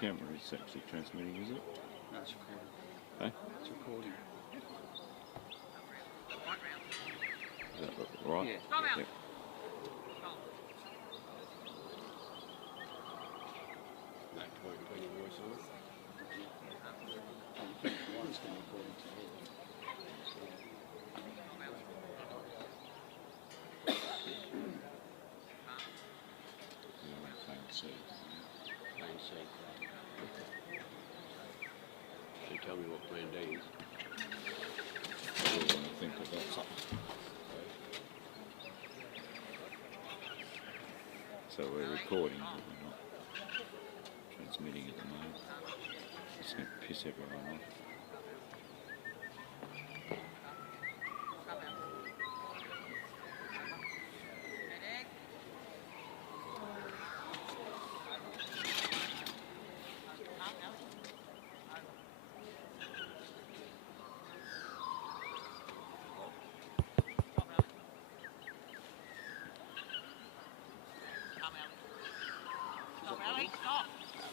camera is actually transmitting, is it? No, it's recording. Hey? It's recording. Is that right? Yeah. Yep. No point putting your voice on it. One's going to record it to you. So tell me what plan D is. I think I've got something. So we're recording, but we're not transmitting at the moment. It's going to piss everyone off.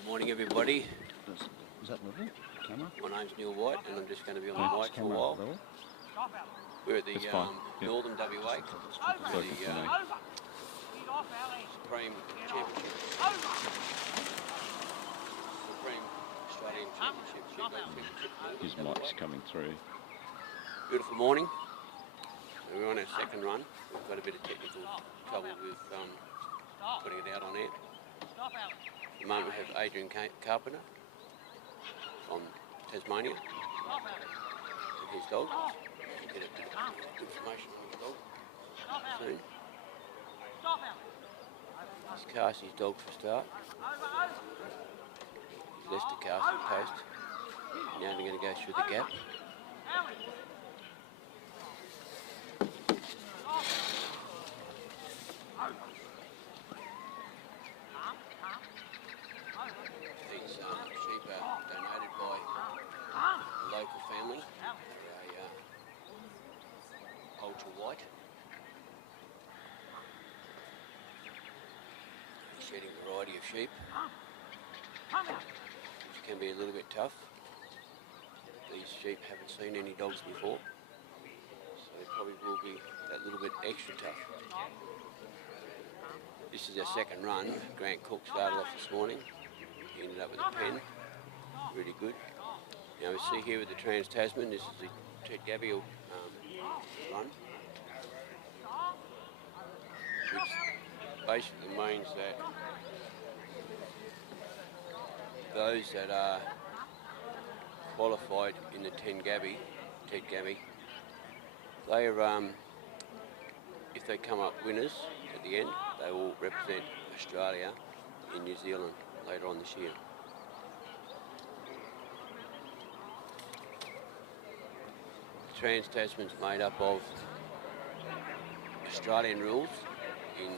Morning everybody, Is that level? Camera? my name's Neil White and I'm just going to be on the mic for a while. Level? We're at the That's fine. Yep. Northern WA, Focus the on me. Supreme Championship. Supreme Australian Championship. His mic's coming through. Beautiful morning. We're on our second run. We've got a bit of technical trouble with putting it out on air. At the moment we have Adrian Carpenter from Tasmania and his dog. We'll get a bit of information on his dog soon. This is Carsey's dog for a start. Lester Carsey post. Now they're going to go through the gap. These sheep are donated by a local family, ultra white. Shedding a variety of sheep, which can be a little bit tough. These sheep haven't seen any dogs before, so they probably will be that little bit extra tough. This is our second run. Grant Cook started off this morning. He ended up with a pen. Really good. Now we see here with the Trans-Tasman, this is the Ted Gaby run. Which basically means that those that are qualified in the Ted Gaby, they are, if they come up winners at the end, they will represent Australia in New Zealand later on this year. Trans-Tasman's made up of Australian rules in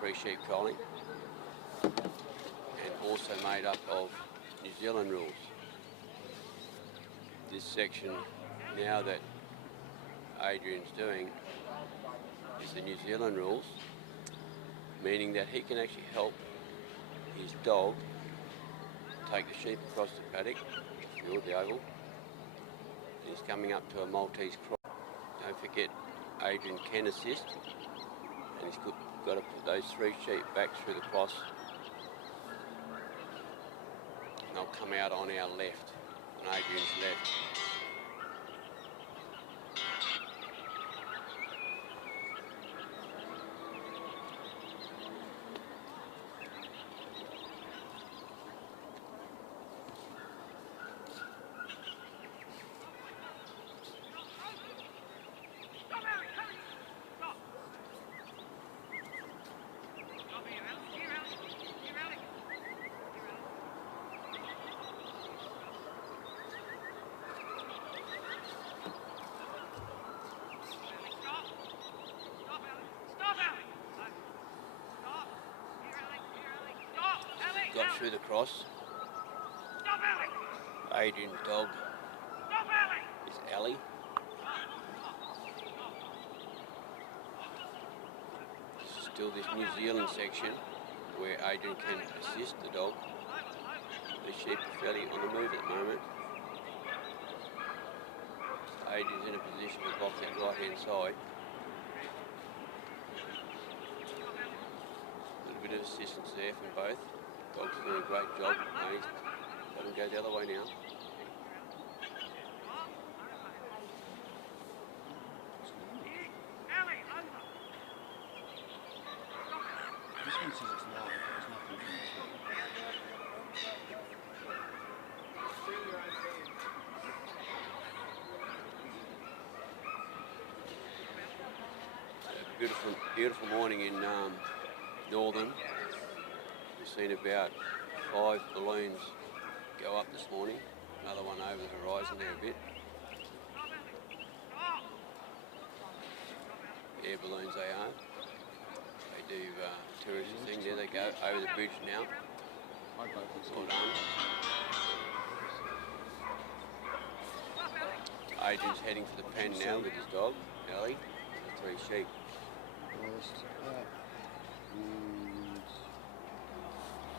3 sheep trolling and also made up of New Zealand rules. This section now that Adrian's doing is the New Zealand rules, meaning that he can actually help his dog take the sheep across the paddock, the oval. He's coming up to a Maltese cross. Don't forget, Adrian can assist, and he's got to put those 3 sheep back through the cross, and they'll come out on our left, on Adrian's left. Got through the cross. Adrian's dog is Ellie. This is still this New Zealand section where Adrian can assist the dog. The sheep are fairly on the move at the moment. So Adrian's in a position to block that right hand side. A little bit of assistance there from both. Dog's doing a great job. Let him go the other way now. This one says it's live, but there's nothing from the tree. Beautiful, beautiful morning in Northern. We've seen about 5 balloons go up this morning. Another one over the horizon there a bit. Air balloons they are. They do touristy thing. There they go over the bridge now. I vote this Well one. done. Adrian's heading for the pen now with his dog, Ellie, the 3 sheep. First, and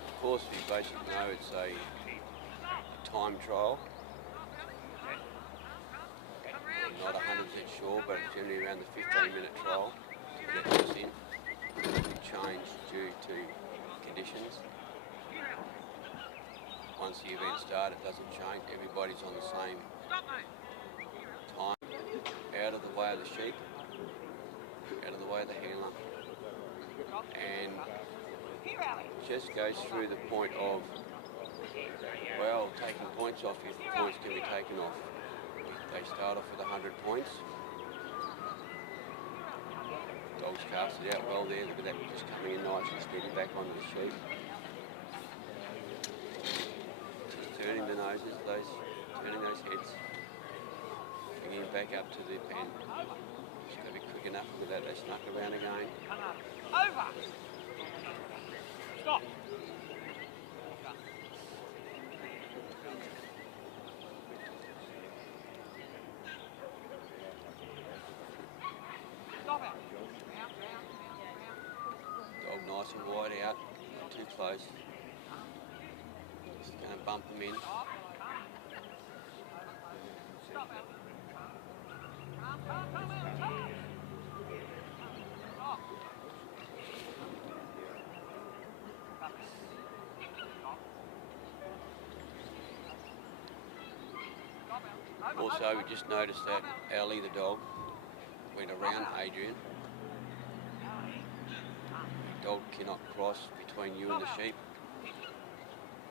Of course, we basically know it's a time trial. I'm not 100% sure, but it's generally around the 15-minute trial to get this in. It can change due to conditions. Once the event starts, it doesn't change. Everybody's on the same time. Out of the way of the sheep, out of the way of the handler, and just goes through the point of, well, taking points off if points can be taken off. They start off with 100 points. Dog's cast it out well there. Look at that, just coming in nice and steady back onto the sheep. Just turning the noses, turning those heads, bringing it back up to the pen. Just got to be quick enough with that. They snuck around again. Over! Stop! Stop it! Dog nice and wide out, not too close. Just going to bump them in. Also, we just noticed that Ellie, the dog, went around Adrian. The dog cannot cross between you and the sheep.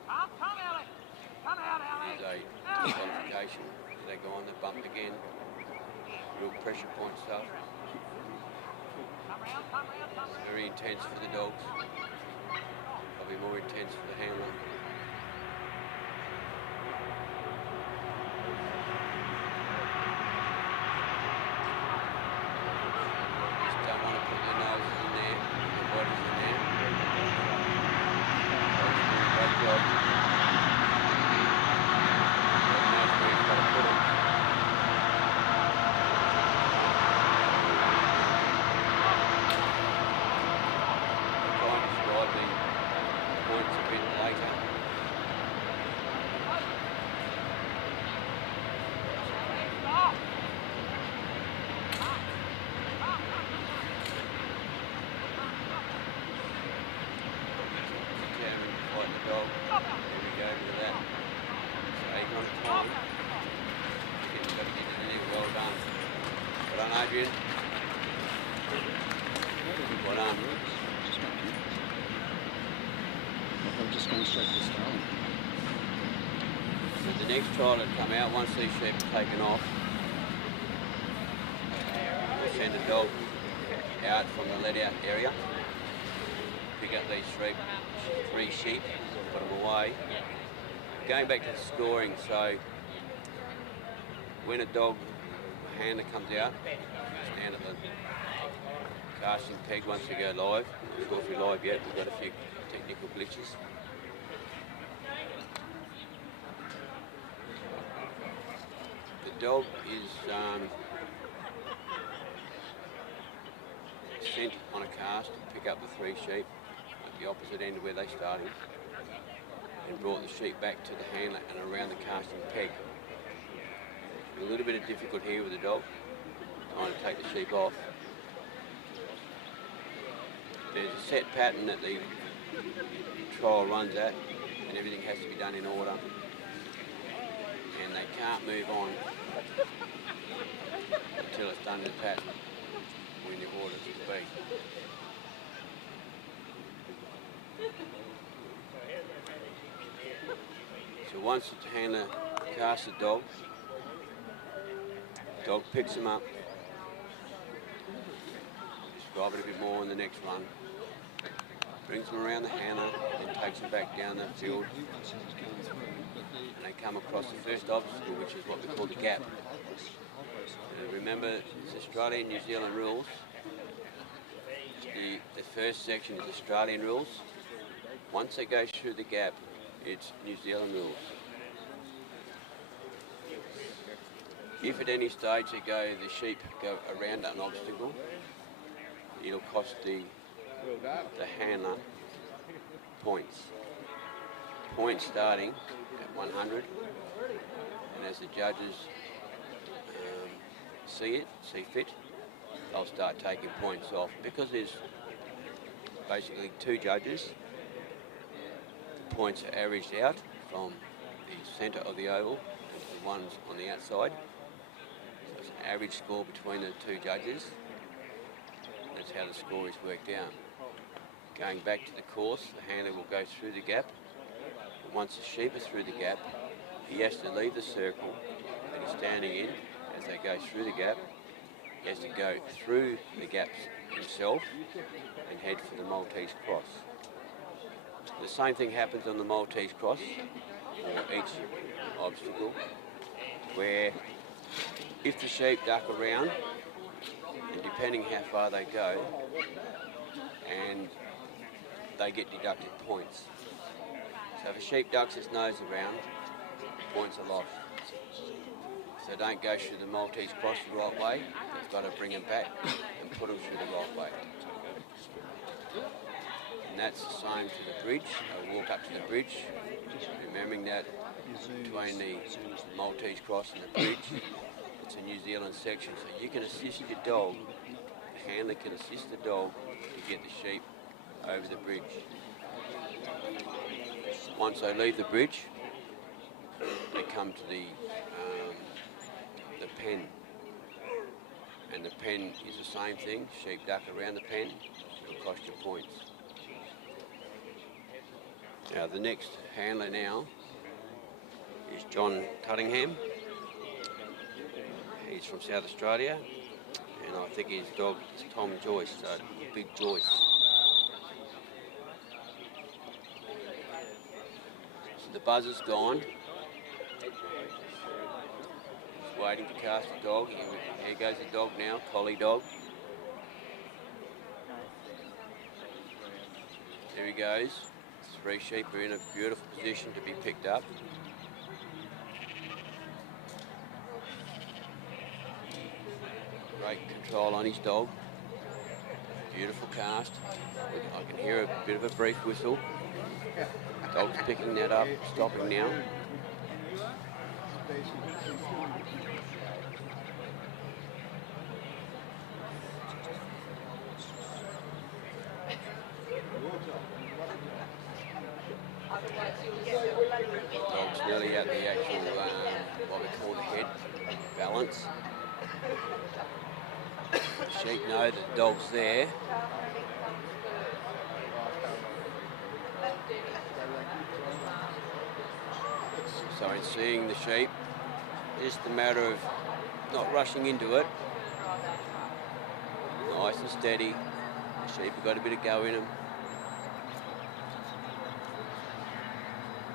Come, Ellie! Come out, It is Ellie! a disqualification. They go on the bump again. Real pressure point stuff. Come round. Very intense for the dogs. Probably more intense for the handler. Just don't want to put their noses in there, their bodies in there. Dogs do a great job. Dog knows where he's got to put them. Trying to describe the points a bit later. Stop! Determined to fight the dog. There we go, look at that. Staying on time. Got to get it in there, well done. Well done, Adrian. Well done. just went in. Well, I'm just going straight to the starling. So the next trial that come out, once these sheep are taken off, we'll send a dog out from the let out area, pick up these 3 sheep, put them away. Going back to the scoring, so when a dog handler comes out, stand at the casting peg once we go live. I'm not sure if we're live yet, we've got a few technical glitches. The dog is sent on a cast to pick up the 3 sheep at the opposite end of where they're starting. and brought the sheep back to the handler and around the casting peg. A little bit of difficult here with the dog, trying to take the sheep off. There's a set pattern that the trial runs at, and everything has to be done in order. And they can't move on until it's done in the pattern when the order's to be. So once the handler casts the dog picks him up, describe it a bit more in the next run, brings him around the handler, then takes him back down the field, and they come across the first obstacle, which is what we call the gap. Remember, it's Australian New Zealand rules. The first section is Australian rules. Once it goes through the gap, it's New Zealand rules. If at any stage the sheep go around an obstacle, it'll cost the handler points. Points starting at 100, and as the judges see fit, they'll start taking points off. Because there's basically two judges, the points are averaged out from the centre of the oval to the ones on the outside. So it's an average score between the two judges. That's how the score is worked out. Going back to the course, the handler will go through the gap. And once the sheep is through the gap, he has to leave the circle that he's standing in. As they go through the gap, he has to go through the gaps himself and head for the Maltese cross. The same thing happens on the Maltese cross for each obstacle, where if the sheep duck around, and depending how far they go, and they get deducted points. So if a sheep ducks its nose around, points are lost. So don't go through the Maltese cross the right way, you've got to bring them back and put them through the right way. And that's the same to the bridge. I'll walk up to the bridge, remembering that between the Maltese cross and the bridge, it's a New Zealand section, so you can assist your dog, the handler can assist the dog to get the sheep over the bridge. Once they leave the bridge, they come to the pen, and the pen is the same thing. Sheep duck around the pen, it'll cost you points. Now the next handler now is John Cunningham. He's from South Australia, and I think his dog is Tom Joyce, so Big Joyce. So the buzzer's gone. He's waiting to cast the dog. Here goes the dog now, collie dog. There he goes. 3 sheep are in a beautiful position to be picked up. Great control on his dog. Beautiful cast. I can hear a bit of a brief whistle. Dog's picking that up, stopping now. Dog's nearly at the actual, what we call the head balance. The sheep know that the dog's there. So in seeing the sheep, just a matter of not rushing into it. Nice and steady. The sheep have got a bit of go in them.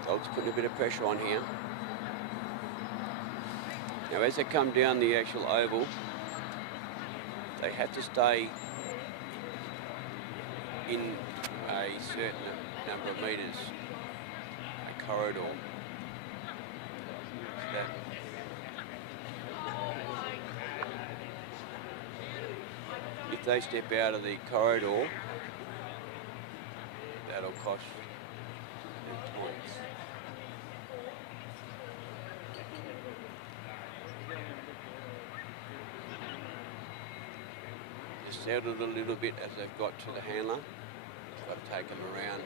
Dog's putting a bit of pressure on here. Now as they come down the actual oval, they have to stay in a certain number of metres, a corridor. So if they step out of the corridor, that'll cost them points. settled a little bit as they've got to the handler. Got to take them around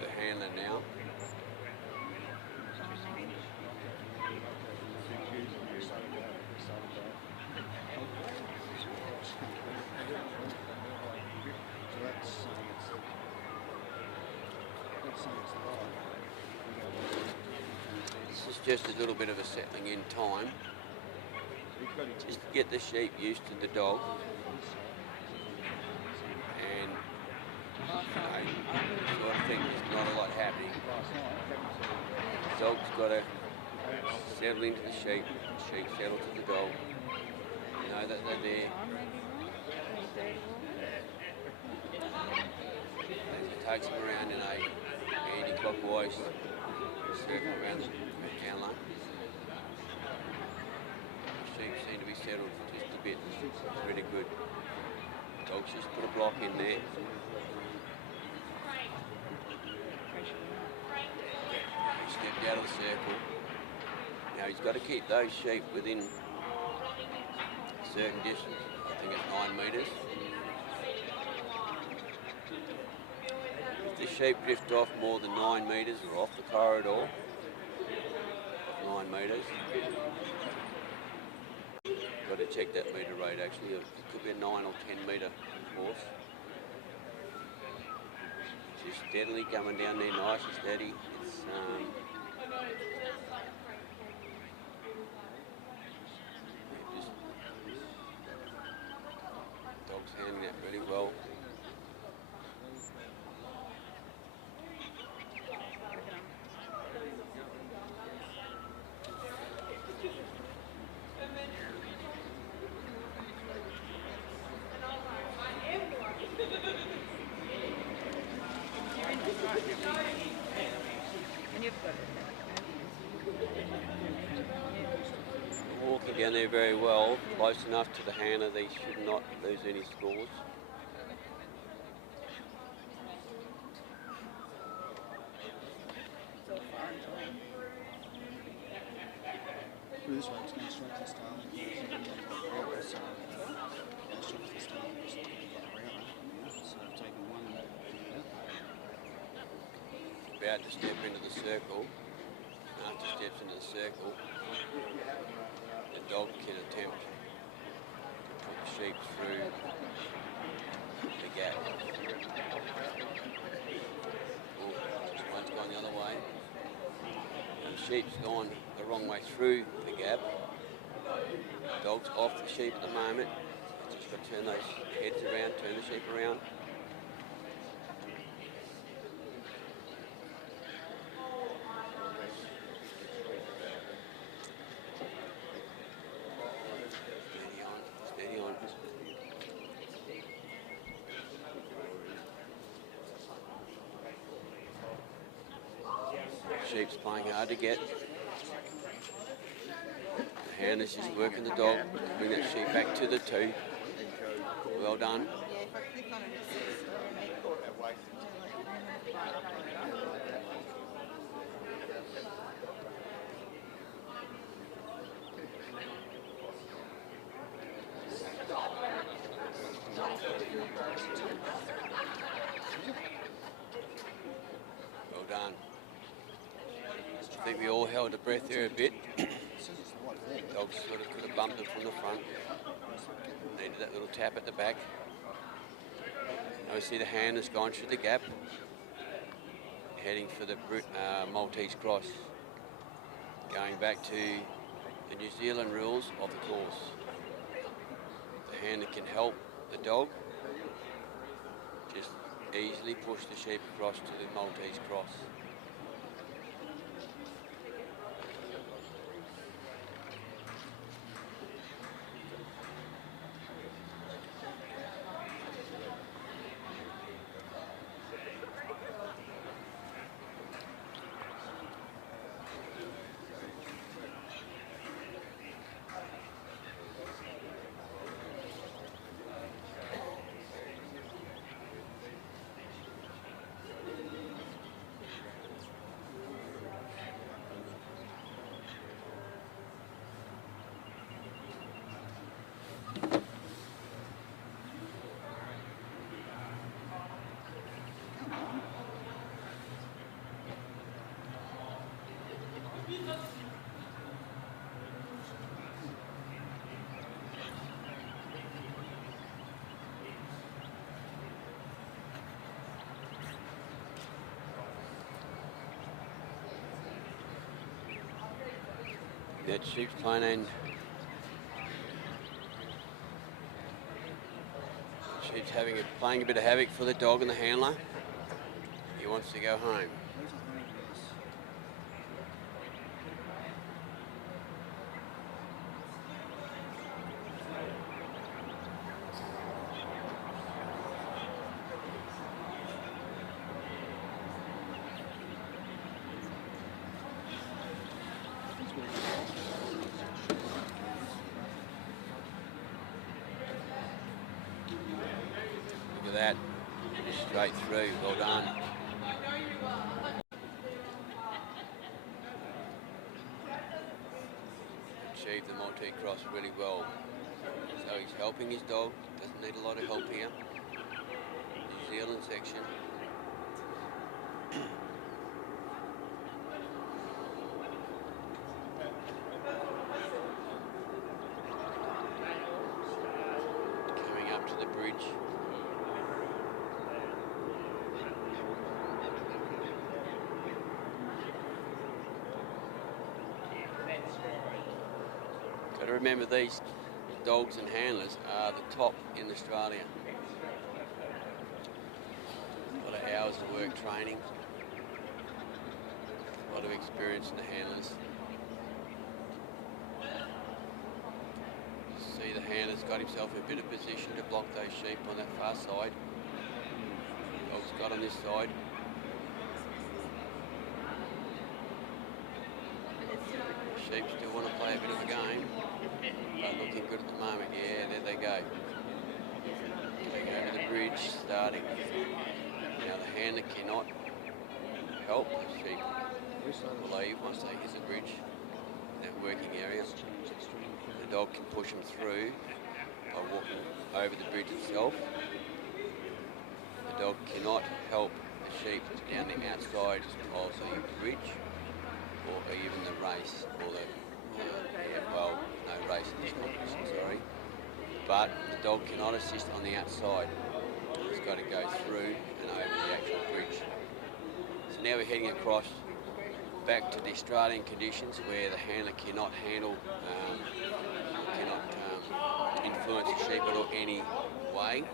the handler now. This is just a little bit of a settling in time, just to get the sheep used to the dog. And sort of thing, there's not a lot happening. The dog's got to settle into the sheep settle to the dog, know that they're there. As it takes them around in a anti-clockwise circle around the handler. The sheep seem to be settled just a bit. It's really good. Dog's just put a block in there. He stepped out of the circle. Now he's got to keep those sheep within a certain distance. I think it's 9 metres. If the sheep drift off more than 9 metres or off the corridor, 9 metres. Got to check that metre rate actually. It could be a 9 or 10 metre horse. Just steadily coming down there, nice and steady. It's dog's handling that really well. Walking down there very well, close enough to the handler, they should not lose any scores. This way, it's going straight to start. About to step into the circle. After steps into the circle, the dog can attempt to put the sheep through the gap. Oh, this one's gone the other way. And the sheep's gone the wrong way through the gap. The dog's off the sheep at the moment. It's just got to turn those heads around, turn the sheep around. Sheep's playing hard to get. The handler's just working the dog, bring that sheep back to the 2. Well done. Well done. I think we all held a breath there a bit. Dog sort of could have bumped it from the front. Needed that little tap at the back. Now we see the hand has gone through the gap, heading for the Maltese cross. Going back to the New Zealand rules of the course. The hand can help the dog just easily push the sheep across to the Maltese cross. That sheep's playing sheep's playing a bit of havoc for the dog and the handler. He wants to go home. Look at that. Straight through. Well done. Achieved the multi-cross really well. So he's helping his dog. Doesn't need a lot of help here. New Zealand section. Coming up to the bridge. Got to remember these dogs and handlers are the top in Australia. A lot of hours of work training, a lot of experience in the handlers. See, the handler's got himself in a bit of position to block those sheep on that far side. Dog's got on this side. Sheep still want to play a bit of a game, but looking good at the moment. Yeah, there they go. They go over the bridge, starting. Now the handler cannot help the sheep leave once they hit the bridge, that working area. The dog can push them through by walking over the bridge itself. The dog cannot help the sheep down the outside of the bridge, or even the race, or the, no race in this competition, sorry. But the dog cannot assist on the outside. It's got to go through and over the actual bridge. So now we're heading across back to the Australian conditions where the handler cannot handle, influence the sheep in any way.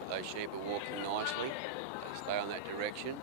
But those sheep are walking nicely. They stay on that direction.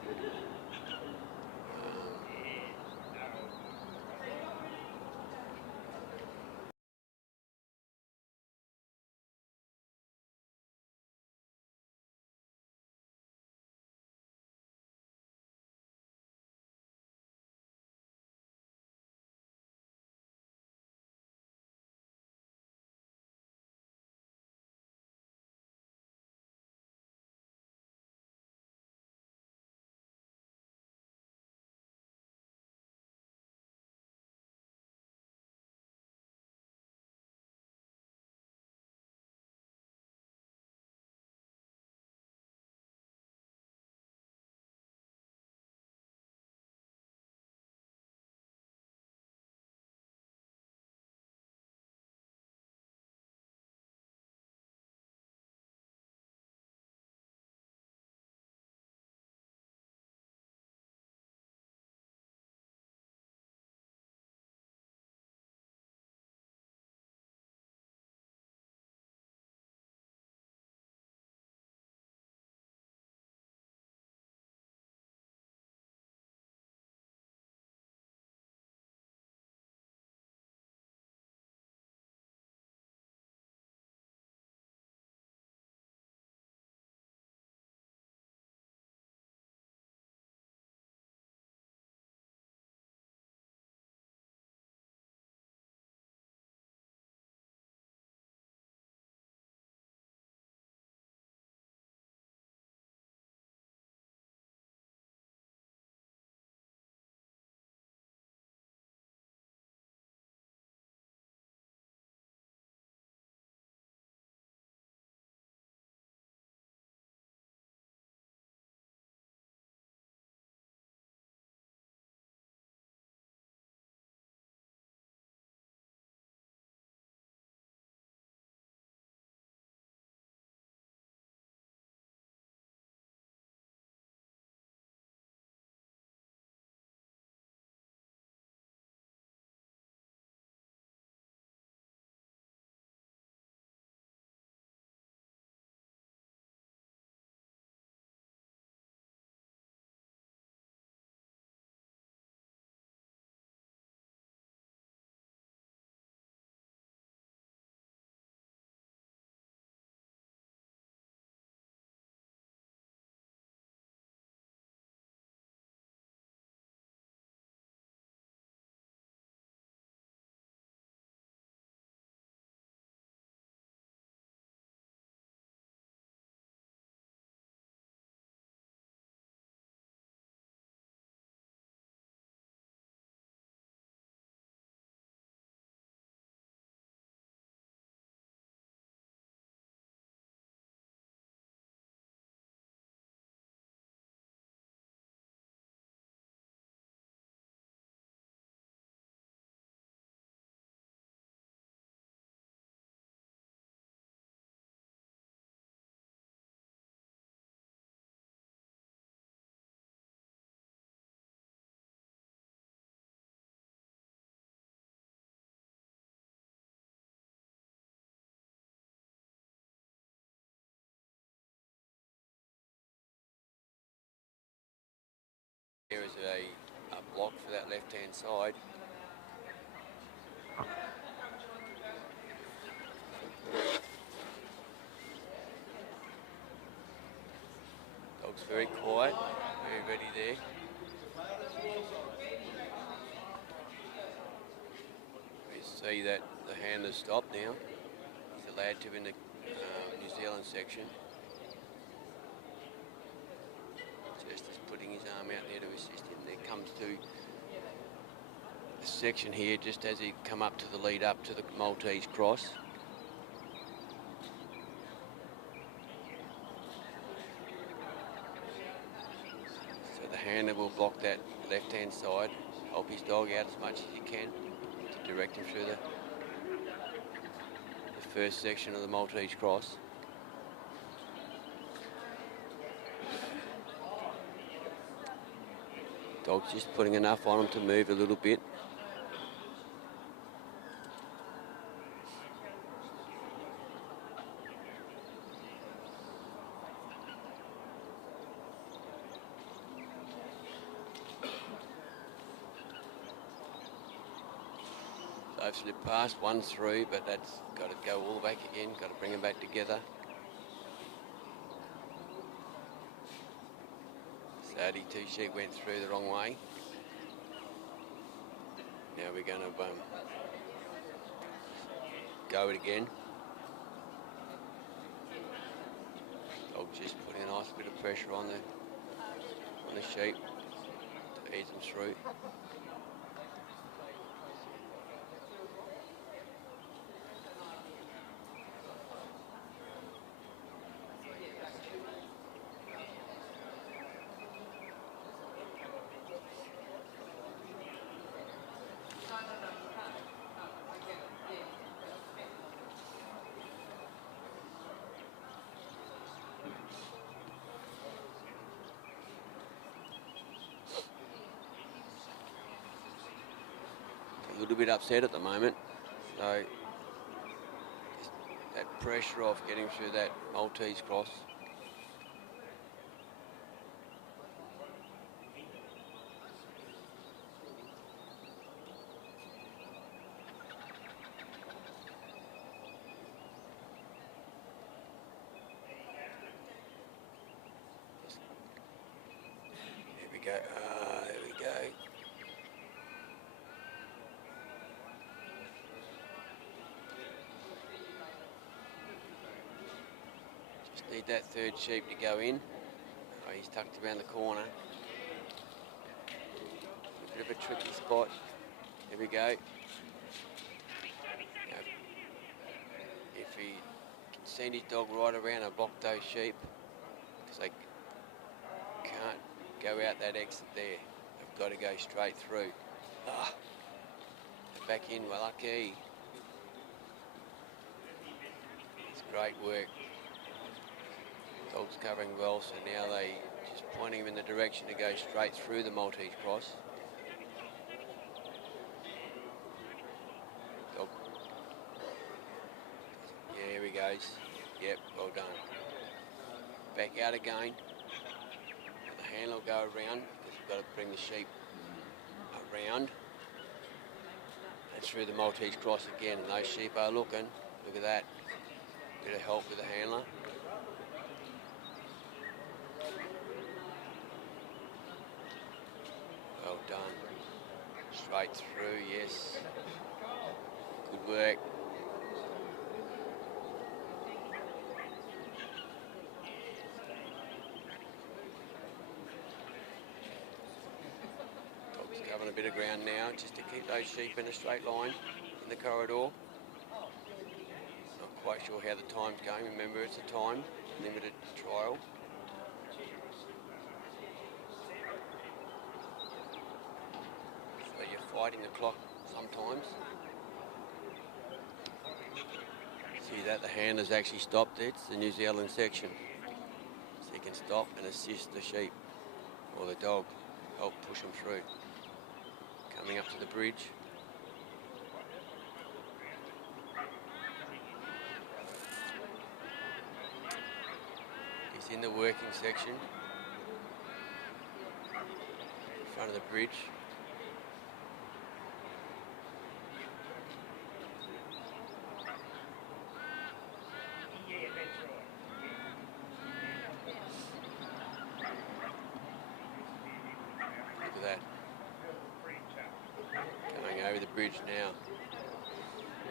There is a block for that left-hand side. Dog's very quiet, very ready there. We see that the handler's stopped now. He's allowed to in the New Zealand section. Just is putting his arm out there to assist him. There comes to a section here just as he come up to the lead up to the Maltese cross. So the handler will block that left-hand side, help his dog out as much as he can to direct him through the first section of the Maltese cross. Dog's just putting enough on him to move a little bit. So I've slipped past one through, but that's got to go all the way back again, got to bring them back together. Sadly, two sheep went through the wrong way. Now we're going to go it again. Dog just putting a nice bit of pressure on the sheep to ease them through. A little bit upset at the moment, so just that pressure of getting through that Maltese cross. There we go. There we go. Need that third sheep to go in. Oh, he's tucked around the corner. A bit of a tricky spot. Here we go. Now, if he can send his dog right around and block those sheep, because they can't go out that exit there. They've got to go straight through. Ah, back in, well, lucky. It's great work. Dog's covering well, so now they just pointing him in the direction to go straight through the Maltese cross. Dog. Yeah, here he goes. Yep, well done. Back out again. The handler will go around because we've got to bring the sheep around. And through the Maltese cross again, and those sheep are looking. Look at that. Bit of help with the handler. Well done. Straight through, yes. Good work. Dog's covering a bit of ground now just to keep those sheep in a straight line in the corridor. Not quite sure how the time's going. Remember, it's a time limited trial. Fighting the clock sometimes. See that the handler's actually stopped it. It's the New Zealand section. So you can stop and assist the sheep or the dog, help push them through. Coming up to the bridge. He's in the working section. front of the bridge. Look at that. Coming over the bridge now.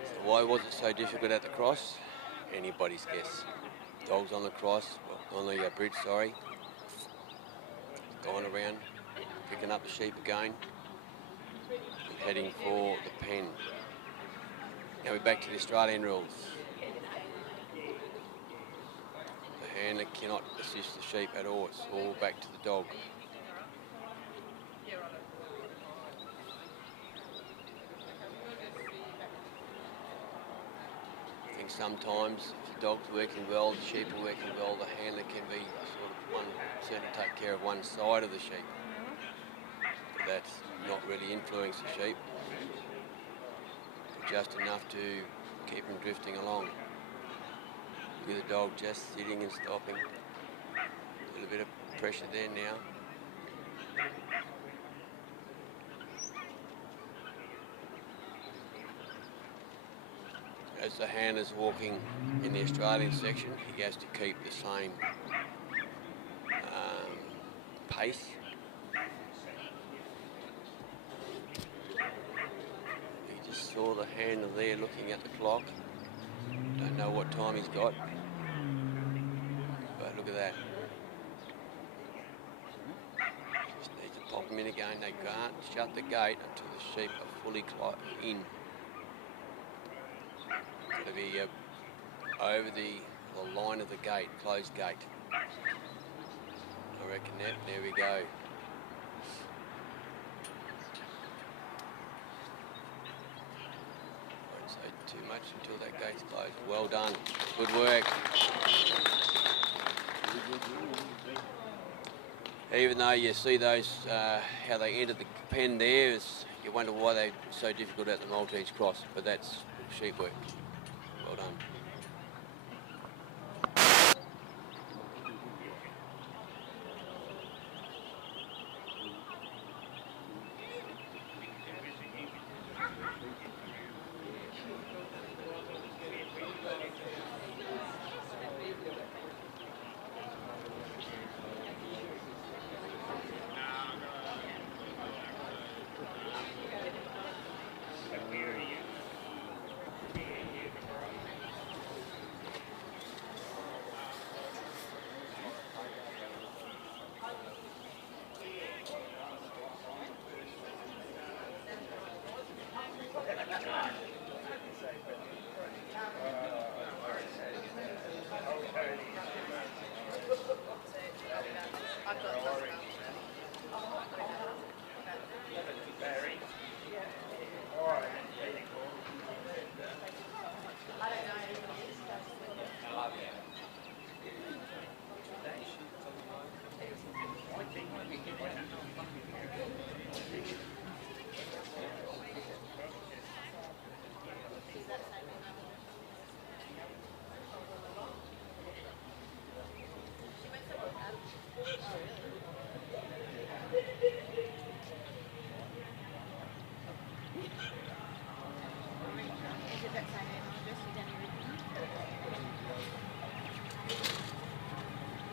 So why was it so difficult at the cross? Anybody's guess. Dogs on the cross, well, on the bridge, sorry. Going around, picking up the sheep again, and heading for the pen. Now we're back to the Australian rules. The handler cannot assist the sheep at all. It's all back to the dog. I think sometimes if the dog's working well, the sheep are working well, the handler can be sort of one, certainly take care of one side of the sheep. But that's not really influence the sheep. Just enough to keep them drifting along. Look at the dog just sitting and stopping. A little bit of pressure there now. As the handler's walking in the Australian section, he has to keep the same pace. You just saw the handler there looking at the clock. Don't know what time he's got, but look at that. Just need to pop him in again. They can't shut the gate until the sheep are fully in. It's got to be over the line of the gate, closed gate. I reckon that. There we go. Won't say too much until that gate's closed. Well done. Good work. Even though you see those, how they entered the pen there, you wonder why they're so difficult at the Maltese cross, but that's sheep work. Well done.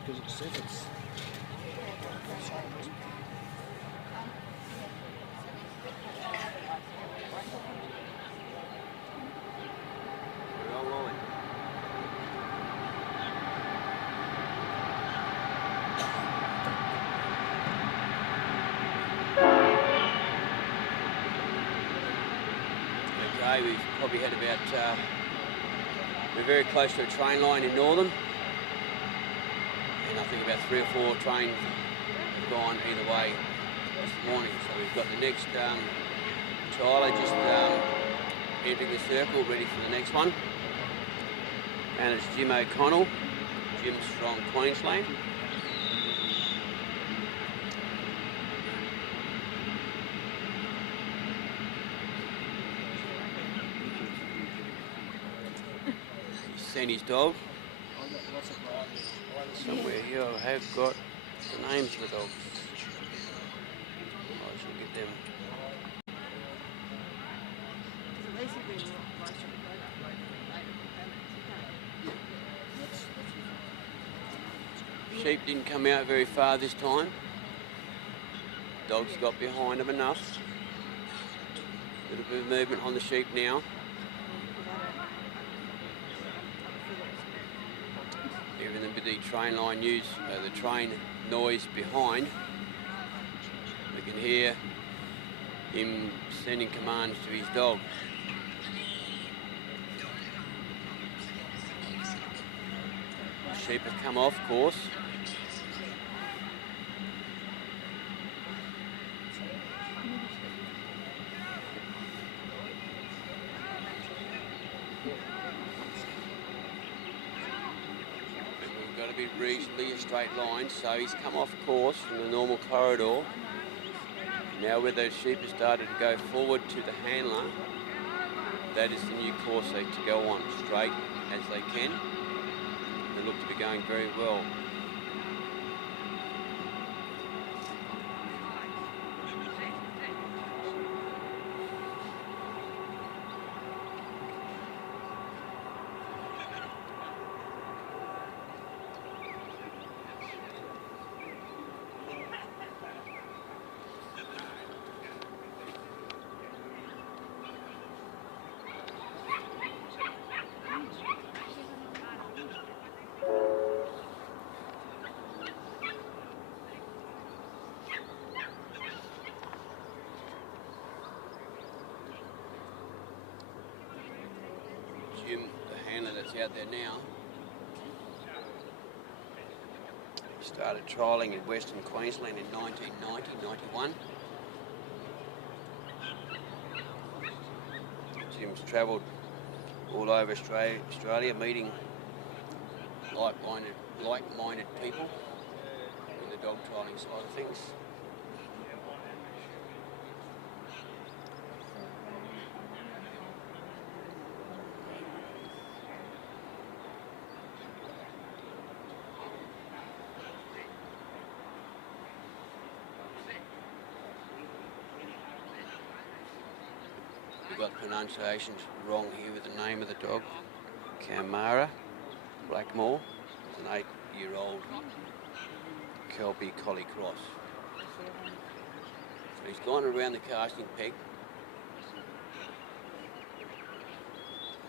Because it says it's... Wrong line. Okay, we've probably had about, we're very close to a train line in Northern. And I think about 3 or 4 trains have gone either way this morning. So we've got the next trialer just entering the circle, ready for the next one. And it's Jim O'Connell. Jim's from Queensland. He's seen his dog. Somewhere here I have got the names of the dogs. them. Sheep didn't come out very far this time. Dogs got behind them enough. A little bit of movement on the sheep now. Even with the train line news, the train noise behind, we can hear him sending commands to his dog. Sheep have come off course. We've got to be reasonably a straight line, so he's come off course from the normal corridor. Now where those sheep have started to go forward to the handler, that is the new course they to go on, straight as they can. They look to be going very well. Jim, the handler that's out there now, started trialling in Western Queensland in 1990-91. Jim's travelled all over Australia meeting like-minded people in the dog trialling side of things. Got pronunciations wrong here with the name of the dog. Camara Blackmore, an 8-year-old Kelpie Collie Cross. So he's gone around the casting peg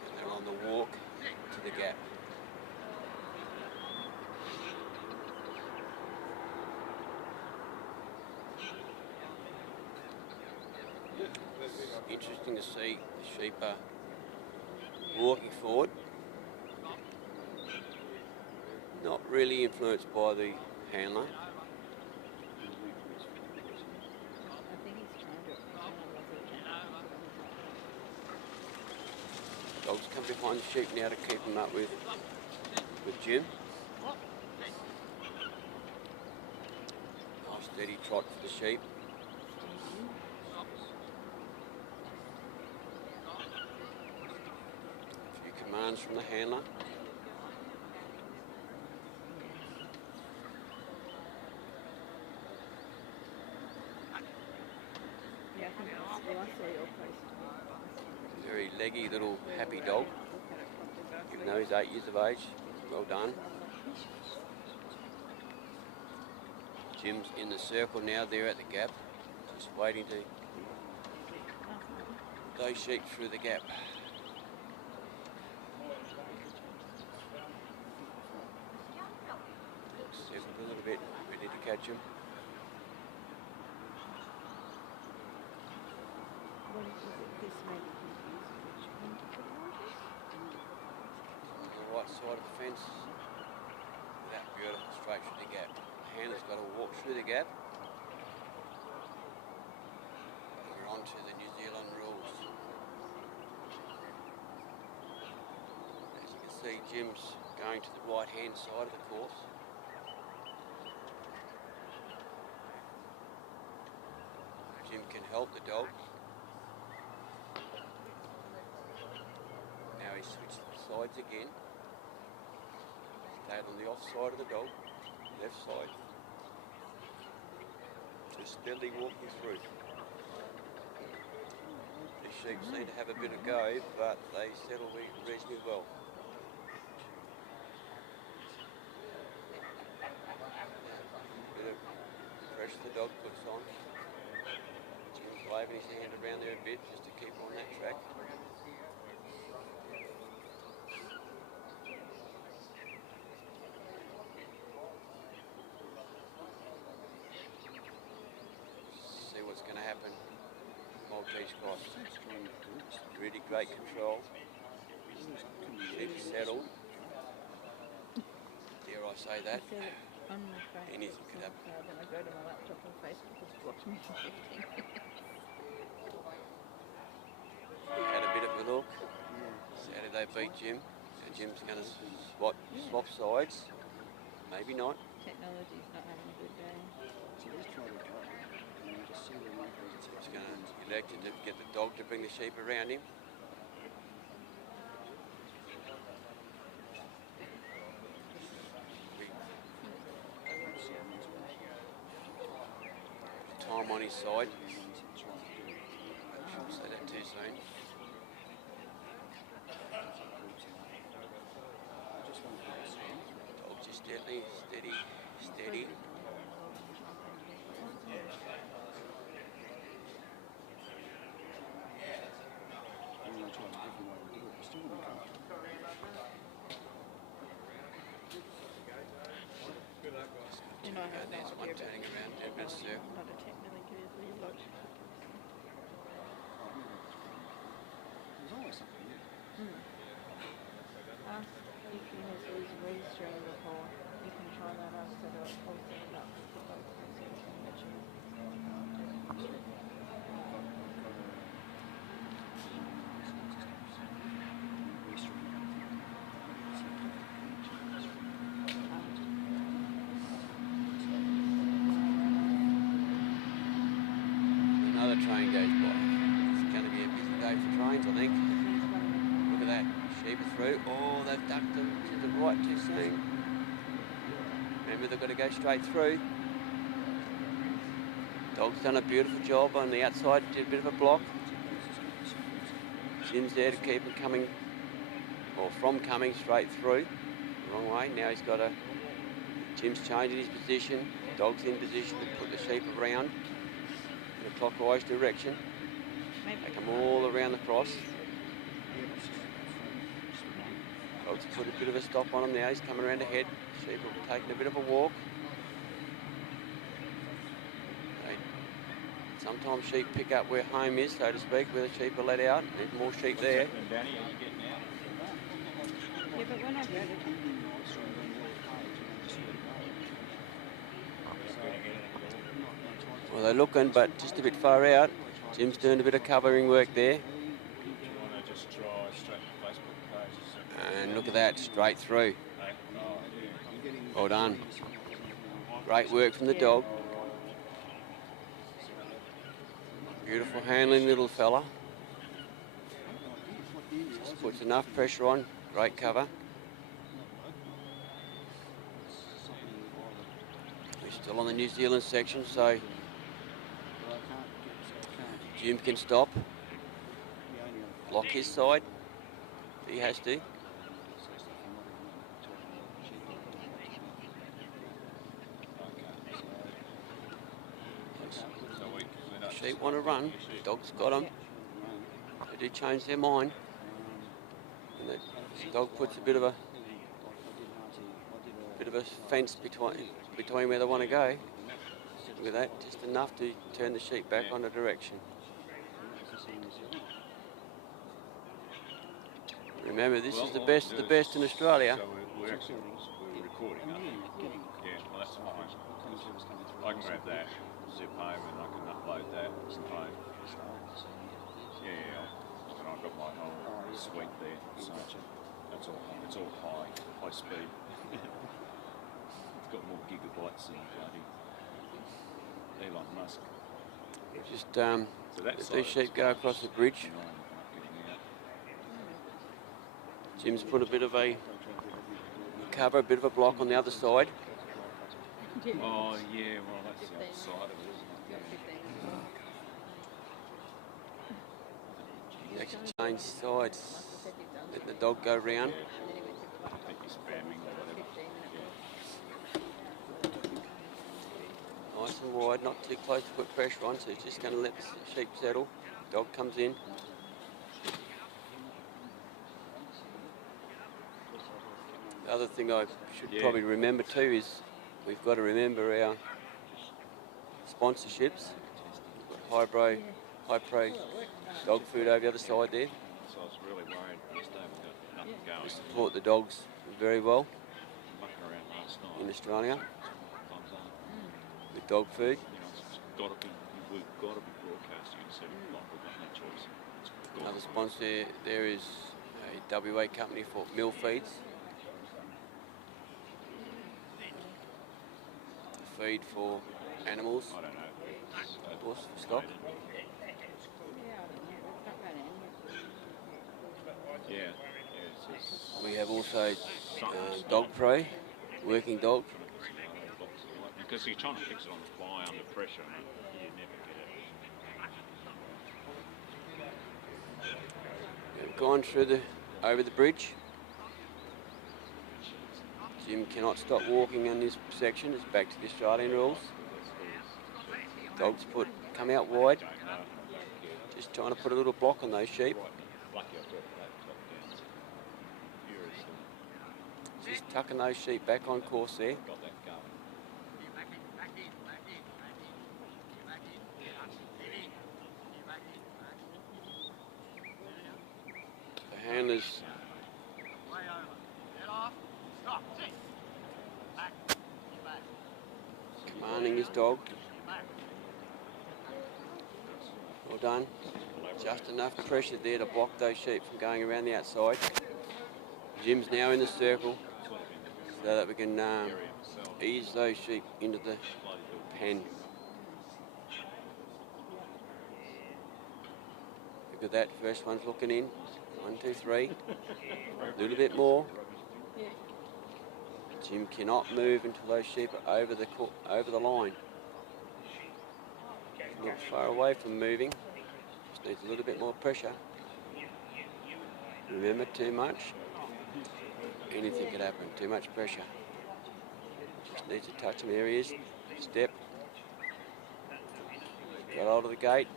and they're on the walk to the gap. Interesting to see the sheep are walking forward, not really influenced by the handler. Dogs come behind the sheep now to keep them up with Jim. Nice steady trot for the sheep. Commands from the handler. Very leggy little happy dog, even though he's 8 years of age. Well done. Jim's in the circle now there at the gap, just waiting to those sheep through the gap. A little bit, ready to catch him. On the right side of the fence, that beautiful, straight through the gap. The handler's got to walk through the gap. And we're on to the New Zealand rules. As you can see, Jim's going to the right-hand side of the course. Jim can help the dog. Now he switched sides again. Stayed on the off side of the dog, left side. Just steadily walking through. sheep seem to have a bit of go, but they settle reasonably well. Bit of pressure the dog puts on. Jim's waving his hand around there a bit just to keep on that track. See what's going to happen. Maltese cross. Really great control. Sheep settled. Dare I say that? On my phone, Anything could happen. then I go to my laptop and Facebook has blocked me for 15 minutes. Had a bit of a look. See how did they beat Jim? And Jim's going to swap sides. Maybe not. Technology's not having a good day. Jim's going to elect to get the dog to bring the sheep around him. Time on his side. Shouldn't say that too soon. Dog just gently, steady. You know, I have no There's one idea about turning around, doing a bit of circle. not a technically good as we look. There's always something new. Ask if he has his registering before. You can try that out, set it up, or set it up for both places and let you. Another train goes by. It's going to be a busy day for trains, I think. Look at that. Sheep are through. Oh, they've ducked them to the right too soon. Remember, they've got to go straight through. Dog's done a beautiful job on the outside, did a bit of a block. Jim's there to keep it coming, or from coming straight through. The wrong way. Now he's got a... Jim's changing his position. Dog's in position to put the sheep around in a clockwise direction. Take them all around the cross. Dog's put a bit of a stop on him now. He's coming around ahead. Sheep will be taking a bit of a walk. Sometimes sheep pick up where home is, so to speak, where the sheep are let out. There's more sheep there. Yeah, but when I go to Well, they're looking, but just a bit far out. Jim's doing a bit of covering work there. And look at that, straight through. Well done. Great work from the dog. Beautiful handling, little fella. Just puts enough pressure on. Great cover. We're still on the New Zealand section, so Jim can stop. Block his side. He has to. Sheep want to run. Dog's got them. They do change their mind. And the dog puts a bit of a fence between where they want to go. Look at that, just enough to turn the sheep back on a direction. Remember, this is the best of the best in Australia. So we're recording, aren't we? Yeah, well that's fine. I can grab that, zip home, and I can upload that from home. Yeah, and I've got my whole suite there, so that's all. It's all high speed. It's got more gigabytes than bloody Elon Musk. Just So that let side these sheep go across the bridge. Jim's put a bit of a cover, a bit of a block on the other side. Oh yeah, well that's the outside of it, isn't it? actually change sides. Let the dog go round. I think he's spamming or whatever. Nice and wide, not too close to put pressure on, so he's just going to let the sheep settle. Dog comes in. The other thing I should probably remember too is we've got to remember our sponsorships. We've got high pro dog food over the other side there. So I was really worried yesterday we got nothing going. We support the dogs very well Mucking around last night. in Australia Thumbs up. with dog food. You know, we've got to be broadcasting and saying, like, we've got no choice. Another sponsor there is a WA company for mill feeds. Feed for animals, I don't know. horse stock. Yeah, it's just We have also dog prey, working dog. because you're trying to fix it on the fly under pressure, and you never get it. We've gone through over the bridge. Jim cannot stop walking in this section. It's back to the Australian rules. Dogs come out wide. Just trying to put a little block on those sheep. Lucky I've got that top down. Furiously. Just tucking those sheep back on course there. Got that going. The handler's commanding his dog. Well done. Just enough pressure there to block those sheep from going around the outside. Jim's now in the circle so that we can ease those sheep into the pen. Look at that, first one's looking in. 1, 2, 3. A little bit more. Jim cannot move until those sheep are over the line. Not far away from moving. Just needs a little bit more pressure. Remember, too much. Anything could happen. Too much pressure. Just needs to touch him. There he is. Step. Got hold of the gate.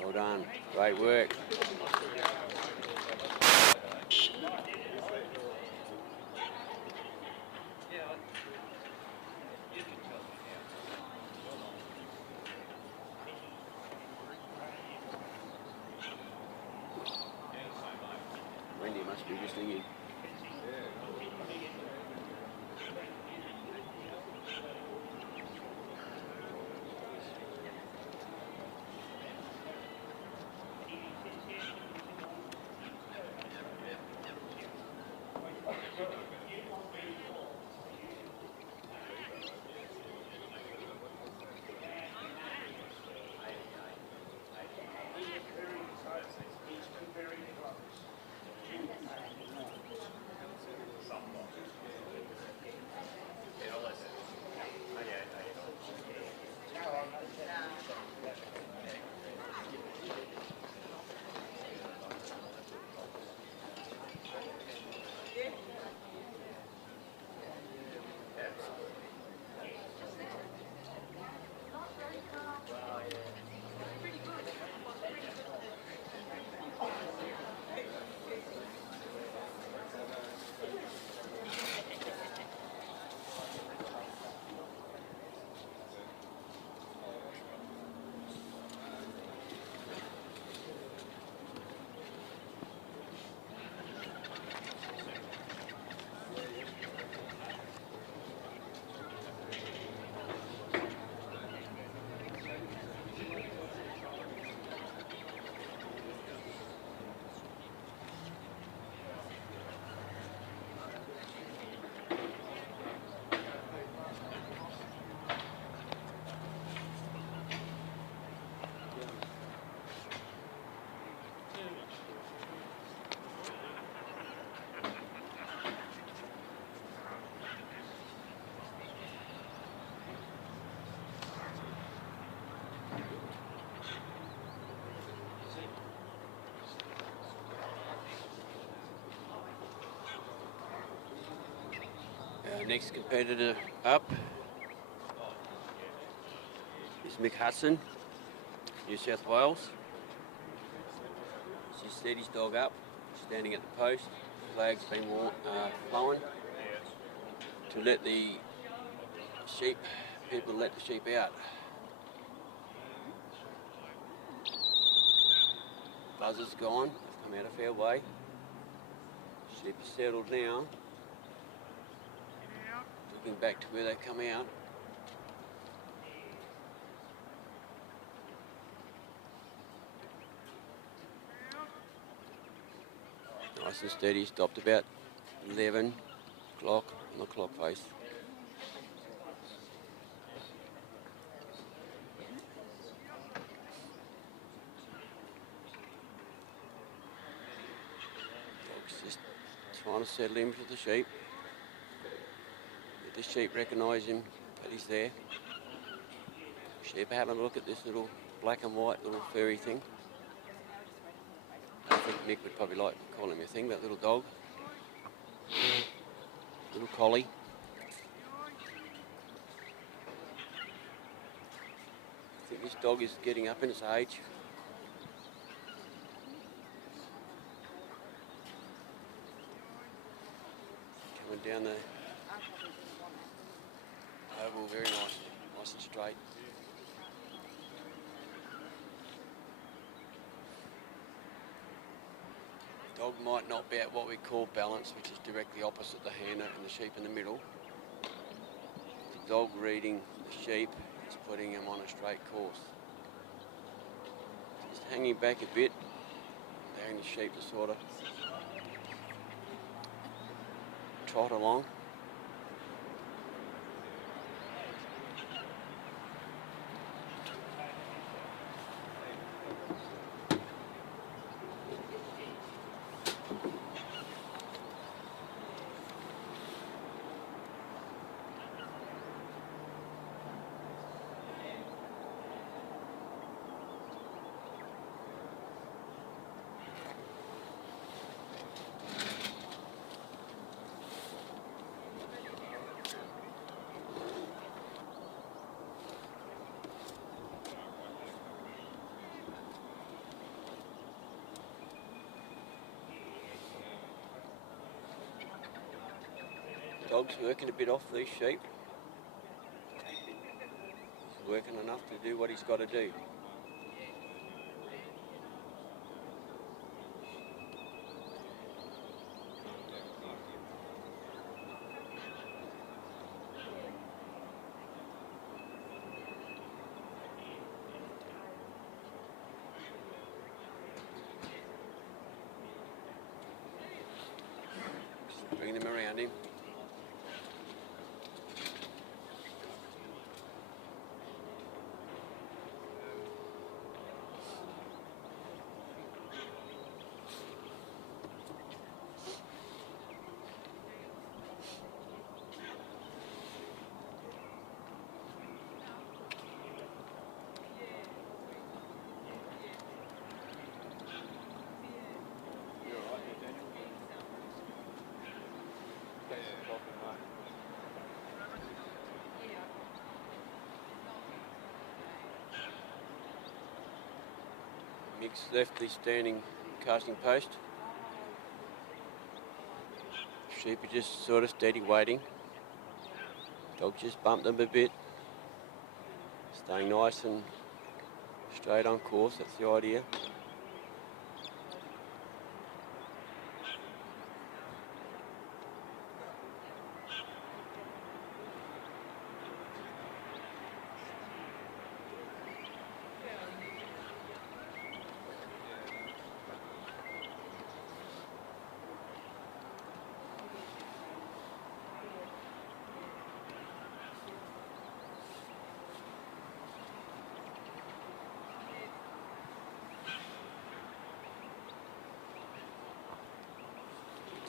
Well done. Great work. Wendy must be listening in. Our next competitor up is Mick Hudson, New South Wales. He's set his dog up, standing at the post. Flag's been flown to let the people let the sheep out. Buzzer's gone, they've come out a fair way. Sheep are settled now. Looking back to where they come out. Nice and steady, stopped about 11 o'clock on the clock face. Dog's just trying to settle in with the sheep. Let the sheep recognise him, that he's there. Sheep are having a look at this little black and white little furry thing. I think Mick would probably like to call him a thing, that little dog. Little collie. I think this dog is getting up in its age. Coming down the oval very nice and straight. Dog might not be at what we call balance, which is directly opposite the handler and the sheep in the middle. The dog reading the sheep is putting him on a straight course. Just hanging back a bit, allowing the sheep to sort of trot along. Dog's working a bit off these sheep. He's working enough to do what he's got to do. Bring them around him. Mick's left the standing casting post. Sheep are just sort of steady waiting. Dog just bumped them a bit. Staying nice and straight on course, that's the idea.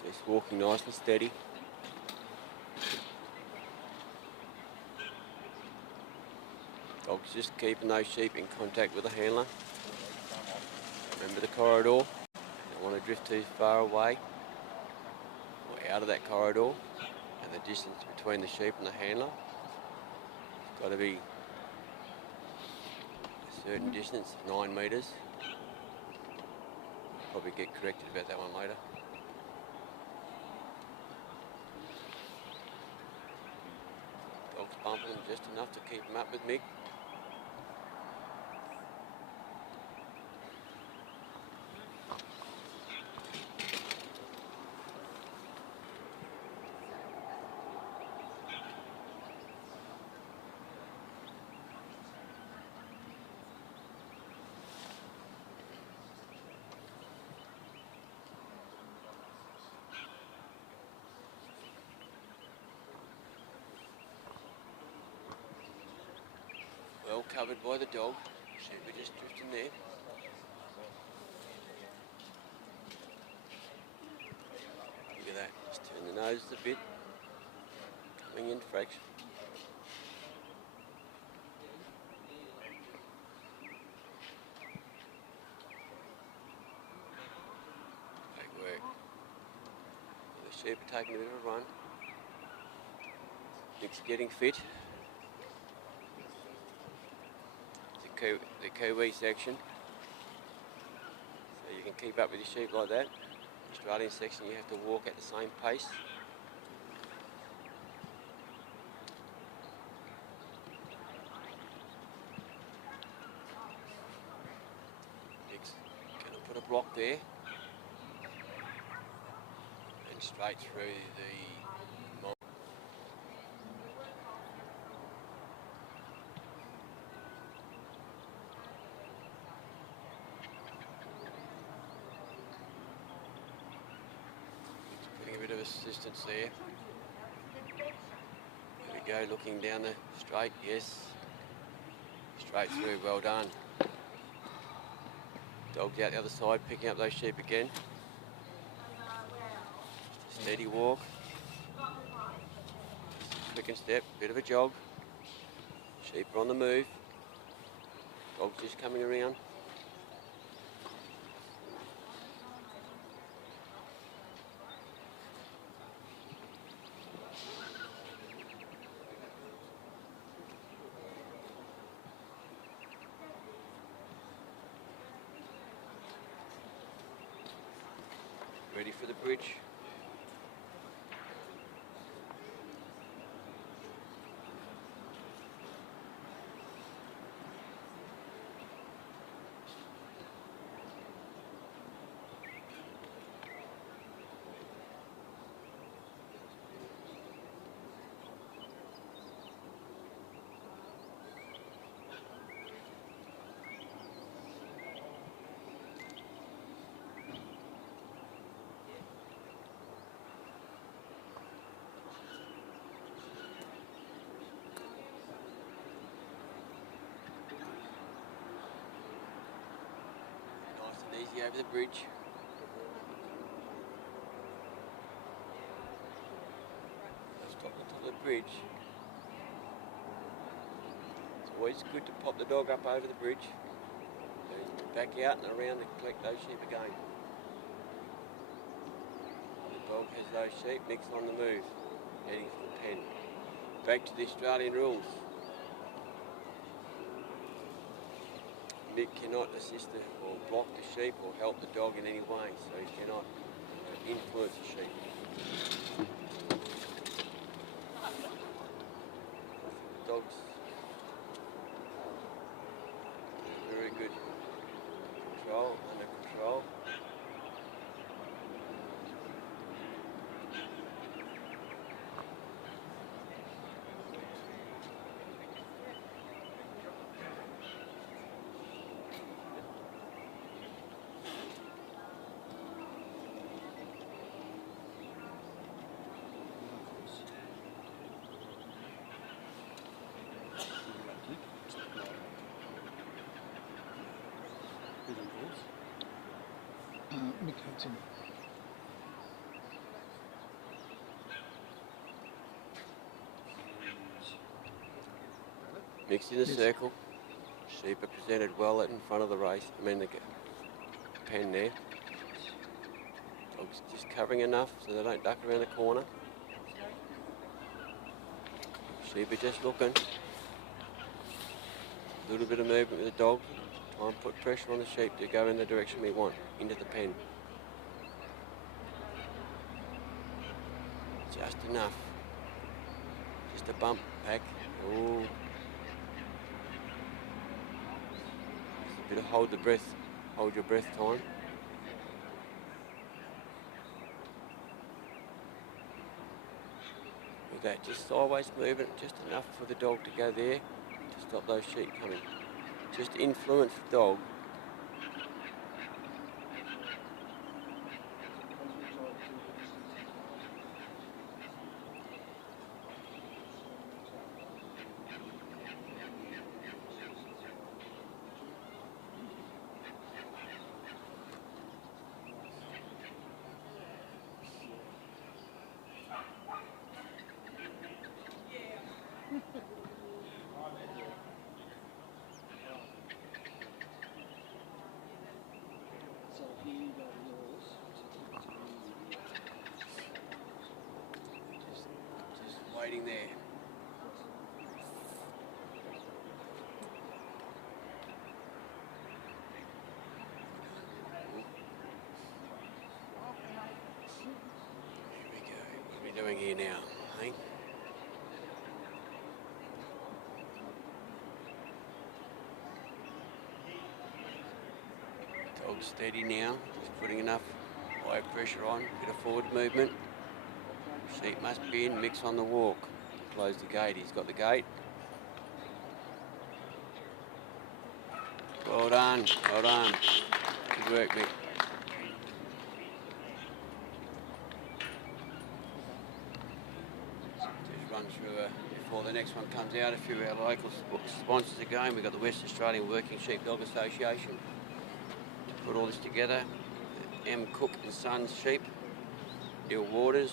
He's walking nice and steady. Dog's just keeping those sheep in contact with the handler. Remember the corridor. Don't want to drift too far away or out of that corridor. And the distance between the sheep and the handler, got to be a certain distance, 9 metres. Probably get corrected about that one later. Dog's bumping him just enough to keep him up with Mick. Well covered by the dog. Sheep are just drifting there. Look at that, just turn the nose a bit. Coming in fraction. Great work. The sheep are taking a bit of a run. Nick's getting fit. The Kiwi section, so you can keep up with your sheep like that. Australian section, you have to walk at the same pace. Nick's going to put a block there and straight through the a bit of assistance there. There we go, looking down the straight, yes. Straight through, well done. Dog's out the other side, picking up those sheep again. Just a steady walk. Quick and step, bit of a jog. Sheep are on the move. Dog's just coming around. Ready for the bridge. Easy over the bridge. Stop at the top of the bridge. It's always good to pop the dog up over the bridge. Then back out and around and collect those sheep again. The dog has those sheep, Nick's on the move, heading for the pen. Back to the Australian rules. Nick cannot assist or block the sheep or help the dog in any way, so he cannot influence the sheep. Dog's very good control, under control. Mick Hudson. Mixed in a circle. Sheep are presented well in front of the race. I mean the pen there. Dog's just covering enough so they don't duck around the corner. Sheep are just looking. A little bit of movement with the dog. Try and put pressure on the sheep to go in the direction we want, into the pen. Just enough. Just a bump back. Oh. Just a bit of hold your breath time. With that, just sideways movement, just enough for the dog to go there to stop those sheep coming. Just influence the dog. So here you go yours. Just waiting there. Here we go. What are we doing here now? Hey? Dog's steady now, just putting enough high pressure on, bit of forward movement. Sheep must be in, mix on the walk. Close the gate, he's got the gate. Well done, well done. Good work, Mick. Just run through before the next one comes out, a few of our local sponsors again. We've got the West Australian Working Sheepdog Association. Put all this together. M. Cook and Sons Sheep, Neil Waters.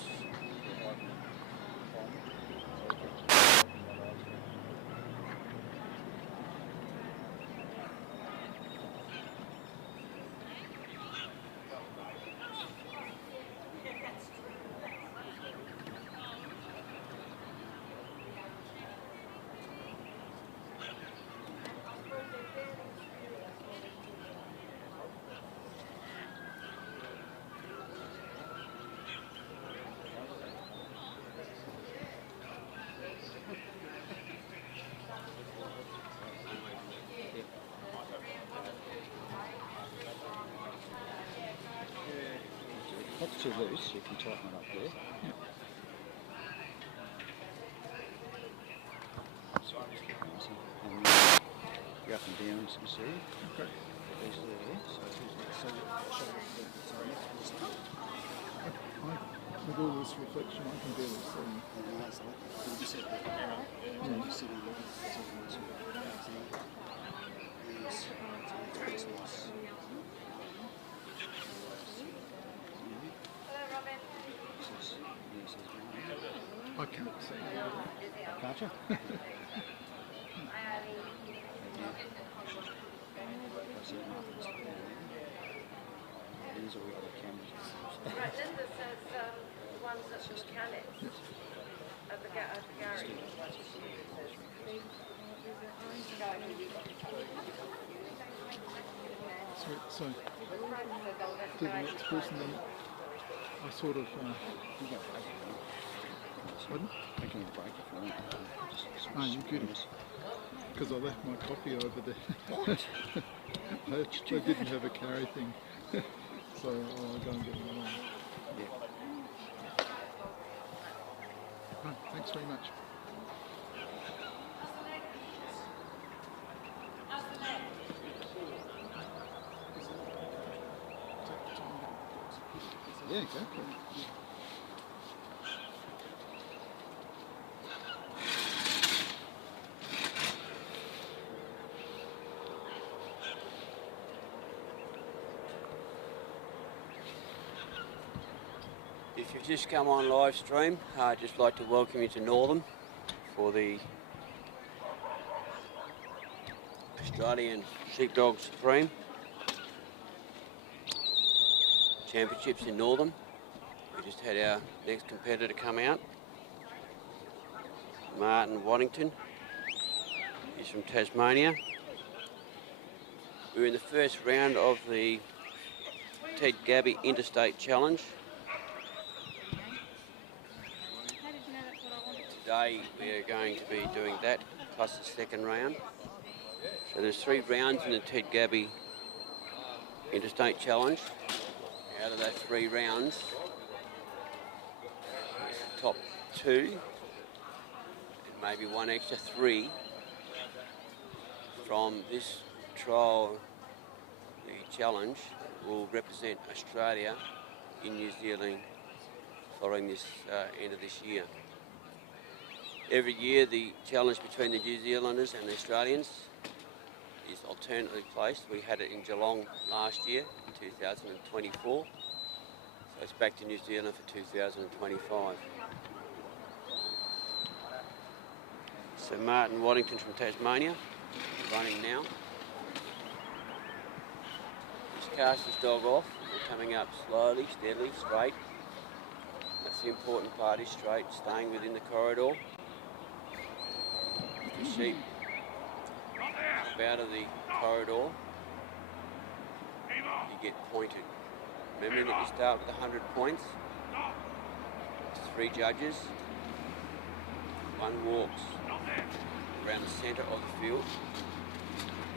That's too loose, you can tighten it up there. So just keep nice and go up and down as you can see. Okay. There's there. With all this reflection, I can barely see. Nice, you just have the arrow sitting there. Yes, it's nice. I can't see. Can't you? These are all the cameras. Right, Linda says the ones at the mechanics at the garage. So to the next person, then I sort of. Pardon? I can break it for you. Oh, you're kidding. Because I left my copy over there. What? They didn't have a carry thing. So I'll go and get another one. Yeah. Right, thanks very much. Yeah, exactly. If you've just come on live stream, I'd just like to welcome you to Northern for the Australian Sheepdog Supreme Championships in Northern. We just had our next competitor come out. Martin Waddington. He's from Tasmania. We're in the first round of the Gaby Interstate Challenge. Today we are going to be doing that plus the second round. So there's 3 rounds in the Gaby Interstate Challenge. Out of those 3 rounds, the top 2 and maybe one extra 3 from this trial, the challenge, will represent Australia in New Zealand following this end of this year. Every year the challenge between the New Zealanders and the Australians is alternately placed. We had it in Geelong last year, 2024. So it's back to New Zealand for 2025. So Martin Waddington from Tasmania, running now. Just cast his dog off. We're coming up slowly, steadily, straight. That's the important part, is straight, staying within the corridor. The sheep up out of the corridor, you get pointed. Remember that you start with 100 points. There's 3 judges. 1 walks around the centre of the field,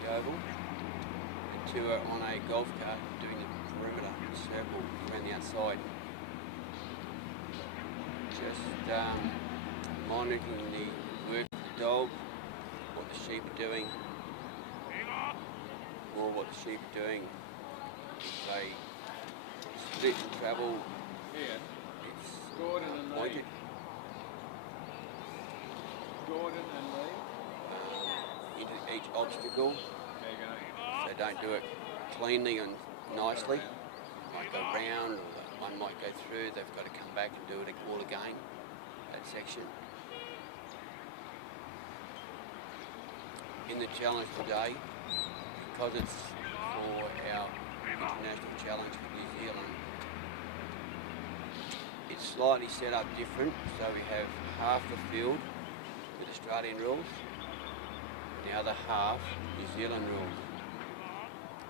the oval, and 2 are on a golf cart doing the perimeter, the circle around the outside. Just monitoring the work of the dog, what the sheep are doing, or what the sheep are doing. If they split and travel, it's pointed. Into each obstacle, so don't do it cleanly and nicely. Might go round, or one might go through. They've got to come back and do it all again, that section. In the challenge today, because it's for our international challenge for New Zealand, it's slightly set up different. So we have half the field with Australian rules, the other half New Zealand rules.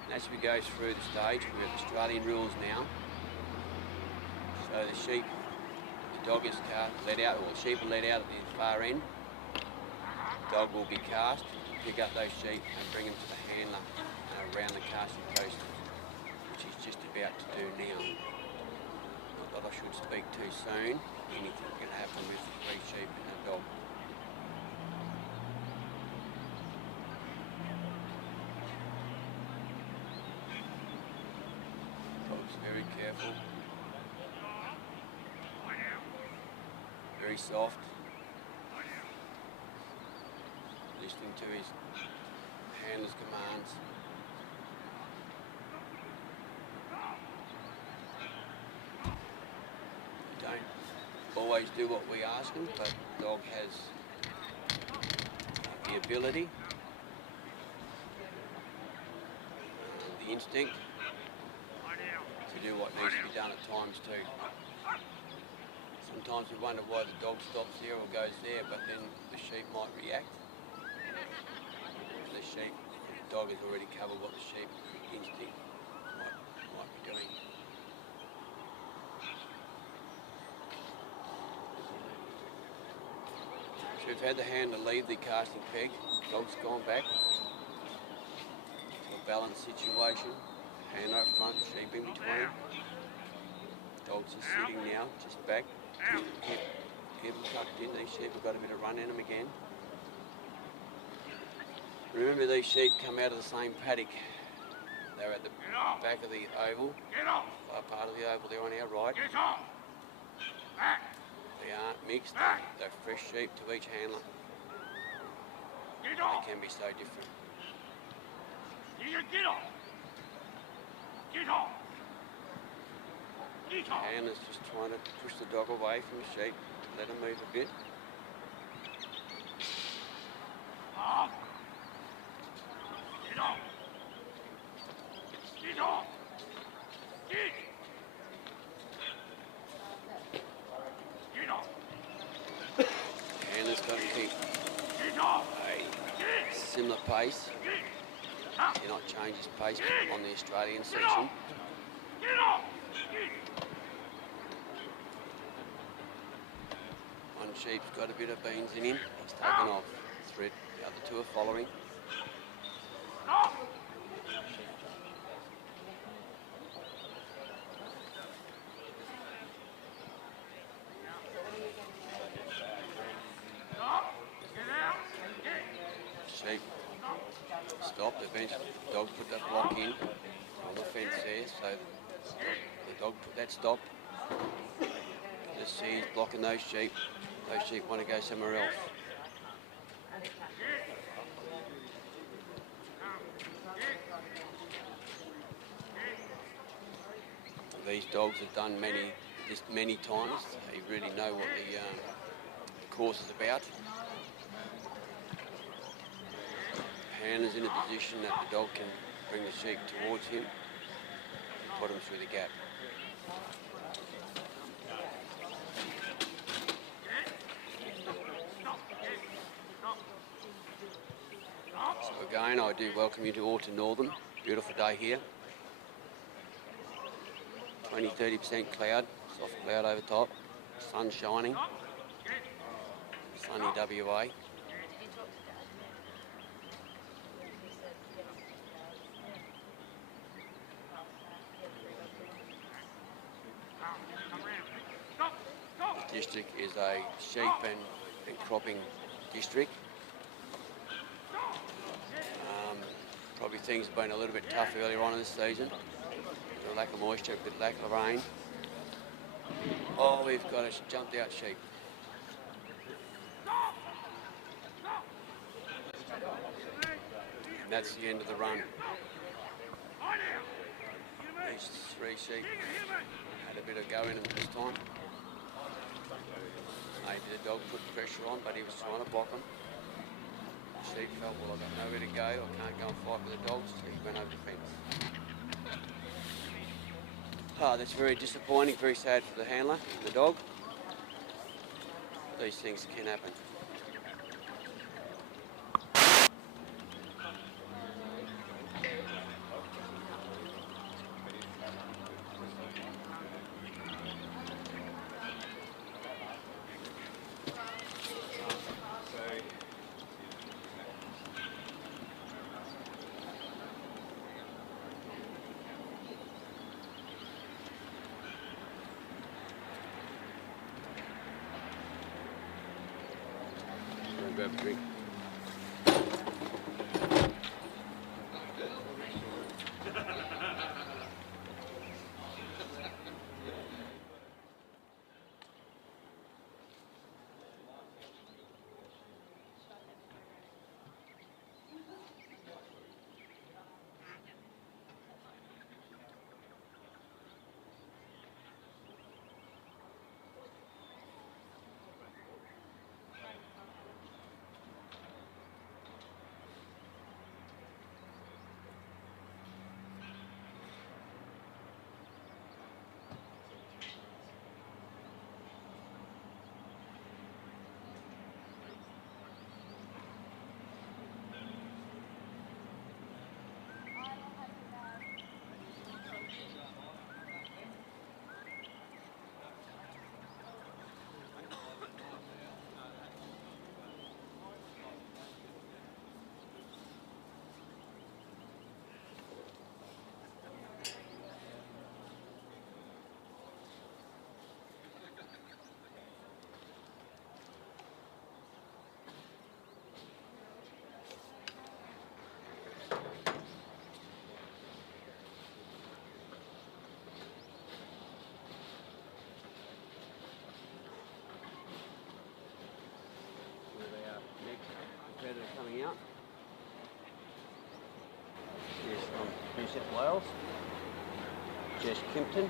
And as we go through the stage, we have Australian rules now. So the sheep, the dog is let out, or the sheep are let out at the far end. The dog will be cast, pick up those sheep and bring them to the handler around the casting post, which he's just about to do now. Not that I should speak too soon. Anything can happen with 3 sheep and a dog. Dog's very careful, very soft, listening to his handler's commands. We don't always do what we ask him, but the dog has the ability, the instinct to do what needs to be done at times too. Sometimes we wonder why the dog stops there or goes there, but then the sheep might react. The dog has already covered what the sheep instinct might be doing. So we've had the handler leave the casting peg, dog's gone back to a balanced situation, handler up front, sheep in between. Dog's just sitting now, just back, keep them tucked in. These sheep have got a bit of run in them again. Remember, these sheep come out of the same paddock. They're at the back of the oval, part of the oval there on our right. They aren't mixed, they're fresh sheep to each handler. They can be so different. The handler's just trying to push the dog away from the sheep, let him move a bit. Handler's got to keep pace. He did not change his pace on the Australian section. One sheep's got a bit of beans in him. He's taken off. The other two are following. Sheep stopped. Eventually, the dog put that block in on the fence there, so the dog put that stop. Just see he's blocking those sheep. Those sheep want to go somewhere else. These dogs have done this many times. They really know what the course is about. The handler's in a position that the dog can bring the sheep towards him and put him through the gap. So again, I do welcome you all to Northern. Beautiful day here. 20-30% cloud, soft cloud over top, sun shining, sunny WA. The district is a sheep and cropping district. Probably things have been a little bit tough earlier on in the season. A lack of moisture, a bit lack of rain. Oh, we've got a jumped out sheep. And that's the end of the run. These three sheep had a bit of go in them this time. Maybe the dog put pressure on, but he was trying to block them. The sheep felt, well, I've got nowhere to go, I can't go and fight with the dogs, so he went over the fence. That's very disappointing, very sad for the handler, the dog. These things can happen. Grab a drink. Coming out. Here's from New South Wales, Jess Kimpton.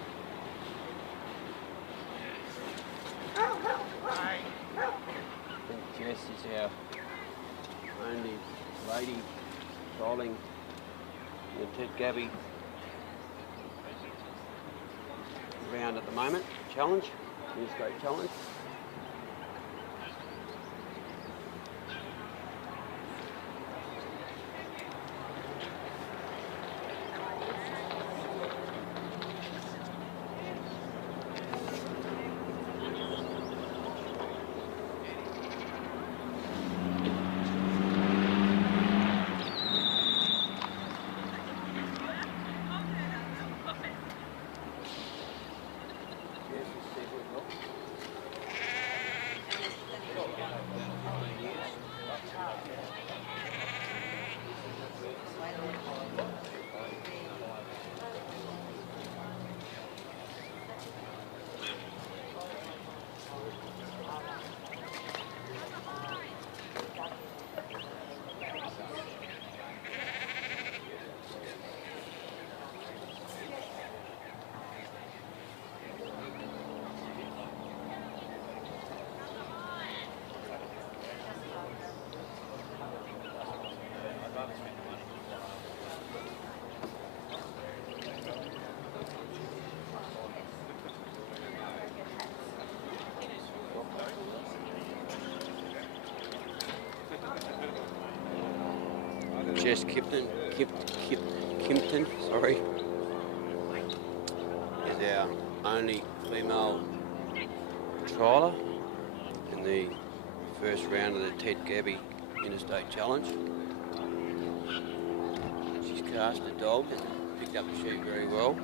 And Jess is our only lady trialling the Gaby round at the moment. Challenge, Interstate Challenge. Jess Kimpton, sorry, is our only female trialer in the first round of the Gaby Interstate Challenge. She's cast a dog and picked up the sheep very well.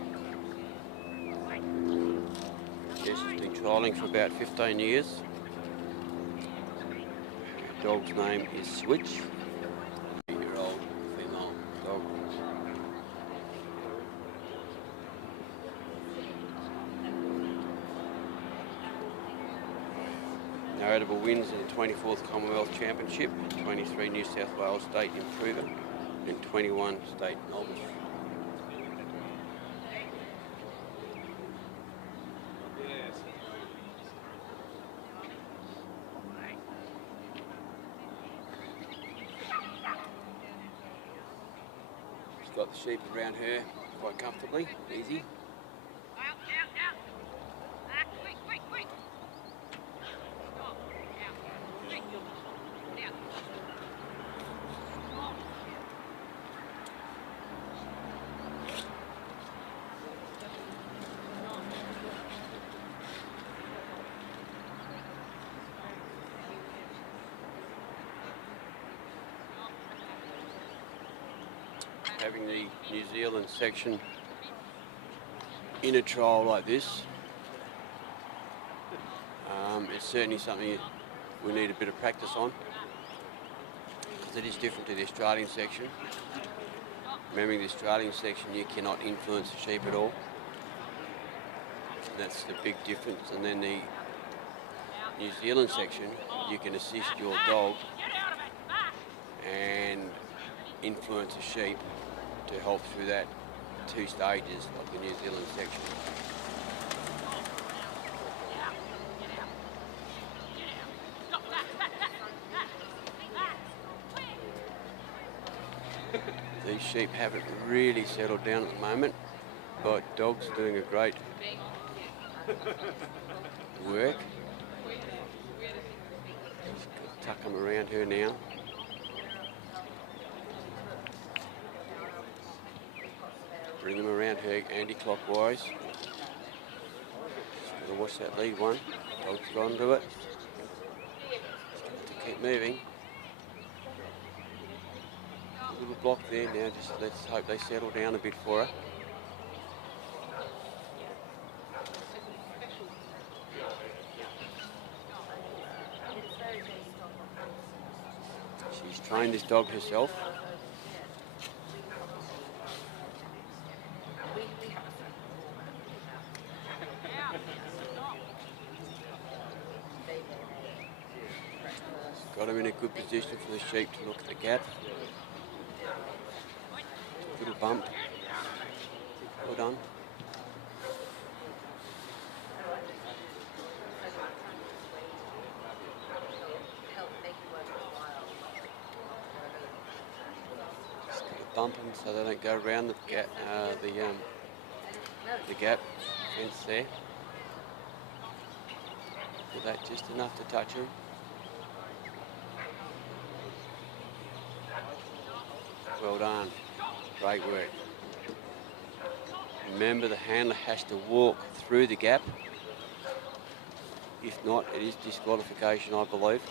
Jess has been trialling for about 15 years. Her dog's name is Switch, a 8-year-old female dog. Notable wins in the 24th Commonwealth Championship, 23 New South Wales State Improver, and 21 State Novice. She's got the sheep around her quite comfortably, easy. Out, out, out. Ah, quick, quick, quick. Stop. Out. Quick. Out. Stop. Having the New Zealand section in a trial like this, it's certainly something we need a bit of practice on, because it is different to the Australian section. Remembering the Australian section, you cannot influence the sheep at all. That's the big difference. And then the New Zealand section, you can assist your dog and influence a sheep to help through that 2 stages of the New Zealand section. These sheep haven't really settled down at the moment, but dog's doing a great work. Just tuck them around her now. Bring them around her anti-clockwise. Just gotta watch that lead one. Dog's gone to it. To keep moving. A little block there now, just let's hope they settle down a bit for her. She's trained this dog herself. Got him in a good position for the sheep to look at the gap. Little bump. Well done. Just got to bump them so they don't go around the gap. The gap fence there. Is that just enough to touch him? Well done. Great work. Remember, the handler has to walk through the gap. If not, it is disqualification, I believe.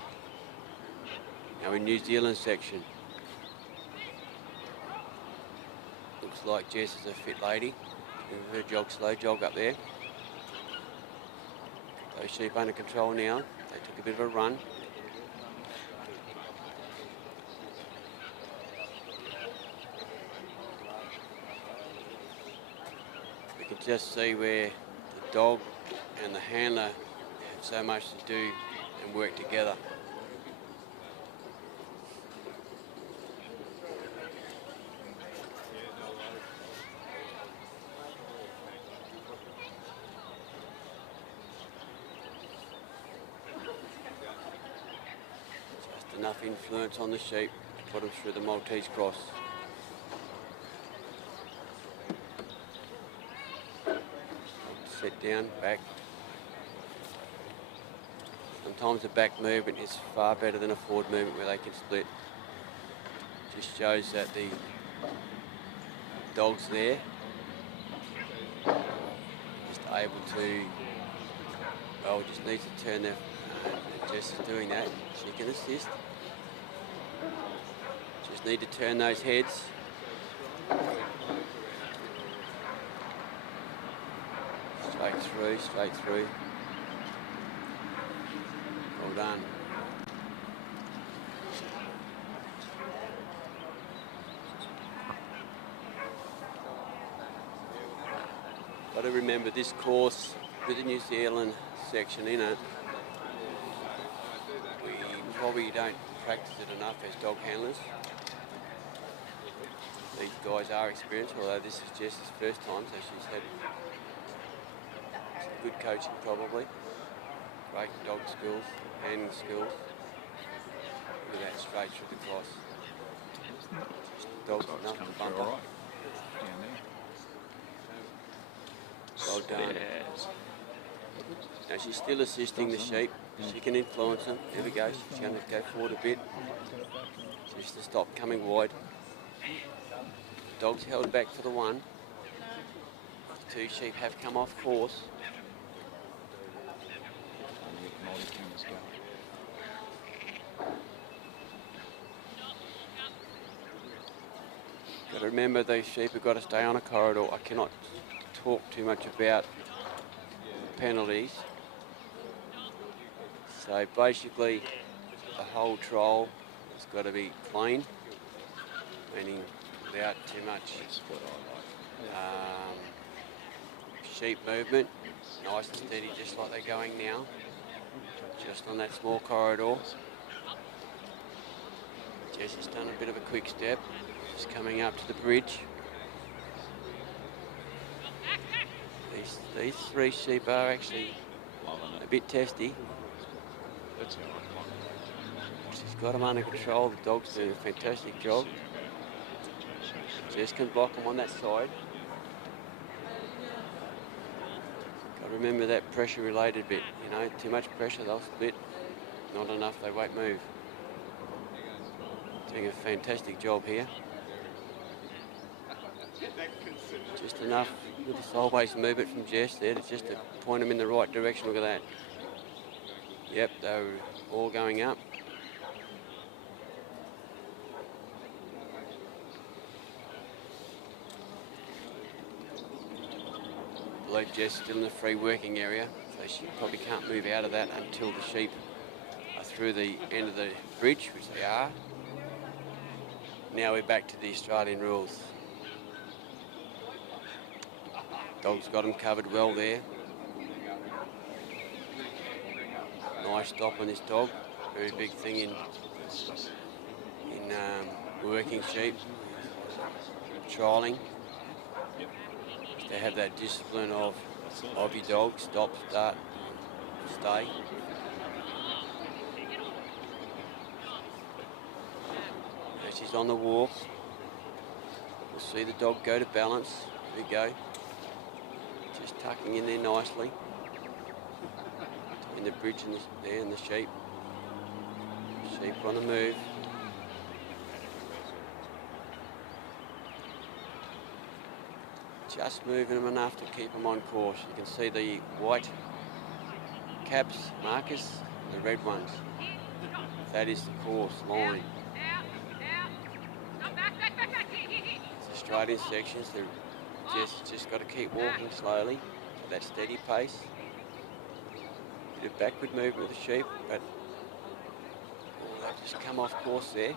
Now in New Zealand section, looks like Jess is a fit lady. Her jog, slow jog up there. Those sheep under control now. They took a bit of a run. You can just see where the dog and the handler have so much to do and work together. Just enough influence on the sheep to put them through the Maltese cross. Sit down, back. Sometimes a back movement is far better than a forward movement where they can split. Just shows that the dog's there. Just able to, oh, just needs to turn their, Jess is doing that. She can assist. Just need to turn those heads. Straight through, straight through. Well done. Got to remember this course with the New Zealand section in it, we probably don't practice it enough as dog handlers. These guys are experienced, although this is Jess's first time, so she's had some good coaching probably. Great dog skills, handling skills. Look at that, straight through the cross. Dog's enough to bump up. Well done. Now she's still assisting the sheep. She can influence them. There we go. She's going to go forward a bit. Just to stop coming wide. Dog's held back for the one. The two sheep have come off course. Got to remember these sheep have got to stay on a corridor. I cannot talk too much about penalties. So basically the whole trial has got to be clean, meaning without too much sheep movement, nice and steady just like they're going now, just on that small corridor. Jess has done a bit of a quick step, just coming up to the bridge. These three sheep are actually a bit testy. She's got them under control. The dog's doing a fantastic job. Jess can block them on that side. Got to remember that pressure related bit. You know, too much pressure they'll split. Not enough they won't move. Doing a fantastic job here. Just enough with the sideways movement from Jess there to just to point them in the right direction. Look at that. Yep, they're all going up. I believe Jess is still in the free working area, so she probably can't move out of that until the sheep are through the end of the bridge, which they are. Now we're back to the Australian rules. Dog's got him covered well there. Nice stop on this dog. Very big thing in working sheep, trialling. They have that discipline of your dog, stop, start, stay. As she's on the walk, we'll see the dog go to balance. There we go. Just tucking in there nicely. In the bridge and there and the sheep. Sheep on the move. Just moving them enough to keep them on course. You can see the white caps, markers, and the red ones. That is the course line. It's Australian sections. They're just got to keep walking slowly at that steady pace. Bit of backward movement with the sheep, but they've just come off course there.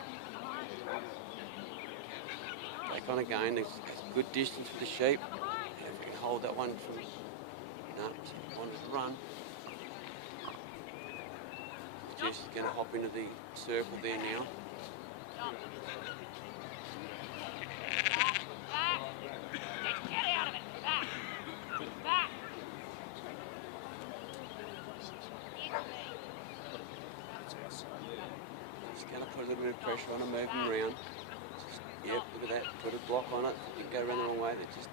Take on again. There's good distance with the sheep. If we can hold that one from wanting to run. Jess is going to hop into the circle there now. Just going to put a little bit of pressure on and move them around. Yep, look at that. Put a block on it. You can go around the wrong way. They're just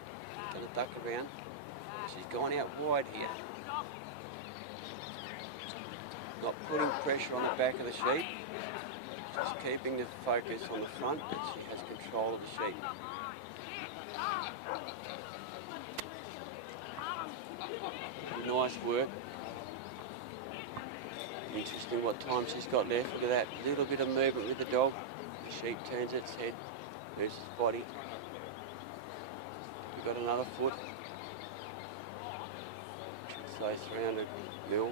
going to duck around. She's gone out wide here. Not putting pressure on the back of the sheep. Just keeping the focus on the front that she has control of the sheep. Nice work. Interesting what time she's got left. Look at that little bit of movement with the dog. The sheep turns its head, moves its body. We've got another foot. Say 300 mil.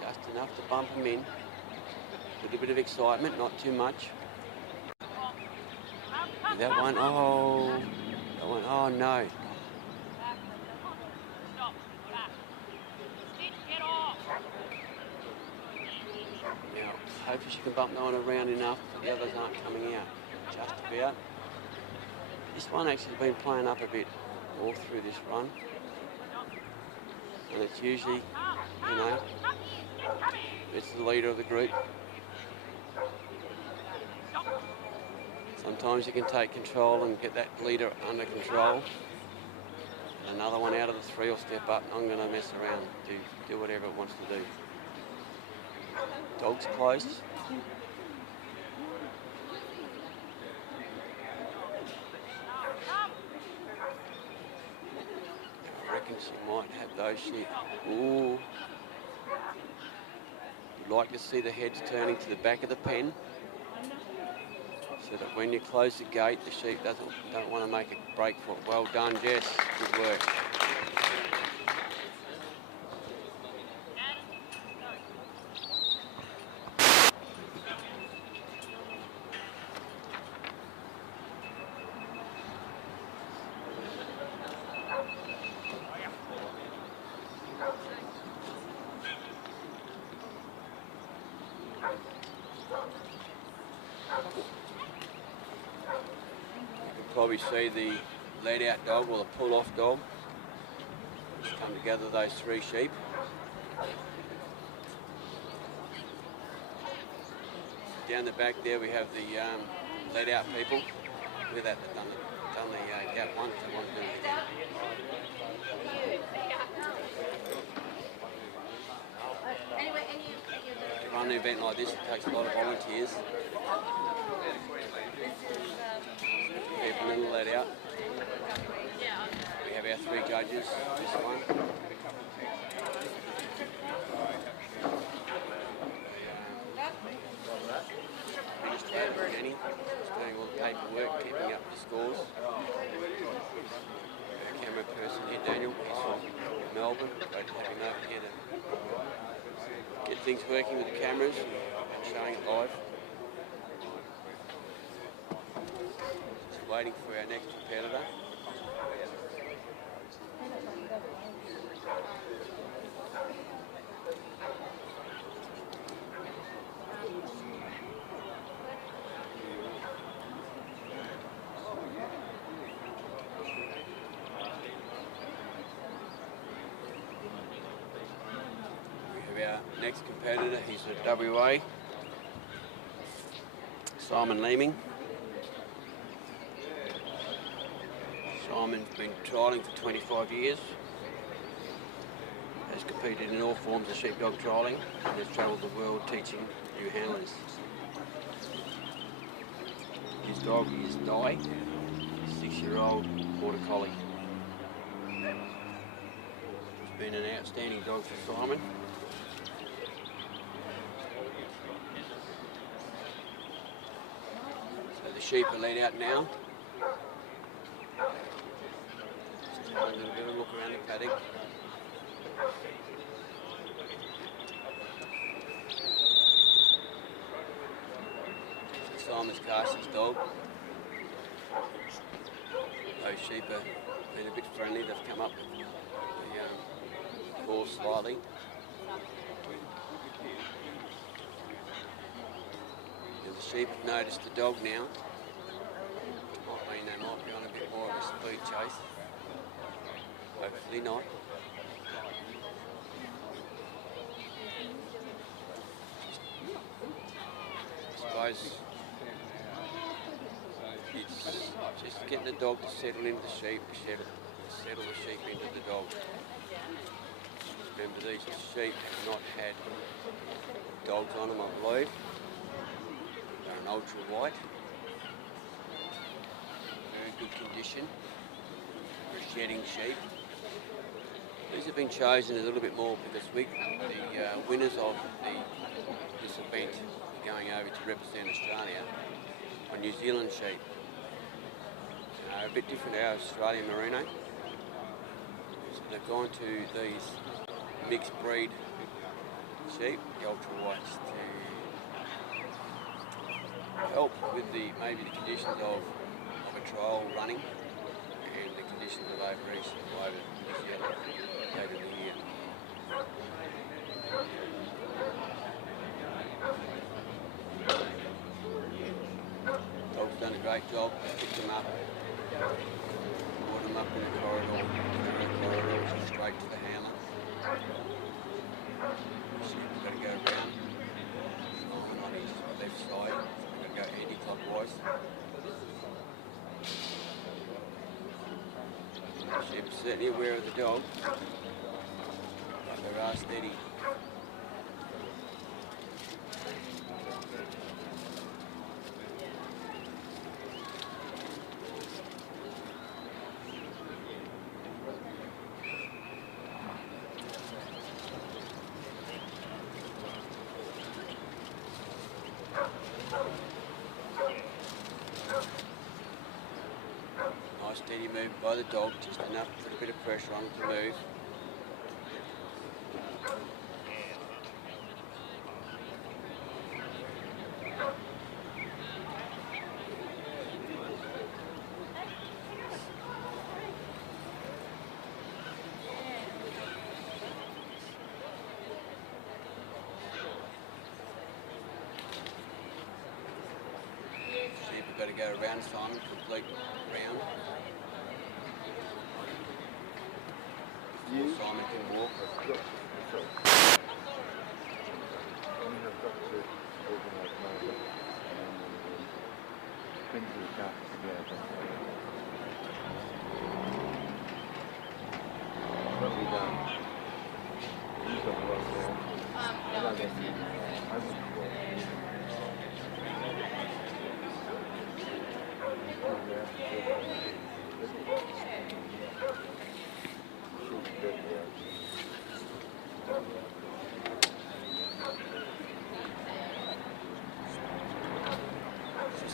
Just enough to bump them in. A little bit of excitement, not too much. That one, oh no. Now, hopefully she can bump that one around enough that the others aren't coming out. Just about. This one actually has been playing up a bit all through this run. And it's usually, you know, it's the leader of the group. Sometimes you can take control and get that leader under control. And another one out of the three will step up. I'm going to mess around, do whatever it wants to do. Dog's close. I reckon she might have those sheep. Ooh. You'd like to see the heads turning to the back of the pen, so that when you close the gate, the sheep don't want to make a break for it. Well done, Jess. Good work. Probably see the let out dog or the pull off dog just come together, those three sheep. Down the back there we have the let out people. Look at that, they've done the gap one, so they want to do it again. To run an event like this, it takes a lot of volunteers. People in the let out. We have our three judges, this one. Administrator Jenny, just doing all the paperwork, keeping up the scores. Our camera person here, Daniel, he's from Melbourne, great to have him over here to get things working with the cameras and showing it live. Waiting for our next competitor. We have our next competitor, he's a WA, Simon Leeming. Simon's been trialling for 25 years, has competed in all forms of sheepdog trialling and has travelled the world teaching new handlers. His dog is Di, 6-year-old Border Collie. He's been an outstanding dog for Simon. So the sheep are let out now. A little bit of look around the paddock. Simon's Carson's dog. Those sheep are been a bit friendly. They've come up the course slightly. And the sheep have noticed the dog now. Might mean they might be on a bit more of a speed chase. Hopefully not. I suppose it's just getting the dog to settle into the sheep, settle the sheep into the dog. Remember, these sheep have not had dogs on them, I believe. They're an ultra white. Very good condition. For a shedding sheep. These have been chosen a little bit more because the winners of this event are going over to represent Australia on New Zealand sheep. A bit different to our Australian Merino. So they've gone to these mixed breed sheep, the ultra whites, to help with maybe the conditions of a trial running and the conditions of over east or over New Zealand later in the year. Dog's done a great job, picked them up, brought them up in the corridor, straight to the handler. So we've got to go around, Simon on his left side, so we've got to go anti-clockwise. Sheep are certainly aware of the dog, but they are steady. Nice steady move by the dog, just enough to put a bit of pressure on it to move. Sheep have got to go around Simon, complete round. Before Simon can walk.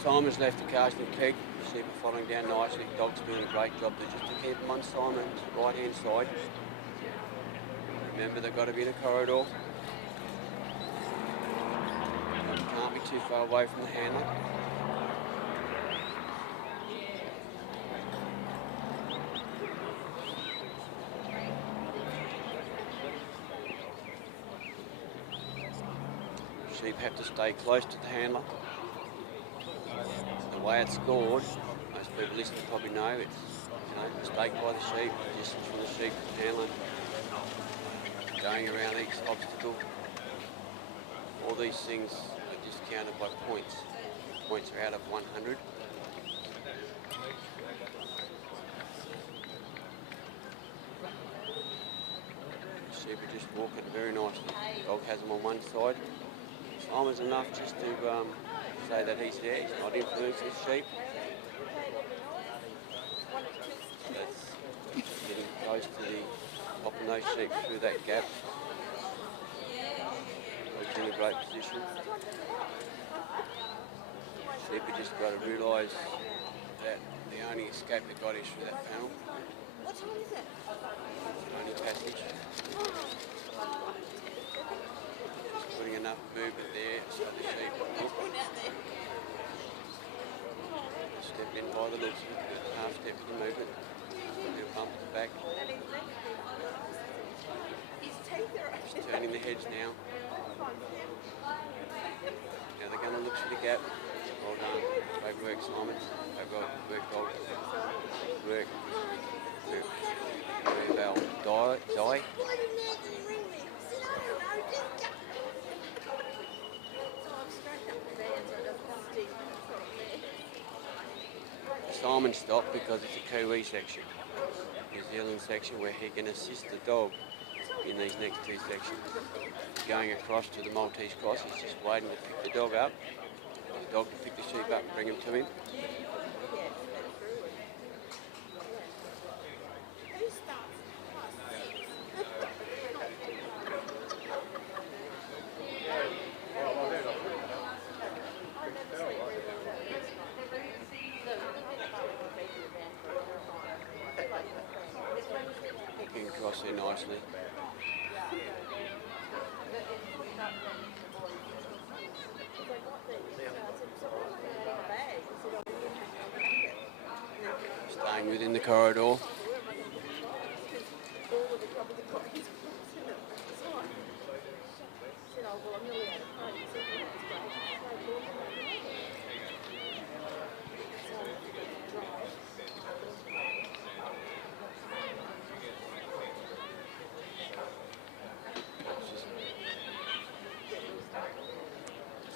Simon's left the casting peg, sheep are following down nicely, dog's doing a great job there just to keep them on Simon's right hand side. Remember, they've got to be in a corridor. Can't be too far away from the handler. Sheep have to stay close to the handler. The way it's scored, most people listening probably know it's mistake by the sheep, distance from the sheep to the handler, going around each obstacle. All these things are discounted by points. Points are out of 100. The sheep are just walking very nicely. The dog has them on one side. Simon's enough just to say that he's there, he's not influencing his sheep. That's getting close to popping those sheep through that gap. He's in a great position. Sheep have just got to realise that the only escape they've got is through that panel. What time is it? It's the only passage. Putting enough movement there so the sheep look. Stepped in by the looks of it, half step to the movement, a bump to the back. Just turning the heads now. Now they're going to look for the gap. Well done. Great work, Simon. Great work, dog. Work. Very well. Die. Simon stopped because it's a Kiwi section, New Zealand section, where he can assist the dog in these next two sections. Going across to the Maltese cross, he's just waiting to pick the dog up. The dog to pick the sheep up and bring him to him. Picking across there nicely. Staying within the corridor.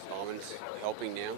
Simon's helping now.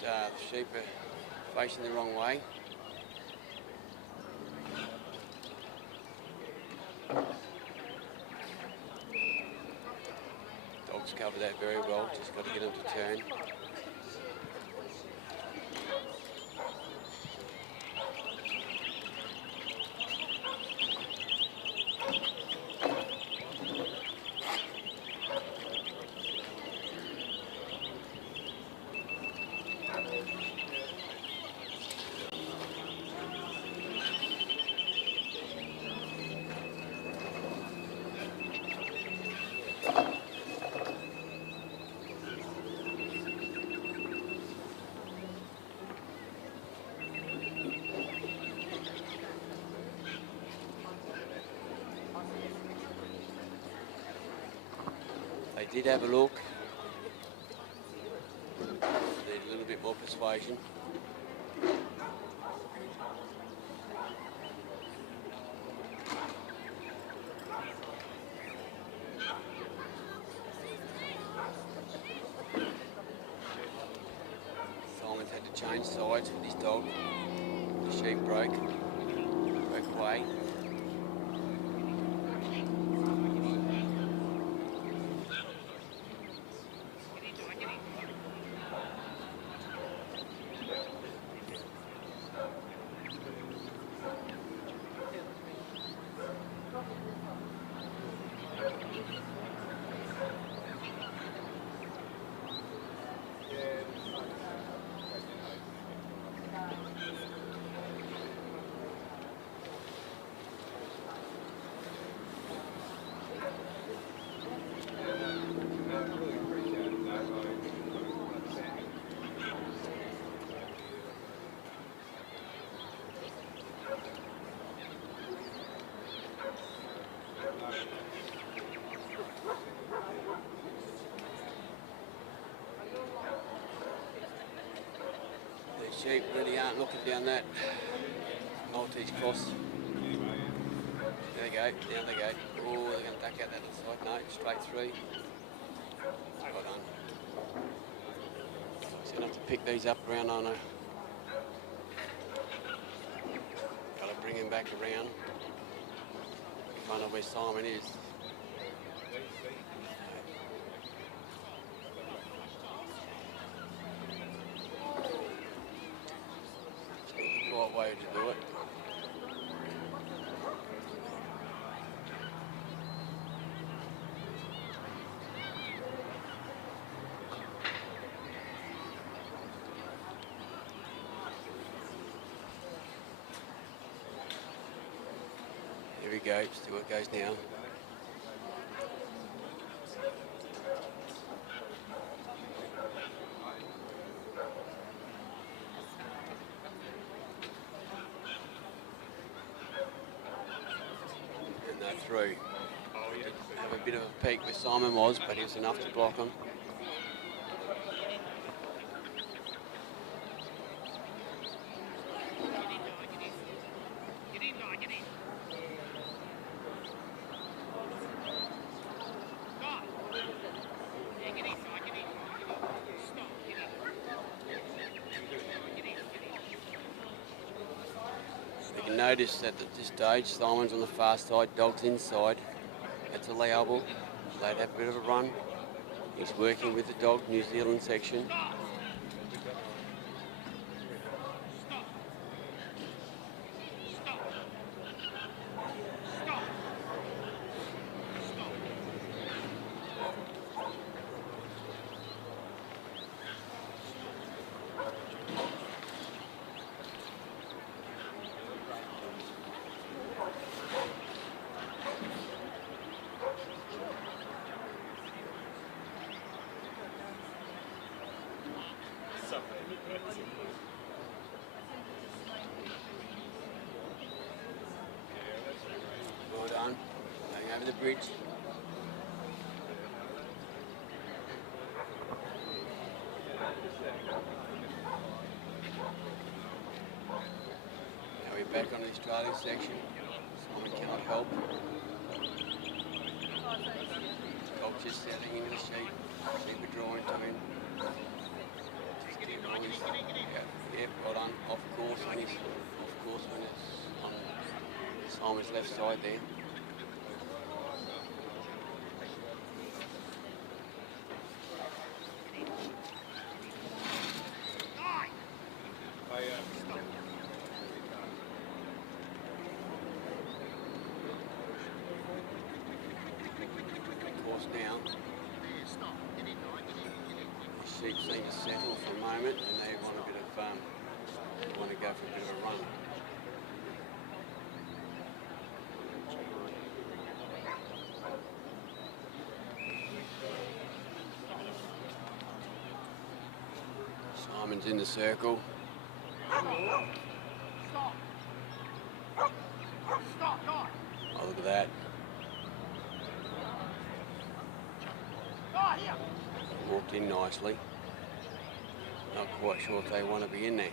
The sheep are facing the wrong way. Dog's covered that very well, just got to get him to turn. They did have a look. Need a little bit more persuasion. Simon's had to change sides with his dog. The sheep broke away. Sheep really aren't looking down that Maltese cross. There they go, down they go. Oh, they're going to duck out that other side. No, straight through. Well done. Just going to have to pick these up around on her. Got to bring him back around in front of where Simon is. Right way to do it. Here we go, see what goes now. through. Have a bit of a peek where Simon was, but he was enough to block him. You can notice that at this stage, Simon's on the far side, dog's inside. That's allowable. They'd have a bit of a run. He's working with the dog, New Zealand section. Well done. Going over the bridge. Now we're back on the Australian section. Simon cannot help. Dog's just settling into the sheep. Sheep are drawing to him. Just keep noise. Yeah, well done. Off course when it's on Simon's left side there. Course now. The sheep seem to settle for a moment and they want a bit of want to go for a bit of a run. Simon's in the circle. Oh, look at that. Walked in nicely. Not quite sure if they want to be in there.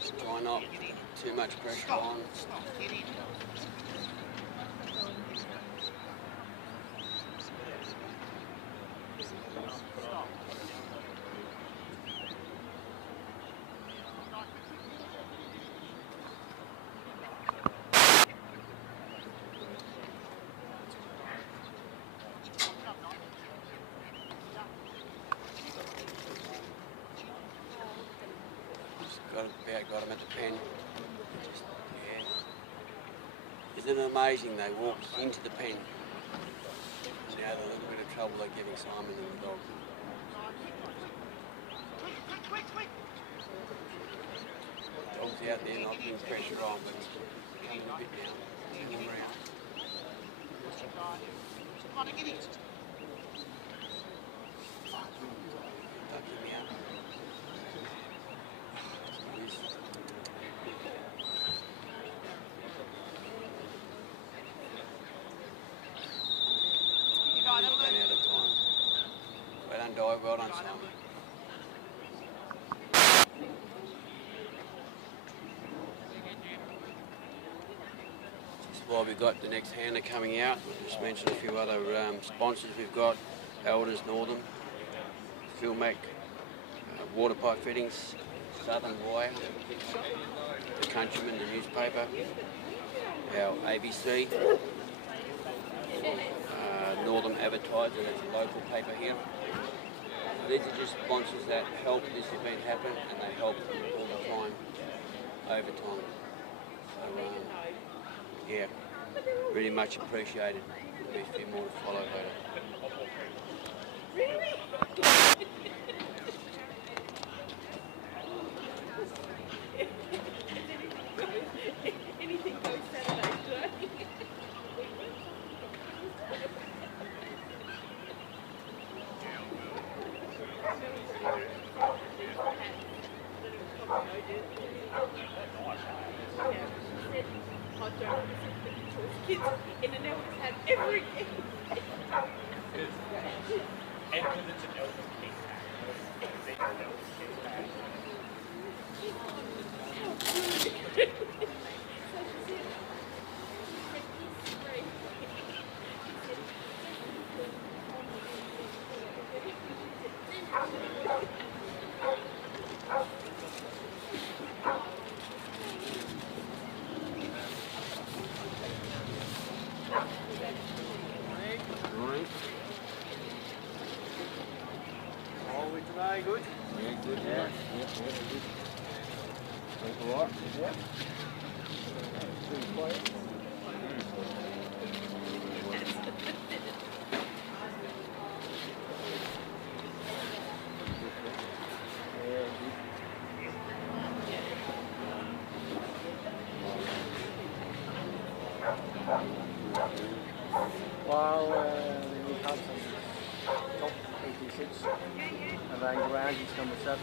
Just try not too much pressure on. Got him at the pen. Just, yeah. Isn't it amazing? They walked into the pen. Now the little bit of trouble they're giving Simon and the dog. Dog's out there not putting pressure on, but it's coming a bit down. Hanging around. Ducking me out. Well done, Simon. Just while we've got the next handler coming out, we'll just mention a few other sponsors we've got. Elders Northern, Philmac, Water Pipe Fittings, Southern Wire, The Countryman, the newspaper, our ABC, Northern Advertiser, that's a local paper here. These are just sponsors that help this event happen, and they help all the time, over time. So, yeah, really much appreciated. There'll be a few more to follow later. Well, we had some top 86 and then garage is number 7.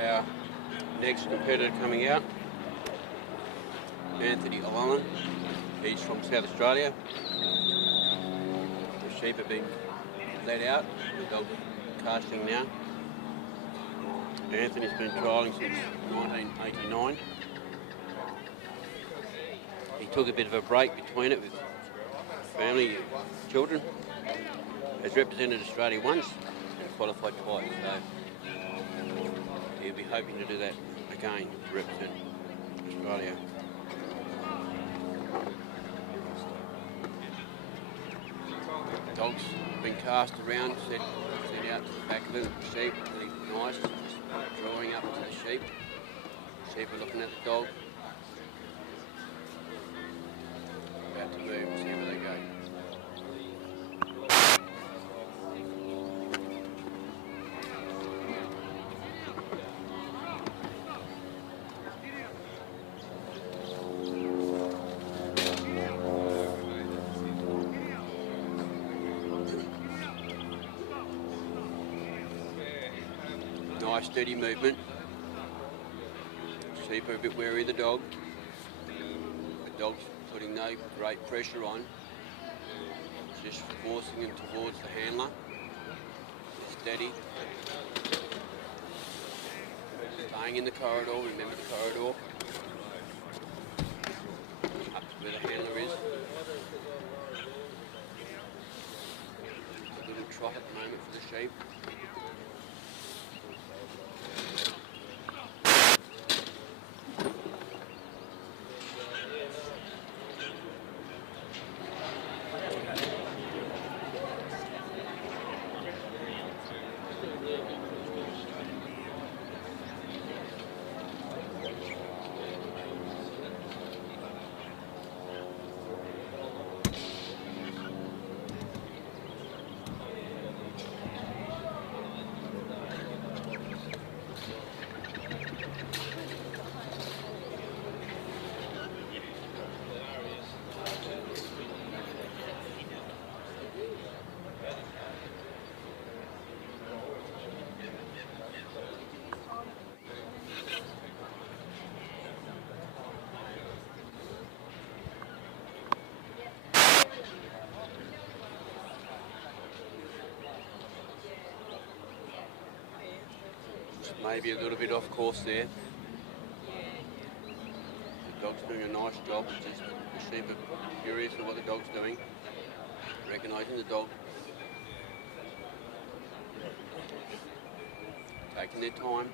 Our next competitor coming out, Anthony Allen. He's from South Australia. The sheep have been let out. The dog's casting now. Anthony's been trialling since 1989. He took a bit of a break between it with family, children. Has represented Australia once and qualified twice. So he'll be hoping to do that again to represent Australia. The dog's been cast around, set out to the back of it. The sheep, really nice, just drawing up to the sheep. Sheep are looking at the dog. About to move, see where they go. Nice steady movement. Sheep are a bit wary of the dog. The dog's putting no great pressure on. Just forcing him towards the handler. Steady. Staying in the corridor, remember the corridor. Up to where the handler is. A little trot at the moment for the sheep. maybe a little bit off course there. The dog's doing a nice job. It's just the sheep are curious of what the dog's doing, recognising the dog, taking their time.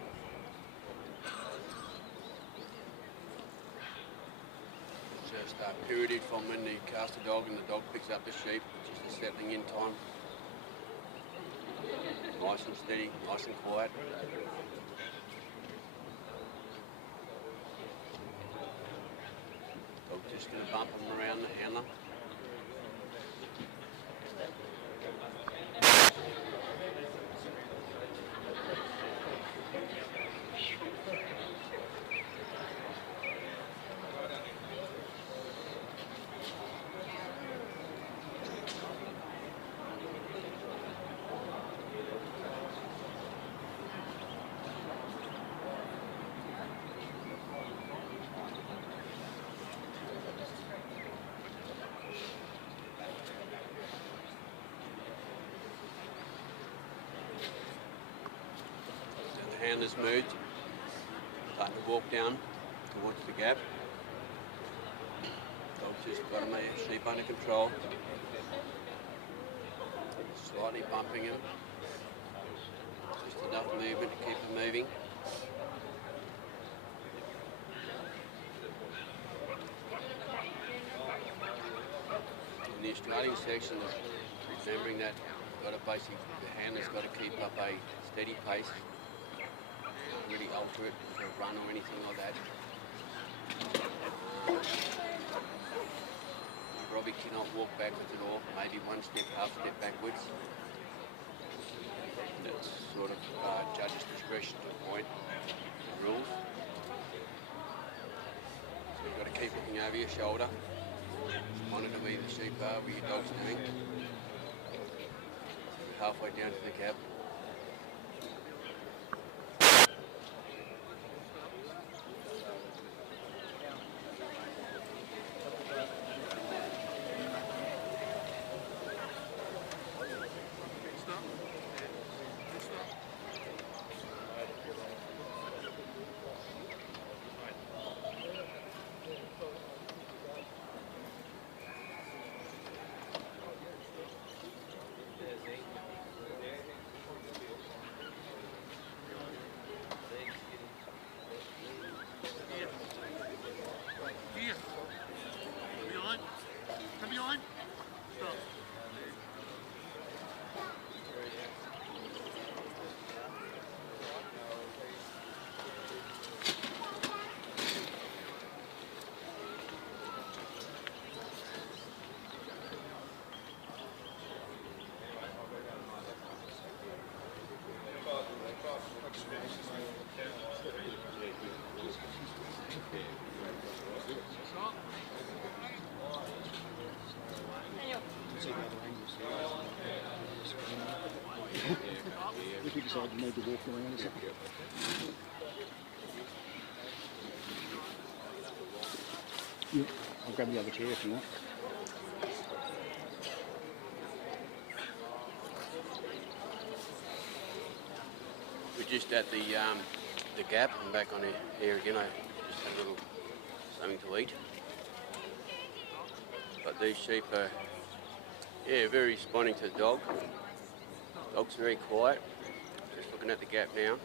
Just period from when you cast the dog and the dog picks up the sheep, just a settling in time. Nice and steady, nice and quiet. Dog just going to bump him around the handler. The handler's moved, starting to walk down towards the gap. Dog's just got him sheep under control. Slightly bumping him. Just enough movement to keep him moving. In the Australian section, remembering that the handler's got to keep up a steady pace. Really alter it into a run or anything like that. Robbie cannot walk backwards at all, maybe one step, half step backwards. That's sort of judge's discretion to a point, the rules. So you've got to keep looking over your shoulder, monitor where the sheep are, where your dog's doing. Halfway down to the gap. If you decide you need to walk around or something. Yeah, I'll grab the other chair if you want. We're just at the gap. I'm back on here again. I just had a little something to eat. But these sheep are, very responding to the dog. Dog's very quiet. Just looking at the gap now.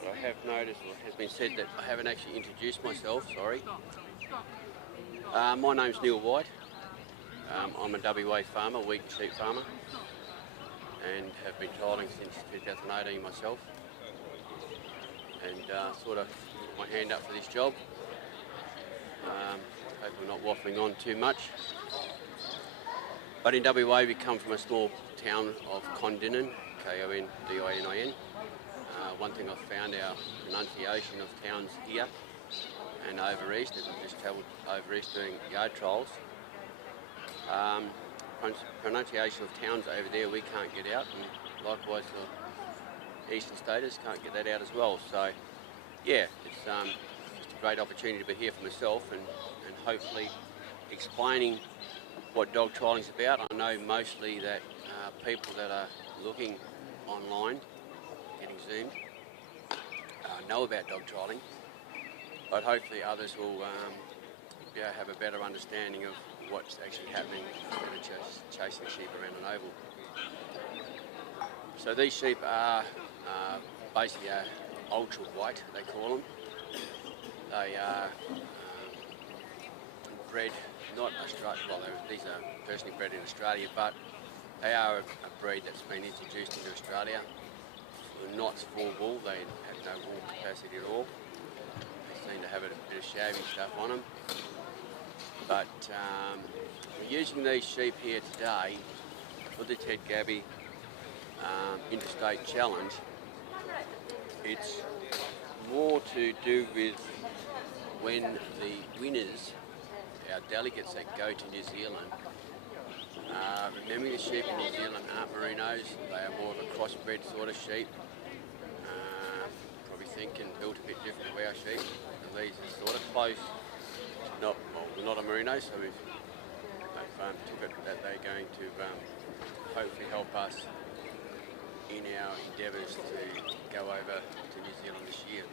But I have noticed, or it has been said, that I haven't actually introduced myself, sorry. My name's Neil White. I'm a WA farmer, wheat and sheep farmer, and have been trialling since 2018 myself. And sort of put my hand up for this job. Hope I'm not waffling on too much. But in WA we come from a small town of Condinin, K-O-N-D-I-N-I-N. One thing I've found, our pronunciation of towns here and over east, as I've just travelled over east doing yard trials, pronunciation of towns over there we can't get out, and likewise the eastern staters can't get that out as well. So yeah, it's just a great opportunity to be here for myself and hopefully explaining what dog trialling is about. I know mostly that people that are looking online getting zoomed know about dog trialling, but hopefully others will have a better understanding of what's actually happening instead of chasing sheep around an oval. So these sheep are basically ultra white, they call them. They are bred, not Australia, well these are personally bred in Australia, but they are a breed that's been introduced into Australia. They're not for wool, they have no wool capacity at all. They seem to have a bit of shaving stuff on them. But we're using these sheep here today for the Ted Gaby Interstate Challenge. It's more to do with when the winners, our delegates that go to New Zealand, remembering the sheep in New Zealand aren't merinos, they are more of a crossbred sort of sheep. Probably think and built a bit different to our sheep. And these are sort of close, we're not a merino, so we've took it that they're going to hopefully help us in our endeavours to go over to New Zealand this year.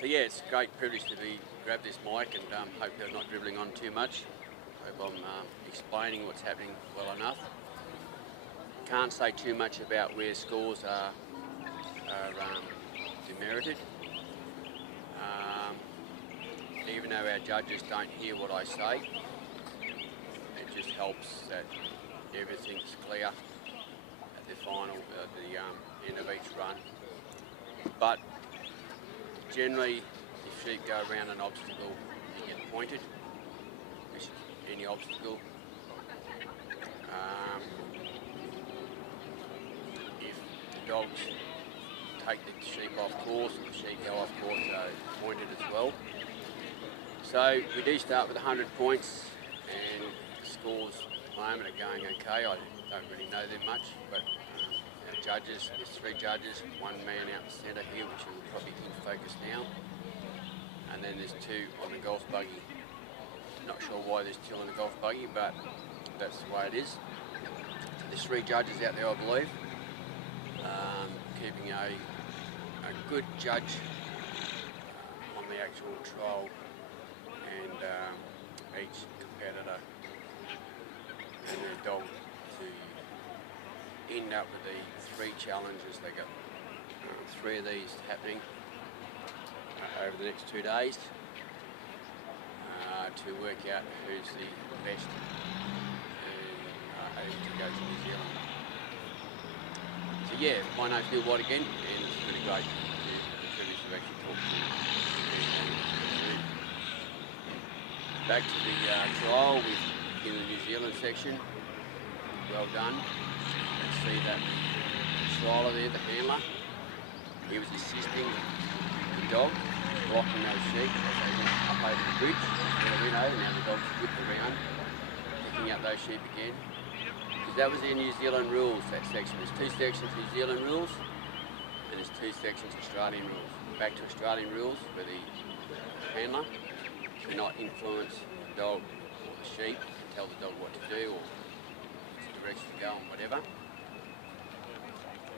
So yeah, it's a great privilege to grab this mic and hope I'm not dribbling on too much. Hope I'm explaining what's happening well enough. Can't say too much about where scores are demerited. Even though our judges don't hear what I say, it just helps that everything's clear at the final, the end of each run. But generally, if sheep go around an obstacle, you get pointed, which is any obstacle. If the dogs take the sheep off course, and the sheep go off course, they're pointed as well. So we do start with 100 points, and the scores at the moment are going okay. I don't really know them much, but our judges, there's 3 judges, 1 man out in the centre here, which will probably in focus now, and then there's 2 on the golf buggy. Not sure why there's 2 on the golf buggy, but that's the way it is. There's 3 judges out there, I believe, keeping a good judge on the actual trial, and each competitor and their dog to end up with the 3 challenges. They got 3 of these happening over the next 2 days to work out who's the best and able to go to New Zealand. So yeah, my name's Neil White again, and it's really great to have the privilege to actually talk to you. Back to the trial in the New Zealand section. Well done. Let's see that trialer there, the handler. He was assisting the dog, blocking those sheep as they went up over the bridge. Now the dog's whipped around, picking up those sheep again. Because that was their New Zealand rules, that section. There's 2 sections New Zealand rules, and there's 2 sections Australian rules. Back to Australian rules, where the handler cannot influence the dog or the sheep, tell the dog what to do or which direction to go and whatever.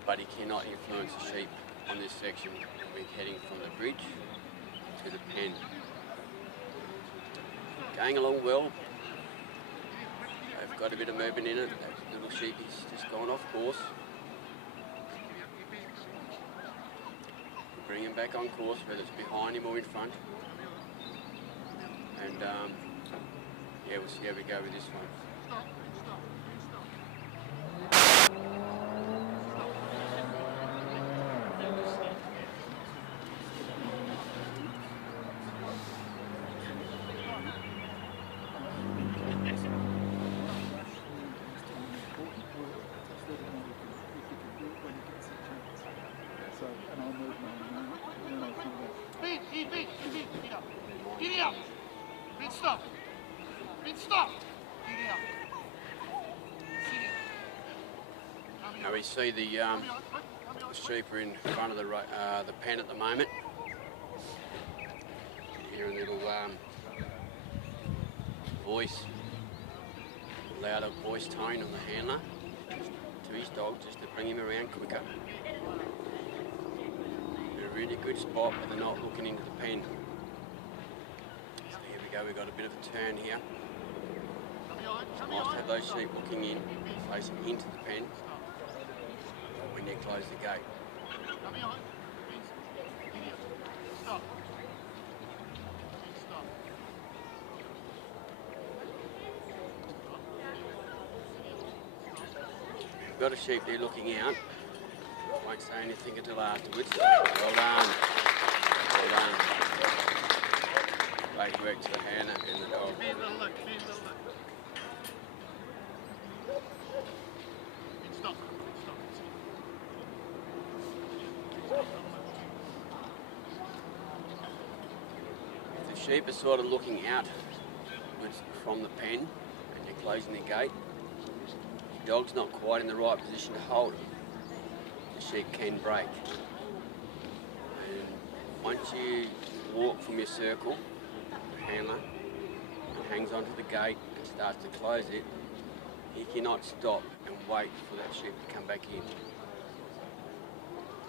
But he cannot influence the sheep on this section when heading from the bridge to the pen. Going along well. They've got a bit of movement in it. That little sheep is just gone off course. Bring him back on course, whether it's behind him or in front. And yeah, we'll see how we go with this one. Now we see the sheep are in front of the pen at the moment. Hear a little louder voice tone on the handler to his dog just to bring him around quicker. In a really good spot, but they're not looking into the pen. So here we go, we've got a bit of a turn here. It's nice to have those sheep looking in, facing into the pen when you close the gate. We've got a sheep there looking out. Won't say anything until afterwards. Well done. Well done. Great work to the handler and the dog. If the sheep are sort of looking outwards from the pen and you're closing the gate, the dog's not quite in the right position to hold it. The sheep can break. And once you walk from your circle, the handler hangs onto the gate and starts to close it, he cannot stop and wait for that sheep to come back in.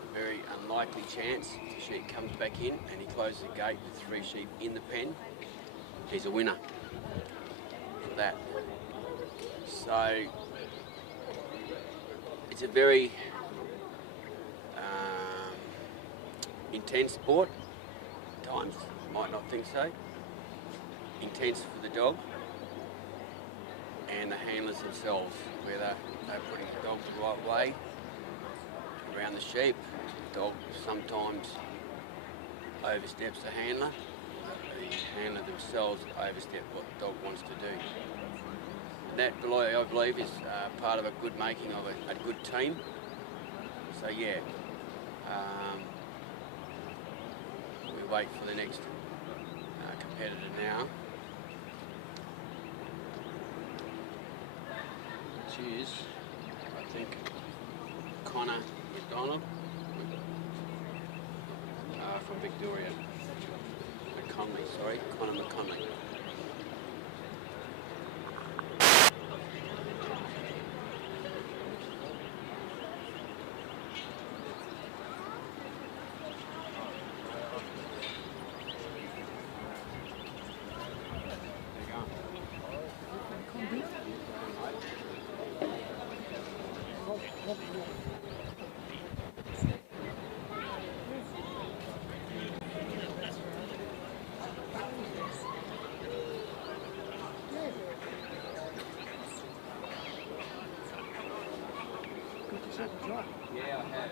A very unlikely chance the sheep comes back in and he closes the gate with 3 sheep in the pen. He's a winner for that. So it's a very intense sport. At times, might not think so. Intense for the dog and the handlers themselves, whether they're putting the dog the right way around the sheep. The dog sometimes oversteps the handler. The handler themselves overstep what the dog wants to do. And that, I believe, is part of a good making of a good team. So yeah, we wait for the next competitor now. Which is, I think, Connor McDonald from Victoria. McConley, sorry, Connor McConley. Yeah, I have.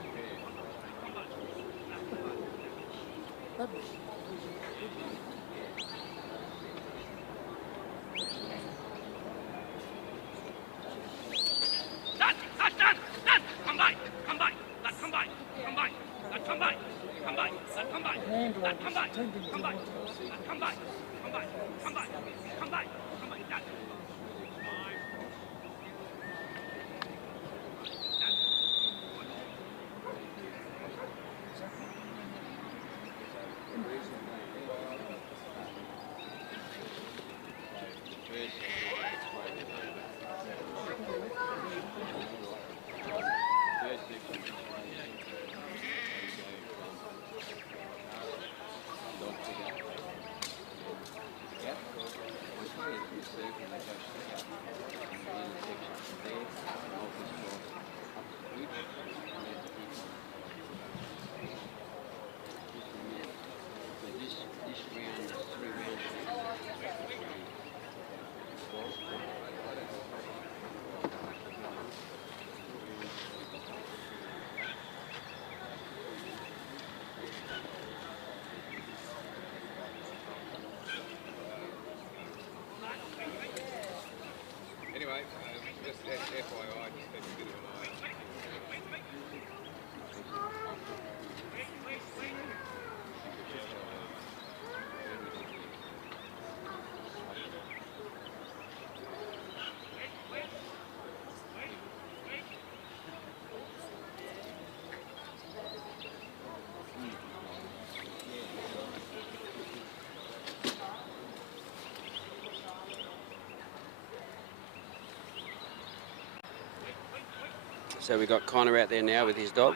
Done! Come back! Come back! Come back! Come back! Come back! Come back! Come back! Come back! Come back! Come back! Come back! Come back! Come back! Come back! Done. Anyway, just FYI, just take a bit of an eye. So we've got Connor out there now with his dog.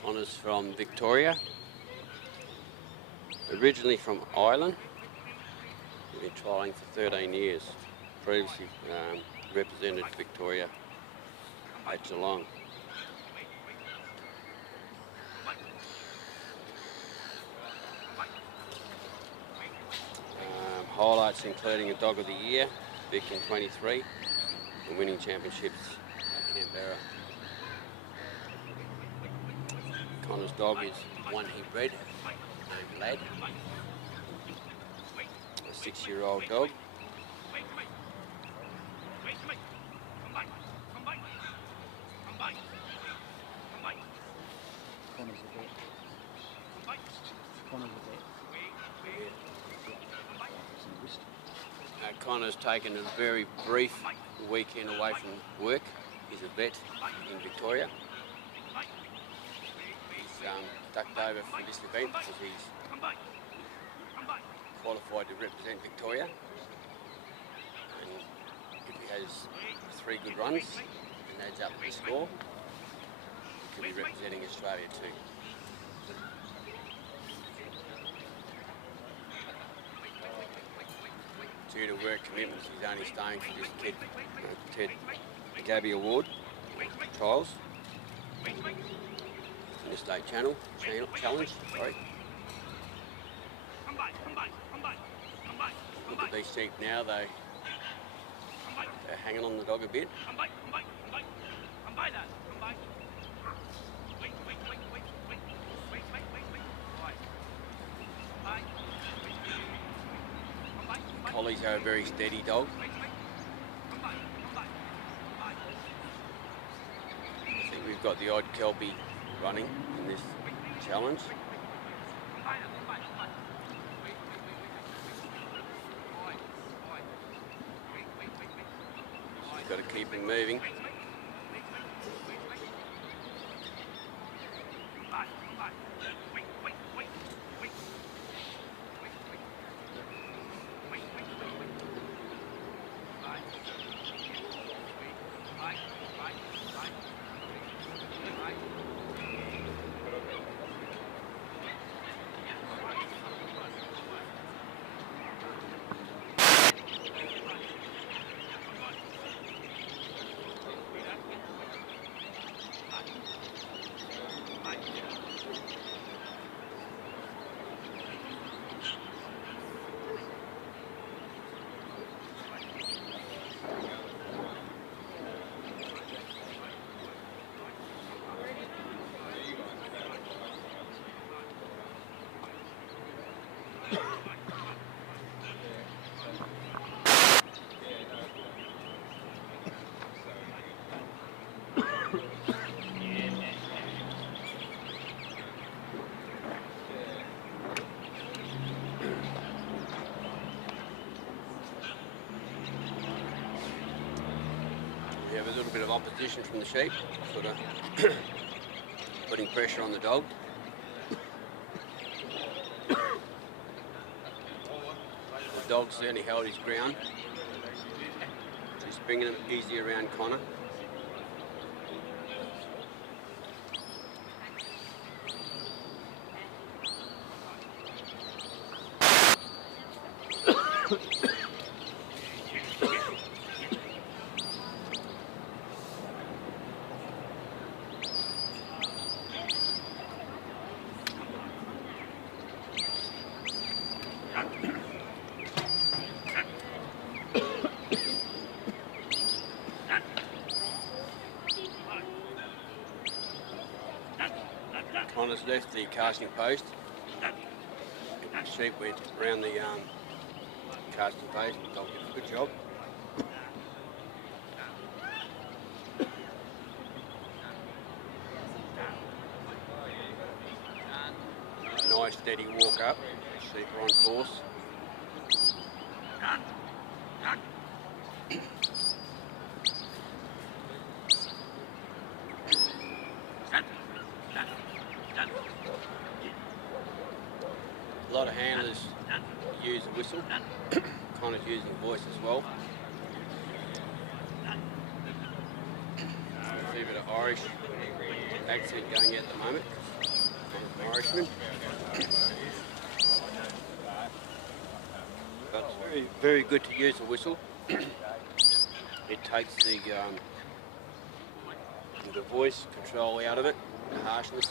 Connor's from Victoria, originally from Ireland. We've been trialling for 13 years. Previously represented Victoria at Geelong. Highlights including a Dog of the Year, Vic in 23, and winning championships at Canberra. Connor's dog is one he bred, named Lad, a 6-year-old dog. Connor's a vet. Connor's a vet. Connor's taken a very brief weekend away from work. He's a vet in Victoria. He's ducked over for this event because he's qualified to represent Victoria. And if he has 3 good runs and adds up his score, he could be representing Australia too. Due to work commitments, he's only staying for this Ted Gaby Award trials. Interstate Challenge. Sorry. Look at these sheep now. They're hanging on the dog a bit. Collies are a very steady dog. I think we've got the odd Kelpie running in this challenge. Just got to keep him moving. We have a little bit of opposition from the sheep, sort of putting pressure on the dog. The dog certainly held his ground. Just bringing him easy around Connor. Connor's left the casting post. The sheep went around the casting post. The dog did a good job. Nice steady walk up. Sheep are on course. use a whistle. Connor's using voice as well. A bit of Irish accent going at the moment. I'm an Irishman. But it's very, very good to use a whistle. It takes the voice control out of it, the harshness.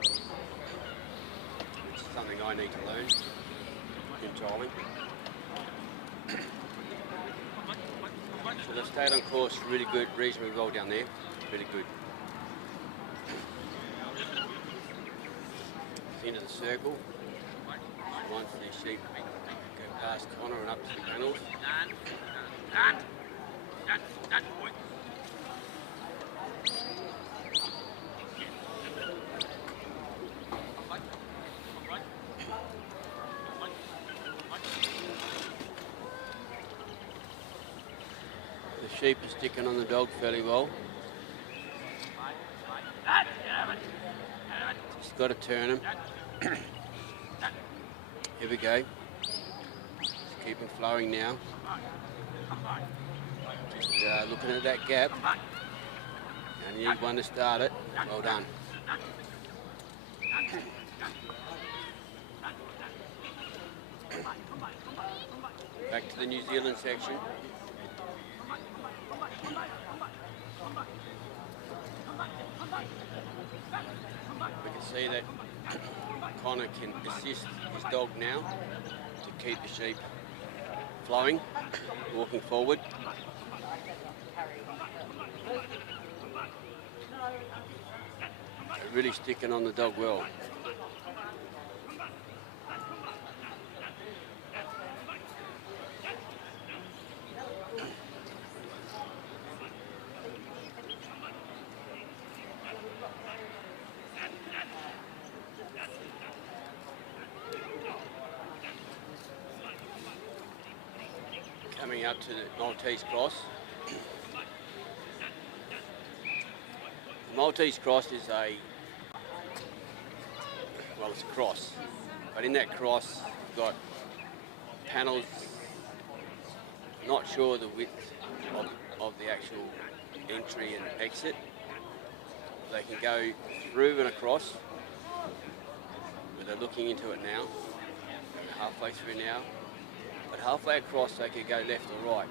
It's something I need to learn, controlling. So they've stayed on course really good, reasonably well down there, really good. Into the circle. Once the sheep go past Connor and up to the panels. The sheep are sticking on the dog fairly well. Just got to turn him. Here we go. Just keep him flowing now. Just looking at that gap. And you need one to start it. Well done. Back to the New Zealand section. We can see that Connor can assist his dog now to keep the sheep flowing, walking forward. They're really sticking on the dog well. Coming up to the Maltese cross. The Maltese cross is it's a cross, but in that cross you've got panels, not sure the width of the actual entry and exit. They can go through and across, but they're looking into it now, halfway through now. But halfway across they could go left or right.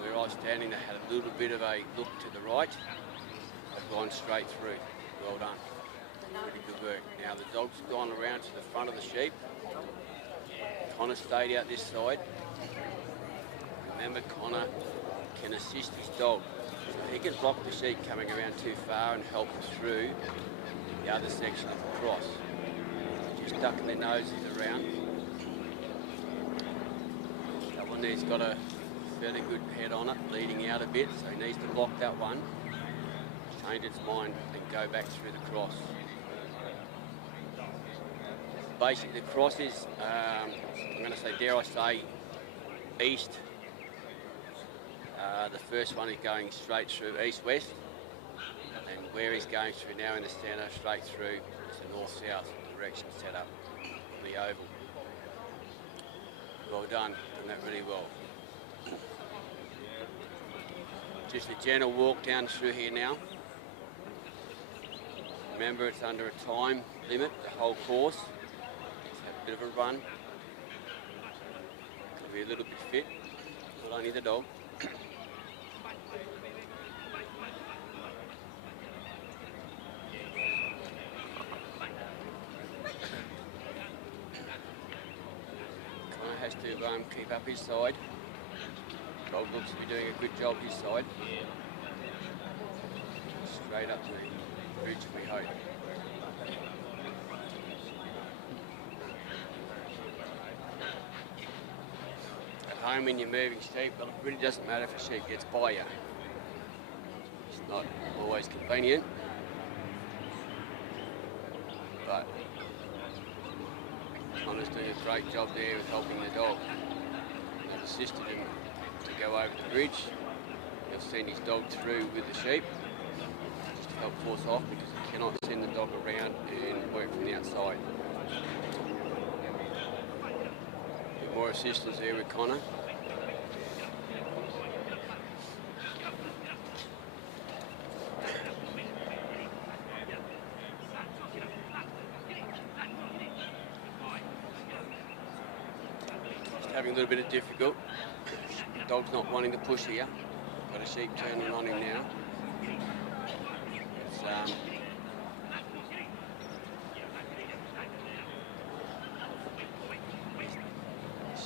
Where I was standing they had a little bit of a look to the right. They've gone straight through. Well done. Really good work. Now the dog's gone around to the front of the sheep. Connor stayed out this side. Remember, Connor can assist his dog. So he can block the sheep coming around too far and help them through the other section of the cross. Just ducking their noses around. He's got a fairly good head on it, leading out a bit, so he needs to block that one, change its mind and go back through the cross. Basically the cross is, I'm going to say, dare I say, east. The first one is going straight through east-west, and where he's going through now in the centre, straight through, is the north-south direction set up on the oval. Well done, done that really well. Just a gentle walk down through here now. Remember, it's under a time limit, the whole course. Let's have a bit of a run. Could be a little bit fit, not only the dog. Has to keep up his side. Dog looks to be doing a good job his side. Straight up to the bridge, we hope. At home when you're moving sheep, well, it really doesn't matter if a sheep gets by you. It's not always convenient, but Connor's doing a great job there with helping the dog. They've assisted him to go over the bridge. They've sent his dog through with the sheep just to help force off because he cannot send the dog around and work from the outside. more assistance there with Connor. Just having a little bit of difficult. Dog's not wanting to push here. Got a sheep turning on him now. It's,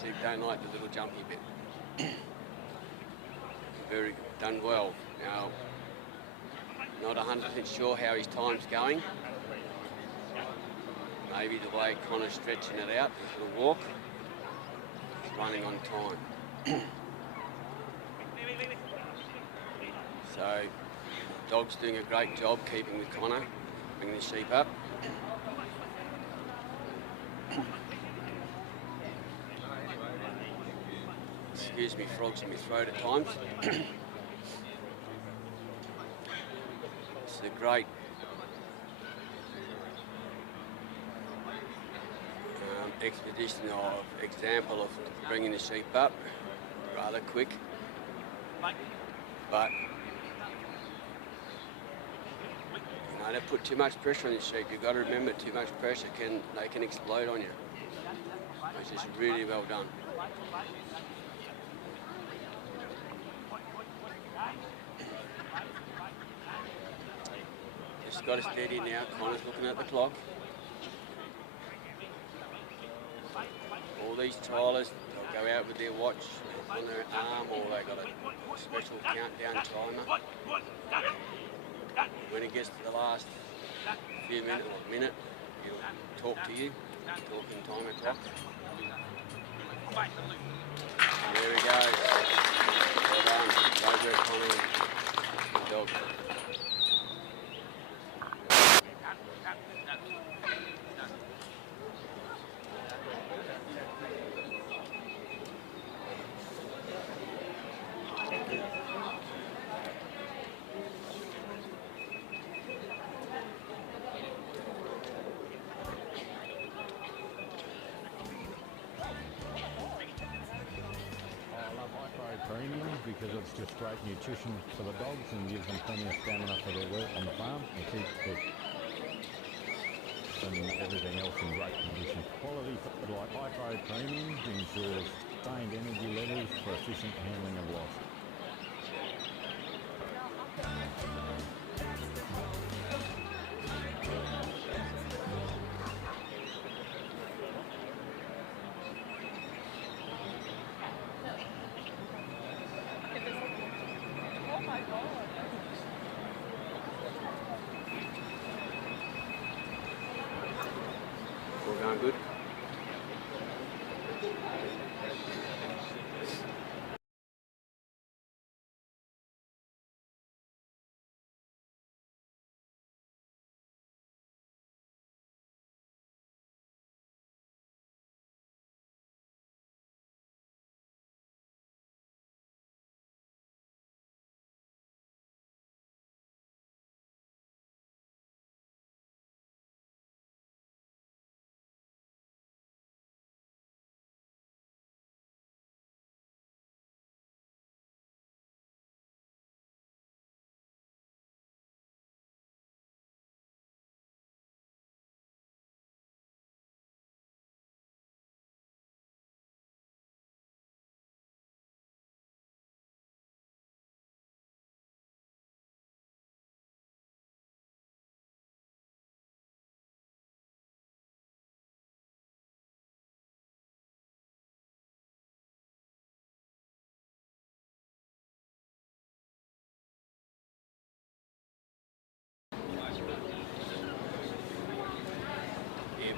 sheep don't like the little jumpy bit. Very done well. Now, not 100% sure how his time's going. Maybe the way Connor's stretching it out, his little walk, he's running on time. So, dog's doing a great job keeping with Connor, bringing the sheep up. Excuse me, frogs in my throat at times. It's a great expedition of example of bringing the sheep up, rather quick, but don't put too much pressure on the sheep. You've got to remember, too much pressure they can explode on you. It's just really well done. Just got it steady now. Connor's looking at the clock. All these trialers, they'll go out with their watch on their arm, or they got a special countdown timer. When it gets to the last few minutes or minute, he'll talk to you, talking timer clock. There he goes. Well done. Progress, Connor. Good dog. Because it's just great nutrition for the dogs and gives them plenty of stamina for their work on the farm and keeps and everything else in great condition. Quality food like high-grade premium ensures sustained energy levels for efficient handling of loss. All going good.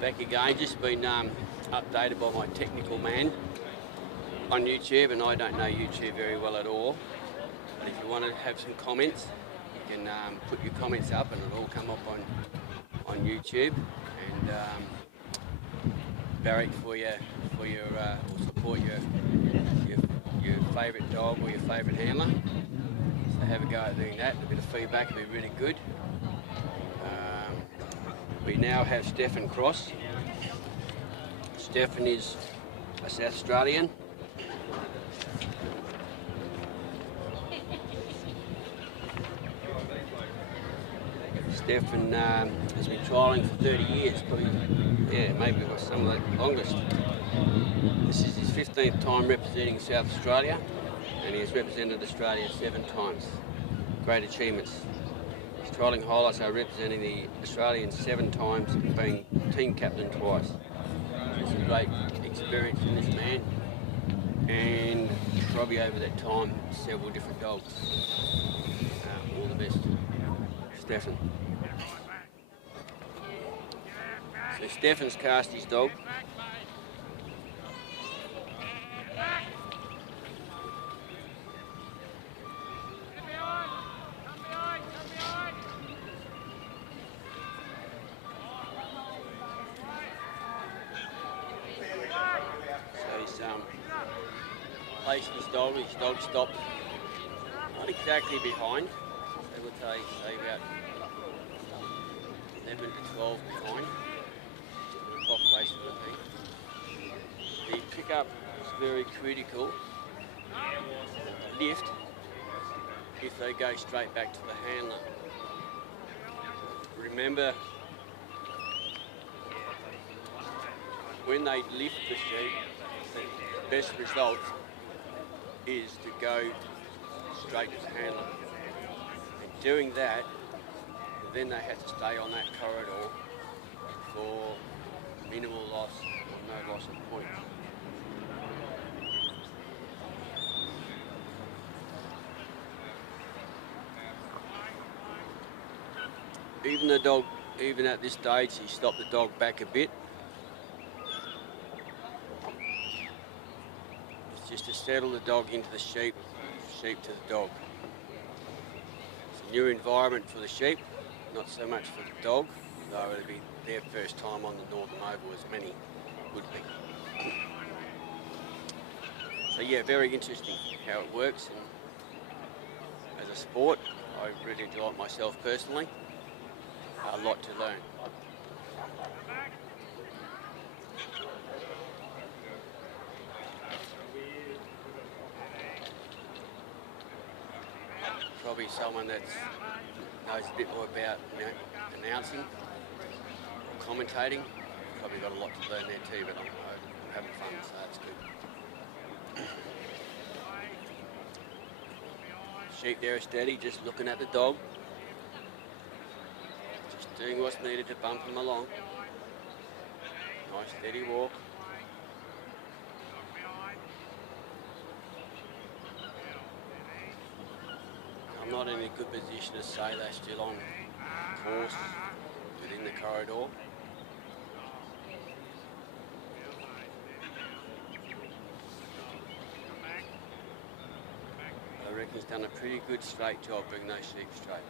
Back again, just been updated by my technical man on YouTube, and I don't know YouTube very well at all. But if you want to have some comments, you can put your comments up and it'll all come up on YouTube. And barrack for your or support your favourite dog or your favourite handler. So have a go at doing that. A bit of feedback would be really good. We now have Stefan Cross. Stefan is a South Australian. Stefan has been trialling for 30 years, probably, yeah, maybe some of the longest. This is his 15th time representing South Australia, and he has represented Australia 7 times. Great achievements. His trialling highlights are representing the Australians 7 times and being team captain twice. It's a great experience in this man, and probably over that time, several different dogs. All the best, Stefan. So Stefan's cast his dog. Placing his dog stopped not exactly behind, so would say about 11 to 12 behind the clock place of the beat. The pickup is very critical. Lift if they go straight back to the handler. Remember, when they lift the sheep, the best result is to go straight to the handler. And doing that, then they have to stay on that corridor for minimal loss or no loss of points. Even the dog, even at this stage, he stopped the dog back a bit. It's just to settle the dog into the sheep, sheep to the dog. It's a new environment for the sheep, not so much for the dog, though it'll be their first time on the Northern Oval, as many would be. So yeah, very interesting how it works, and as a sport, I really enjoy it myself personally. A lot to learn. Probably someone that knows a bit more about, announcing or commentating. Probably got a lot to learn there too, but I'm having fun, so that's good. Sheep there are steady, just looking at the dog. Doing what's needed to bump them along. Nice steady walk. I'm not in a good position to say they're still on course within the corridor. I reckon he's done a pretty good straight job bringing those sheep straight.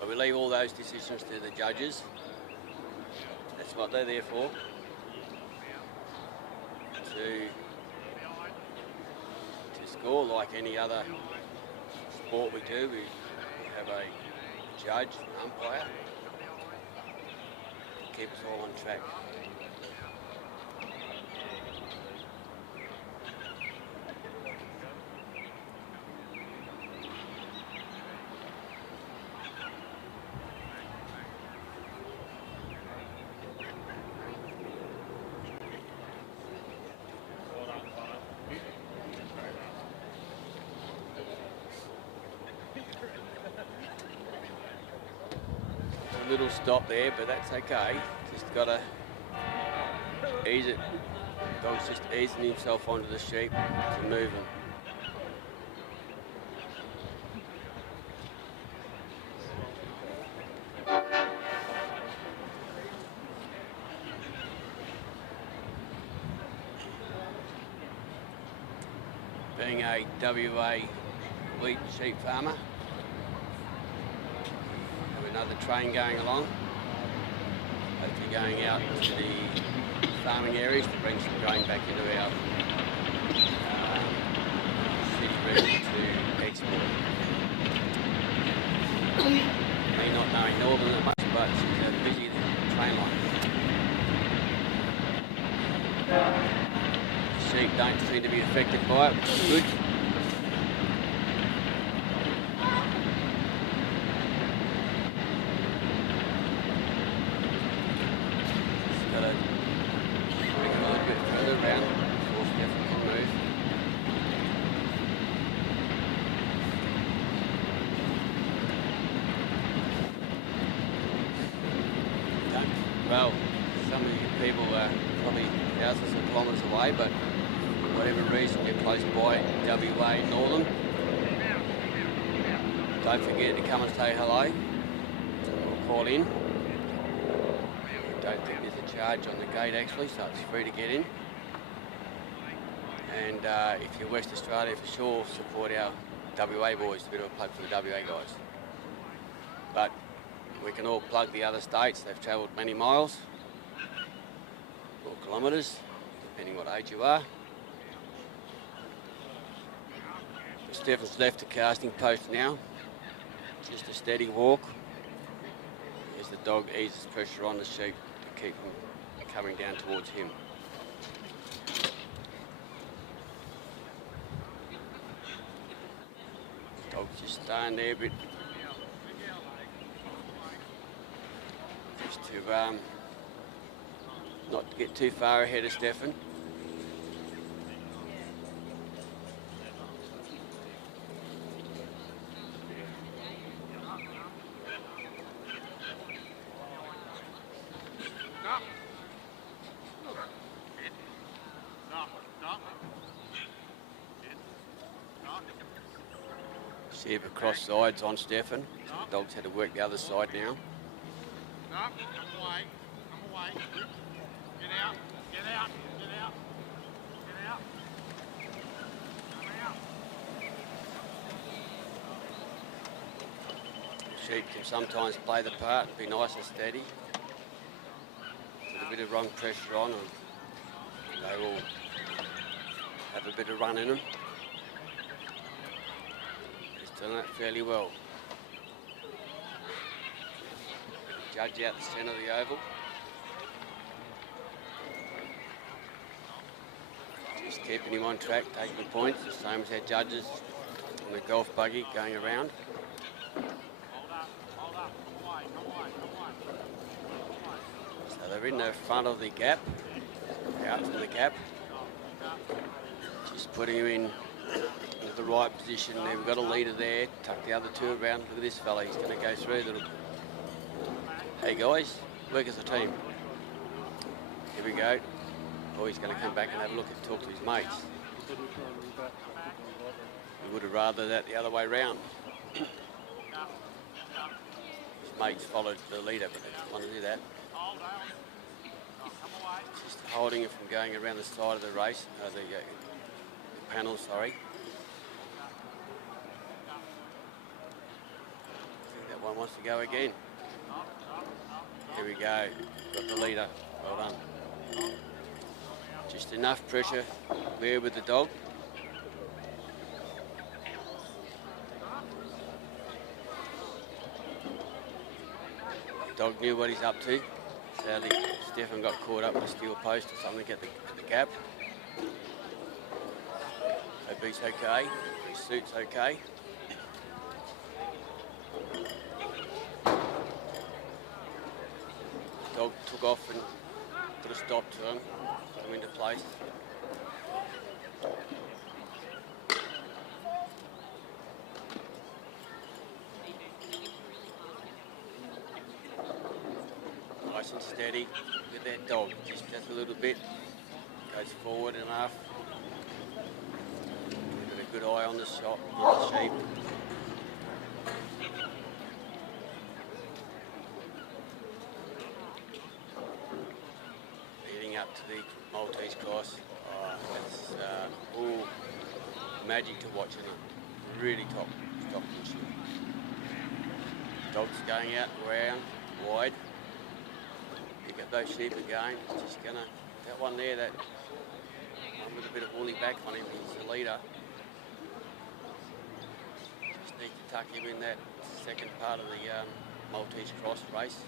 But we leave all those decisions to the judges. That's what they're there for. To score like any other sport we do. We have a judge, umpire, to keep us all on track. Little stop there, but that's okay. Just gotta ease it. The dog's just easing himself onto the sheep to move him. Being a WA wheat sheep farmer, another train going along, hopefully going out to the farming areas to bring some grain back into our city ready to export. Me not knowing Northern that much, but it's a busy train line. seem to be affected by it, which is good. Just gotta bring it a little bit further around before Stefan can move. Well, some of you people are probably thousands of kilometres away, but for whatever reason you're close by WA Northern. Don't forget to come and say hello or call in. I don't think there's a charge on the gate actually, so it's free to get in. And if you're West Australia, for sure support our WA boys, a bit of a plug for the WA guys. But we can all plug the other states. They've travelled many miles or kilometres, depending what age you are. Stefan's left the casting post now. Just a steady walk as the dog eases pressure on the sheep to keep him coming down towards him. Dog's just staying there a bit. Just to not to get too far ahead of Stefan. Sheep across sides on Stefan. So the dog's had to work the other side now. Come away, come away. Get out, get out, get out, get out. Come out. Sheep can sometimes play the part and be nice and steady. Put a bit of wrong pressure on and they will have a bit of run in them. He's done that fairly well. Judge out the centre of the oval. Just keeping him on track, taking points, the same as our judges on the golf buggy going around. So they're in the front of the gap, out from the gap. Just putting him in the right position. There we've got a leader there, tuck the other two around. Look at this fella, he's going to go through the... Hey guys, work as a team. Here we go. Oh, he's going to come back and have a look and talk to his mates. We would have rather that the other way round. His mates followed the leader, but they didn't want to do that. Just holding it from going around the side of the race, the panel, sorry. I think that one wants to go again. Here we go, got the leader, well done. Just enough pressure there with the dog. The dog knew what he's up to. Sadly, Stefan got caught up with a steel post or something at the gap. Hope he's okay, his suit's okay. Dog took off and put a stop to him, put him into place. Nice and steady with that dog, just a little bit, goes forward enough. Got a good eye on the shot, on the sheep. Up to the Maltese cross. Oh, it's all magic to watch, and a really top sheep. Dog's going out round, wide. Pick up those sheep again. Just gonna, that one there, that one with a bit of woolly back on him, he's the leader. Just need to tuck him in that second part of the Maltese cross race.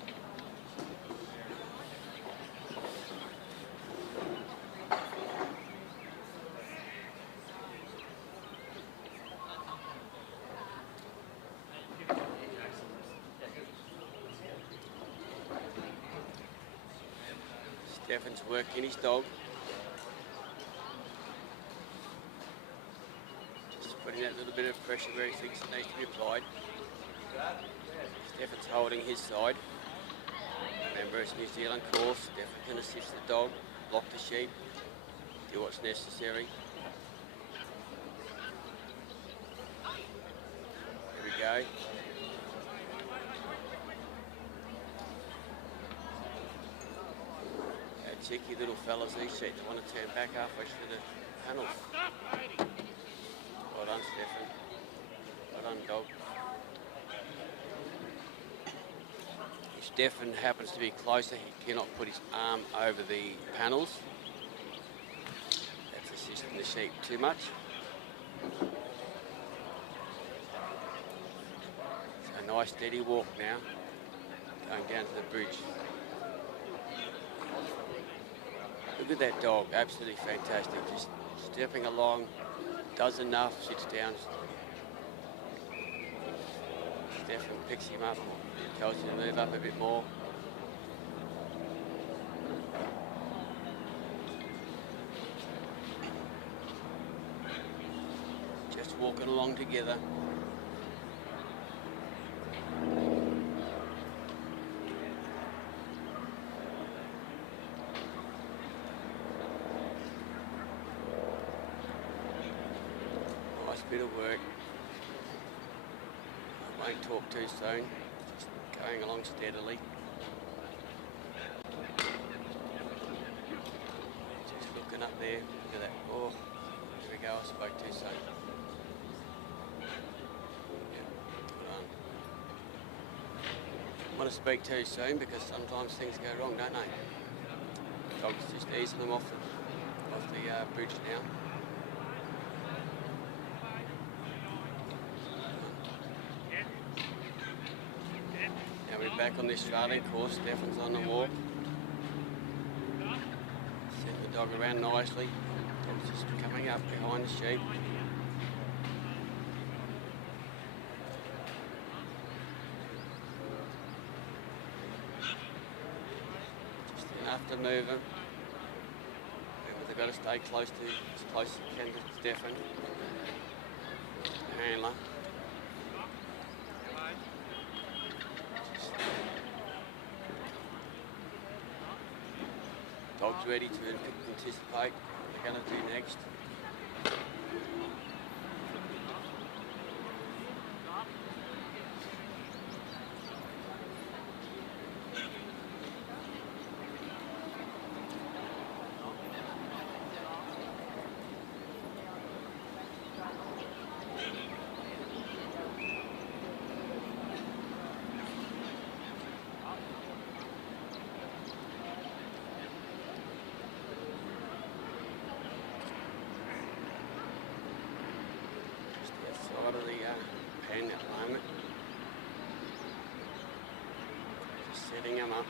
Stefan's working his dog. Just putting that little bit of pressure where he thinks it needs to be applied. Stefan's holding his side. Remember, it's New Zealand course. Stefan can assist the dog, block the sheep, do what's necessary. Here we go. Cheeky little fellas, these sheep that want to turn back halfway through the panels. Well done, Stefan. Well done, dog. If Stefan happens to be closer, he cannot put his arm over the panels. That's assisting the sheep too much. So a nice steady walk now, going down to the bridge. Look at that dog, absolutely fantastic. Just stepping along, does enough, sits down. Stefan picks him up, tells him to move up a bit more. Just walking along together. Bit of work. I won't talk too soon, just going along steadily. Just looking up there, look at that. Oh, there we go, I spoke too soon. Yeah, hold on. I want to speak too soon because sometimes things go wrong, don't they? Dog's just easing them off the bridge now. Back on this trailing course, Stefan's on the walk. Send the dog around nicely. Dog's just coming up behind the sheep. Just enough to move him. Remember, they've got to stay close to, as close as they can to Stefan, the handler. Dog's ready to anticipate what they're going to do next. Side of the pen at the moment. Just setting them up.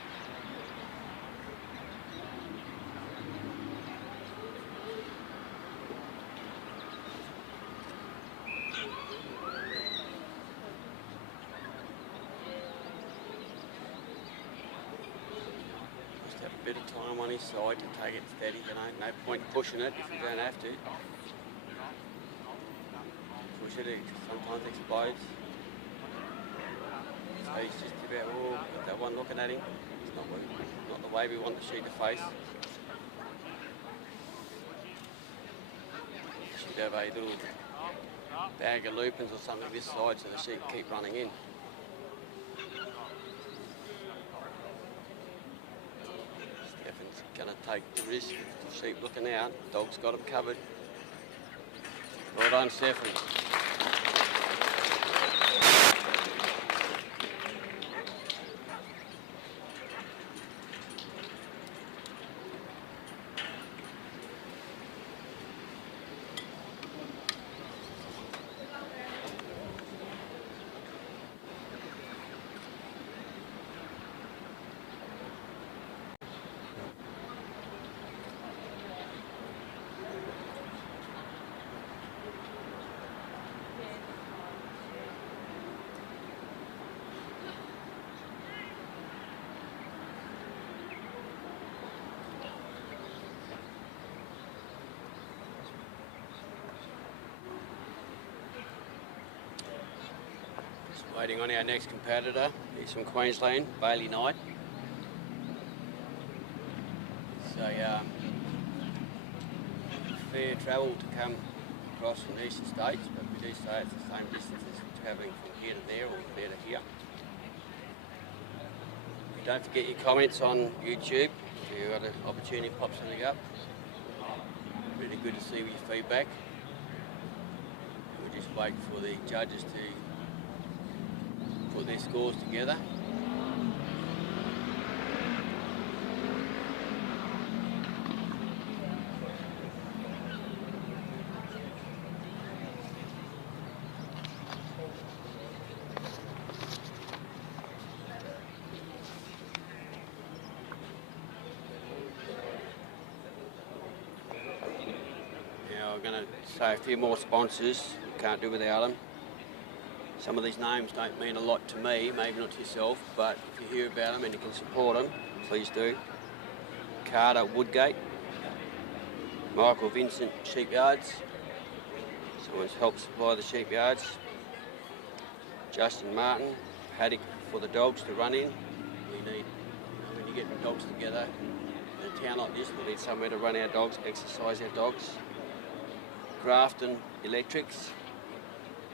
Just have a bit of time on his side to take it steady, you know, no point pushing it if you don't have to. Push it, sometimes explodes. So he's just about, oh, got that one looking at him. It's not the way we want the sheep to face. Should have a little bag of lupins or something this side so the sheep keep running in. Stefan's going to take the risk of the sheep looking out. Dog's got him covered. Well done, Stefan. Waiting on our next competitor. He's from Queensland, Bailey Knight. So fair travel to come across from the eastern states, but we do say it's the same distance as travelling from here to there or there to here. Don't forget your comments on YouTube. If you've got an opportunity to pop something up. Really good to see your feedback. We'll just wait for the judges to put their scores together. Now I'm going to say a few more sponsors. Can't do without them. Some of these names don't mean a lot to me, maybe not to yourself, but if you hear about them and you can support them, please do. Carter Woodgate, Michael Vincent Sheepyards, someone's helped supply the sheepyards. Justin Martin, paddock for the dogs to run in. We need, when you get the dogs together in a town like this, we need somewhere to run our dogs, exercise our dogs. Grafton Electrics,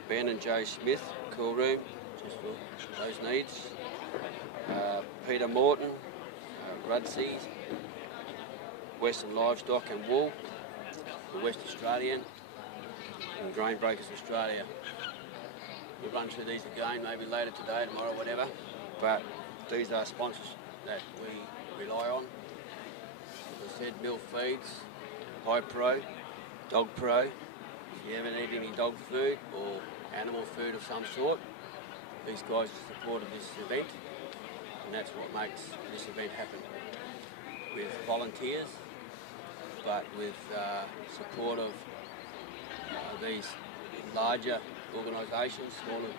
Ben and Joe Smith, cool room, just for those needs. Peter Morton, Rudsies, Western Livestock and Wool, the West Australian, and Grain Brokers Australia. We'll run through these again, maybe later today, tomorrow, whatever. But these are sponsors that we rely on. As I said, Mill Feeds, High Pro, Dog Pro. If you ever need any dog food or animal food of some sort, these guys have supported this event, and that's what makes this event happen. With volunteers, but with support of these larger organisations, smaller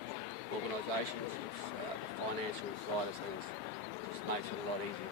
organisations, it's the financial side of things. It just makes it a lot easier.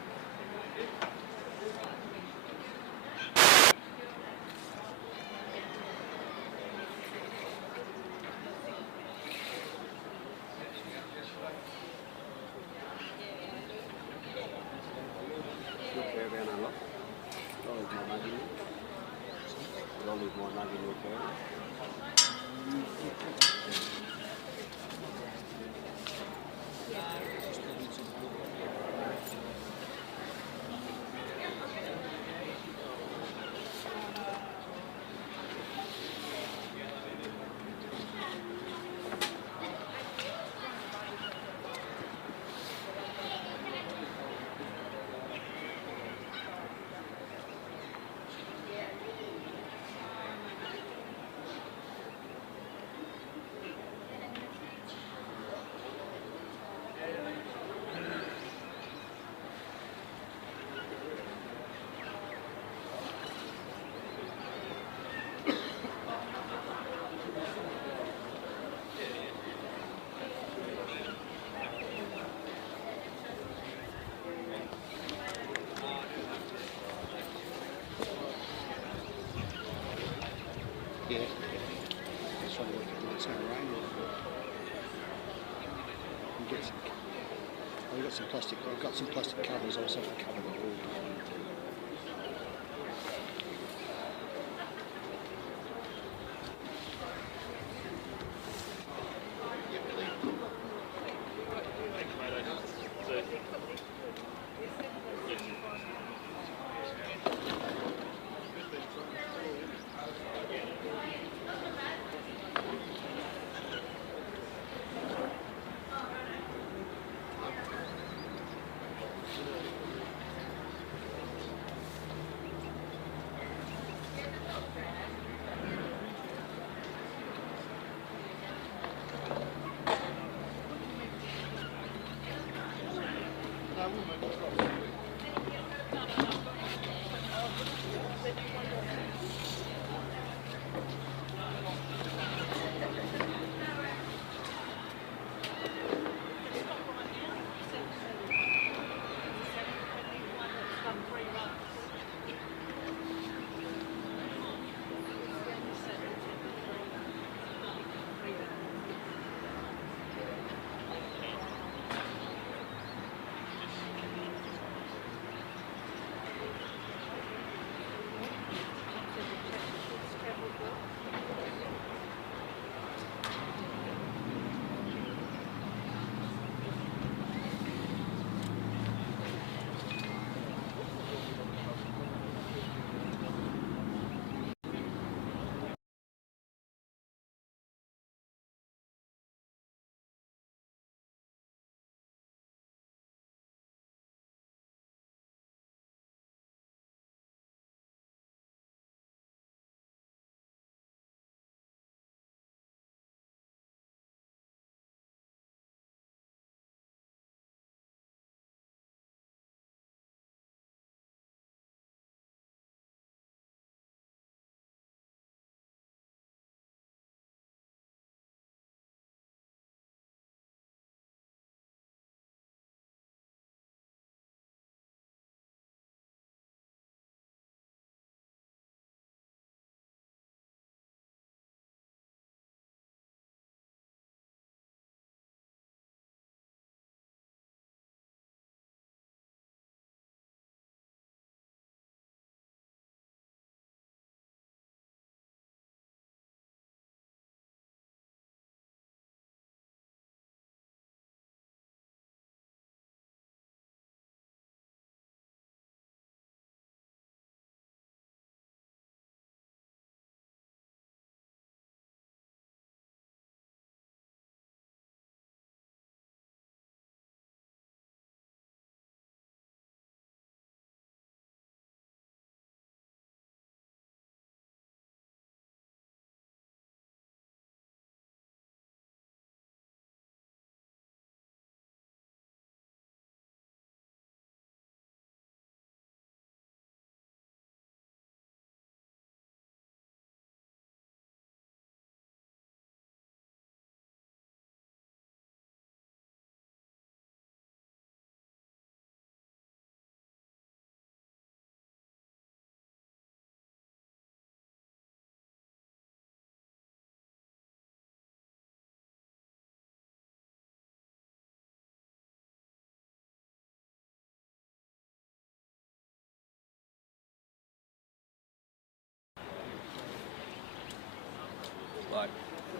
Yeah. That's trying to work it out. It's going to rain. We'll get some. We've got some plastic. I've got some plastic covers also to cover the wall.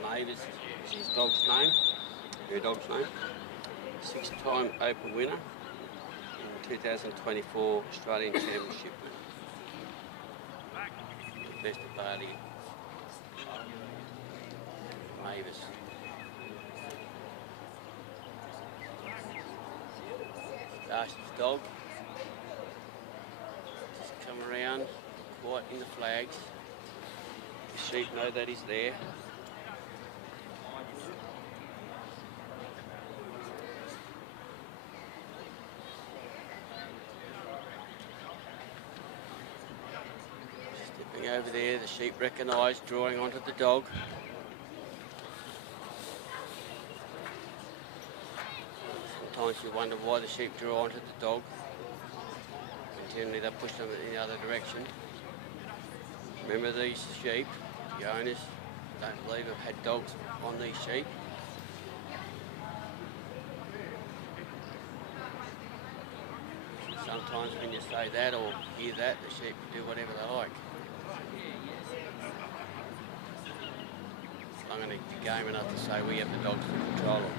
Mavis is his dog's name, her dog's name. 6-time Open winner in 2024 Australian Championship. Best of Bali. Mavis. Darcy's dog. Just come around, quiet in the flags. The sheep know that he's there. Stepping over there, the sheep recognise, drawing onto the dog. Sometimes you wonder why the sheep draw onto the dog. And generally they push them in the other direction. Remember, these sheep, the owners don't believe have had dogs on these sheep. Sometimes when you say that or hear that, the sheep do whatever they like. I'm going to be game enough to say we have the dogs to control them.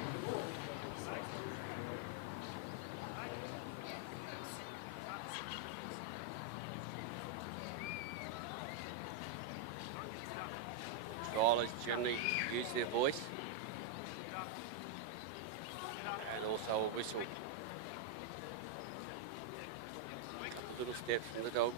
Trialers generally use their voice and also a whistle. A couple little steps from the dog.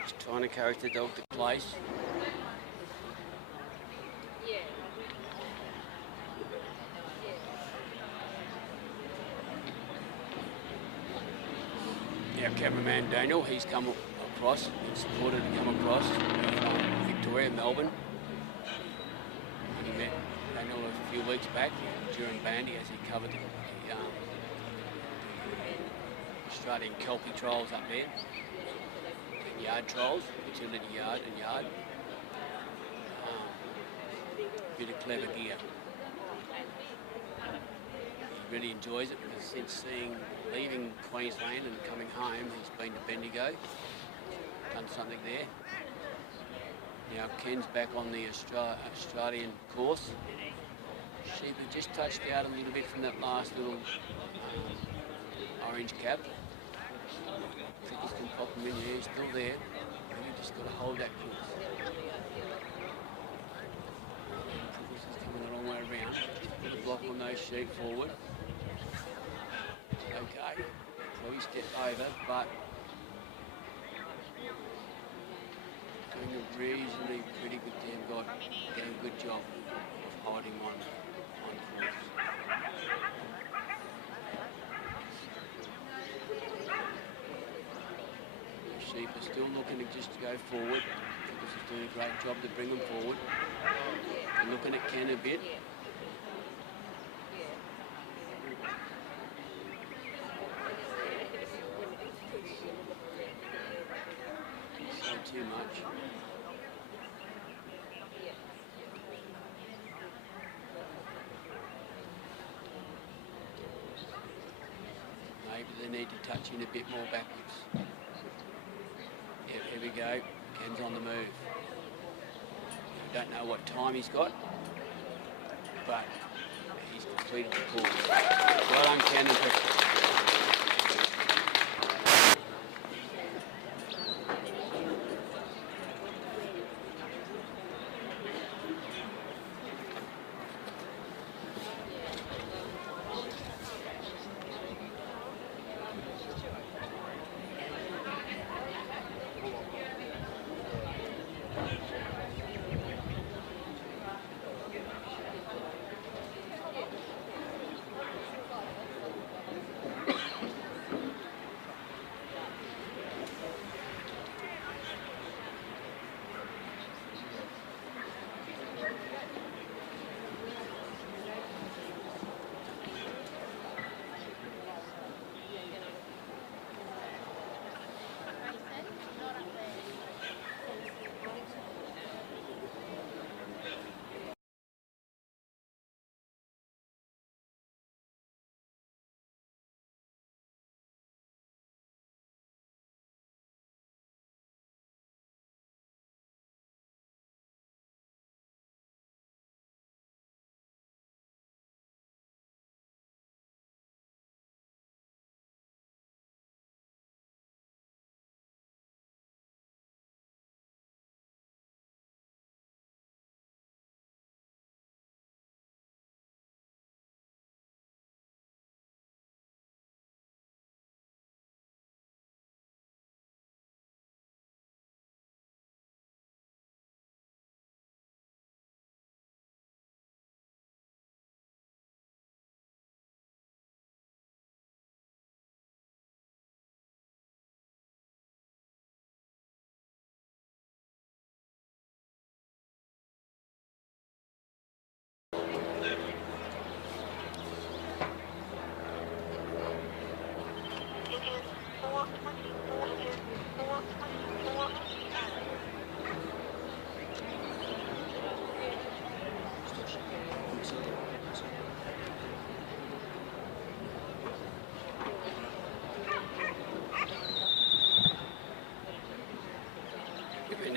Just trying to encourage the dog to place. Our cameraman Daniel, he's come across, been supported to come across from Victoria, Melbourne. He met Daniel a few weeks back during Bandy as he covered the Australian Kelpie trials up there, and yard trials, utility yard and yard. Bit of clever gear. Really enjoys it because since leaving Queensland and coming home, he's been to Bendigo, done something there. Now Ken's back on the Australian course. Sheep have just touched out a little bit from that last little orange cap. Crickets can pop them in here, still there. And you just got to hold that course. Crickets is coming the long way around. Put a block on those sheep forward. Okay, probably step over, but doing a reasonably pretty good damn good job of hiding on course. The sheep are still looking to just go forward because he's doing a great job to bring them forward. They're looking at Ken a bit. Too much. Maybe they need to touch in a bit more backwards. Yeah, here we go. Ken's on the move. Don't know what time he's got, but he's completed the course. Well done, Ken.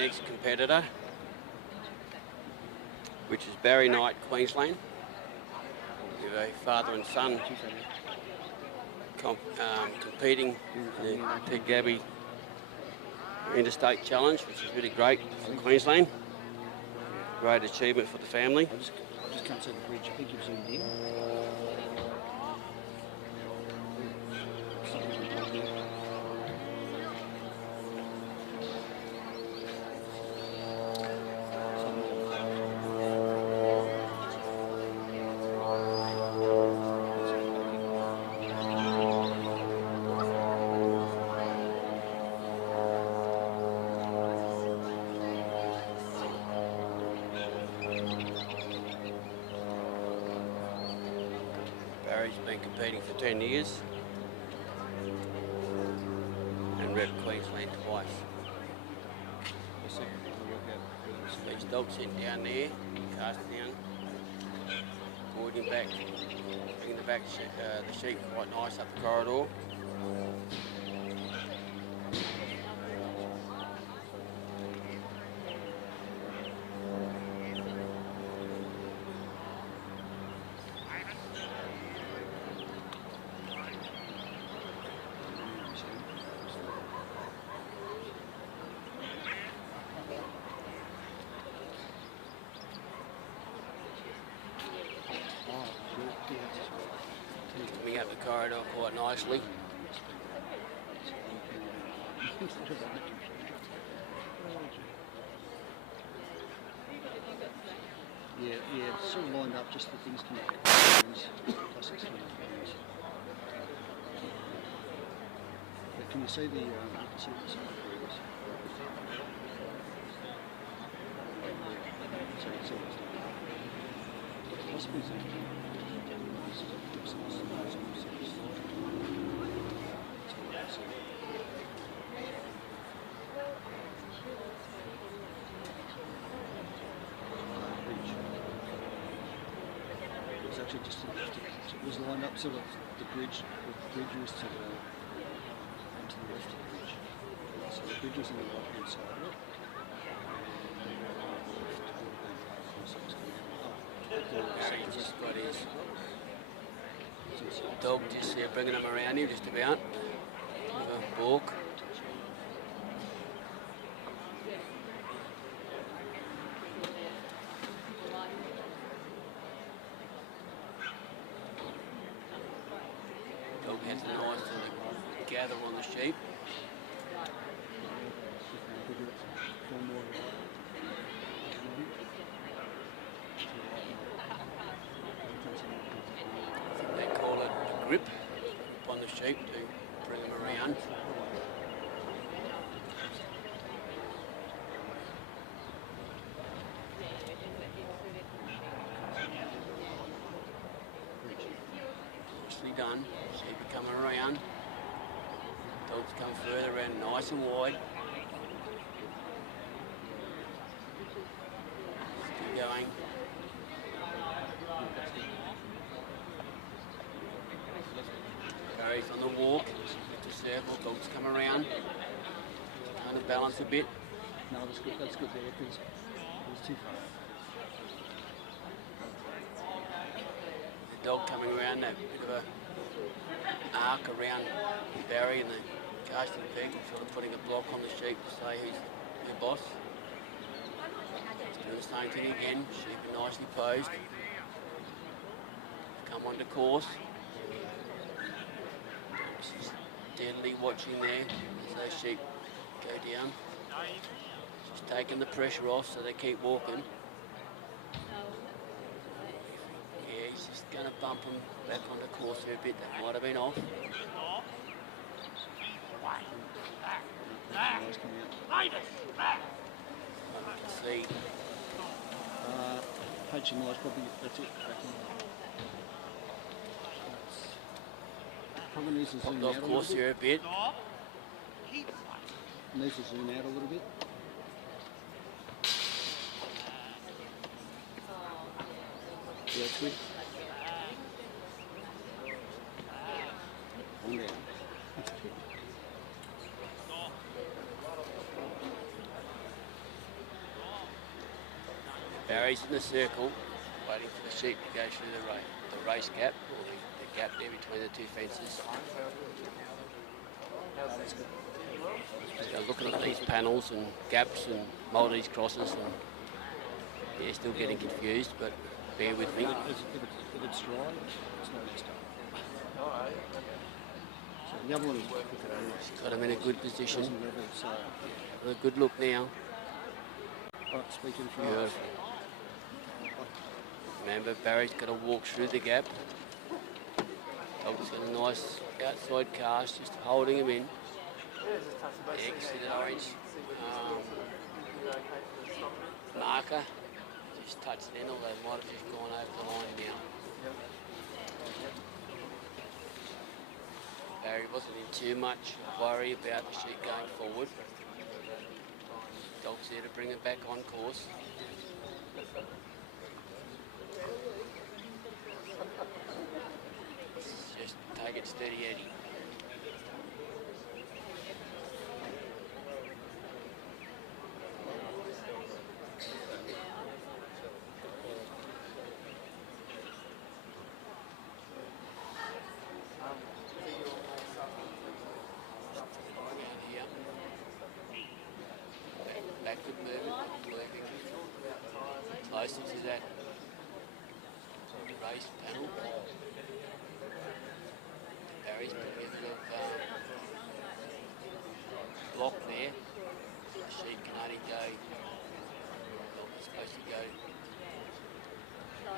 next competitor, which is Barry Knight, Queensland. We have a father and son competing in the Gaby Interstate Challenge, which is really great for Queensland. Great achievement for the family. I just can't see the bridge. I think you've zoomed in. Barry's been competing for 10 years and rep Queensland twice. These dogs sitting down there, cast down, forwarding back, bringing the sheep quite nice up the corridor. Coming up the corridor quite nicely. Yeah, it's sort of lined up just the things can plus it's can you see the you can see the side grooves? So it's possibly actually just it was lined up sort of the bridge was to the left of the bridge. So the bridge was on the right hand side of it. Barry's just got his dog just there bringing him around here just about. With a balk. Dog has a nice to gather on the sheep. They call it a grip upon the sheep to bring them around. Nicely done. Sheep are coming around. Dogs come further around nice and wide. Still going. Barry's on the walk, the circle, dogs come around, trying to balance a bit. No, that's good there because it was too far. The dog coming around that bit of a arc around Barry and the casting peg, sort of putting a block on the sheep to say who's the boss. He's doing the same thing again, sheep are nicely posed. Come onto course. She's steadily watching there as those sheep go down. She's taking the pressure off so they keep walking. Yeah, he's just going to bump them back onto course here a bit. That might have been off. See. HMI is probably, that's it. Probably needs to zoom out Off course here a bit. Needs to zoom out a little bit. Yeah, that's good. On down. That's good. Barry's in the circle, waiting for the sheep to go through the race gap, or the gap there between the two fences. So looking at these panels and gaps and Maltese crosses, and yeah, still getting confused, but bear with me. If it's dry, it's not messed up. So the other one is quicker. She's got him in a good position. Doesn't level, so Have a good look now. right, speak to the front. Beautiful. Remember, Barry's got to walk through the gap. Dog's got a nice outside cast, just holding him in. Exit orange marker. Just touched it in, although it might have just gone over the line now. Barry wasn't in too much worry about the sheep going forward. Dog's there to bring it back on course. Just take it steady, Eddie. Backward movement, moving closer to that race panel. Barry's put a bit of block there. The sheep can only go, well, it's supposed to go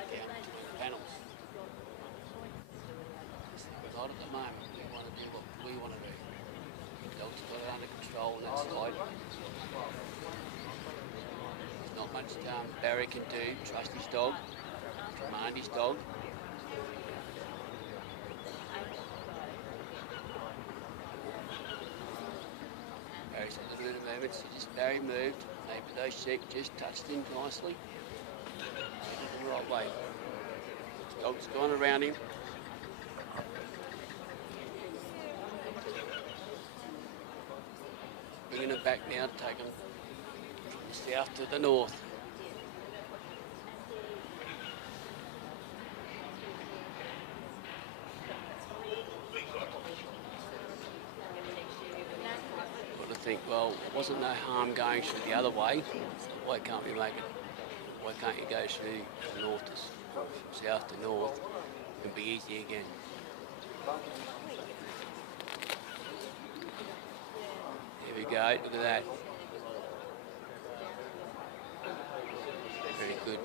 down between the panels. Not at the moment. We want to do what we want to do. The dog's got it under control on that side. There's not much Barry can do. Trust his dog. Command his dog. Barry's got a little bit of movement, so just Barry moved. Maybe those sheep just touched him nicely. Maybe the right way. Dog's gone around him. Bringing it back now to take them from the south to the north. Got to think, well, wasn't no harm going through the other way. Why can't we make it? Why can't you go through from north to south to north and be easy again? Here we go, look at that. Very good.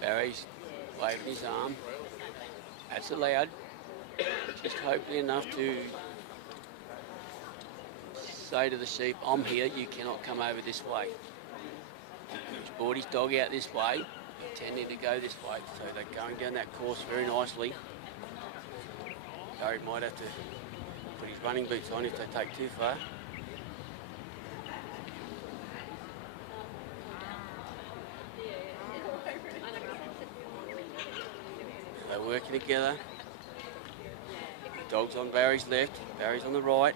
Barry's waving his arm. That's allowed. Just hopefully enough to say to the sheep, I'm here, you cannot come over this way. He's brought his dog out this way, intending to go this way, so they're going down that course very nicely. Barry might have to put his running boots on if they take too far. They're working together. Dog's on Barry's left, Barry's on the right.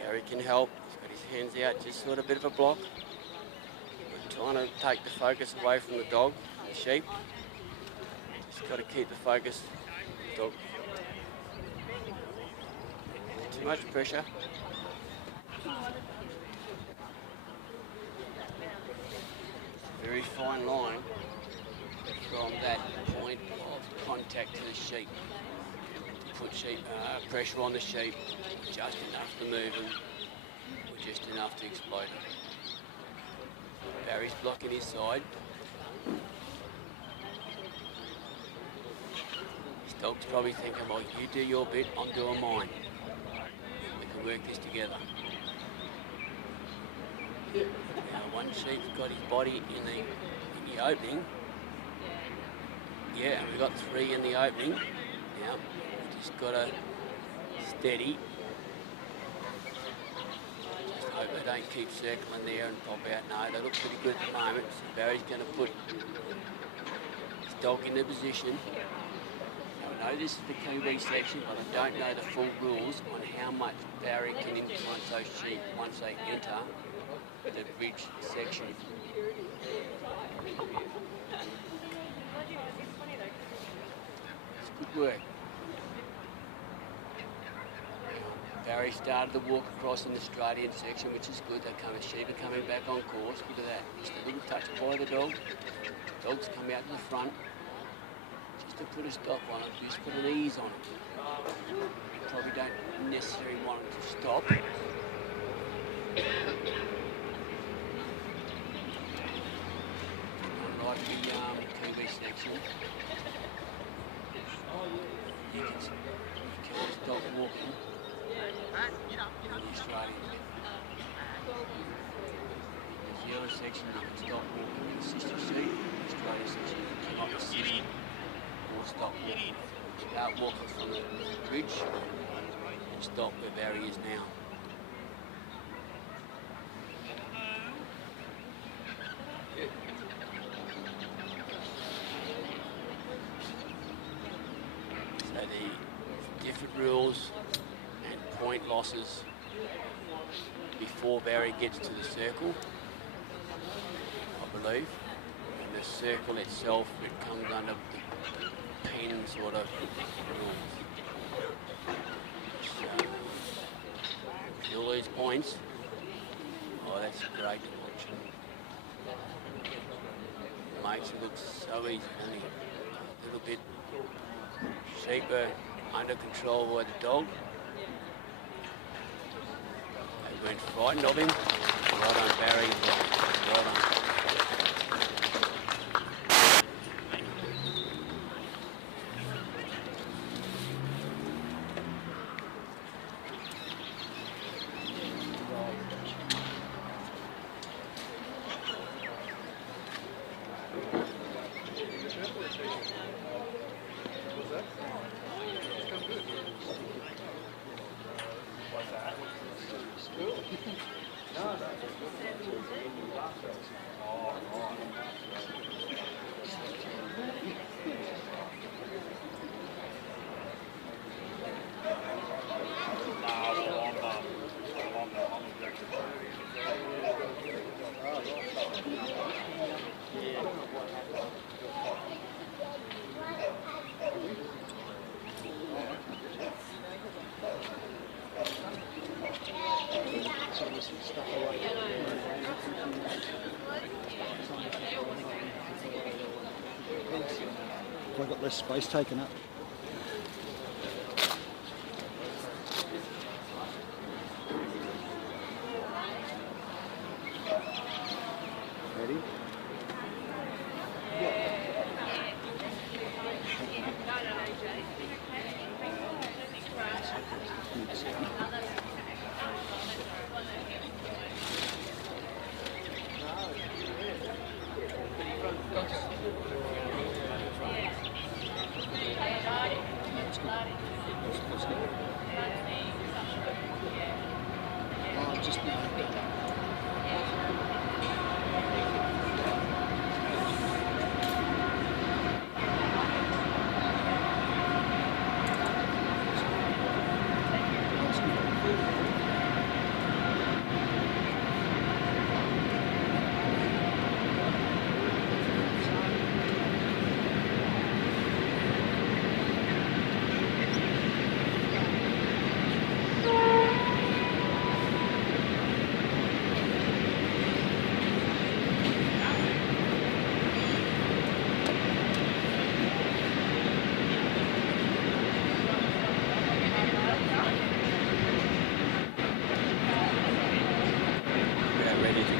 Barry can help. He's got his hands out, just sort of a bit of a block. We're trying to take the focus away from the dog, the sheep. Just got to keep the focus. Dog. Too much pressure. Very fine line from that point of contact to the sheep. To put pressure on the sheep, just enough to move them, or just enough to explode them. Barry's blocking his side. Dog's probably thinking, well, you do your bit, I'm doing mine. We can work this together. Now, one sheep's got his body in the opening. Yeah, and we've got 3 in the opening. Now, we just got to steady. Just hope they don't keep circling there and pop out. No, they look pretty good at the moment. So Barry's going to put his dog in the position. know this is the QB section, but I don't know the full rules on how much barrier can influence those sheep once they enter the bridge section. It's good work. Barry started the walk across in the Australian section, which is good. The sheep are coming back on course. Look at that. Just a little touch by the dog. Dog's come out to the front. Just to put a stop on it, just put an ease on it. You probably don't necessarily want it to stop. Unlike the QB section, you can stop walking. The Australian. The yellow section, you can stop walking and assist your seat. The Australian section, you cannot assist or stop walking. Start walking from the bridge and stop where Barry is now. So the different rules and point losses before Barry gets to the circle, I believe. And the circle itself, it comes under the pin sort of rules. So, if you lose points, oh, that's great to watch. Makes it look so easy, only a little bit sheeper under control by the dog. They weren't frightened of him. Well done, Barry. Well done. Have I got less space taken up? Ready?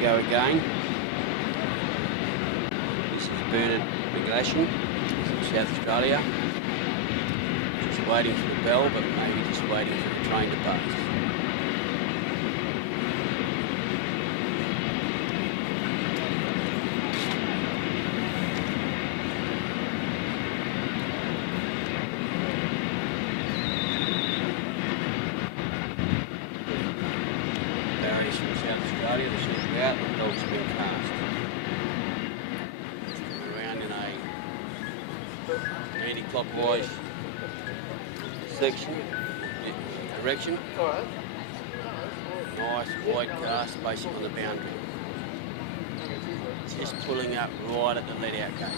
Go again. This is Bernard McGlashan from South Australia. Just waiting for the bell, but maybe just waiting for the train to pass. Barry's from South Australia, the sheep are out, the dog's been cast. It's coming around in a anti-clockwise section, direction. Alright. Nice wide cast basically on the boundary. Just pulling up right at the let out gate.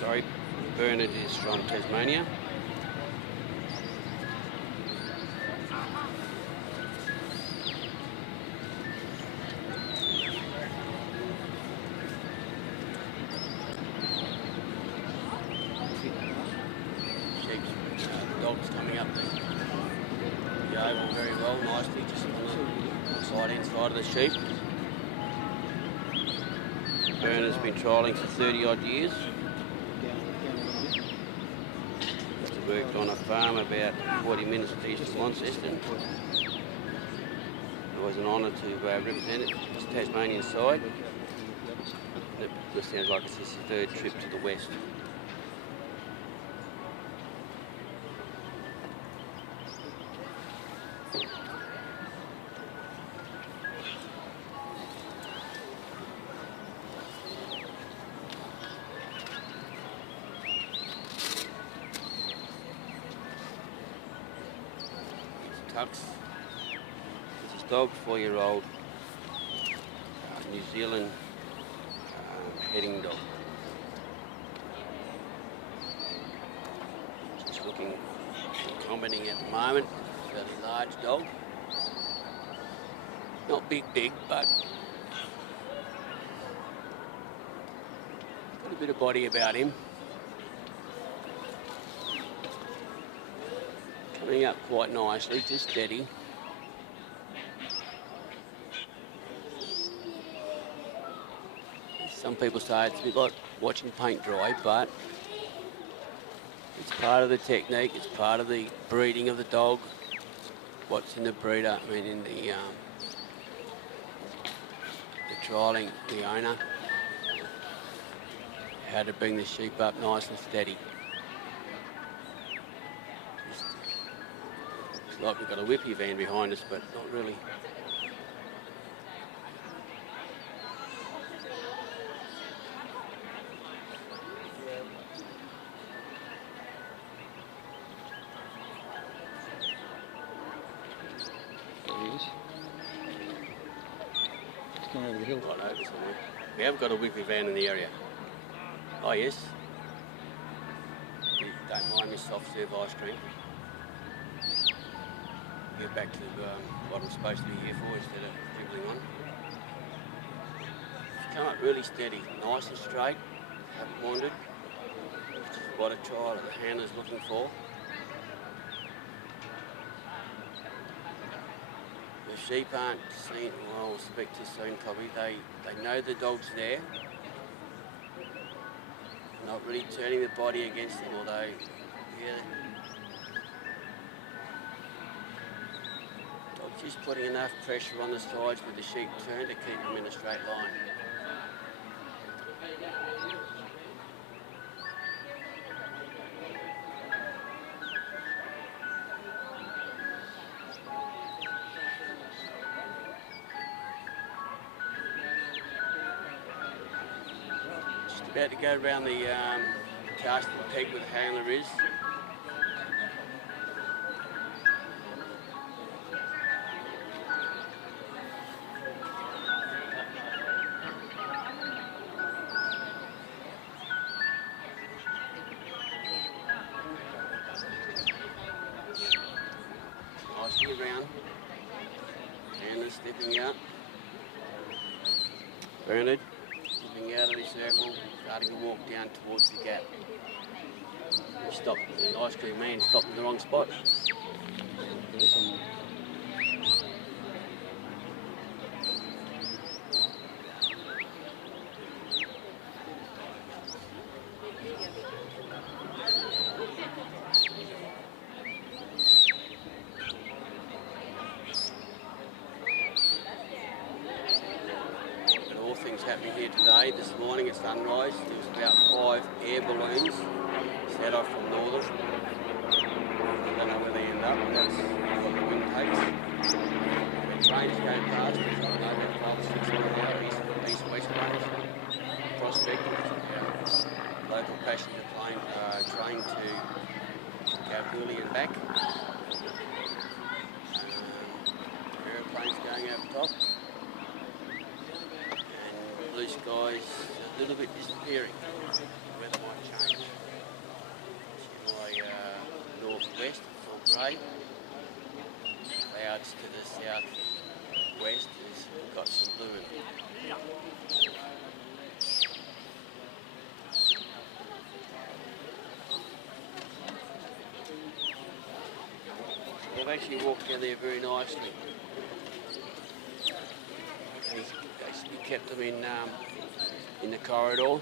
Sorry, Bernard is from Tasmania. Dogs coming up the oval very well, nicely, just on the side inside of the sheep. Bernard's been trialling for 30 odd years. He's worked on a farm about 40 minutes east of Launceston. It was an honour to represent it, this Tasmanian side. It sounds like it's his third trip to the west. Tux. It's his dog, 4-year-old New Zealand heading dog. Just looking, commenting at the moment. Fairly large dog. Not big, but got a bit of body about him. Coming up quite nicely, just steady. Some people say it's a bit like watching paint dry, but it's part of the technique, it's part of the breeding of the dog. What's in the breeder, I mean in the trialling, the owner, how to bring the sheep up nice and steady. Like we've got a whippy van behind us, but not really. There he is. It's gone over the hill. Right over somewhere. We have got a whippy van in the area. Oh yes. You don't mind me soft serve ice cream. Get back to what I'm supposed to be here for instead of dribbling on. She's come up really steady, nice and straight, haven't wandered. Which is what a trial that the handler's looking for. The sheep aren't seen, well, I'll speak to soon probably, they know the dog's there. Not really turning the body against them, although, yeah, just putting enough pressure on the sides with the sheep turn to keep them in a straight line. Just about to go around the cast and peg where the handler is. Around, and stepping out. Bernard stepping out of the circle, starting to walk down towards the gap. He stopped, the ice cream man stopped in the wrong spot. Happening here today. This morning at sunrise, there was about 5 air balloons set off from Northern. I don't know where they end up, but that's what the wind takes. The trains go past, back. Aeroplanes going over top. And blue skies a little bit disappearing. The weather might change. See my northwest, it's all grey. Clouds to the southwest has got some blue in it. They've actually walked down there very nicely. We kept them in the corridor.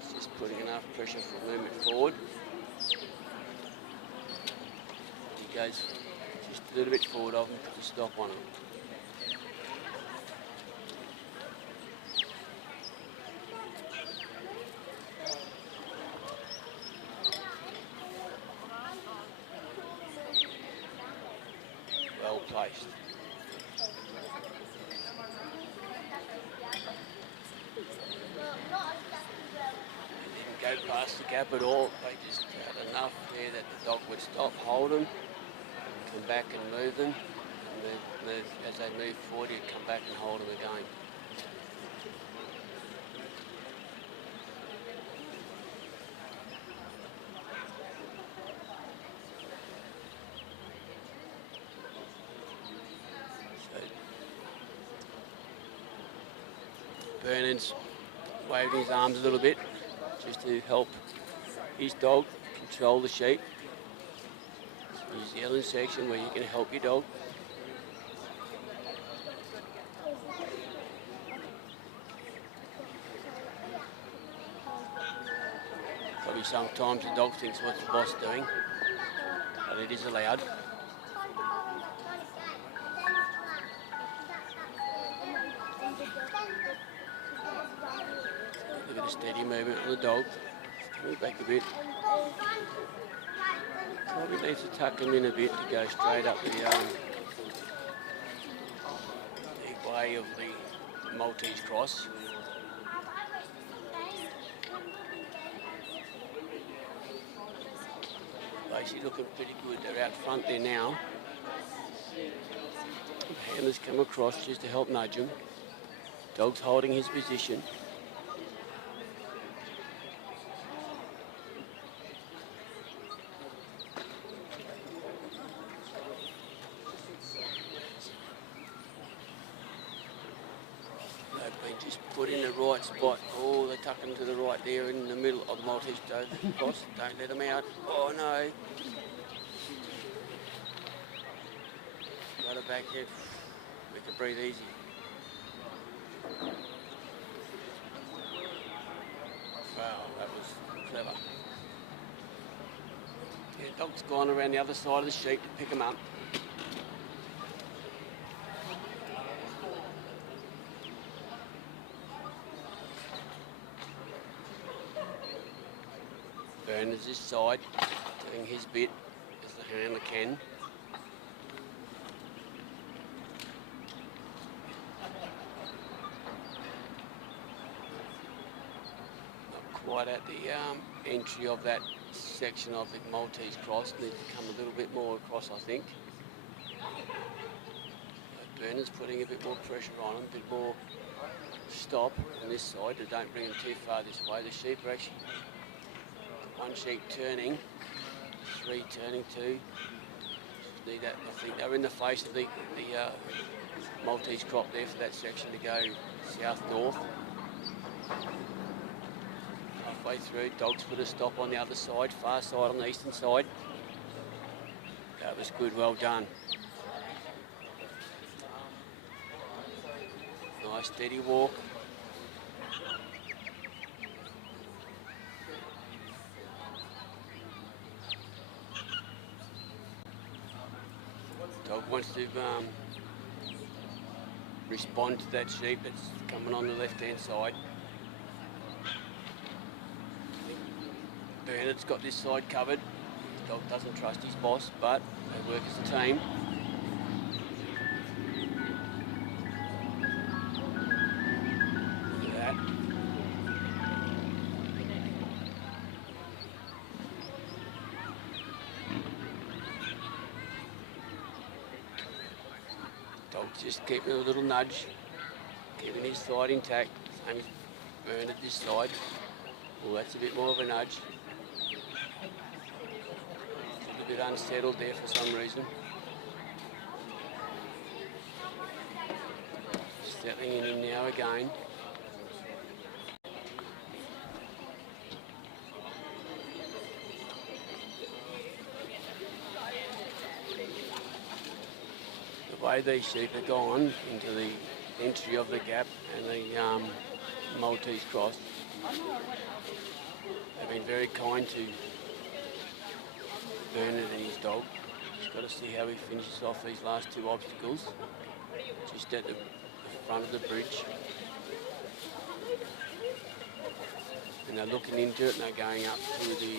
It's just putting enough pressure for movement forward. He goes just a little bit forward of him, put the stop on him. Well placed. They didn't go past the gap at all. They just had enough there that the dog would stop, hold them, come back and move them. And move, as they move forward, he'd come back and hold them again. Vernon's waving his arms a little bit just to help his dog control the sheep. New Zealand section where you can help your dog. Probably sometimes the dog thinks what's the boss doing, but it is allowed. A bit of steady movement on the dog. Move back a bit. Probably needs to tuck him in a bit to go straight up the way of the Maltese cross. Basically looking pretty good. They're out front there now. Handler's come across just to help nudge him. Dog's holding his position. They've been just put in the right spot. Oh, they're tucking to the right there in the middle of the Maltese cross. Don't let them out. Oh no. Got it back there. We can breathe easy. Wow, that was clever. Yeah, dog's gone around the other side of the sheep to pick him up. Bernard's this side, doing his bit as the handler can. Quite at the entry of that section of the Maltese cross. Needs to come a little bit more across, I think. Bernard's putting a bit more pressure on him, a bit more stop on this side, but don't bring him too far this way. The sheep are actually one sheep turning, three turning, two. Need that. I think they're in the face of the Maltese crop there for that section to go south-north. Halfway through, dogs put a stop on the other side, far side on the eastern side. That was good, well done. Nice steady walk. Dog wants to respond to that sheep that's coming on the left-hand side. Bernard's got this side covered. The dog doesn't trust his boss, but they work as a team. Look at that. just keeping a little nudge, keeping his side intact. Same as Bernard this side. Well, that's a bit more of a nudge. A little bit unsettled there for some reason. Settling in him now again. The way these sheep are gone into the entry of the gap and the Maltese cross, they've been very kind to Bernard and his dog. Just got to see how he finishes off these last two obstacles. Just at the front of the bridge. And they're looking into it and they're going up to the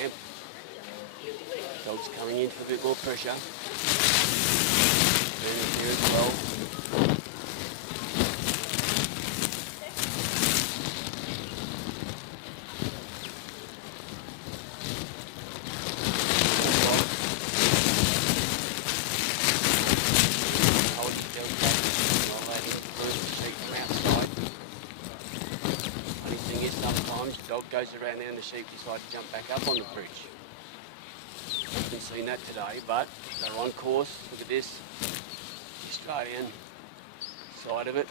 ramp. Dog's coming in for a bit more pressure. Bernard's here as well. Goes around there and the sheep decide to jump back up on the bridge. Haven't seen that today, but they're on course. Look at this, the Australian side of it.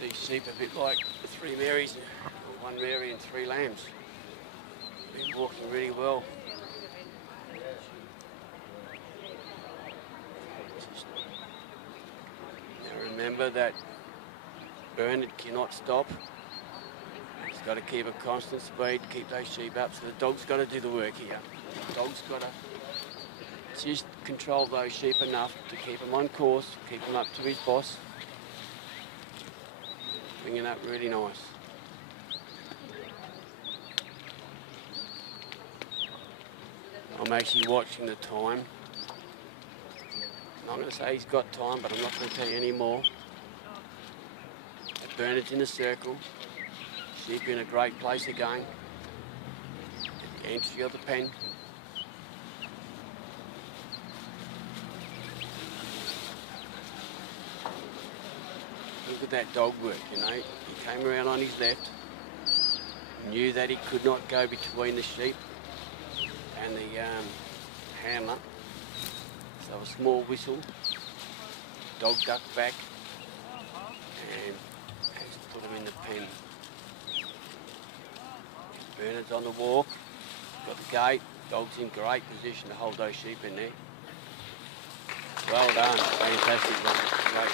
These sheep are a bit like the three Marys, or one Mary and three lambs. Been walking really well. Now remember that Bernard cannot stop. He's got to keep a constant speed, keep those sheep up, so the dog's got to do the work here. The dog's got to just control those sheep enough to keep them on course, keep them up to his boss. Bringing up really nice. I'm actually watching the time. I'm not going to say he's got time, but I'm not going to tell you any more. Bernard's in the circle. Sheep in a great place again. At the entry of the pen. Look at that dog work, you know. He came around on his left. Knew that he could not go between the sheep and the handler. So a small whistle. Dog ducked back and put him in the pen. Bernard's on the walk, got the gate, dog's in great position to hold those sheep in there. Well done, fantastic one, great.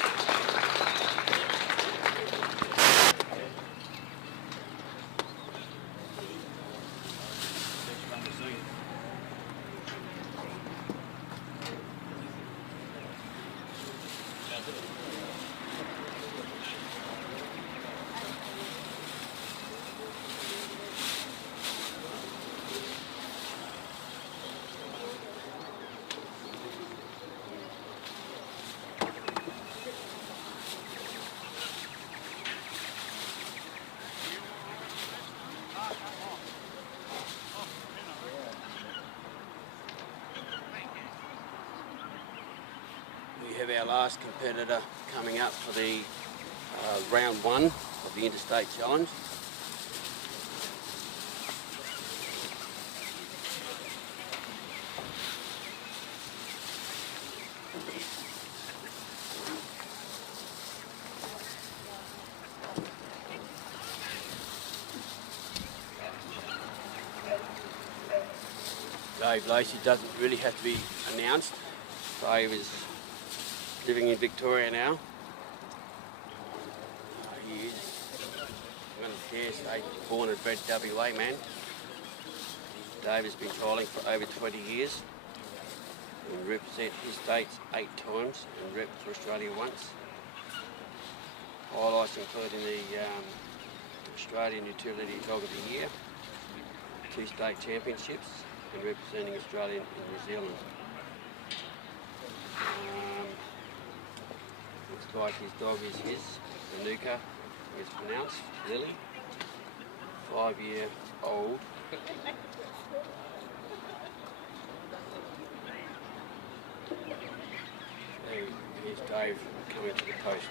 We have our last competitor coming up for the round one of the Interstate Challenge. Dave Lacey doesn't really have to be announced. Dave is living in Victoria now. He is, I'm going to dare say, born and bred WA man. Dave has been trialling for over 20 years and represented his states 8 times and rep for Australia once. Highlights including the Australian Utility Dog of the Year, 2 state championships and representing Australia in New Zealand. Looks like his dog is his, Manuka, is pronounced, Lily, 5-year-old. Here's Dave coming to the post.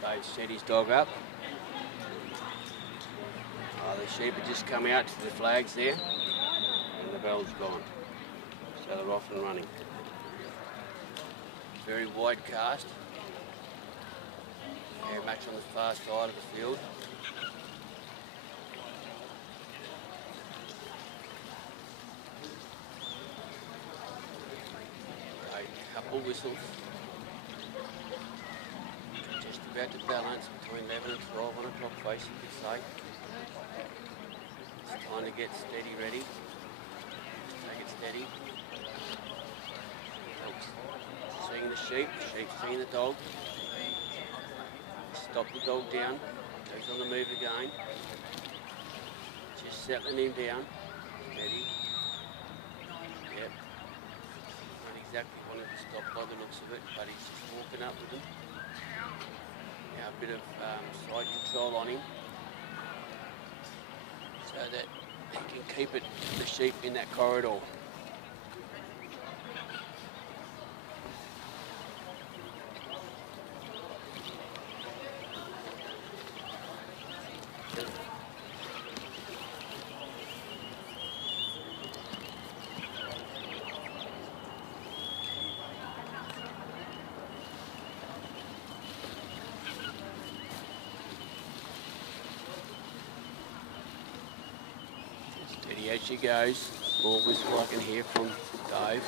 Dave set his dog up. The sheep have just come out to the flags there and the bell's gone. So they're off and running. Very wide cast. Very much on the far side of the field. A couple whistles. Just about to balance between 11 and 12 on a top face, you could say. It's time to get steady ready. Take it steady. Seeing the sheep seeing the dog. Stop the dog down, goes on the move again. Just settling him down. Steady. Yep. Not exactly wanting to stop by the looks of it, but he's just walking up with him. Now a bit of side control on him, so that he can keep the sheep in that corridor. Steady as she goes. More whistle I can hear from Dave.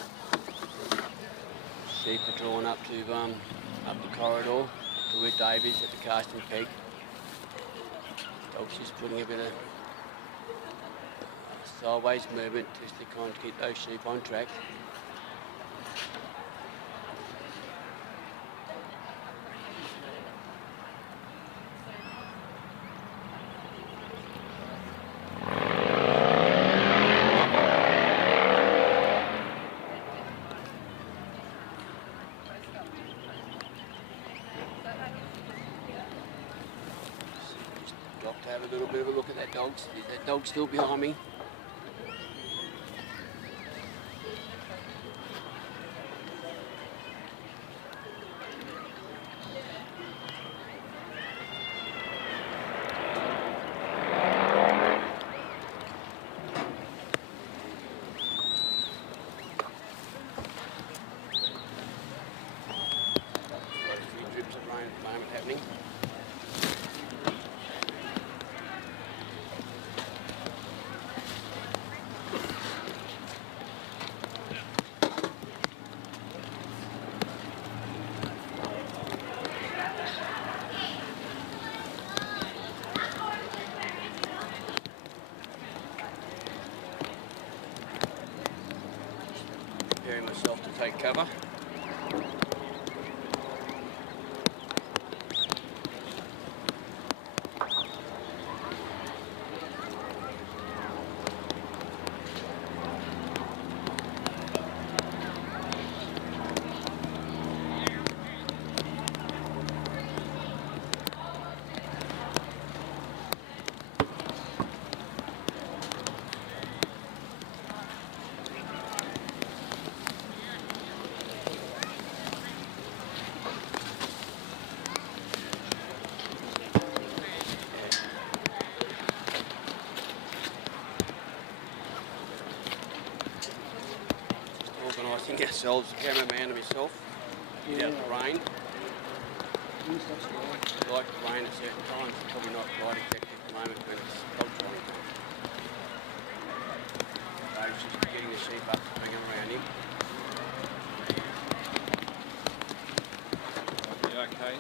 Sheep are drawn up to up the corridor to where Dave is at the casting peg. Dog's just putting a bit of sideways movement just to kind of keep those sheep on track. Have a little bit of a look at that dog. Is that dog still behind me? Got a few drips of rain at the moment happening. Preparing myself to take cover. Organising ourselves, the cameraman and myself, get out the rain. I like the rain at certain times, it's probably not right exactly at the moment when it's dog trotting. Dave's just getting the sheep up, bring them around him. You okay?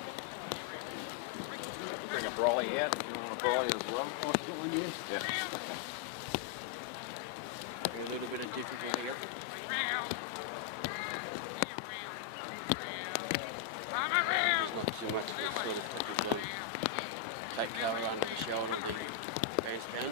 Bring a brolly out if you want a brolly as well. Oh, I've got one, yes. Yeah. A little bit of difficulty here. There's not too much to sort of typically take cover under the shoulder of the bandstand.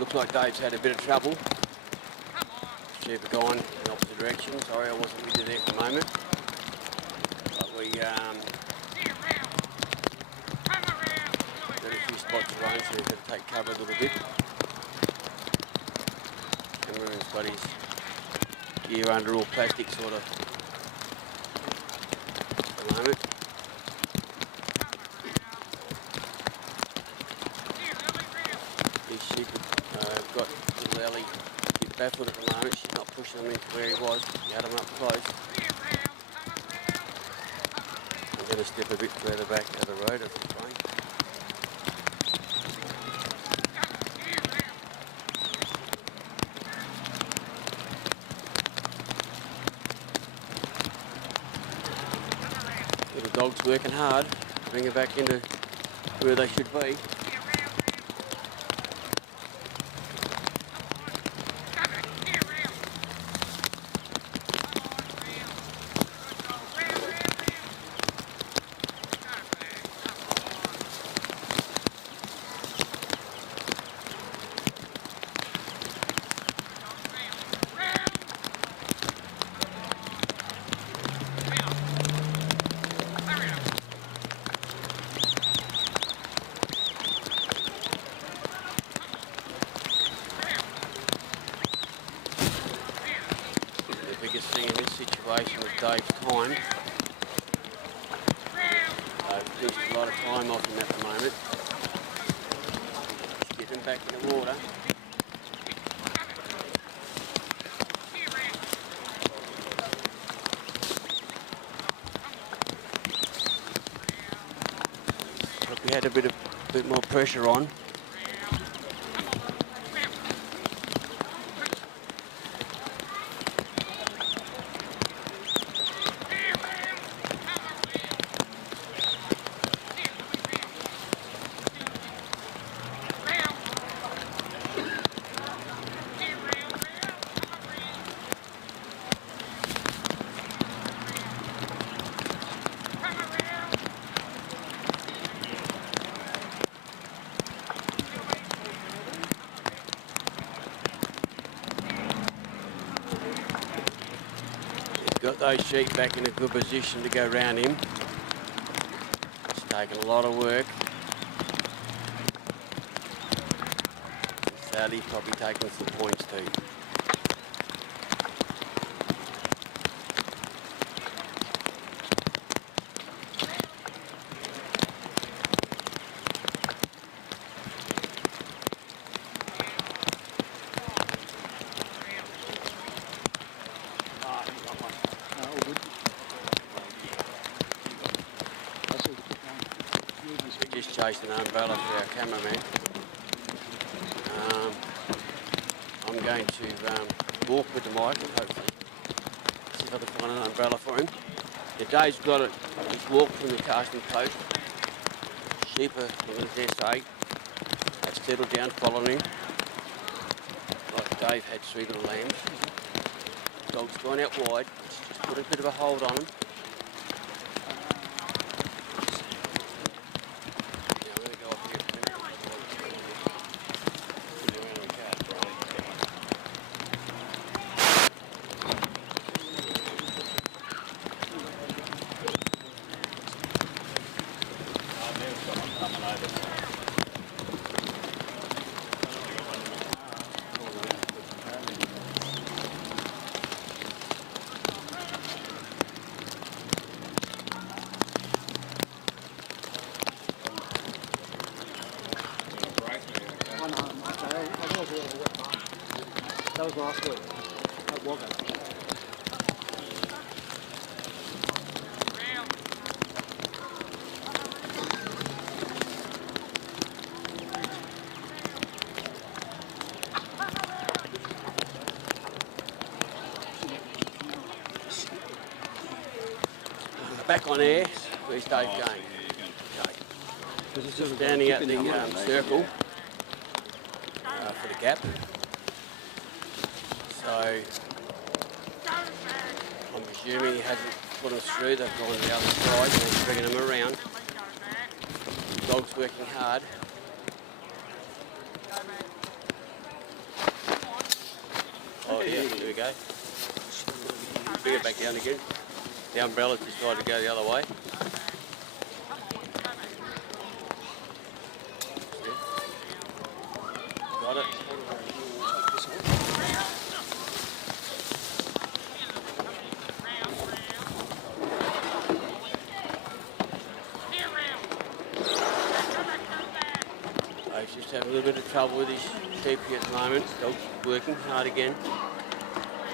looks like Dave's had a bit of trouble. Sheep are gone in the opposite direction. Sorry, I wasn't with you there for a moment. But we got a few spots around, so we've got to take cover a little bit. Cameron's got his gear under all plastic sort of at the moment. These sheep have got little Ellie a bit baffled at the moment. She's not pushing them into where he was. He had them up close. I'm going to step a bit further back to the road, I think. The dogs working hard to bring her back into where they should be. With Dave's time. I've pushed a lot of time off him at the moment. Just get him back in the water. But we had a bit more pressure on. Got those sheep back in a good position to go round him. It's taken a lot of work. Sally's probably taking some points too. Just chasing an umbrella for our cameraman. I'm going to walk with the mic and hopefully see if I can find an umbrella for him. Yeah, Dave's got it. He's walked from the casting post. Sheep are, I'm going to dare say, have settled down following him. Like Dave had 3 little lambs. Dog's gone out wide. Just put a bit of a hold on him. That was last week at Wagga. Back on air. Where's Dave going? Just standing at the circle for the gap. So I'm presuming he hasn't put us through. They've gone to the other side and he's bringing them around. The dog's working hard. Oh, yeah, there we go. Bring it back down again. The umbrella decided to go the other way. Got it. He's just having a little bit of trouble with his sheep here at the moment. Dog's working hard again.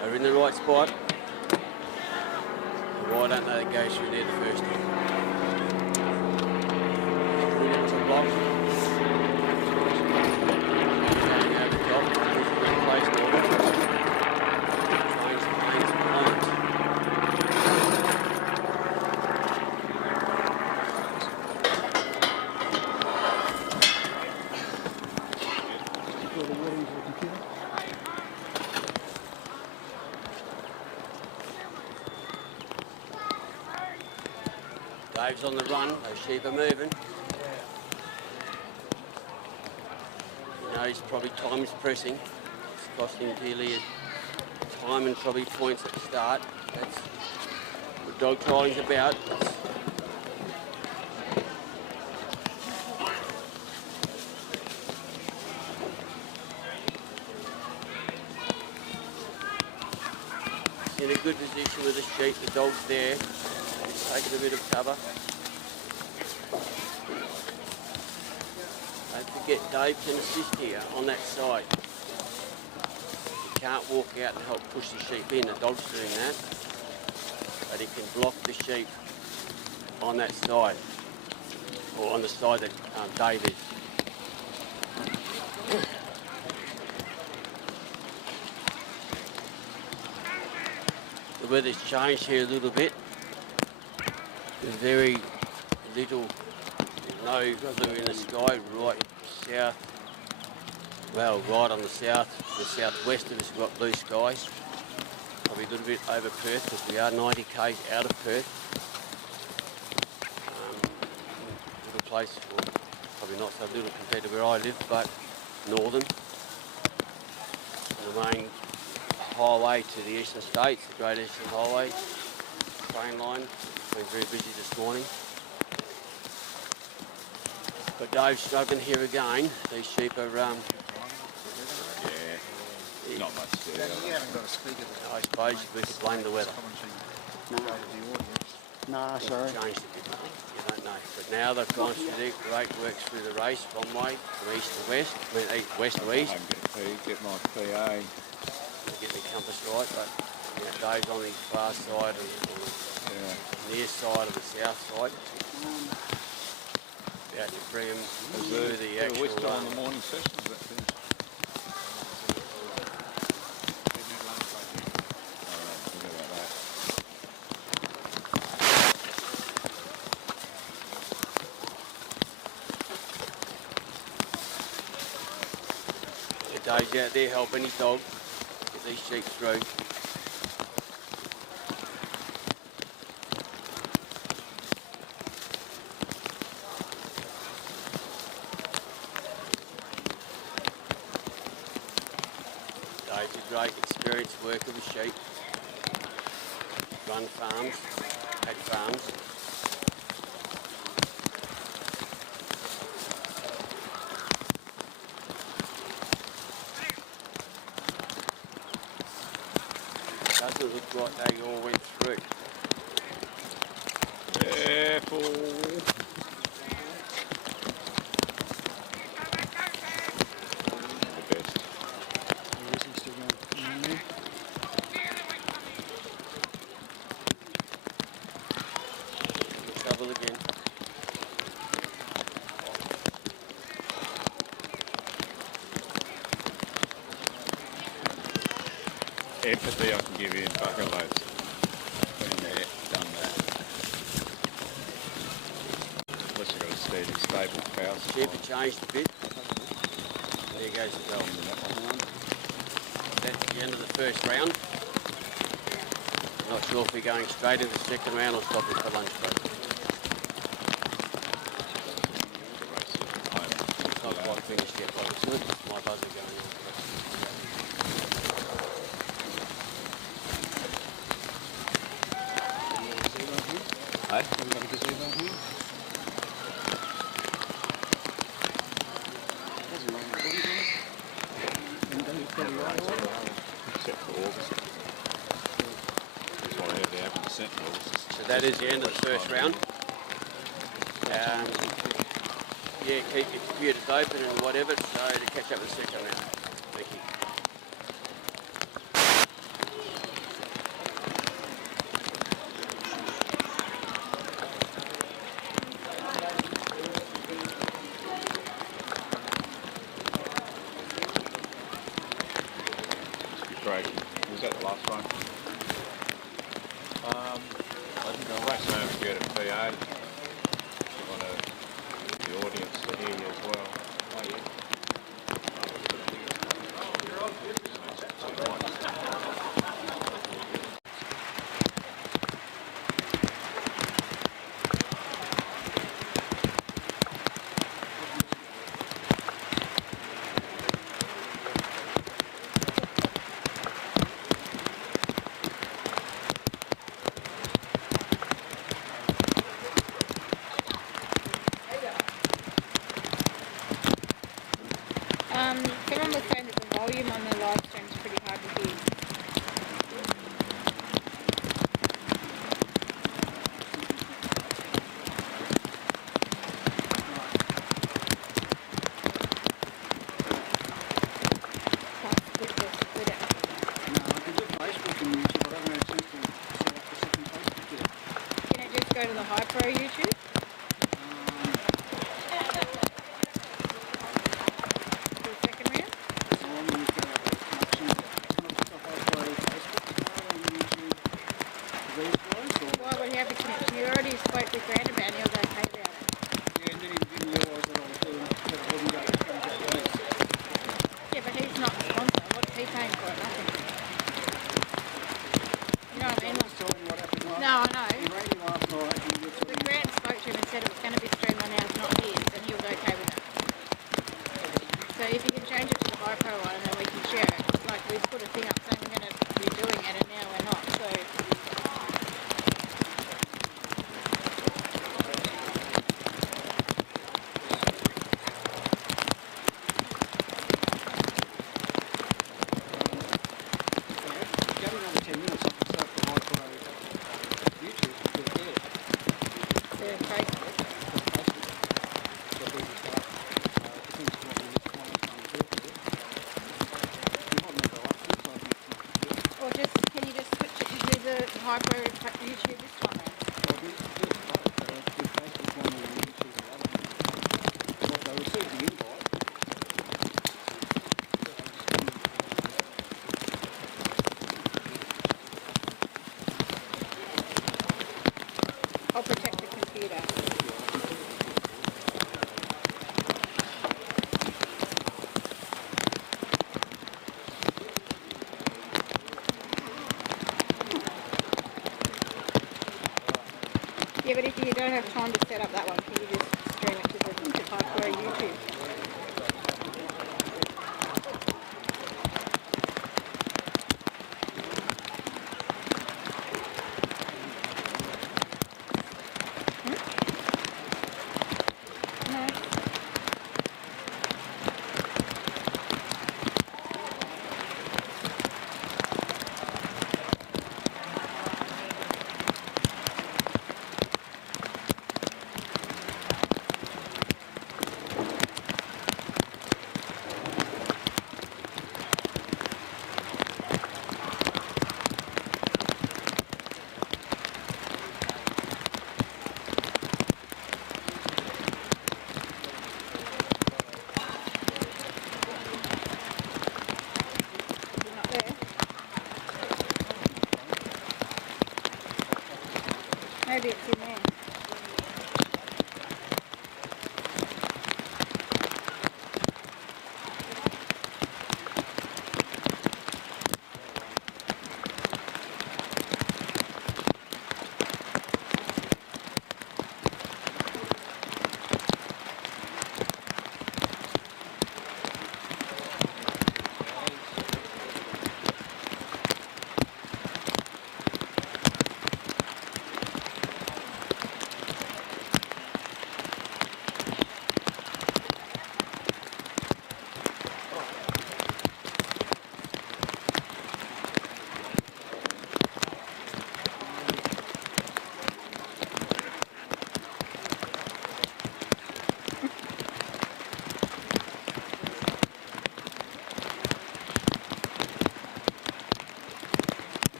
They're in the right spot. Why don't they go through there the first time? Pulling out the block. Going over the top. Pushing in place in order. Change the lanes behind. Pour the water into the computer. Dave's on the run, those sheep are moving. You know, he's probably time's pressing. It's costing dearly time and probably points at the start. That's what dog trialling's about. He's in a good position with the sheep, the dog's there. Taking a bit of cover. Don't forget Dave can assist here on that side. He can't walk out and help push the sheep in, the dog's doing that. But he can block the sheep on that side. Or on the side that Dave is. The weather's changed here a little bit. There's very little, no blue in the sky, right south, well, right on the southwest of us we've got blue skies. Probably a little bit over Perth because we are 90 k's out of Perth. Little place, well, probably not so little compared to where I live, but northern. And the main highway to the eastern states, the Great Eastern Highway, train line. Been very busy this morning. But Dave's struggling here again. These sheep are, Yeah, not much there. You haven't got a speaker. I suppose we could blame the weather. Nah, sorry. It's changed a bit. You don't know. But now they've gone through the great works through the race one way, from east to west. I mean, west to east. Get my PA. Get the compass right, but Dave's on the far side and near side of the south side. About to bring him through the actual... West on the morning session, is that finished? Dave's out there helping his dog get these sheep through. Dave's a great experienced worker with sheep. Run farms, had farms. Doesn't look like they all went through. Careful. The best. Trouble again. Empathy I can give you in bucket loads. Been there, done that. Unless you've got a steady, stable power supply. Sheep have changed a bit. There goes the bell. That's the end of the first round. Not sure if we're going straight into the second round or stopping for lunch break. It's not quite finished yet, but it's good. My buzzer going on. that is the end of the first round. Yeah, keep your computers open and whatever, so to catch up with the second round. Thank you. Great. Was that the last one? I think I'll wait some moment to get a PA. I want the audience to hear you as well. Oh, yeah. Someone was saying that the volume on the live stream is pretty hard to hear. Can it just go to the Hypro YouTube? I'll protect the computer. Yeah, but if you don't have time to set up that one, can you just stream it to the Hypro YouTube?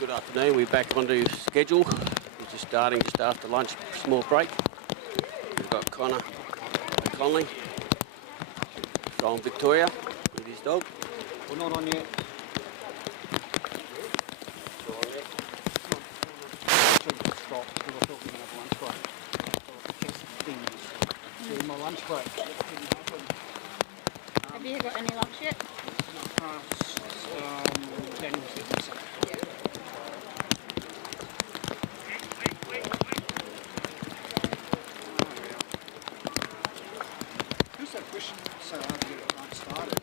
Good afternoon. We're back onto schedule. We're just starting just after lunch, small break. We've got Connor Conley from Victoria with his dog. We're not on yet. Stop because I thought we were going to have a lunch break. So I test things during my lunch break. Have you got any lunch yet? Daniel's getting some. Who's that question so hard to get lunch started?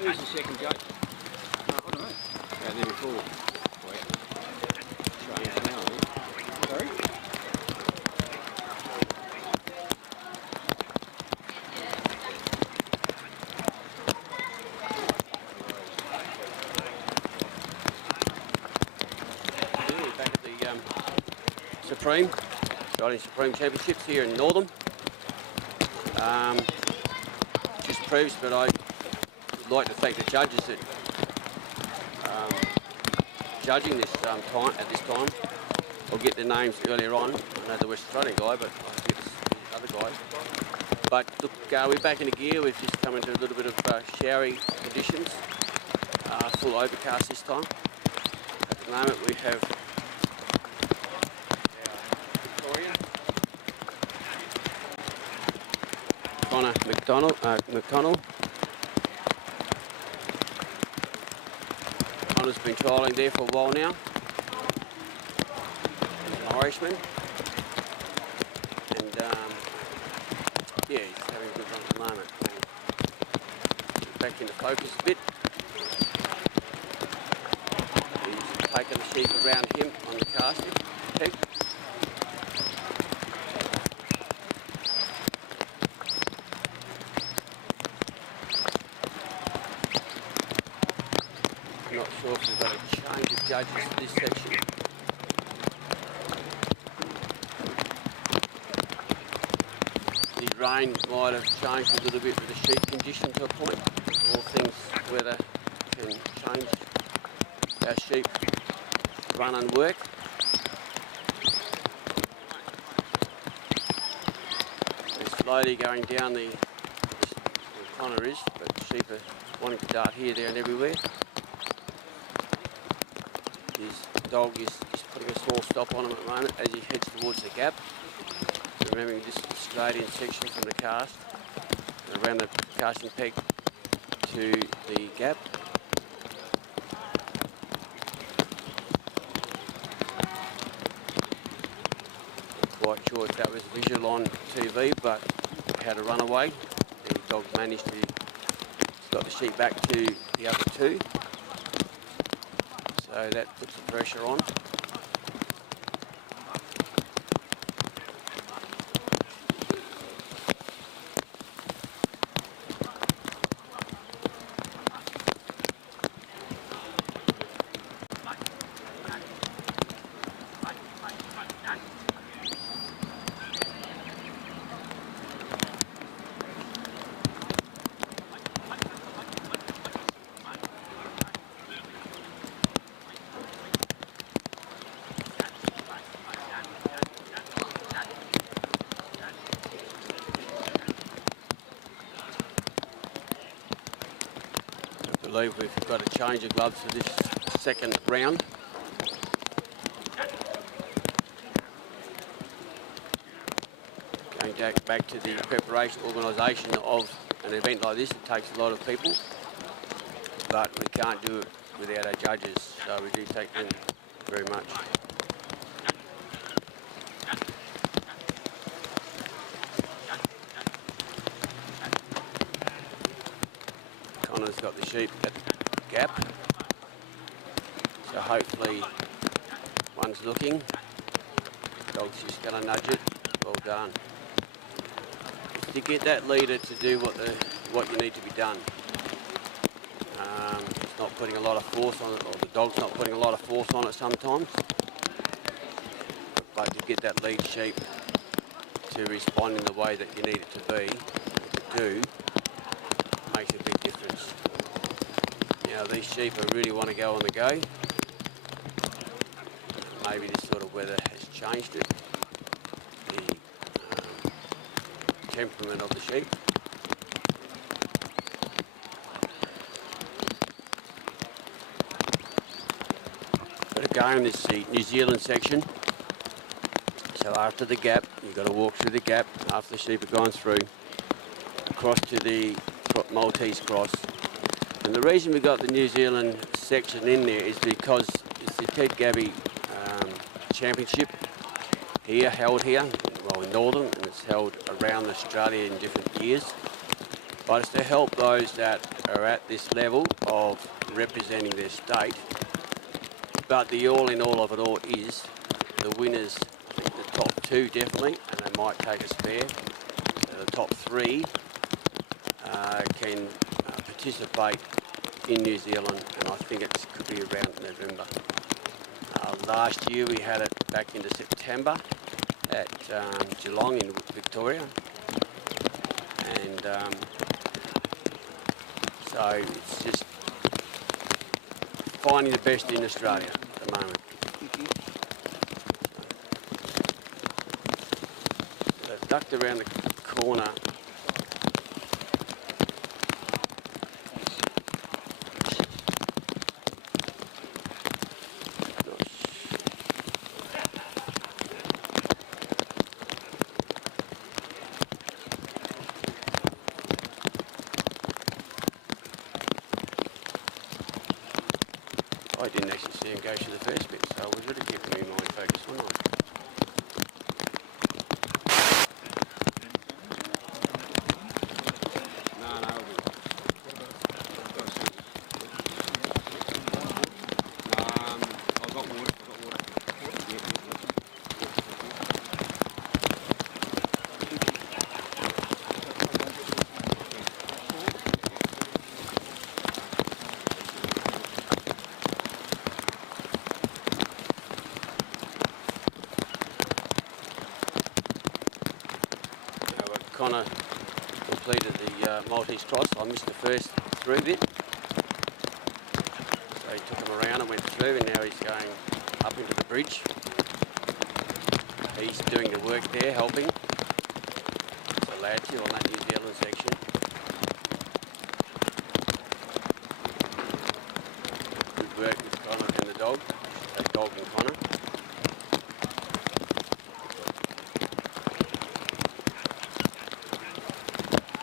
Who's the second judge? I don't know. Yeah, there before. Changed now, Sorry? Yeah, back at the Supreme, riding Supreme Championships here in Northern. Just proves, but I like to thank the judges that judging this time at this time. I'll get their names earlier on. I know the West Australian guy, but I'll get the other guy. But look, we're back into gear. We've just come into a little bit of showery conditions. Full overcast this time. At the moment we have Victoria, Connor McDonald. Connor's been trialling there for a while now. He's an Irishman. And yeah, he's having a good run at the moment. Back into focus a bit. He's taken the sheep around him on the casting peg. Not sure if we've got a change of judges to this section. The rain might have changed a little bit with the sheep condition to a point. All things weather can change our sheep run and work. We're slowly going down the Connor is, but sheep are wanting to dart here, there and everywhere. His dog is just putting a small stop on him at the moment as he heads towards the gap. Remembering this Australian section from the cast, around the casting peg to the gap. Not quite sure if that was visual on TV, but had a runaway. The dog managed to stop the sheep back to the other two. So that puts the pressure on. believe we've got to change of gloves for this second round. Going back to the preparation organisation of an event like this, it takes a lot of people, but we can't do it without our judges, so we do thank them very much. Connor's got the sheep at the gap, so hopefully one's looking. Dog's just going to nudge it. Well done. It's to get that leader to do what you need to be done. It's not putting a lot of force on it, or the dog's not putting a lot of force on it sometimes. But to get that lead sheep to respond in the way that you need it to be, to do, makes a big difference. Now these sheep really want to go on the go. Maybe this sort of weather has changed it. The temperament of the sheep. But again, it's the New Zealand section. So after the gap, you've got to walk through the gap after the sheep have gone through, across to the Maltese cross. And the reason we got the New Zealand section in there is because it's the Ted Gaby Championship here, held here, well in Northern, and it's held around Australia in different years. But it's to help those that are at this level of representing their state. But the all in all of it all is the winners, I think the top two definitely, and they might take a spare. The top three can participate in New Zealand, and I think it could be around November. Last year we had it back into September at Geelong in Victoria, and so it's just finding the best in Australia at the moment. So they've ducked around the corner. I didn't actually see him go through the first bit, so I was really keeping my mind focused on it. Connor completed the Maltese cross. I missed the first through bit. So he took him around and went through, and now he's going up into the bridge. He's doing the work there, helping. So lad on that New Zealand section. Good work with Connor and the dog. That dog and Connor.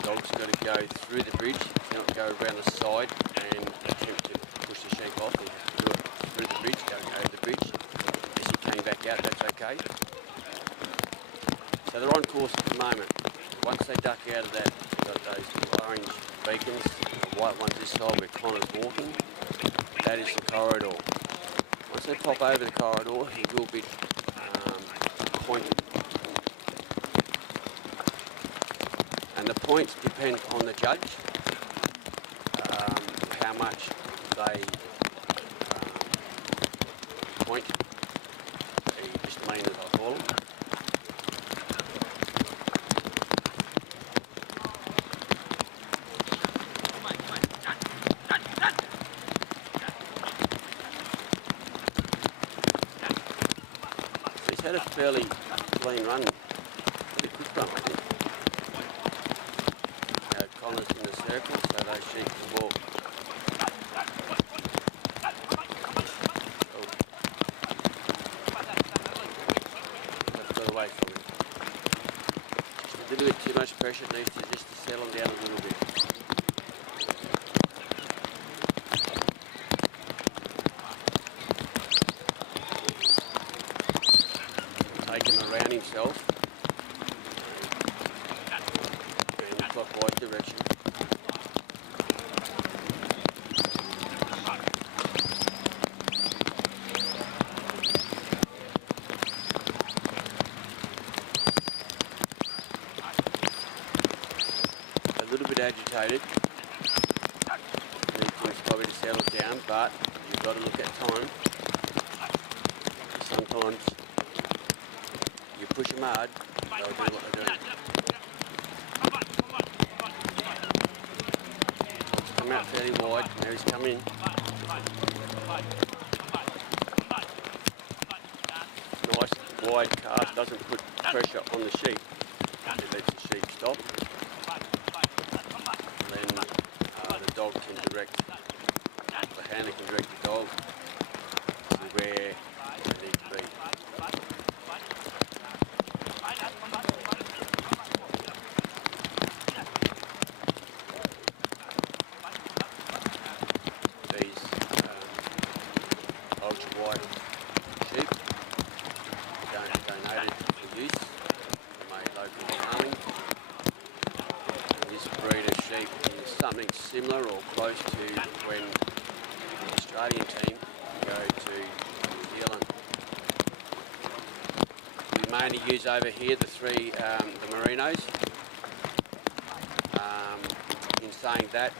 Dog's got to go through the bridge, not go around the side and attempt to push the sheep off. He has to do it through the bridge, going over the bridge. As he came back out, that's okay. So they're on course at the moment. Once they duck out of that, they've got those orange beacons, the white ones this side where Connor's walking. That is the corridor. Once they pop over the corridor, he will be pointed. And the points depend on the judge, how much they point, the misdemeanors I call them. So he's had a fairly clean run, pretty quick run I think. Connor's in the circle, so those sheep can walk away from it. Just a little bit too much pressure, it needs to just settle down a little bit. Take him around himself in a clockwise direction. A little bit agitated. Need things probably to settle down, but you've got to look at time. Sometimes you push them hard, they'll do what they're doing. Come out fairly wide, now he's come in. Nice wide cast, doesn't put pressure on the sheep. It lets the sheep stop. Then the dog can direct, the handler can direct the dog to where they need to be. These ultra wide sheep donated for use, made locally farming. This breed of sheep is something similar or close to when the Australian team go to New Zealand. We mainly use over here the merinos. In saying that,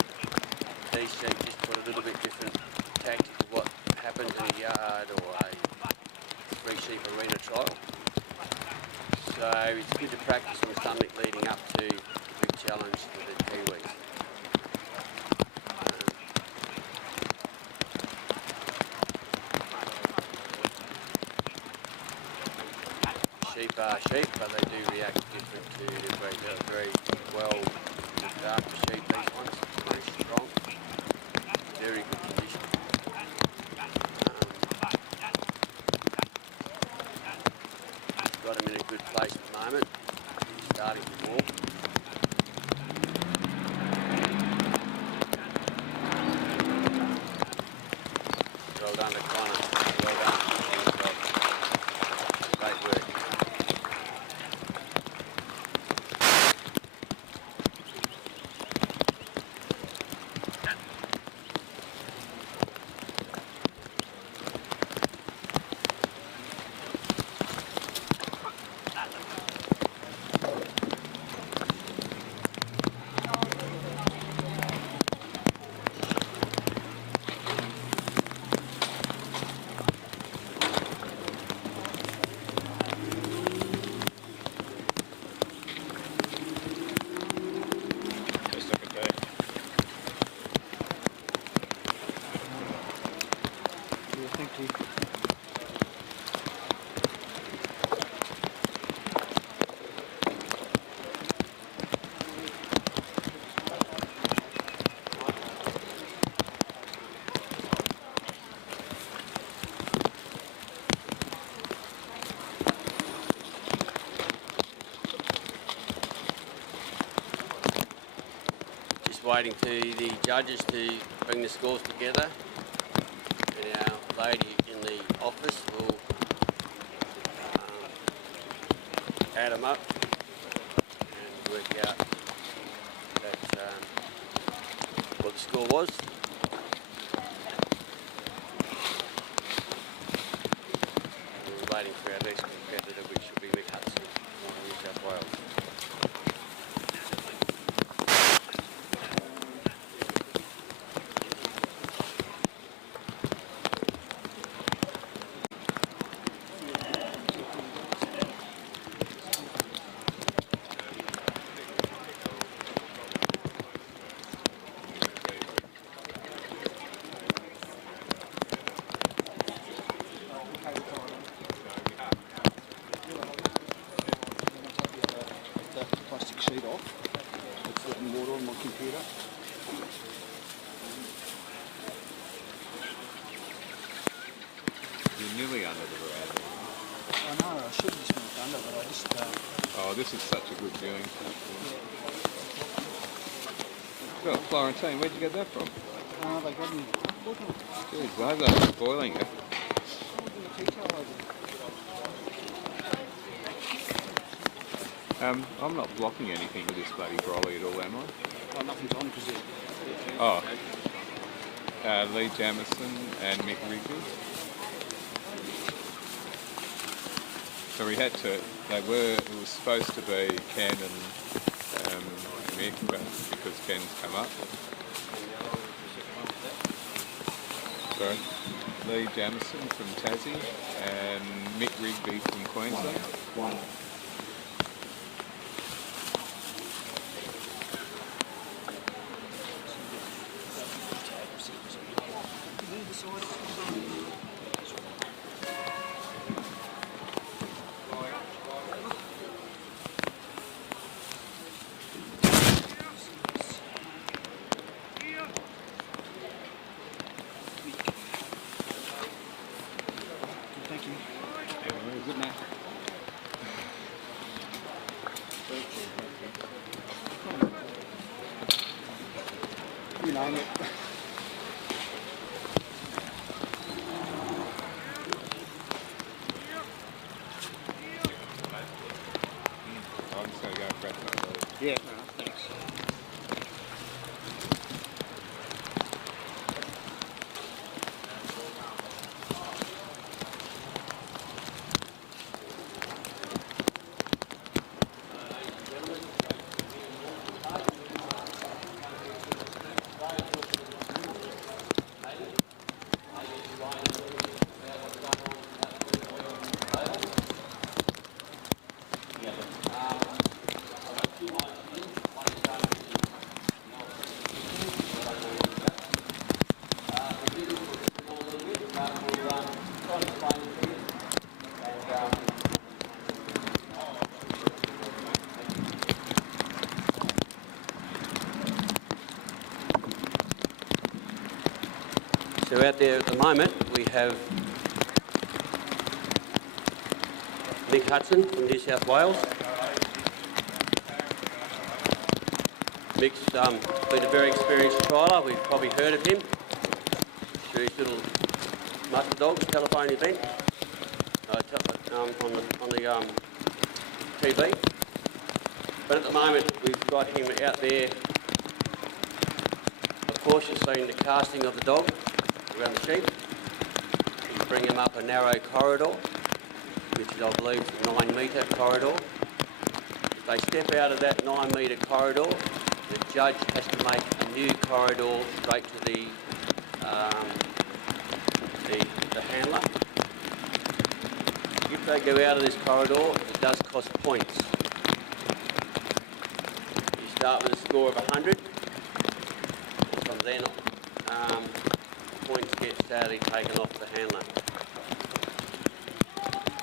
these sheep just put a little bit different tactic to what happens in a yard or a 3 sheep arena trial. So it's good to practice on something leading up to the big challenge for the Kiwis. Sheep are sheep, but they do react different to the breed. They're very well looked after sheep, these ones, very strong, very good condition. Got him in a good place at the moment. He's starting to walk. Well done to Connor. Well done. Great work. Thank you. Just waiting for the judges to bring the scores together. And our lady in the office will add them up and work out that, what the score was. We're waiting for our next competitor, which will be Mick Hudson from New South Wales. under, but I just Oh, this is such a good viewing. Well, Florentine, where'd you get that from? they got me. Jeez, I hope that was spoiling it. I'm not blocking anything with this bloody brolly at all, am I? Oh, nothing's on because it. Oh. Lee Jamison and Mick Rigby. So we had to, it was supposed to be Ken and Mick, but because Ken's come up. Sorry. Lee Jamison from Tassie and Mick Rigby from Queensland. Thank you. Good night. You name it. I'm just going to go and grab some of those. Yeah, thanks. So out there at the moment we have Nick Hudson from New South Wales. Mick's been a very experienced trialer. We've probably heard of him through his little muscle dogs telephone event on the TV. But at the moment we've got him out there. Of course you've seen the casting of the dog around the sheep. You bring him up a narrow corridor, which is I believe a 9 metre corridor. If they step out of that 9 metre corridor, the judge has to make a new corridor straight to the handler. If they go out of this corridor, it does cost points. You start with a score of 100. From then on, points get sadly taken off the handler.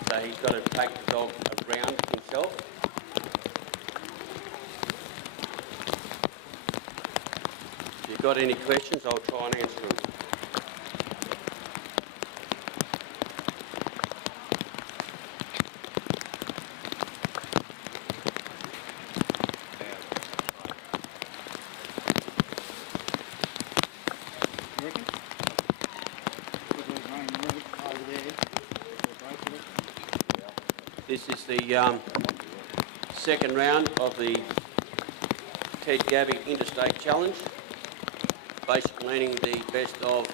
So he's got to take the dog around himself. If you've got any questions, I'll try and answer them. This is the second round of the Gaby Interstate Challenge. Basically meaning the best of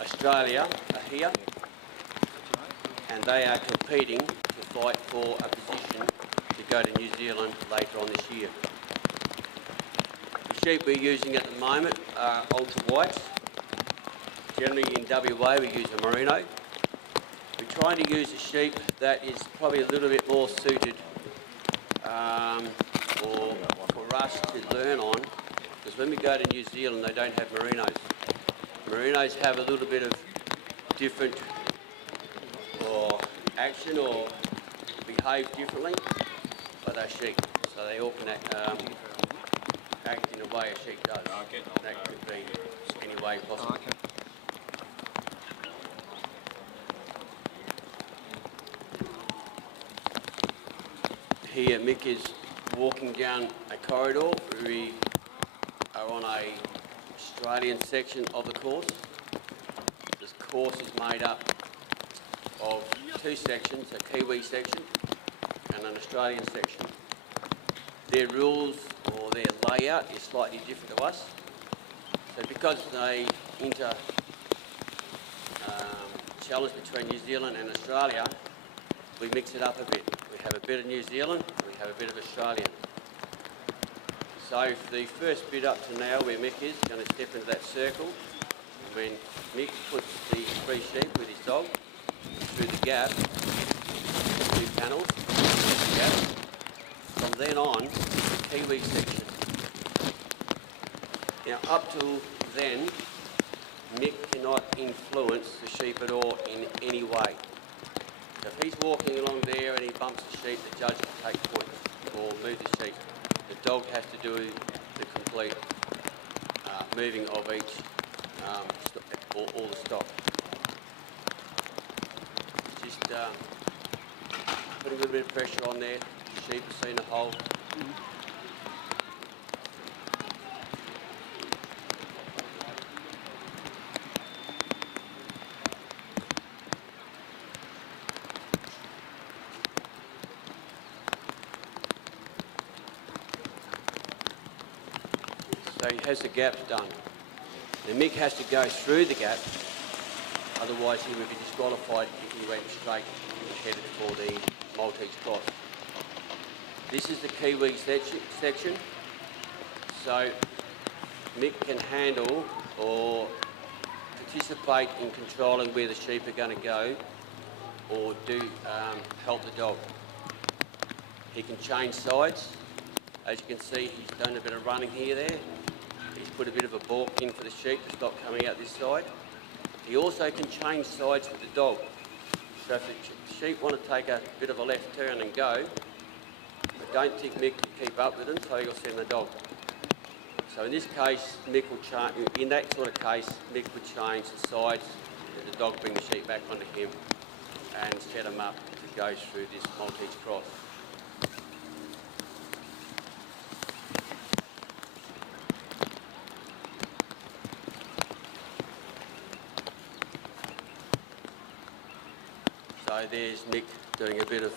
Australia are here and they are competing to fight for a position to go to New Zealand later on this year. The sheep we're using at the moment are ultra whites. Generally in WA we use a merino. We're trying to use a sheep that is probably a little bit more suited for us to learn on, because when we go to New Zealand they don't have merinos. Merinos have a little bit of different action or behave differently, but they're sheep, so they all can act in a way a sheep does. That could be any way possible. Here Mick is walking down a corridor. We are on a Australian section of the course. This course is made up of two sections, a Kiwi section and an Australian section. Their rules or their layout is slightly different to us. So because they challenge between New Zealand and Australia, we mix it up a bit. We have a bit of New Zealand, we have a bit of Australian. So for the first bit up to now where Mick is going to step into that circle, and when Mick puts the three sheep with his dog through the gap, two panels, gap, from then on, the Kiwi section. Now up till then, Mick cannot influence the sheep at all in any way. So if he's walking along there and he bumps the sheep, the judge will take points or move the sheep. The dog has to do the complete moving of each, all the stock. Just putting a little bit of pressure on there. The sheep has seen the hole. So he has the gaps done. Now Mick has to go through the gap, otherwise he would be disqualified if he went straight headed for the Maltese cross. This is the Kiwi section, so Mick can handle or participate in controlling where the sheep are going to go or do help the dog. He can change sides. As you can see, he's done a bit of running here there. He's put a bit of a balk in for the sheep to stop coming out this side. He also can change sides with the dog. So if the sheep want to take a bit of a left turn and go, I don't think Mick can keep up with them, so he'll send the dog. So in this case, Mick will change. In that sort of case, Mick would change the sides, and the dog bring the sheep back onto him and set him up to go through this Maltese cross. So there's Mick doing a bit of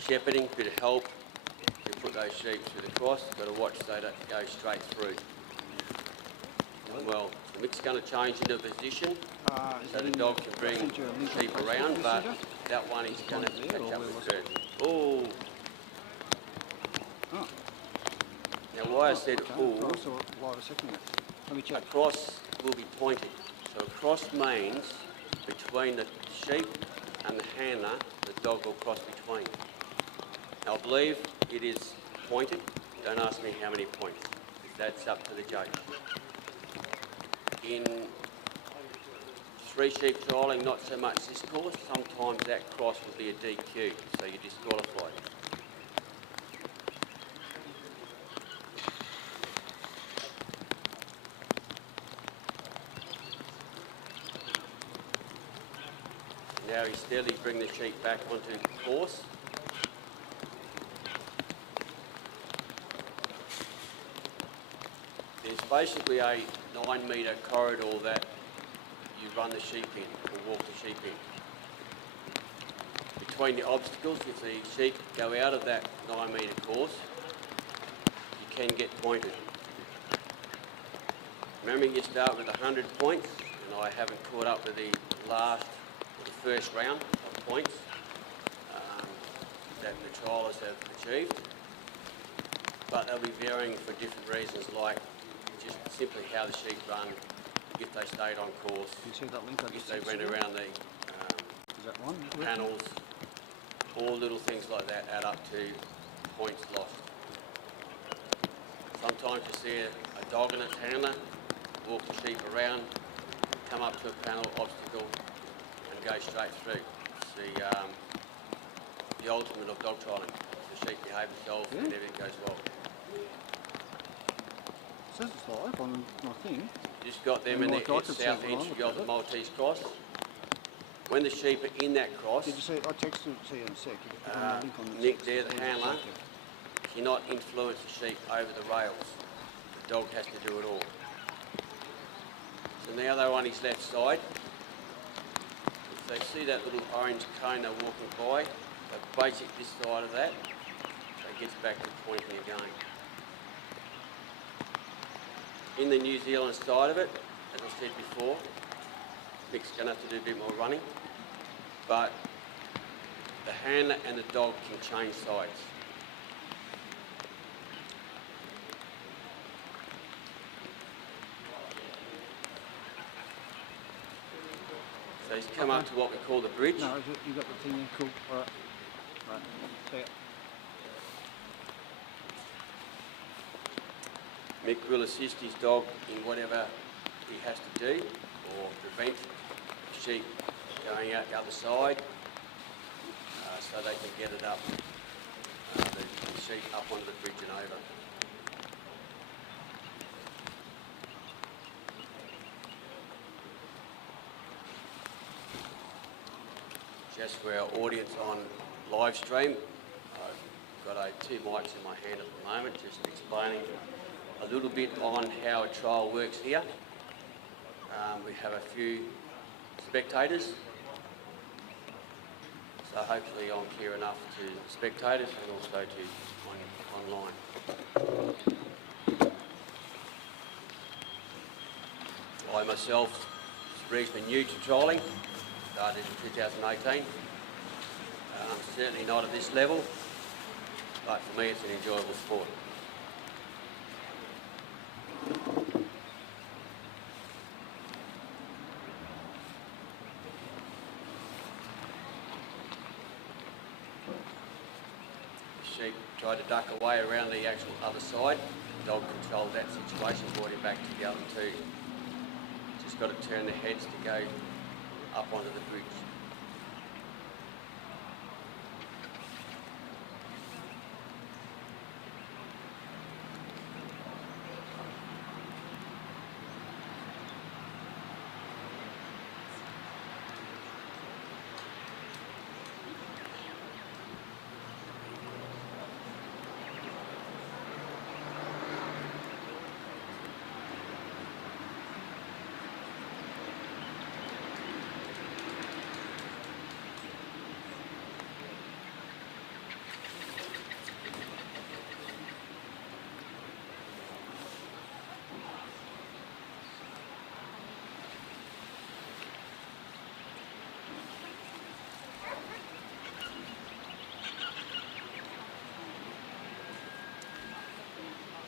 shepherding, a bit of help to put those sheep through the cross. Got to watch so they don't go straight through. Well, Mick's going to change into position so the dog can bring the sheep around, but that one he's going to catch up with her. Oh! Now why I said oh, a cross will be pointed. So a cross means between the sheep and the handler, the dog will cross between. Now I believe it is pointed. Don't ask me how many points. That's up to the judge. In three sheep trialling, not so much this course, sometimes that cross will be a DQ, so you're disqualified. Now he's steadily bring the sheep back onto the course. There's basically a 9-metre corridor that you run the sheep in, or walk the sheep in. Between the obstacles, if the sheep go out of that 9-metre course, you can get pointed. Remember, you start with 100 points, and I haven't caught up with the first round of points that the triallers have achieved, but they'll be varying for different reasons, like just simply how the sheep run, if they stayed on course, if they went around the panels, all little things like that add up to points lost. Sometimes you see a dog and its handler walk the sheep around, come up to a panel obstacle, go straight through. It's the ultimate of dog trialling. The sheep behave themselves and everything goes well. It says it's live on my thing. Just got them in the south edge of the Maltese cross. when the sheep are in that cross, Did you see? I texted it to you in a sec. You can put on the link on the Nick text. there, the handler, cannot influence the sheep over the rails. The dog has to do it all. So now they're on his left side. If they see that little orange cone they're walking by, they basic this side of that, so it gets back to pointing again. In the New Zealand side of it, as I said before, Mick's going to have to do a bit more running, but the handler and the dog can change sides. So he's come up to what we call the bridge. No, you got the thing there. Cool. All right. Right. See ya. Mick will assist his dog in whatever he has to do or prevent the sheep going out the other side so they can get it up, the sheep up onto the bridge and over. Just for our audience on live stream, I've got two mics in my hand at the moment, just explaining a little bit on how a trial works here. We have a few spectators, so hopefully I'm clear enough to spectators and also to online. I myself is reasonably new to trialling, started in 2018. Certainly not at this level, but for me it's an enjoyable sport. The sheep tried to duck away around the actual other side. The dog controlled that situation, brought him back to the other two. Just got to turn their heads to go up onto the bridge.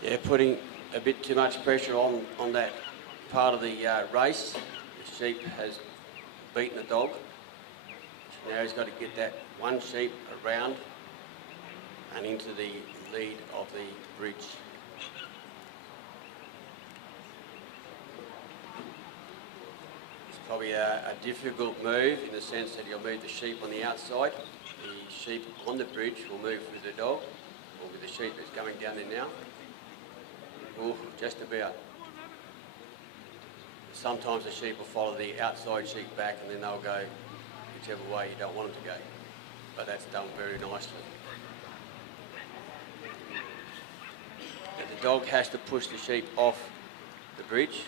Yeah, putting a bit too much pressure on that part of the race. The sheep has beaten the dog. Now he's got to get that one sheep around and into the lead of the bridge. It's probably a difficult move in the sense that he'll move the sheep on the outside. The sheep on the bridge will move with the dog, or with the sheep that's coming down there now. Oh, just about. Sometimes the sheep will follow the outside sheep back and then they'll go whichever way you don't want them to go. But that's done very nicely. Now the dog has to push the sheep off the bridge,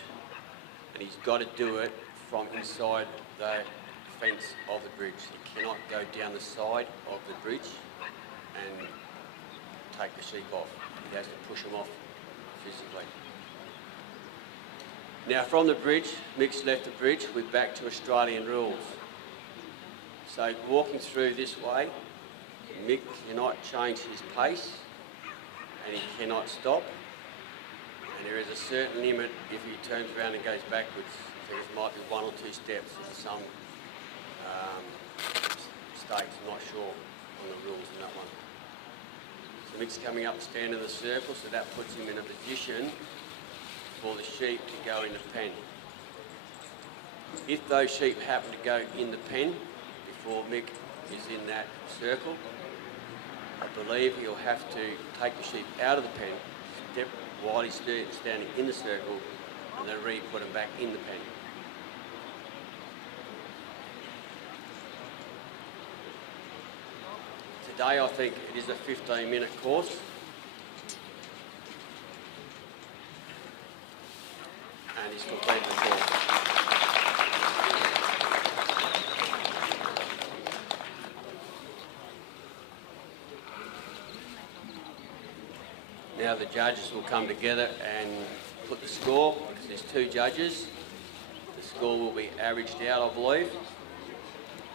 and he's got to do it from inside the fence of the bridge. He cannot go down the side of the bridge and take the sheep off. He has to push them off physically. Now from the bridge, Mick's left the bridge, we're back to Australian rules. So walking through this way, Mick cannot change his pace and he cannot stop. And there is a certain limit if he turns around and goes backwards. So there might be 1 or 2 steps in some states, I'm not sure on the rules in that one. So Mick's coming up, stand in the circle, so that puts him in a position for the sheep to go in the pen. If those sheep happen to go in the pen before Mick is in that circle, I believe he'll have to take the sheep out of the pen, step while he's standing in the circle, and then re-put them back in the pen. today I think it is a 15-minute course. And he's completed the course. Now the judges will come together and put the score, because there's 2 judges. The score will be averaged out, I believe,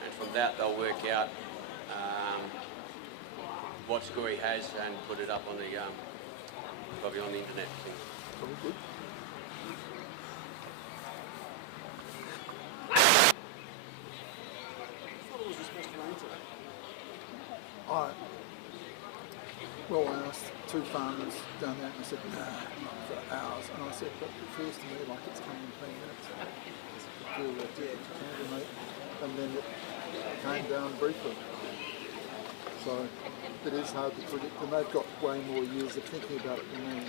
and from that they'll work out what score he has and put it up on the, probably on the internet thing. Well, I asked 2 farmers down there and they said, nah, not for hours. And I said, but it feels to me like it's coming in 20 minutes. I feel that candle, mate. And then it came down briefly. So it is hard to predict, and they've got way more years of thinking about it than me.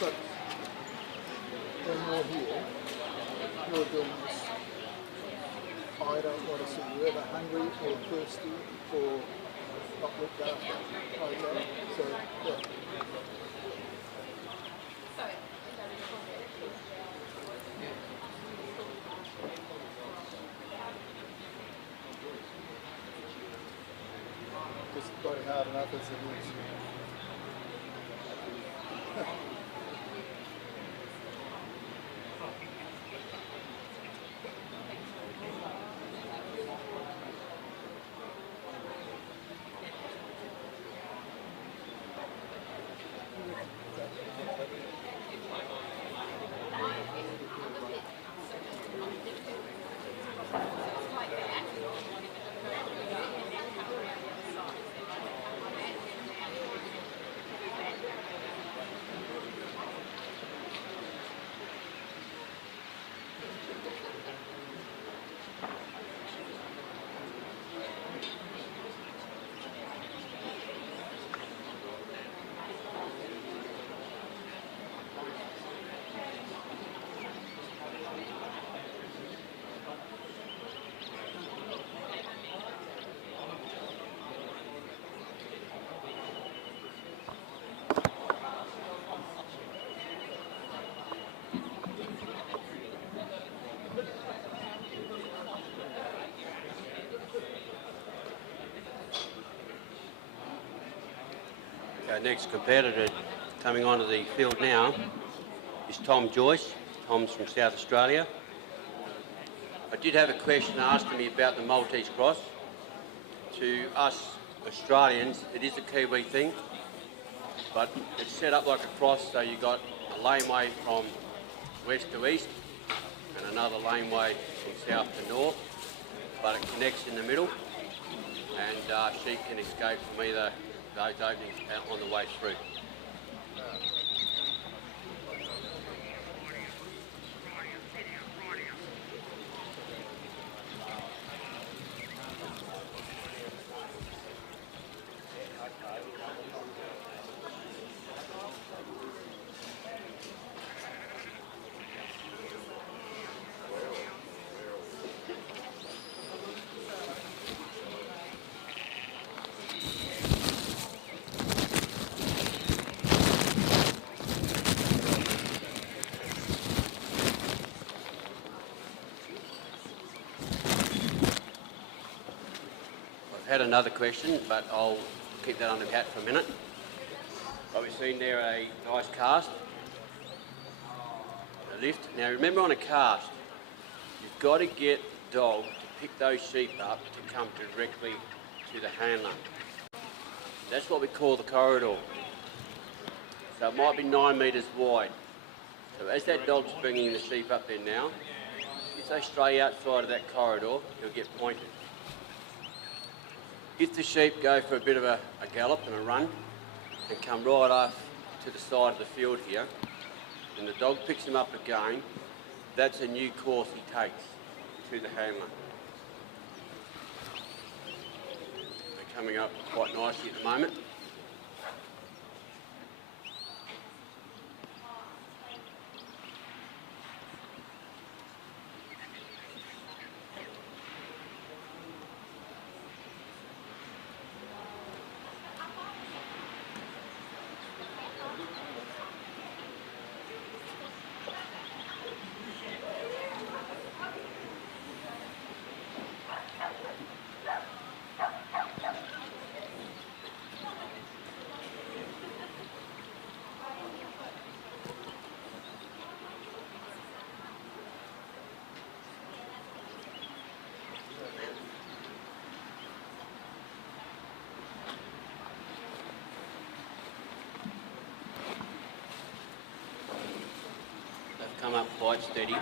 So, when you're here, you're doing this. I don't want to see you ever hungry or thirsty or not looked after. Okay, so, yeah. Just got it hard enough as it is. Our next competitor coming onto the field now is Tom Joyce. Tom's from South Australia. I did have a question asked to me about the Maltese cross. To us Australians, it is a Kiwi thing, but it's set up like a cross, so you've got a laneway from west to east and another laneway from south to north, but it connects in the middle, and sheep can escape from either those openings on the way through. Had another question, but I'll keep that under hat for a minute. We've seen there a nice cast, a lift. Now remember, on a cast, you've got to get the dog to pick those sheep up to come directly to the handler. That's what we call the corridor. So it might be 9 metres wide. So as that dog's bringing the sheep up there now, if they stray outside of that corridor, he'll get pointed. If the sheep go for a bit of a gallop and a run and come right off to the side of the field here, and the dog picks him up again, that's a new course he takes to the handler. coming up quite nicely at the moment. They've come up quite steady.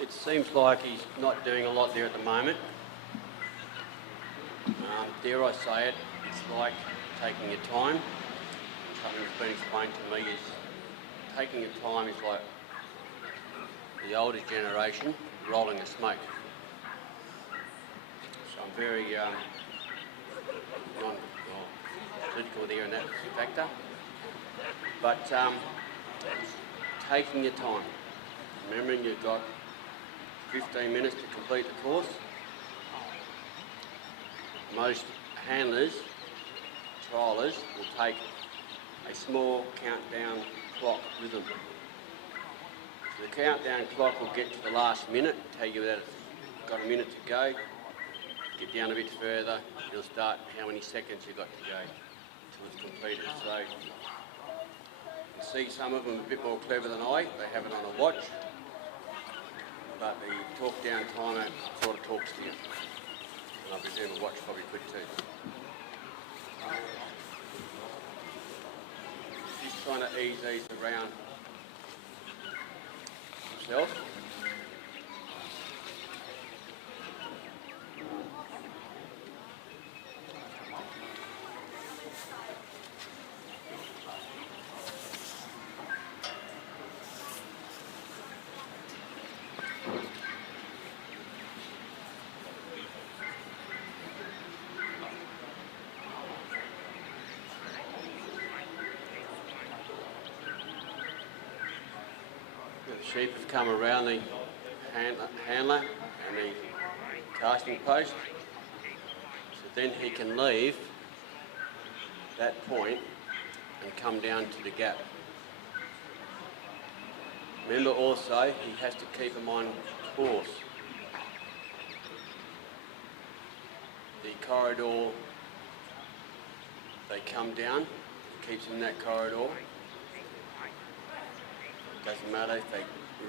It seems like he's not doing a lot there at the moment. Dare I say it, it's like taking your time. Something that's been explained to me is taking your time is like the older generation rolling a smoke. So I'm very non-political there in that factor. But taking your time, remembering you've got 15 minutes to complete the course. Most handlers, triallers, will take a small countdown clock with them. So the countdown clock will get to the last minute, tell you that it's got a minute to go. Get down a bit further, it'll start how many seconds you've got to go until it's completed. So you can see some of them are a bit more clever than I. They have it on a watch. But the talk down timer sort of talks to you. And I presume a watch probably could too. Just trying to ease these around himself. The sheep have come around the handler and the casting post, so then he can leave that point and come down to the gap. Remember also, he has to keep them on course. The corridor, they come down, keeps them in that corridor. Doesn't matter if they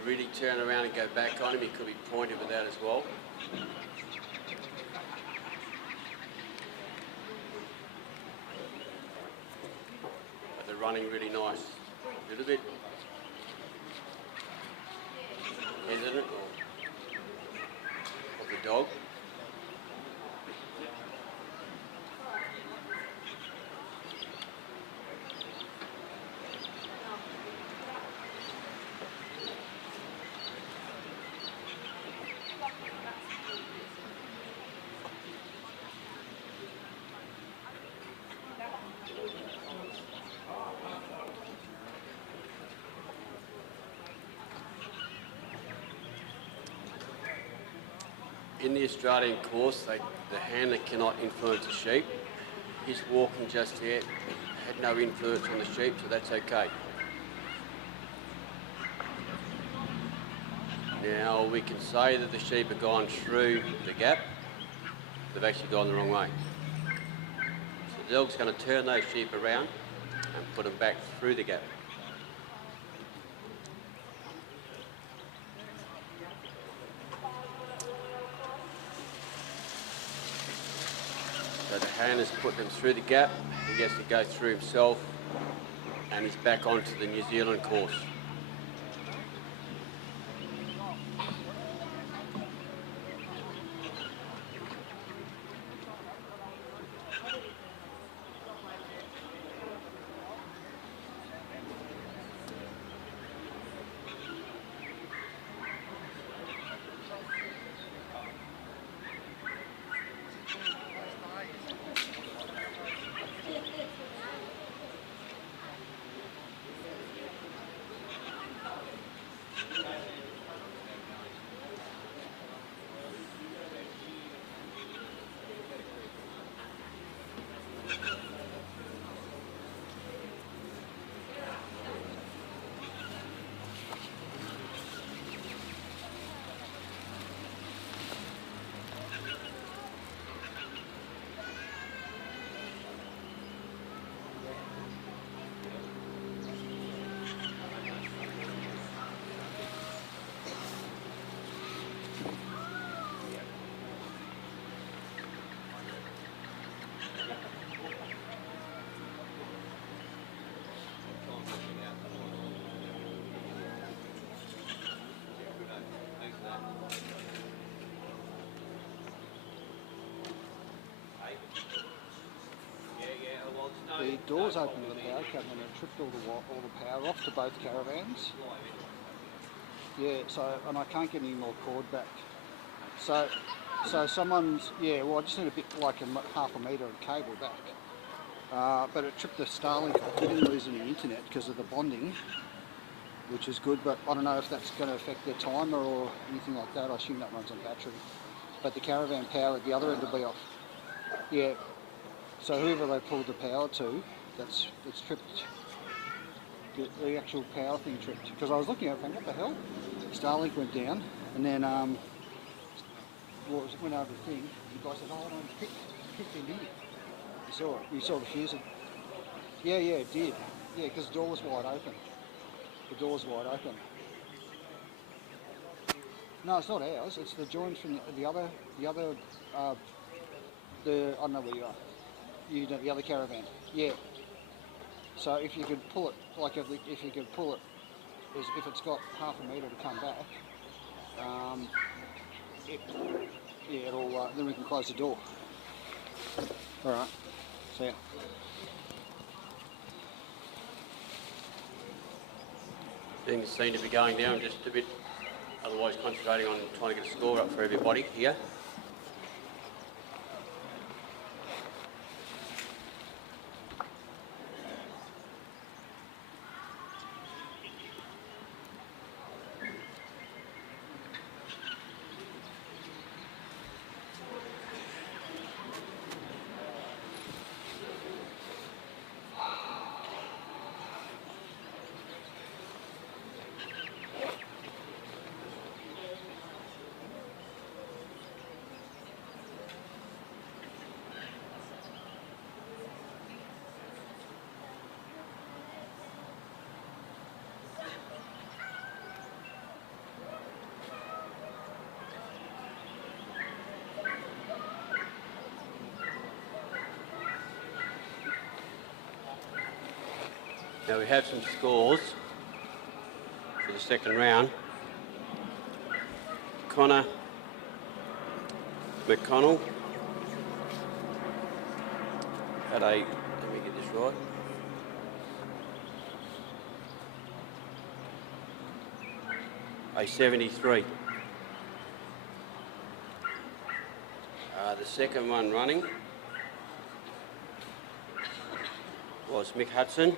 really turn around and go back on him, he could be pointed with that as well. But they're running really nice. A little bit hesitant of the dog. In the Australian course, the handler cannot influence the sheep. His walking just yet had no influence on the sheep, so that's okay. Now we can say that the sheep have gone through the gap. They've actually gone the wrong way. So the dog's going to turn those sheep around and put them back through the gap. So the hand has put them through the gap, he gets to go through himself and he's back onto the New Zealand course. The doors opened to the power cabinet and it tripped all the power off to both caravans. Yeah, so, and I can't get any more cord back. So someone's, yeah, well I just need a bit, like half a metre of cable back. But it tripped the Starlink off. We didn't lose any internet because of the bonding, which is good, but I don't know if that's going to affect their timer or anything like that. I assume that runs on battery. But the caravan power at the other end will be off. Yeah. So whoever they pulled the power to, it's tripped. The actual power thing tripped. Because I was looking at it, thinking, what the hell? Starlink went down, and then went over the thing. The guy said, "Oh no, it's kicked in here." You saw it. You saw the fuse. Yeah, it did. Yeah, because the door was wide open. The door was wide open. No, it's not ours. It's the joint from the other. I don't know where you are. You know, the other caravan. Yeah. So if you could pull it, like if you could pull it, if it's got half a metre to come back, it'll. Then we can close the door. All right. See ya. Things seem to be going down just a bit, otherwise concentrating on trying to get a score up for everybody here. Now we have some scores for the second round. Connor McConnell had let me get this right. A 73. The second one running was Mick Hudson.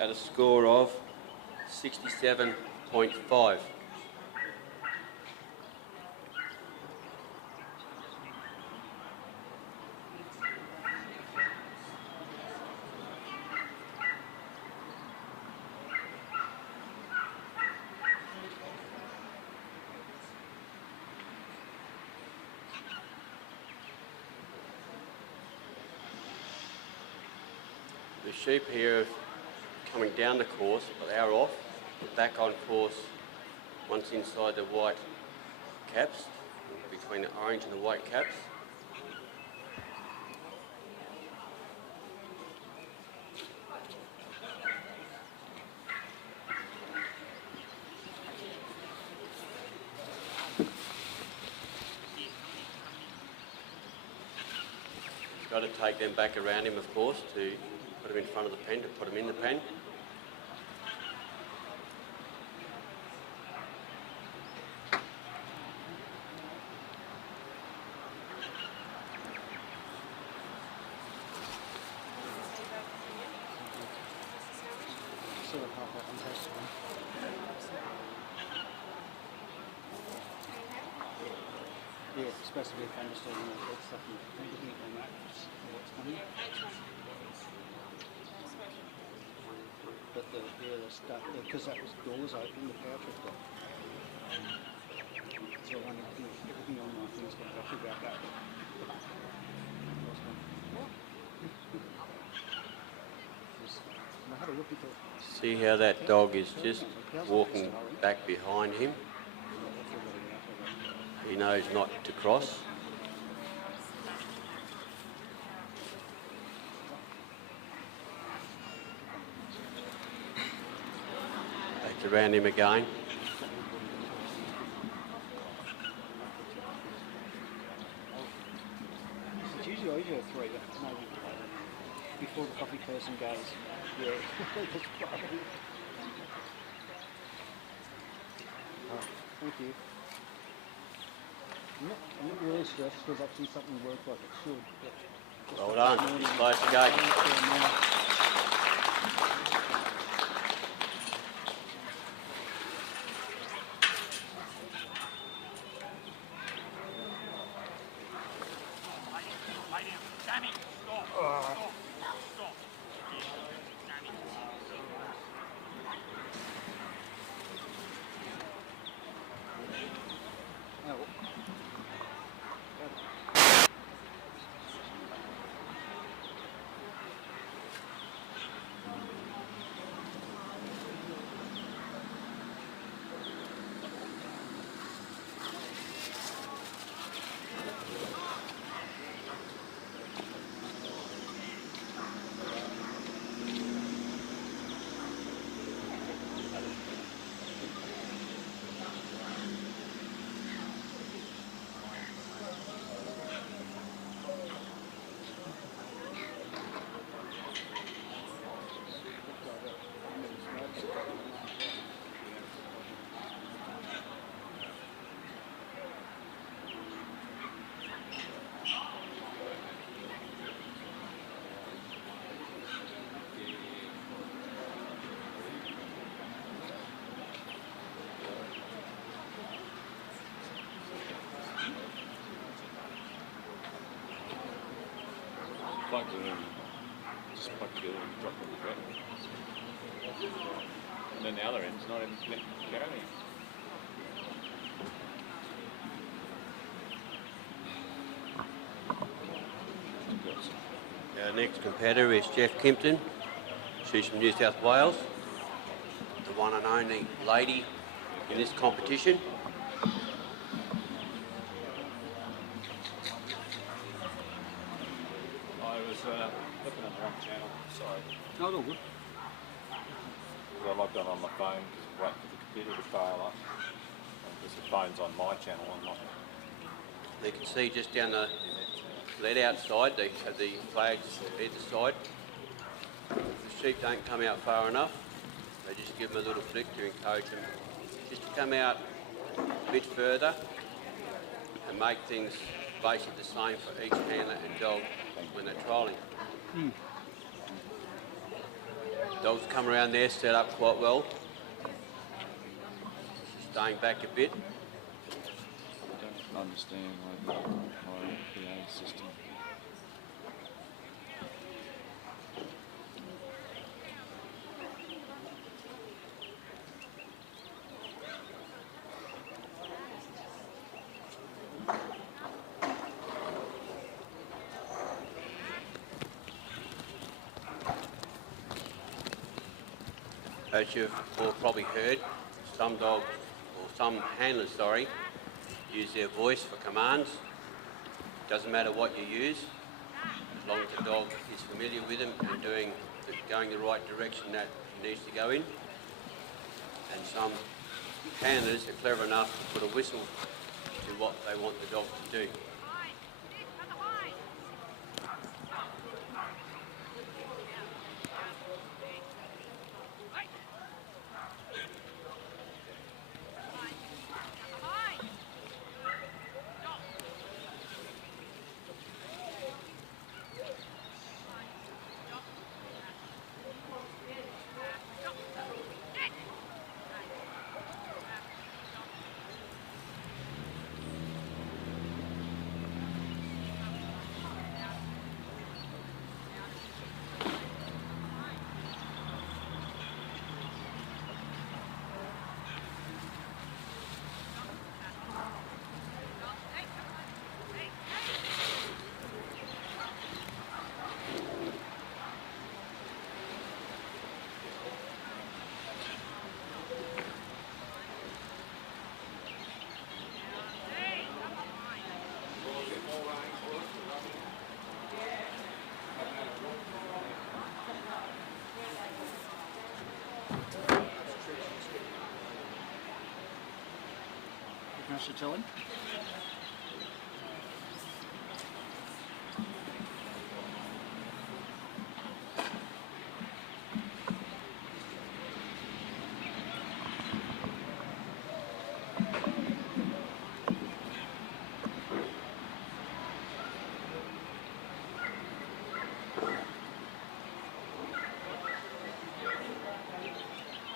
At a score of 67.5. The sheep here are coming down the course, but they're off, back on course once inside the white caps, between the orange and the white caps. Got to take them back around him, of course, to put him in front of the pen, to put him in the pen. Sort of half that one takes one. Yeah, it's supposed to be a thunderstorm and all that stuff, and I'm looking at my map, what's coming. But the stuff, because that was doors open, the power trip got. So I wonder if everything on my thing's going to figure out that. I had a look at the. See how that dog is just walking back behind him? He knows not to cross. Back around him again. It's usually over 3, maybe before the coffee person goes. Yeah, that's probably. Oh, thank you. I'm not really stressed because actually something worked like it should. But Well done. He's close to go. Sammy, stop. Stop. Sammy. Oh. Plug it in, just plug it in and drop it in the ground. And then the other end's not even carrying. Our next competitor is Jeff Kimpton. She's from New South Wales, the one and only lady in this competition. I was looking at the wrong channel, sorry. No, it's all good. I logged on my phone because I wait for the computer to fail up. Because the phone's on my channel and not. You can see just down the lead outside, the flags either side. The sheep don't come out far enough. They just give them a little flick to encourage them just to come out a bit further and make things basically the same for each handler and dog when they're trialling. Dogs come around there, set up quite well. Staying back a bit. I don't understand my PA system. As you've all probably heard, some dogs, or some handlers, sorry, use their voice for commands. Doesn't matter what you use, as long as the dog is familiar with them and going the right direction that he needs to go in. And some handlers are clever enough to put a whistle to what they want the dog to do. I should tell him.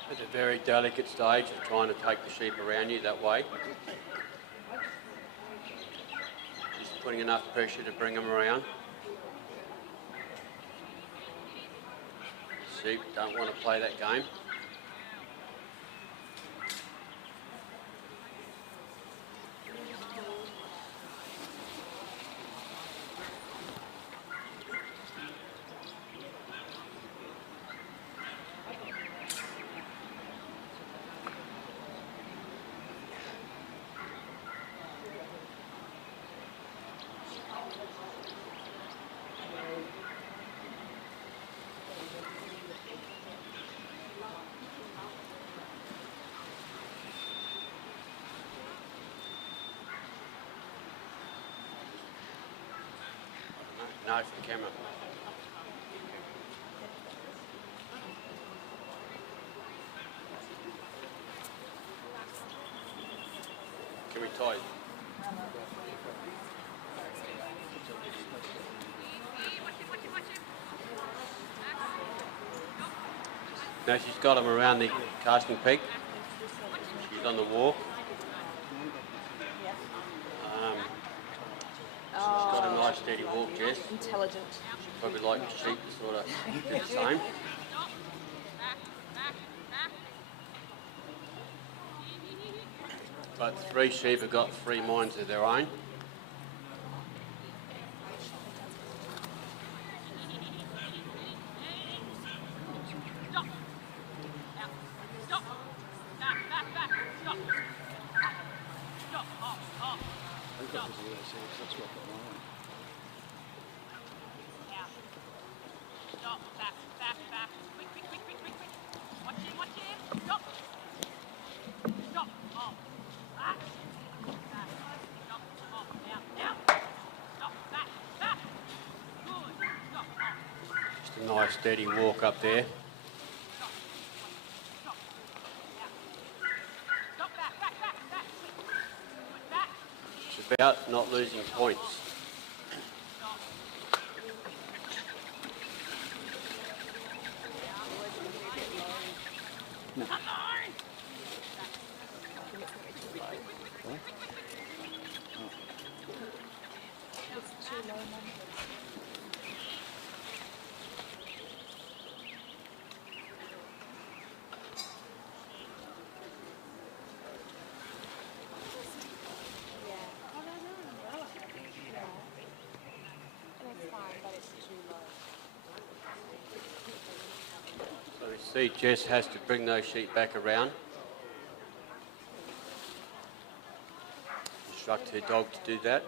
It's a very delicate stage of trying to take the sheep around you that way. Just putting enough pressure to bring them around. Sheep don't want to play that game. No, for the camera. Can we tie? Now she's got him around the casting peak. She's on the walk. She's got a nice steady walk, Jess. Intelligent. She'd probably like sheep to sort of do the same. But 3 sheep have got 3 minds of their own. Just a nice steady walk up there. It's about not losing points. See, Jess has to bring those sheep back around. Instruct her dog to do that.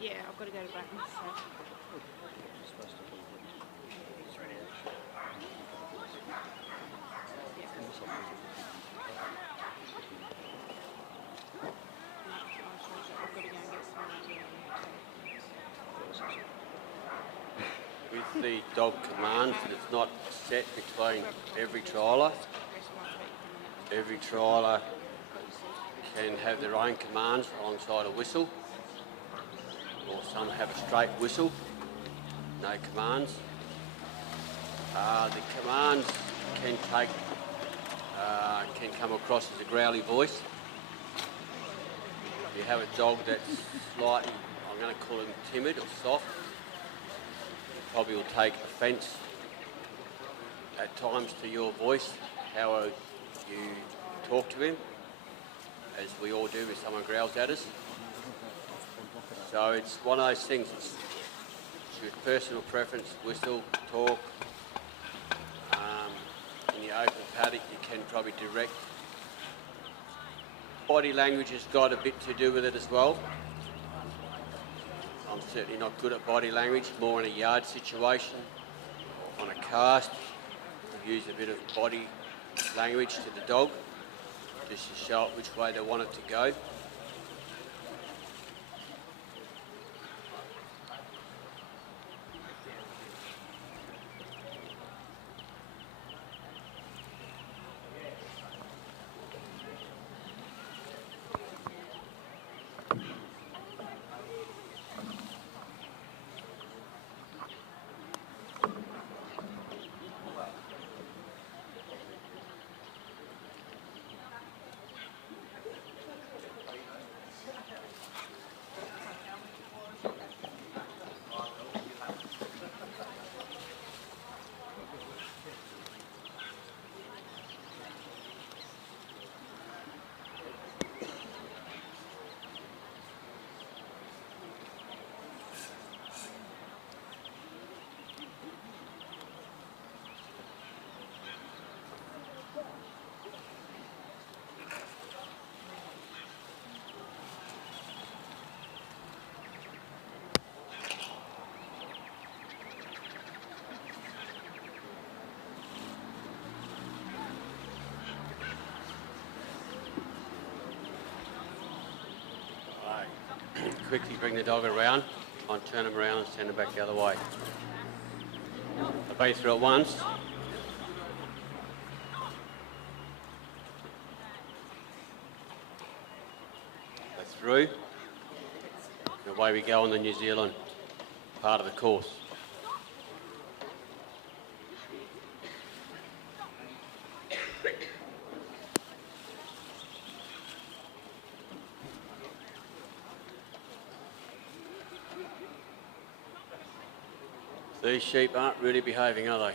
Yeah, I've got to go to Bratton, so. With the dog commands, it's not set between every trialer. Every trialer can have their own commands alongside a whistle, or some have a straight whistle, no commands. The commands can come across as a growly voice. If you have a dog that's slightly, I'm going to call him timid or soft, he probably will take offence at times to your voice, how you talk to him, as we all do if someone growls at us. So it's one of those things, it's your personal preference, whistle, talk. In the open paddock you can probably direct. Body language has got a bit to do with it as well. I'm certainly not good at body language, more in a yard situation. On a cast, we use a bit of body language to the dog, just to show it which way they want it to go. Quickly bring the dog around, and turn him around and send him back the other way. Obey through it once. Go through. And away we go on the New Zealand part of the course. These sheep aren't really behaving, are they?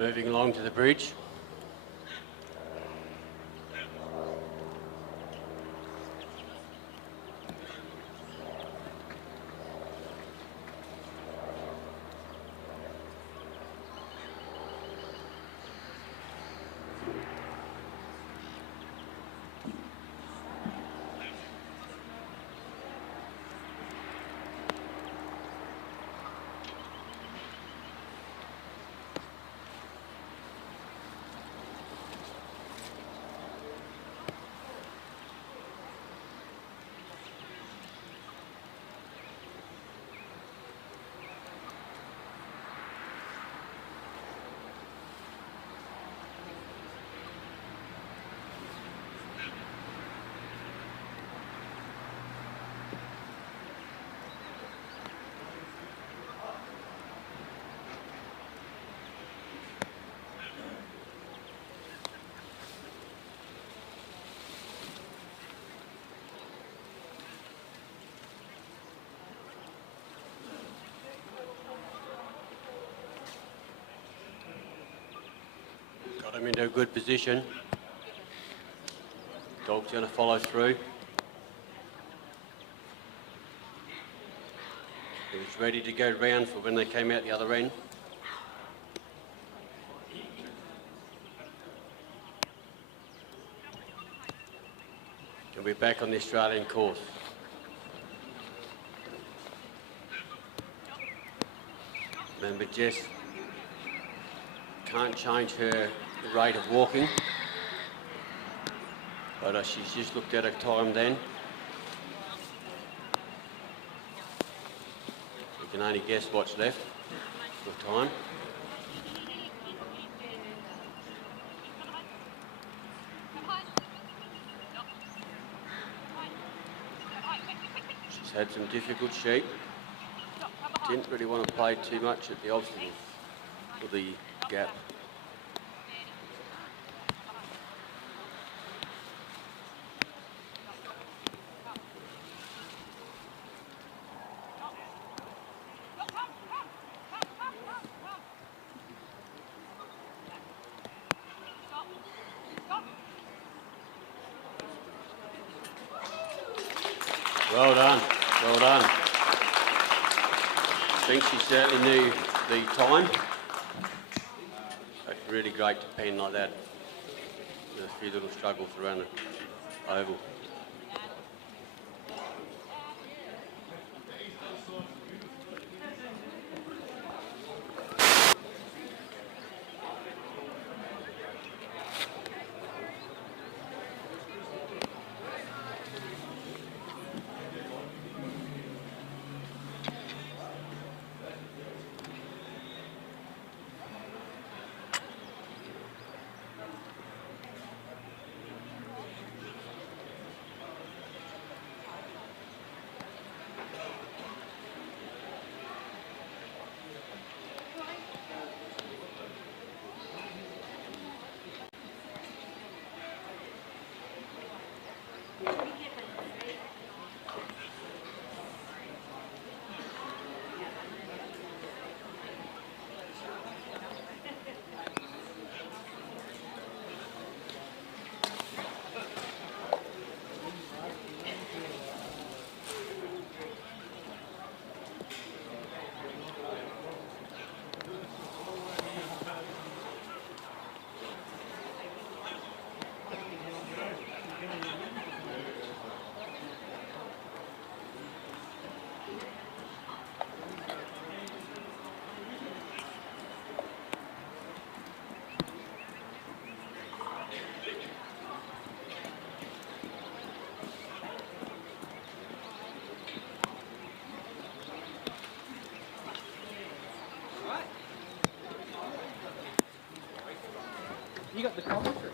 Moving along to the bridge. Got him into a good position. Dog's going to follow through. He was ready to go round for when they came out the other end. And we're back on the Australian course. Remember, Jess can't change her rate of walking, but she's just looked at her time then. We can only guess what's left for time. She's had some difficult sheep. Didn't really want to play too much at the obstacle for the gap. Well done, well done. I think she certainly knew the time. But really great to pen like that. There's a few little struggles around the oval. You got the commentary.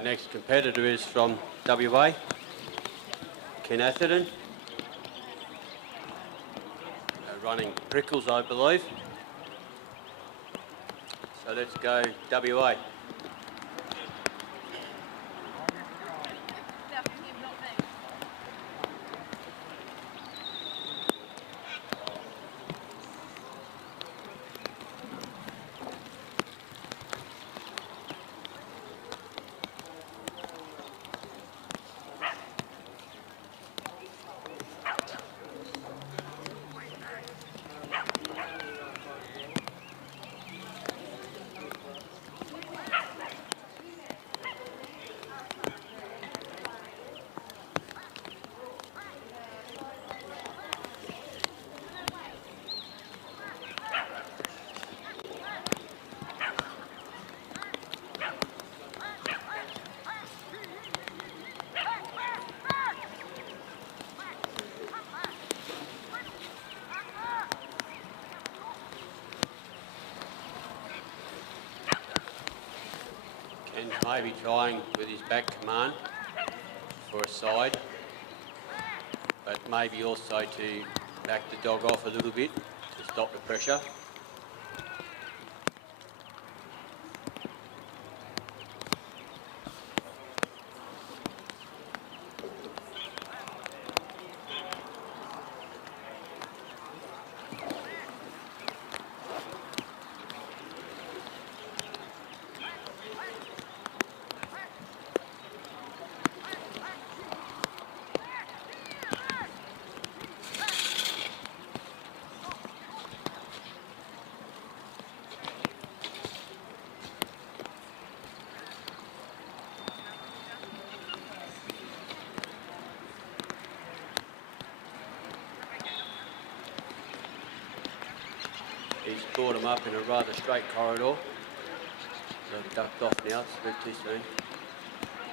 Our next competitor is from WA, Ken Atherton. Running Prickles, I believe. So let's go WA. Ken's maybe trying with his back command for a side, but maybe also to back the dog off a little bit to stop the pressure. He's brought him up in a rather straight corridor. So he ducked off now, it's a bit too soon.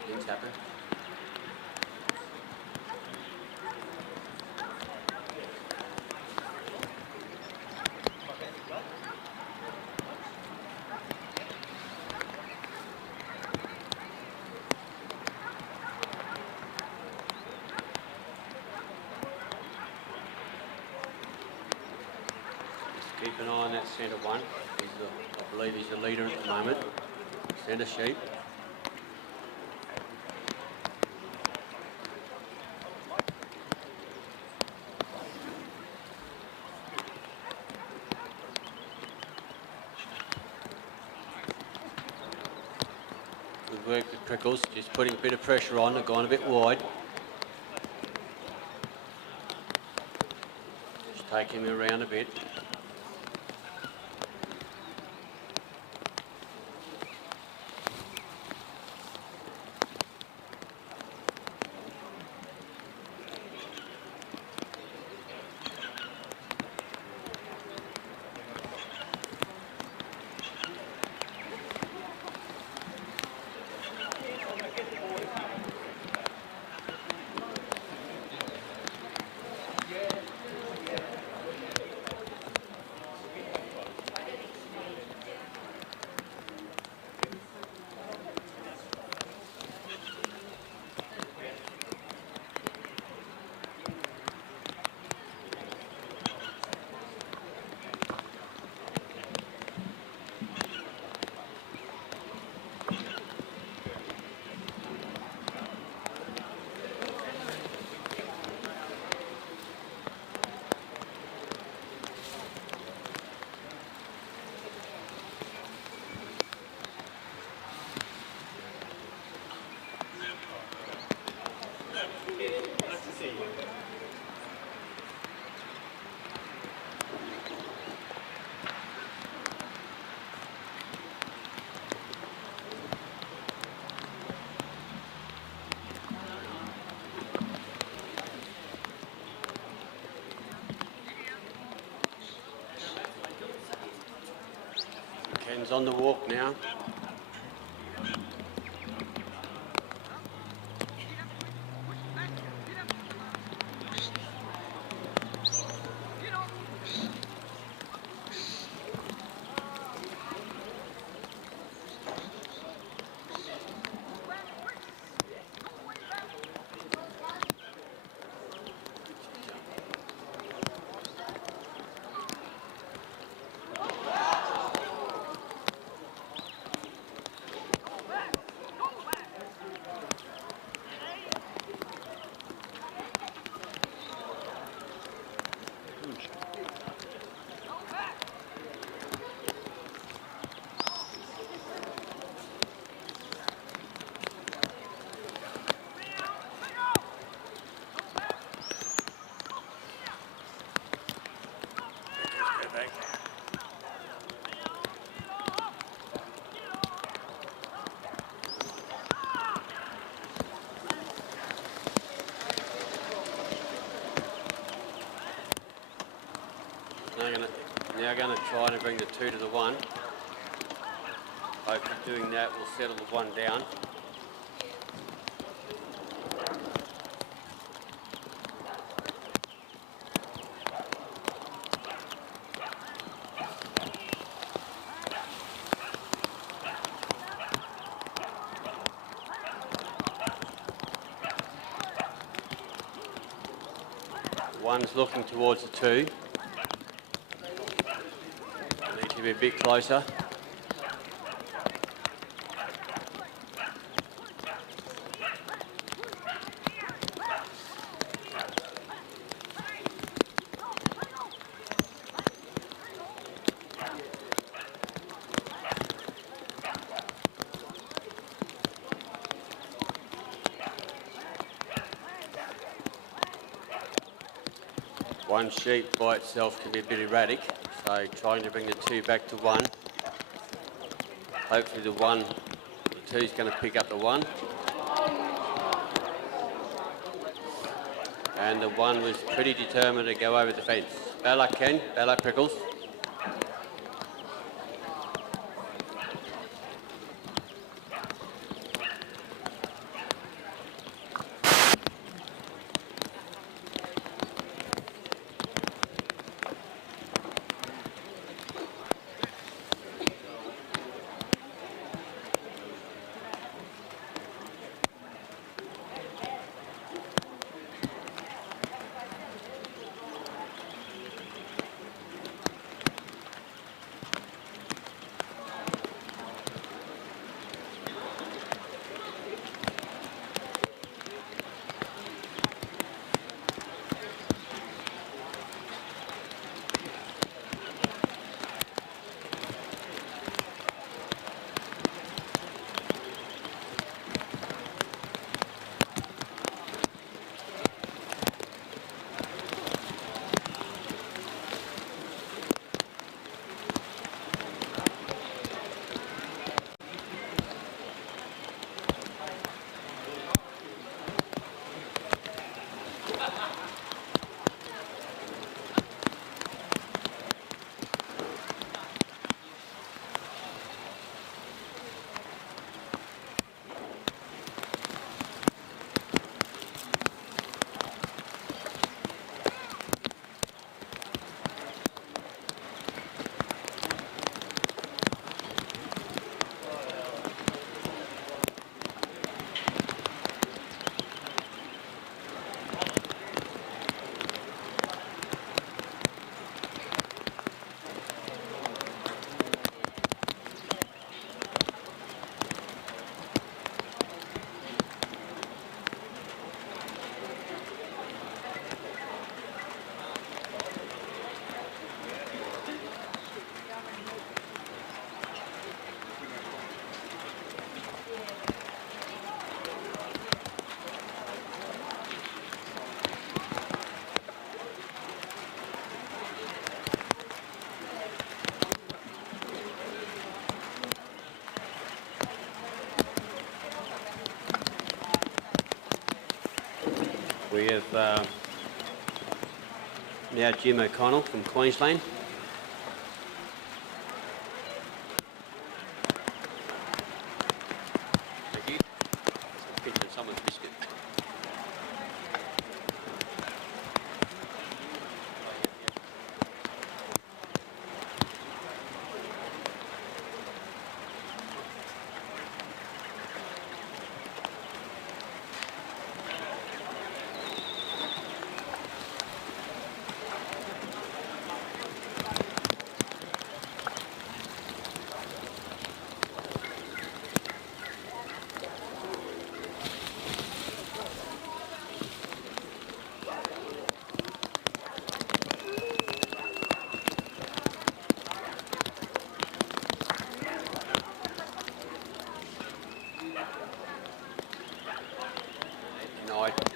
Things happen. Keep an eye on that centre one. I believe he's the leader at the moment. Centre sheep. Good work with Prickles, just putting a bit of pressure on, they've gone a bit wide. Just take him around a bit. Ken's on the walk now. back. Now going to try to bring the 2 to the 1. Hopefully doing that will settle the 1 down. One's looking towards the 2. Need to be a bit closer. One sheep by itself can be a bit erratic, so trying to bring the 2 back to 1. Hopefully the 2 is going to pick up the 1. And the 1 was pretty determined to go over the fence. Bad luck, Ken. Bad luck, Prickles. We have now Jim O'Connell from Queensland. Thank you. Pinching someone's biscuit.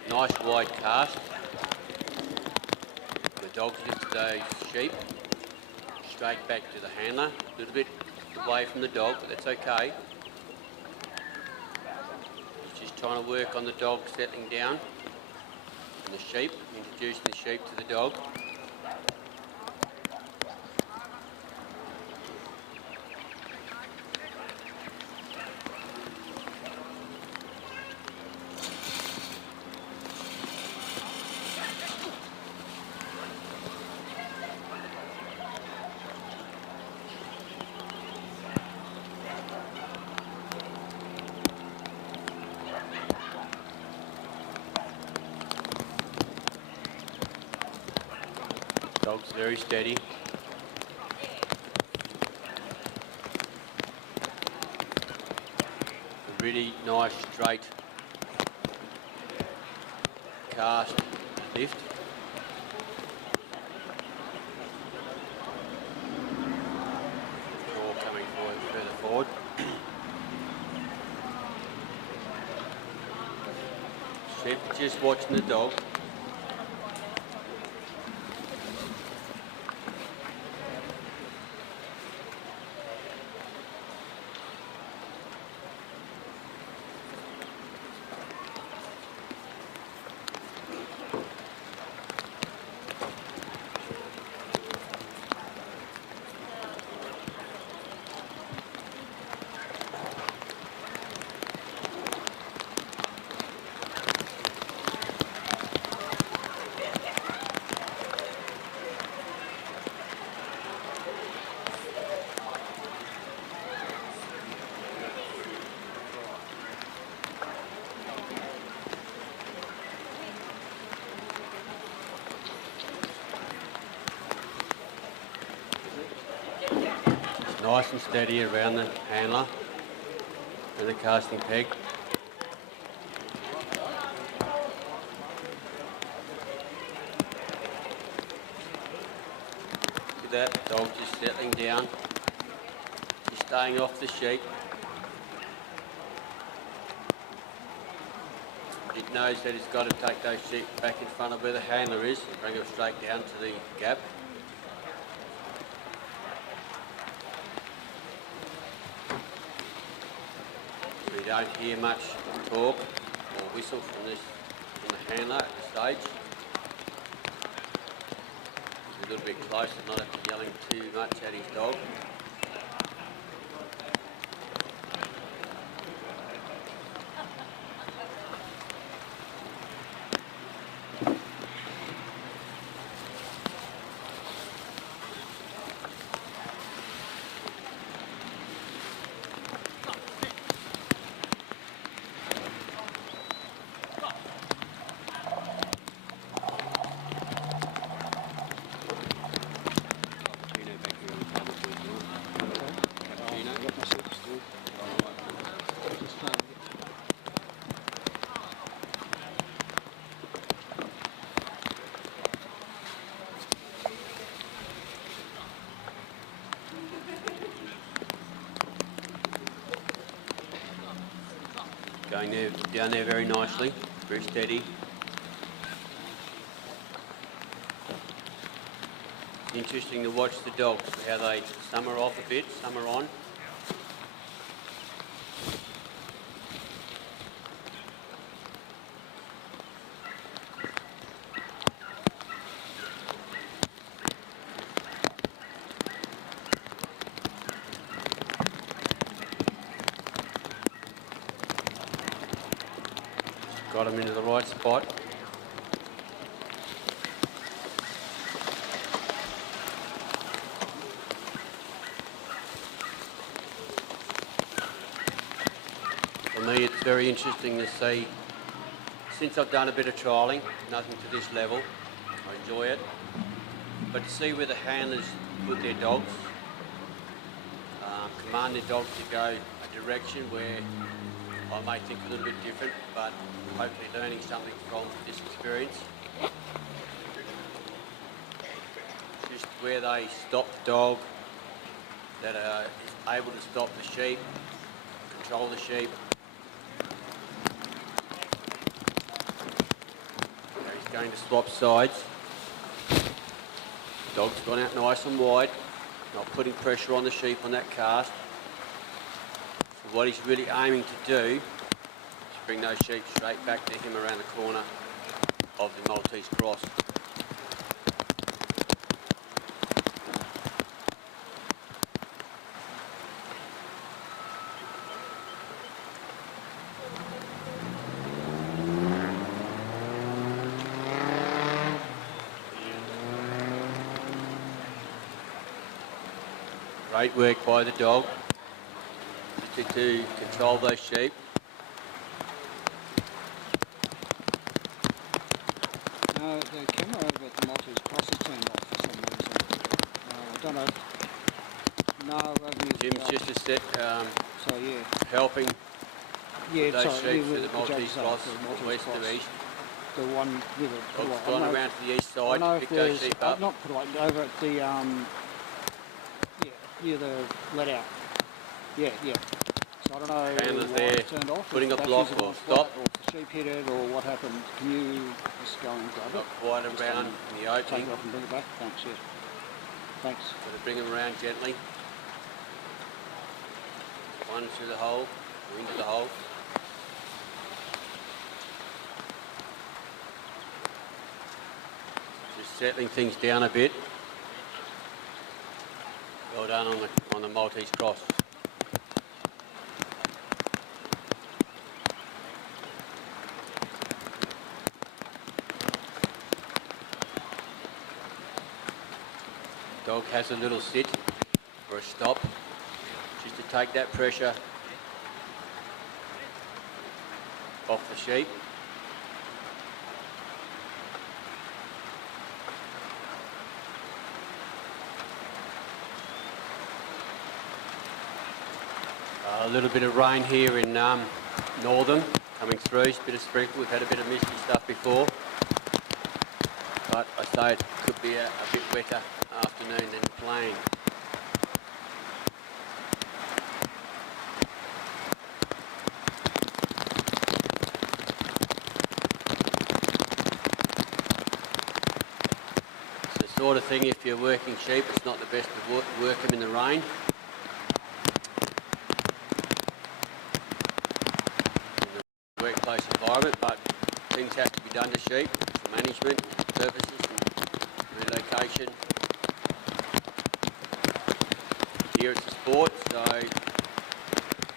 Nice wide cast. The dogs lifted those sheep. straight back to the handler, a little bit away from the dog, but that's okay. He's just trying to work on the dog settling down and the sheep, introducing the sheep to the dog. Dog's very steady. A really nice straight cast lift. Jaw coming forward, further forward. Sheep just watching the dog. Nice and steady around the handler and the casting peg. Look at that, dog just settling down, just staying off the sheep. It knows that it's got to take those sheep back in front of where the handler is and bring them straight down to the gap. You don't hear much talk or whistle from the handler at this stage. He's a little bit closer, not yelling too much at his dog. Going there, down there very nicely, very steady. Interesting to watch the dogs, how they, some are off a bit, some are on. Got him into the right spot. For me, it's very interesting to see, since I've done a bit of trialling, nothing to this level, I enjoy it, but to see where the handlers put their dogs, command their dogs to go a direction where I may think a little bit different, but hopefully learning something from this experience. Just where they stop the dog, that is able to stop the sheep, control the sheep. Okay, he's going to swap sides. Dog's gone out nice and wide. not putting pressure on the sheep on that cast. So what he's really aiming to do is bring those sheep straight back to him around the corner of the Maltese cross. Great work by the dog to control those sheep. No, the camera over at the Maltese cross is turned off for some reason. I don't know. No, Jim's just a set, so yeah. helping Yeah, those sorry, sheep through the Maltese cross, Maltese west cross. to east. The one with the Dog's gone around to the east side to pick those sheep up. Not put like over at the yeah, the let out. Yeah. So I don't know Handler's why there, it turned off. putting if a the block batteries are or on stop. flat, or if the sheep hit it or what happened. Can you just go and grab Not it? quite Just around in the take opening. it off and bring it back. Thanks, yeah. Thanks. Got to bring them around gently. One through the hole, or into the hole. Just settling things down a bit. Well done on the Maltese cross. Dog has a little sit or a stop, just to take that pressure off the sheep. A little bit of rain here in Northern coming through, a bit of sprinkle. We've had a bit of misty stuff before, but I say it could be a bit wetter afternoon than plain. It's the sort of thing, if you're working sheep, it's not the best to work them in the rain. Workplace environment, but things have to be done to sheep for management purposes and relocation. Here it's a sport, so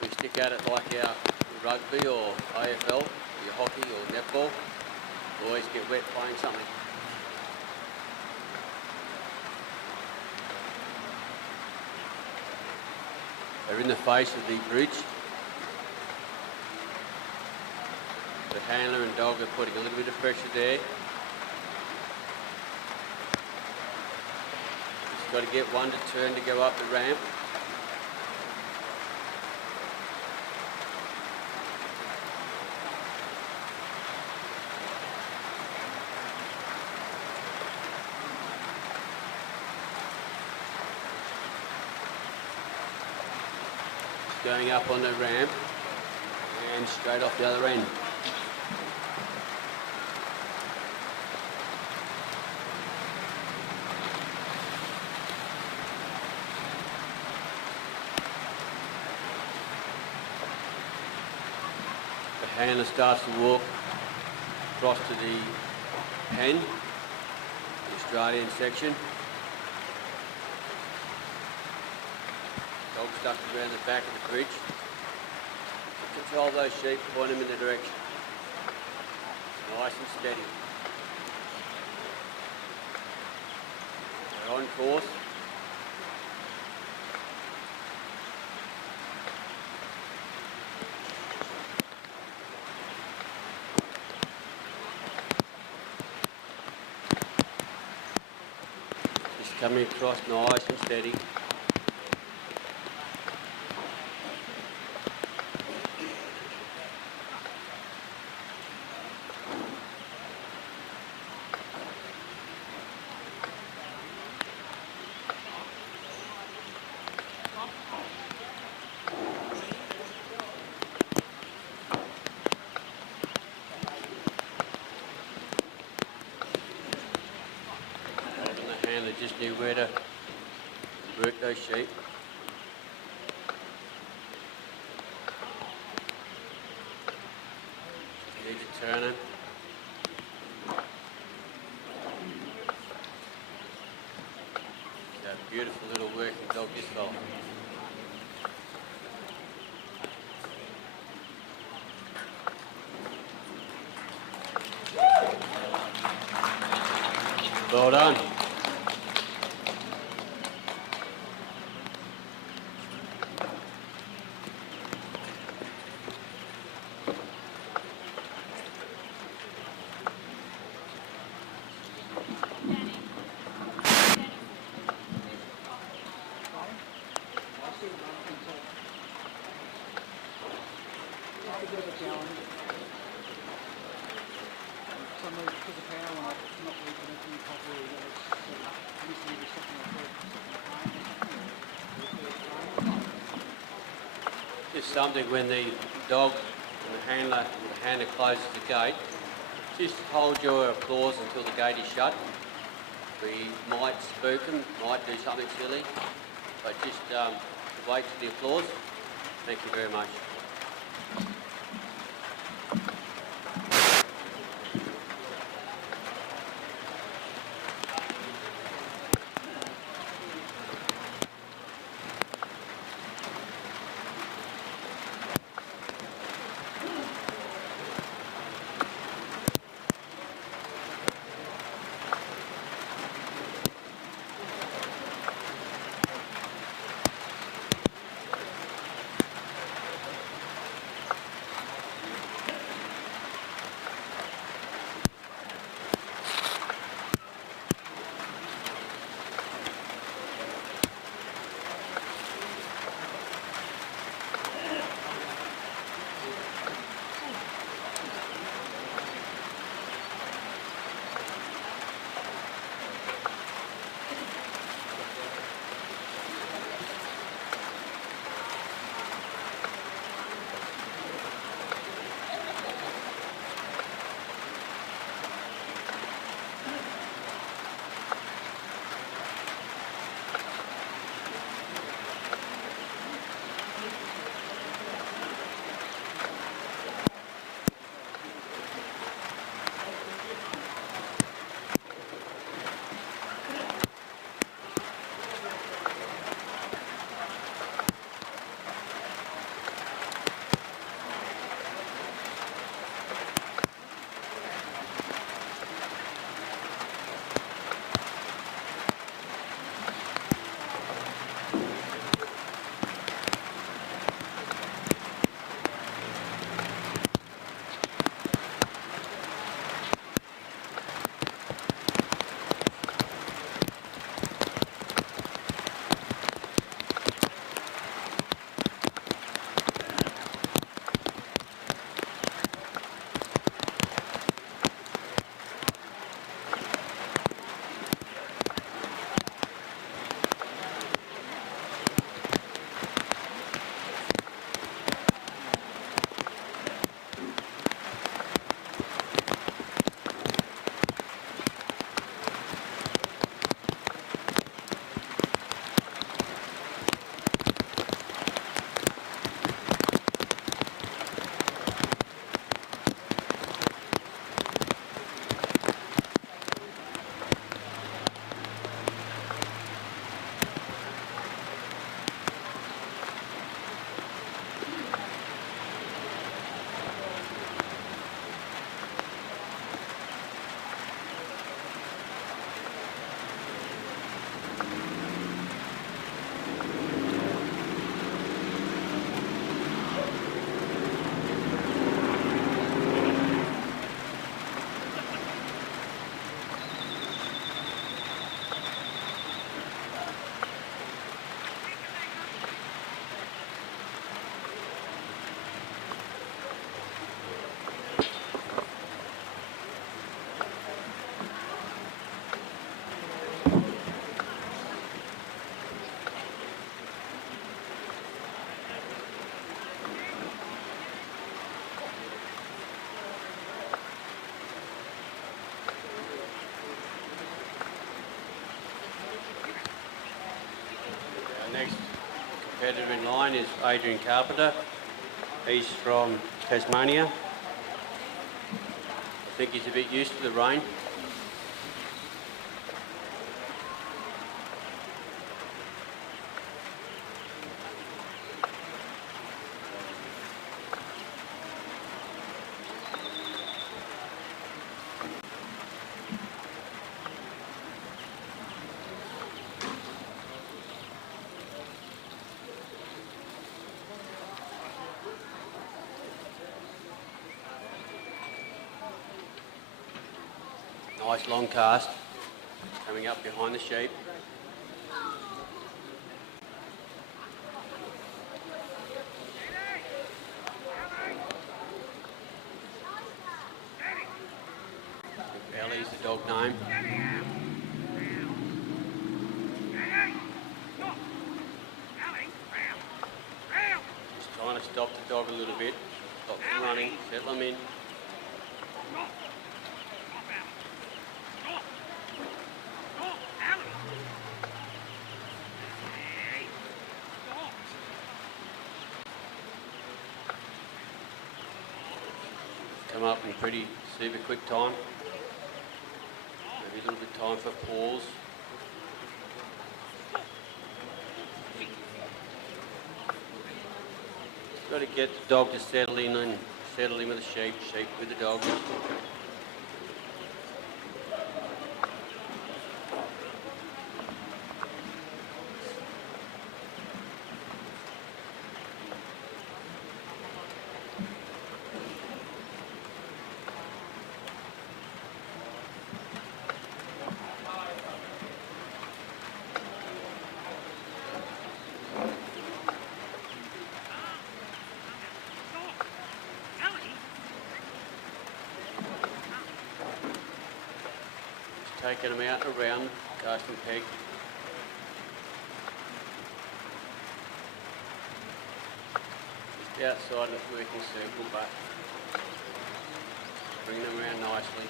we stick at it like our rugby or AFL, your hockey or netball. Always get wet playing something. They're in the face of the bridge. The handler and dog are putting a little bit of pressure there. Just got to get one to turn to go up the ramp. Just going up on the ramp and straight off the other end. Handler starts to walk across to the pen, the Australian section. Dog stuck around the back of the bridge. Control those sheep, point them in the direction. Nice and steady. They're on course. Coming across nice and steady. Just knew where to work those sheep. Need to turn it. He's a beautiful little working dog, this fella. Well done. Just something when the dog and the handler closes the gate, just hold your applause until the gate is shut. We might spook them, might do something silly, but just wait for the applause. Thank you very much. Next competitor in line is Adrian Carpenter. He's from Tasmania. I think he's a bit used to the rain. Nice long cast, coming up behind the sheep. Ellie's the dog name. Just trying to stop the dog a little bit, stop them running, settle them in. Come up in pretty super quick time. Maybe a little bit of time for pause. Got to get the dog to settle in and settle in with the sheep, sheep with the dog. Taking them out and around, casting peg. Just outside of the working circle, but bring them around nicely.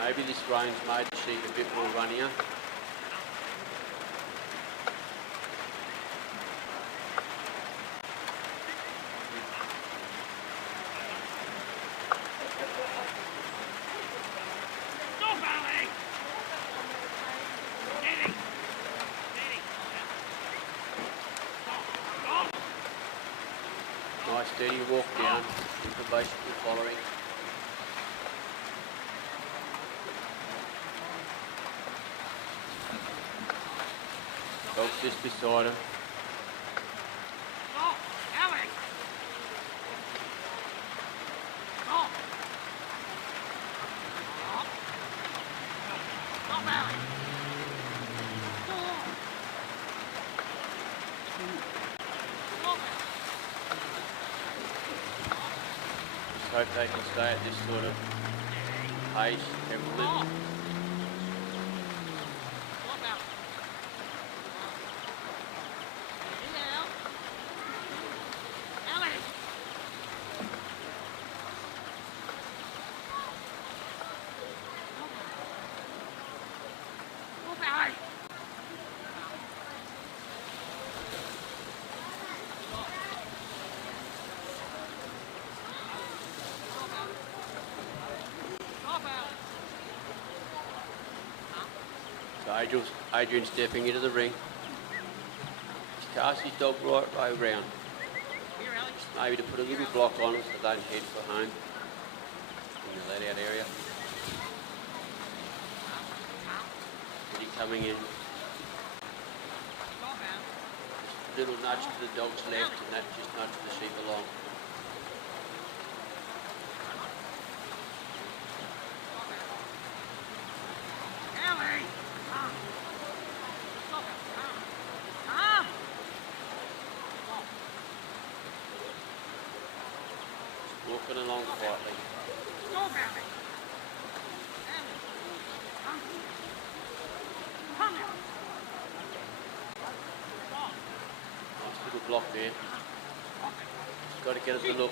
Maybe this rain's made the sheep a bit more runnier. Nice steady walk down, for basically following. Dog's just beside him. Hope they can stay at this sort of pace, tempo. So Adrian stepping into the ring. Just cast his dog right way round. Maybe to put a little block on it so they don't head for home in the let out area. Really coming in. Just a little nudge to the dog's left and that just nudges the sheep along. Walking along quietly. Nice little block there. Just got to get us a look.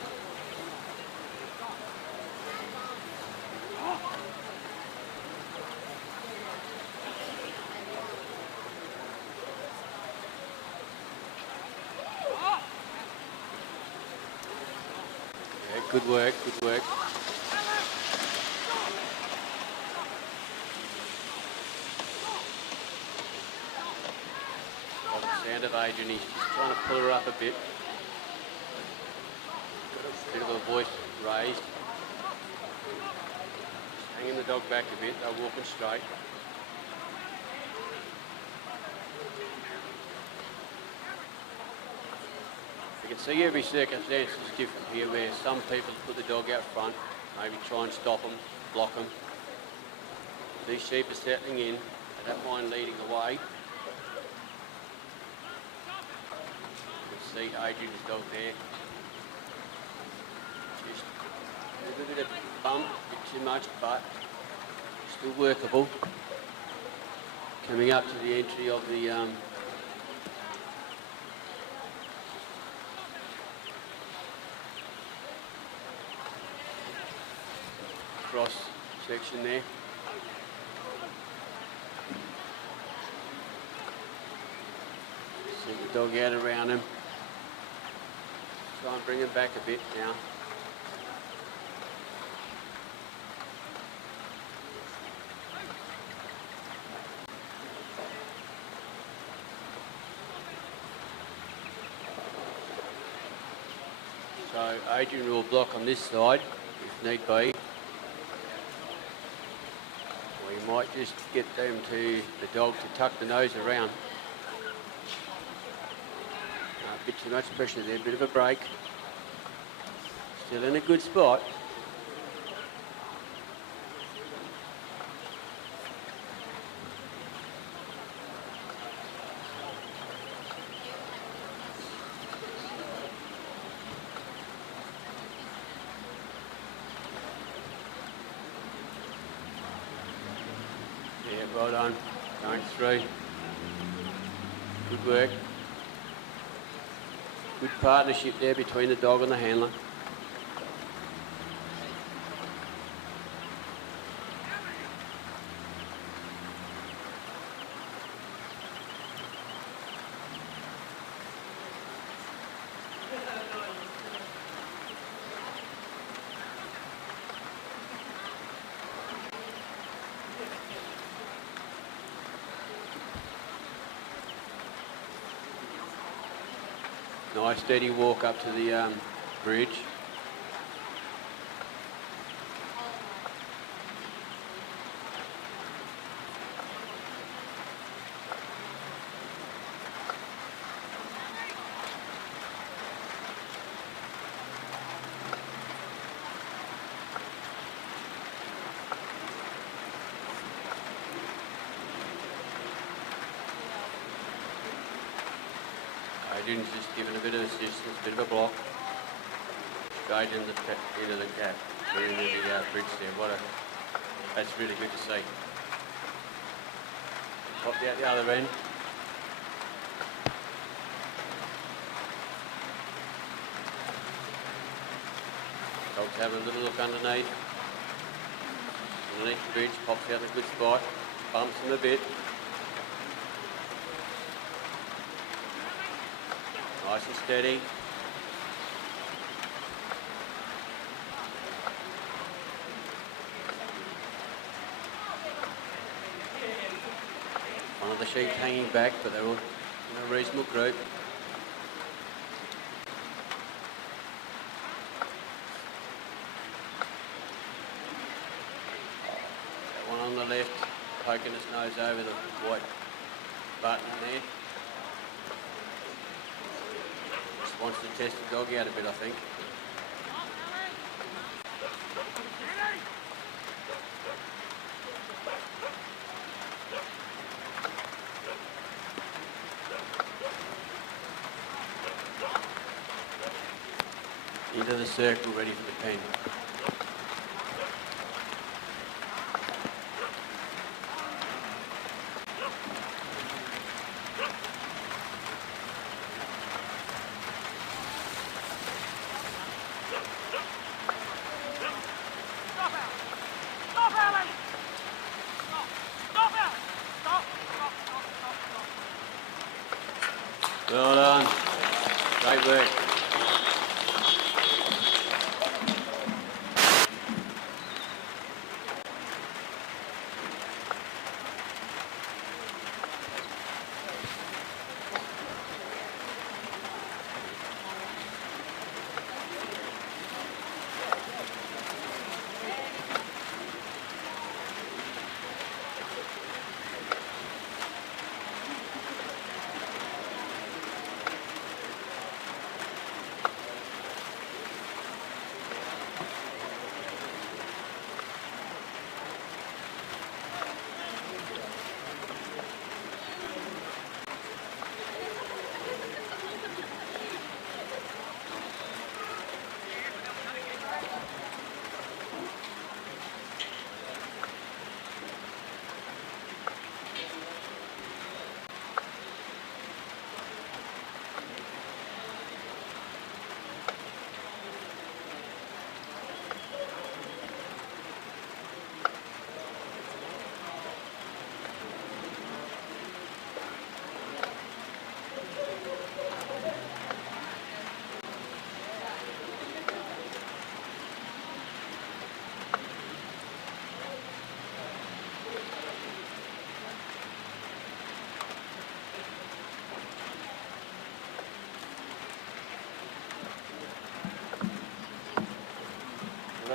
good work, good work. Like the sound of Adrian, he's just trying to pull her up a bit. Got a bit of a voice raised. Just hanging the dog back a bit, they're walking straight. You can see every circumstance is different here, where some people put the dog out front, maybe try and stop them, block them. These sheep are settling in, they don't mind leading the way. You can see Adrian's dog there. Just a little bit of bump, a bit too much, but still workable. Coming up to the entry of the cross section there. See the dog out around him. Try and bring him back a bit now. So Adrian will block on this side if need be. We might just get them to the dog to tuck the nose around. A bit too much pressure there, bit of a break. Still in a good spot. Yeah, well done. Going through. Good work. Good partnership there between the dog and the handler. Nice steady walk up to the bridge. Adrian's just given a bit of assistance, a bit of a block. Straight into the gap, into the bridge there. That's really good to see. Popped out the other end. Dog's having a little look underneath. Underneath the bridge, pops out in a good spot, bumps him a bit. Nice and steady. One of the sheep hanging back, but they're all in a reasonable group. That one on the left, poking his nose over the white button there. Wants to test the dog out a bit, I think. Into the circle, ready for the pen. Well done. Great work.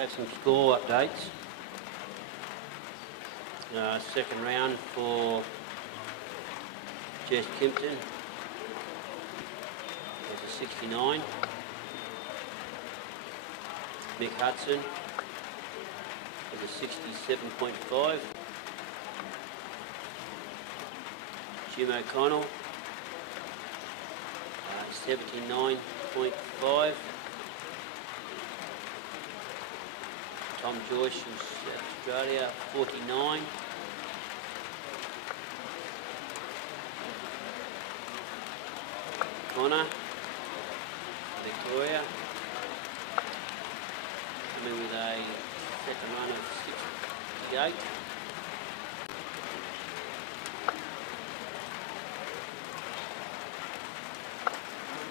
have some score updates. Second round for Jess Kimpton was a 69. Mick Hudson was a 67.5. Jim O'Connell, 79.5. Tom Joyce from South Australia, 49. Connor, Victoria, coming with a second run of 68.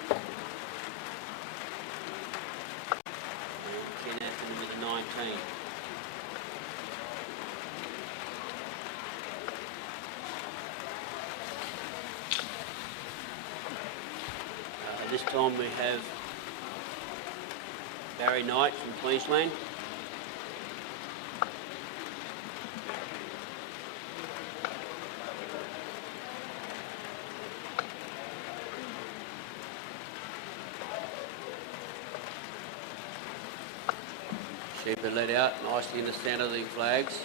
And Ken Atherton with a 19. This time we have Barry Knight from Queensland. Sheep are let out nicely in the centre of the flags.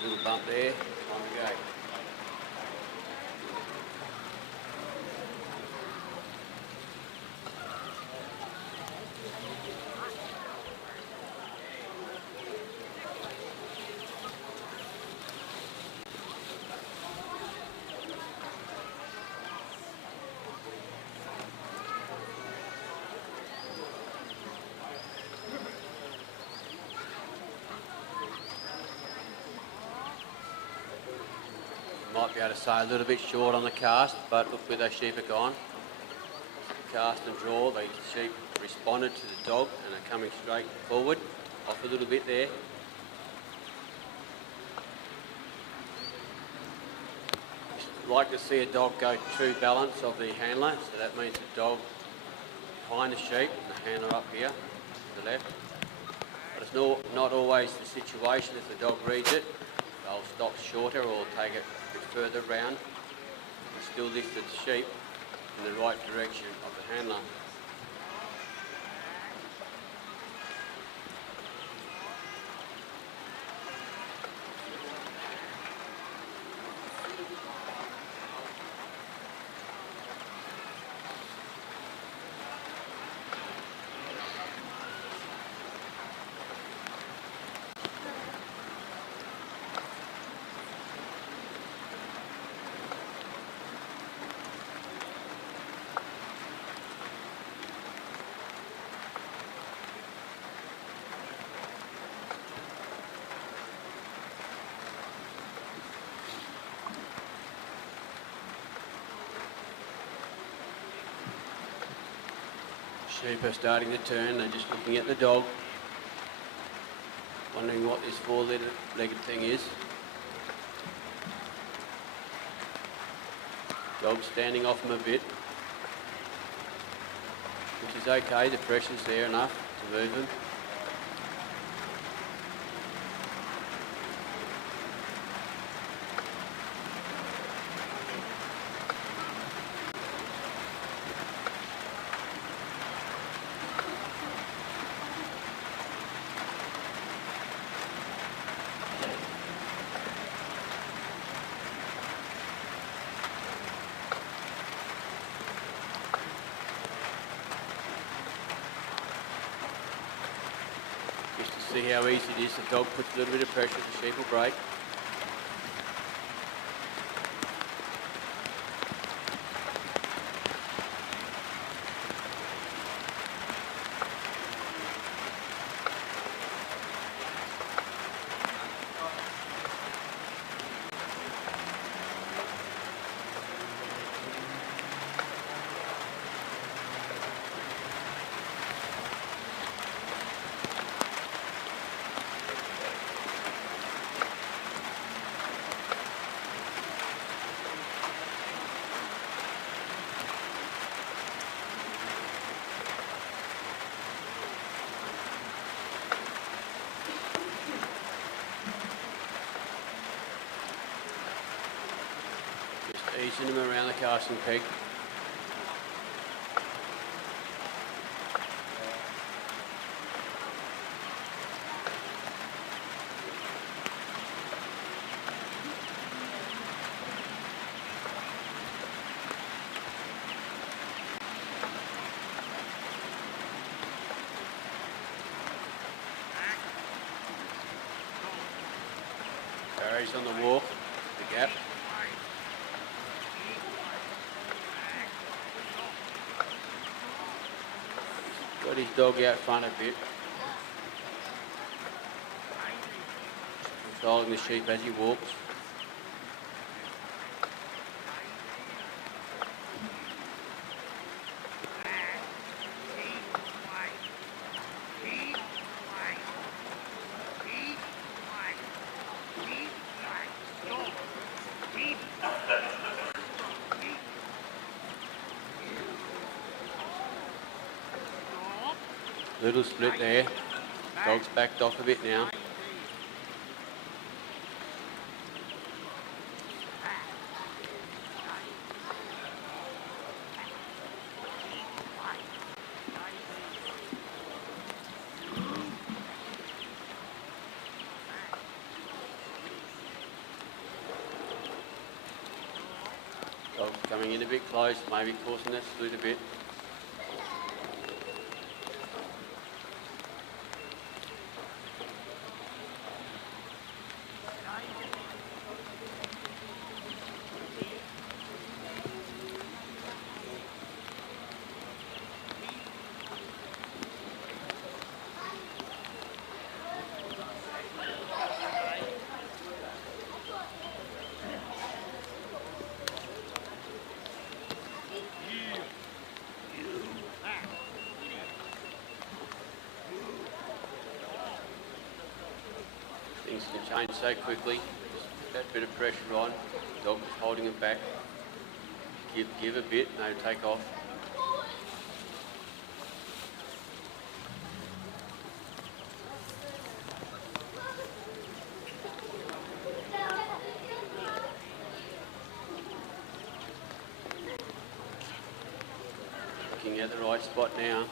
A little bump there. Time to go. Might be able to say a little bit short on the cast, but look where those sheep are gone. Cast and draw, the sheep responded to the dog and are coming straight forward. Off a little bit there. Like to see a dog go true balance of the handler, so that means the dog behind the sheep and the handler up here to the left. But it's not always the situation. If the dog reads it, they'll stop shorter or take it a bit further round and still lift the sheep in the right direction of the handler. Sheep are starting to turn, they're just looking at the dog, wondering what this four-legged thing is. Dog's standing off him a bit, which is okay, the pressure's there enough to move him. See how easy it is. The dog puts a little bit of pressure, the sheep will break. twisting him around the casting peg. Barry's on the walk, the gap. Got his dog out front a bit. Controlling the sheep as he walks. Little split there. Dog's backed off a bit now. Dog's coming in a bit close, maybe causing that split a bit. Things can change so quickly. Just that bit of pressure on. Dog is holding it back. Give a bit, no take off. Looking at the right spot now.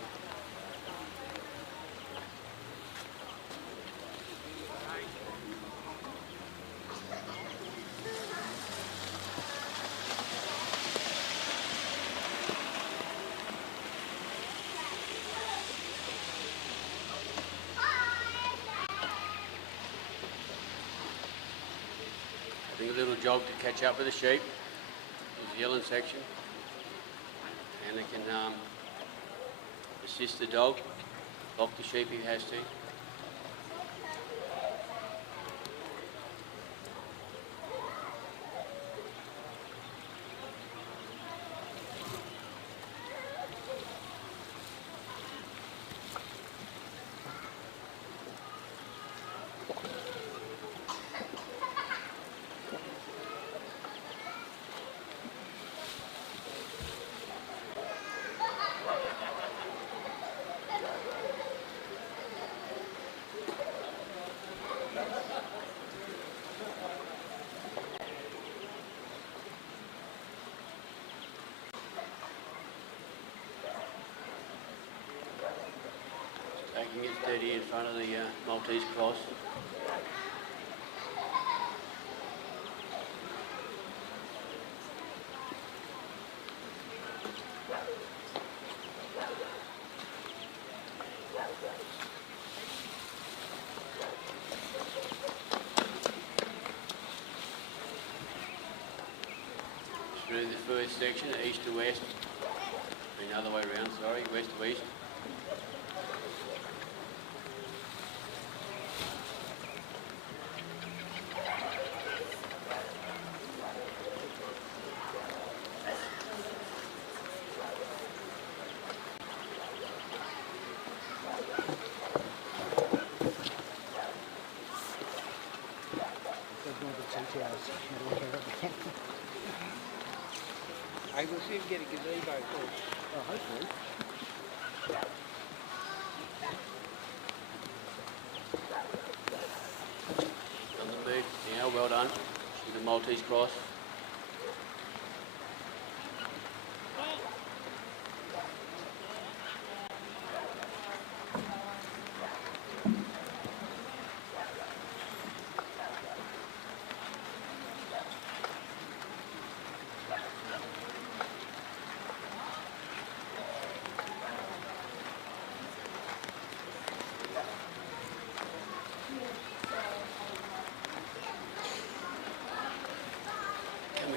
Having a little jog to catch up with the sheep. New Zealand section. And they can assist the dog, lock the sheep if he has to. Taking it steady in front of the Maltese cross. Through the first section, east to west. The other way around, sorry, west to east. I will see him get a gazebo first. Oh, hopefully. On the move now, well done. With the Maltese cross.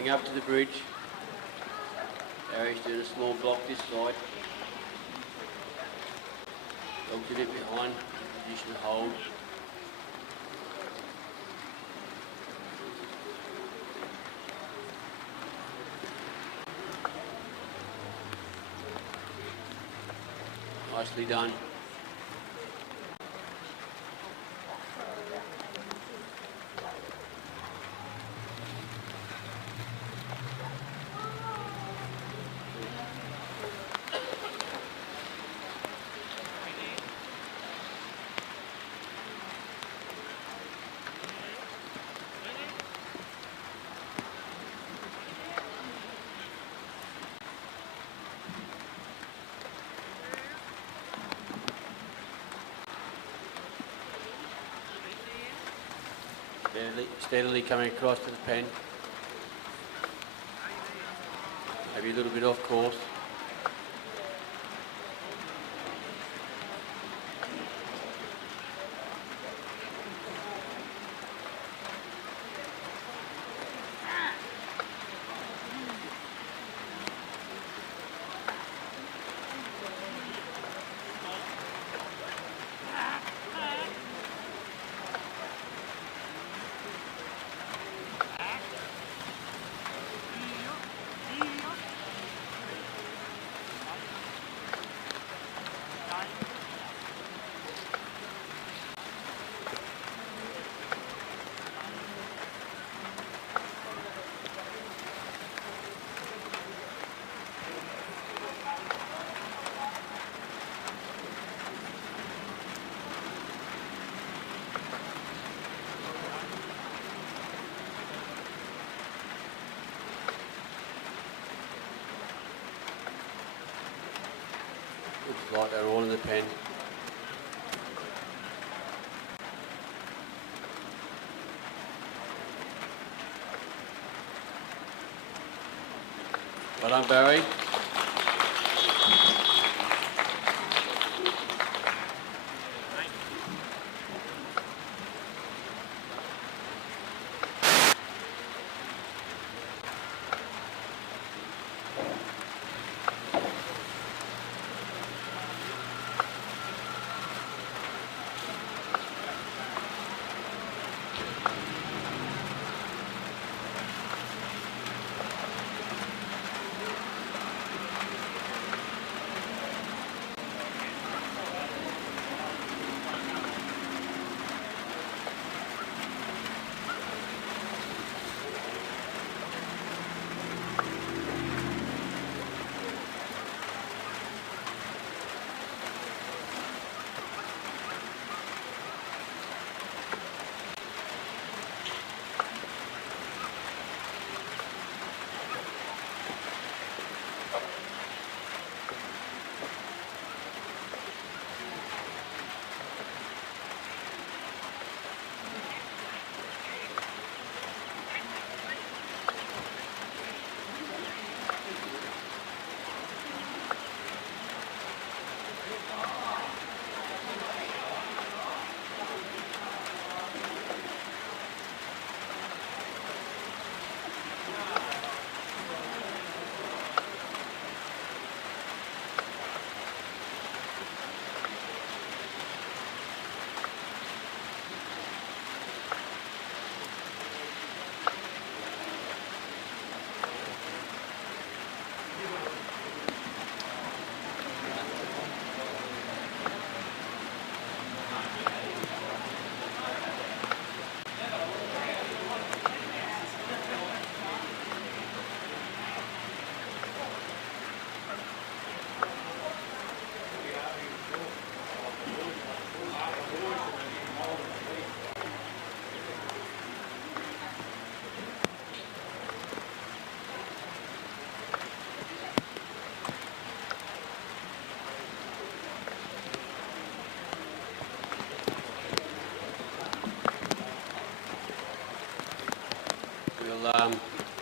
coming up to the bridge. Harry's doing a small block this side. Dog's a bit behind, position hold. Nicely done. Steadily coming across to the pen. Maybe a little bit off course. Looks like they're all in the pen. Well done, Barry.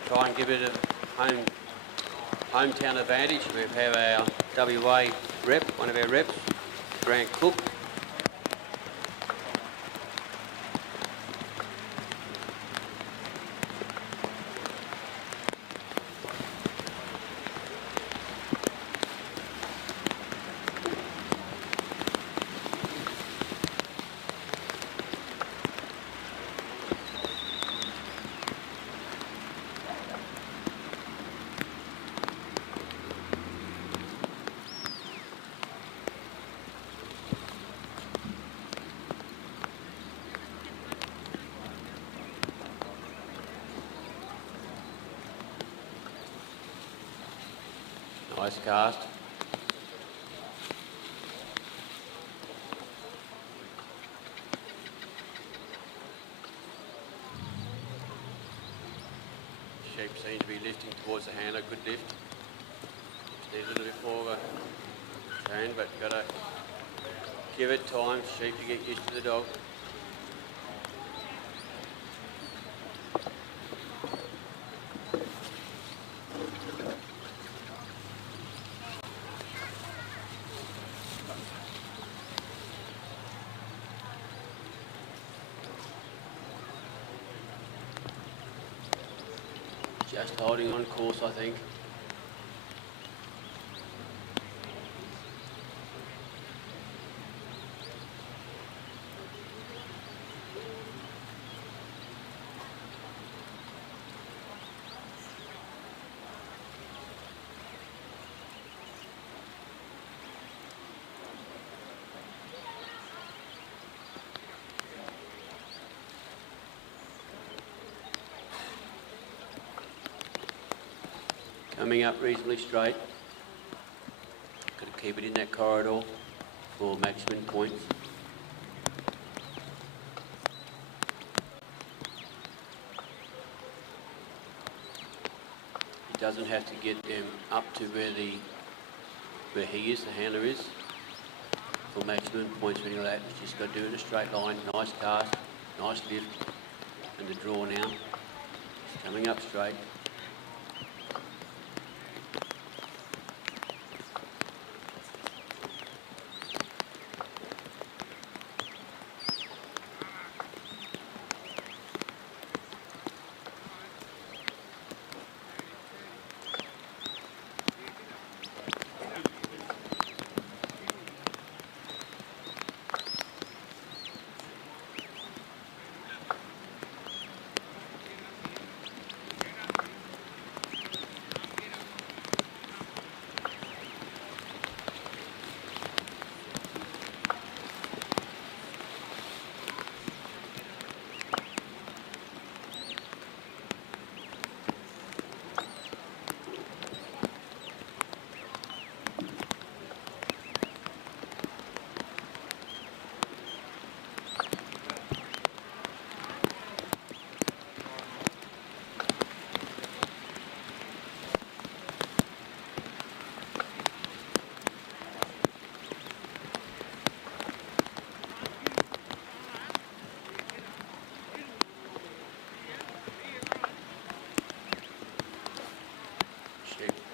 Try and give it a hometown advantage. We have our WA rep, one of our reps, Grant Cook. Nice cast. Sheep seems to be lifting towards the handler. Good lift. Just need a little bit more of a turn, but got to give it time. Sheep to get used to the dog. Just holding on course, I think. Coming up reasonably straight. Got to keep it in that corridor for maximum points. He doesn't have to get them up to where he is, the handler is, for maximum points or anything like that. He's just got to do it in a straight line. Nice cast, nice lift, and the draw now. He's coming up straight.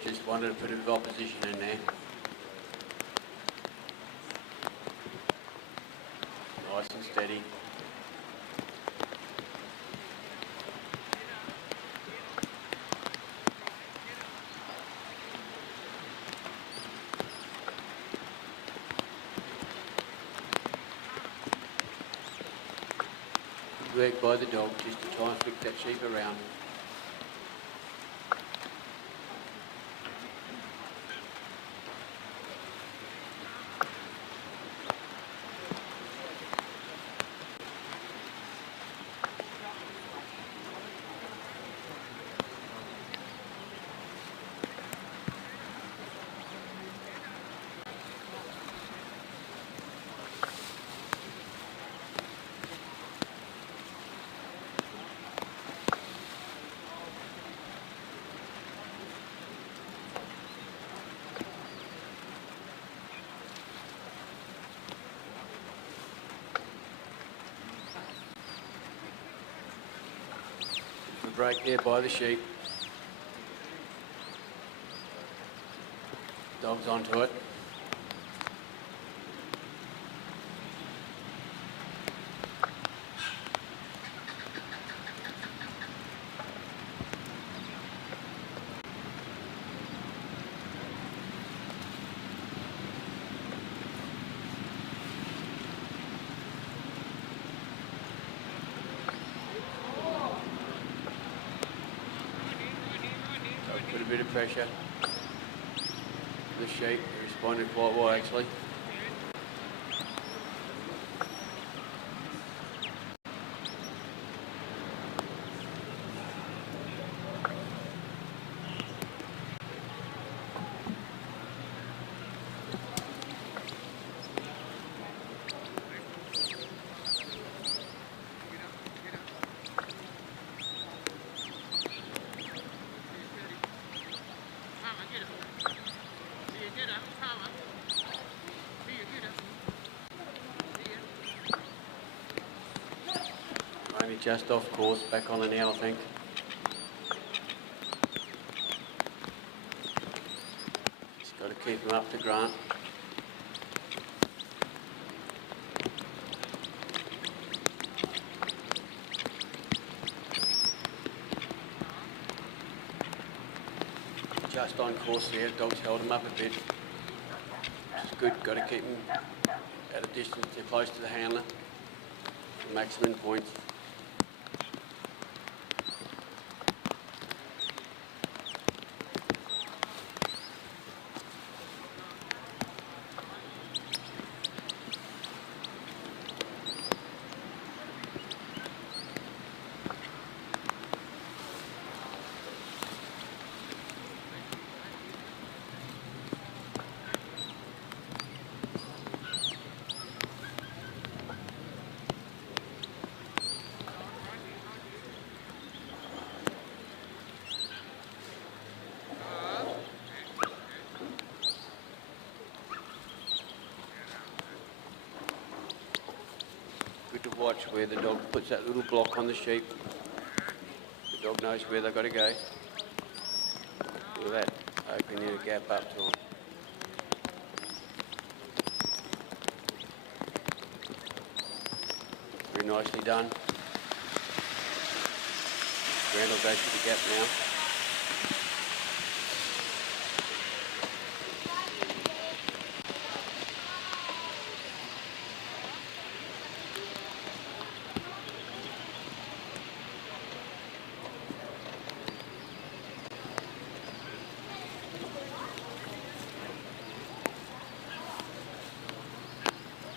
Just wanted to put a bit of opposition in there. Nice and steady. Good work by the dog just to try and flick that sheep around. Break there by the sheep. Dog's onto it. Put a bit of pressure. The sheep responded quite well actually. Only just off course, back on it now, I think. Just got to keep him up to Grant. Just on course there, dog's held him up a bit. Which is good, got to keep him at a distance too close to the handler. Maximum points. Good to watch where the dog puts that little block on the sheep. The dog knows where they've got to go. Look at that, opening a gap up to them. Very nicely done. Grant will go through the gap now.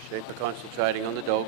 Sheep are concentrating on the dog.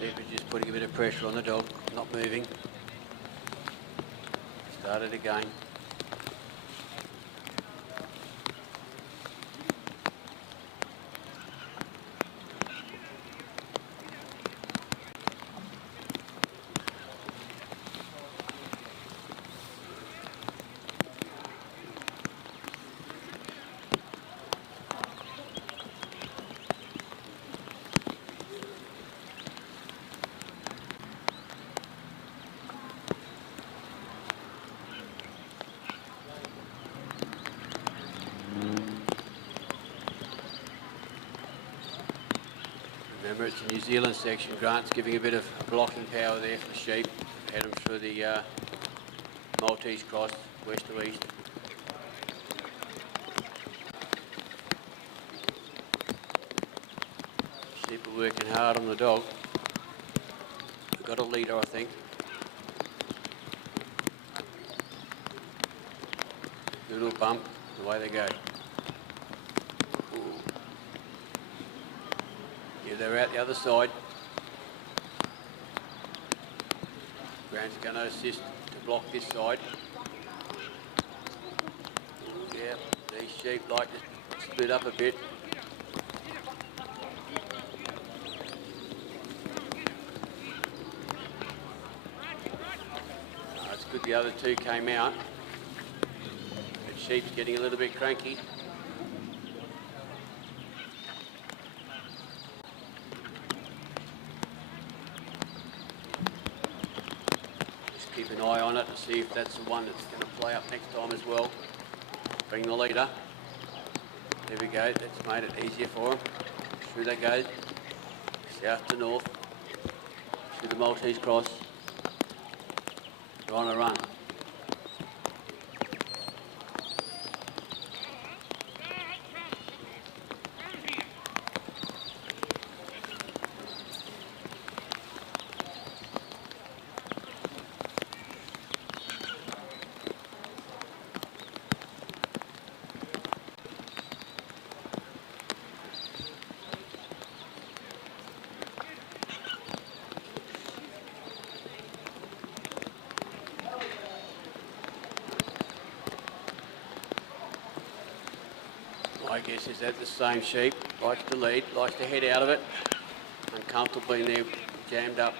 Sheep is just putting a bit of pressure on the dog, not moving. Start it again. Remember, it's a New Zealand section. Grant's giving a bit of blocking power there for the sheep. Head them through the Maltese cross, west to east. Sheep are working hard on the dog. We've got a leader, I think. A little bump, away they go. Yeah, they're out the other side. Grant's going to assist to block this side. Yeah, these sheep like to split up a bit. It's good the other two came out. But sheep's getting a little bit cranky. eye on it to see if that's the one that's going to play up next time as well. Being the leader. There we go, that's made it easier for him. Through that goes. South to north. Through the Maltese cross. They're on a run. I guess is that the same sheep, likes to lead, likes to head out of it, uncomfortable in there, jammed up.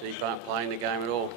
Sheep aren't playing the game at all.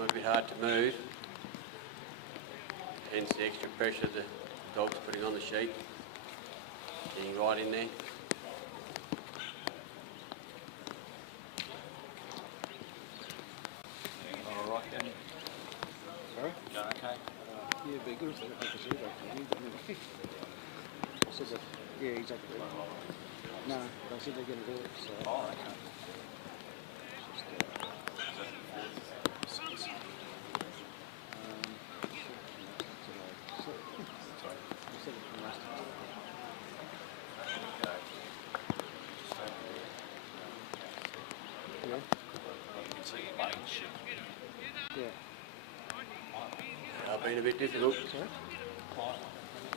A bit hard to move, hence the extra pressure the dog's putting on the sheep, getting right in there. All right, then. Sorry? Going okay? Yeah, be good if they don't make a zero for me, but anyway. I said that, yeah, exactly. No, they said they're going to do it, so. Oh, okay. Yeah. Been a bit difficult. Sorry?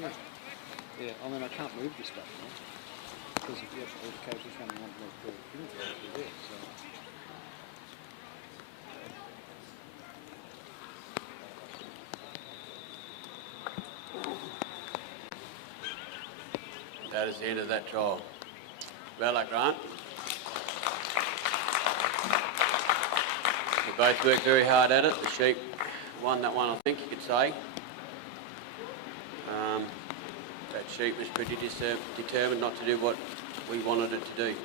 Yeah. Yeah, I mean, I can't move this stuff, you know, because if you have all the coaches running on the field, there, so. That is the end of that trial. Well done, Grant. They both worked very hard at it. The sheep won that one, I think you could say. That sheep was pretty determined not to do what we wanted it to do.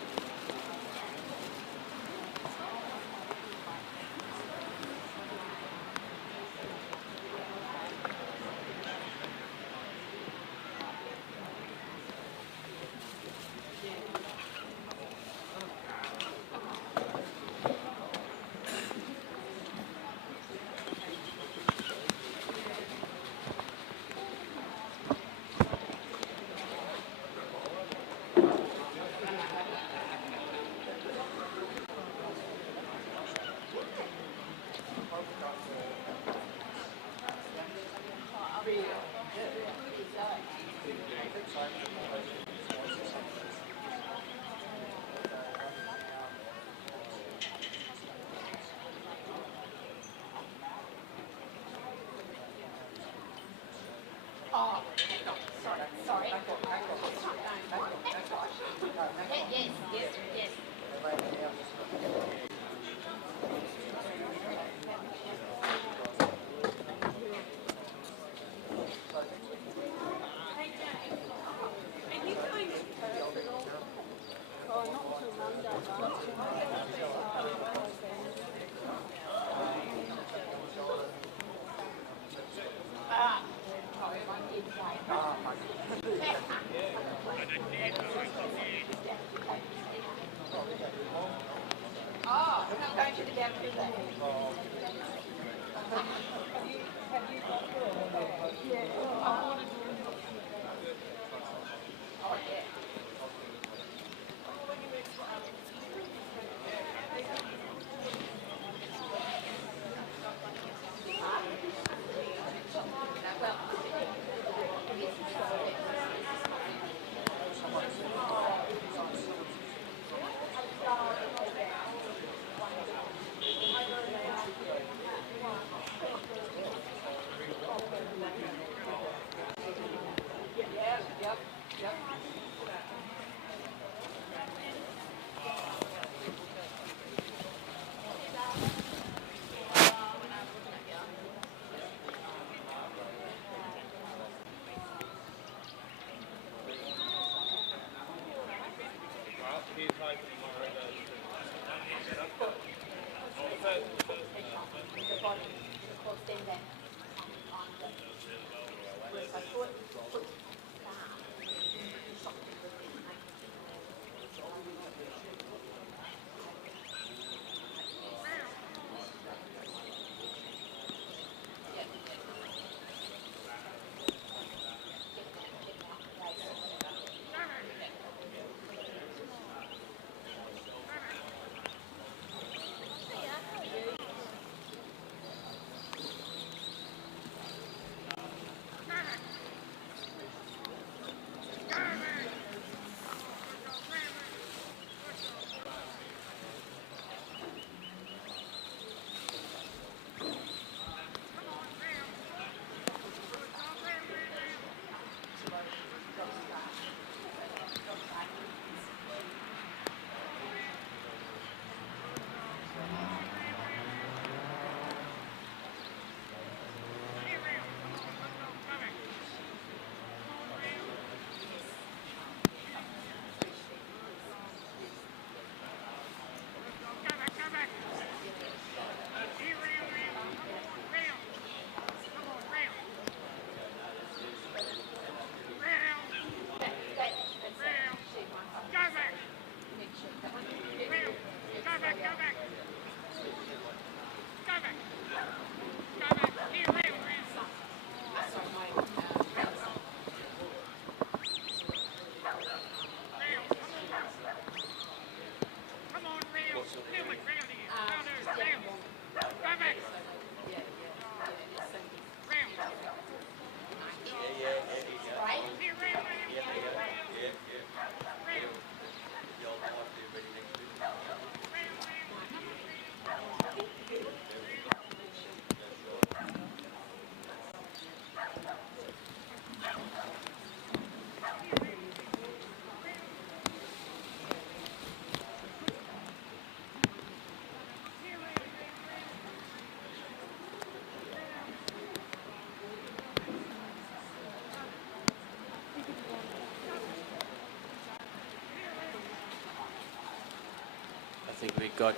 I think we've got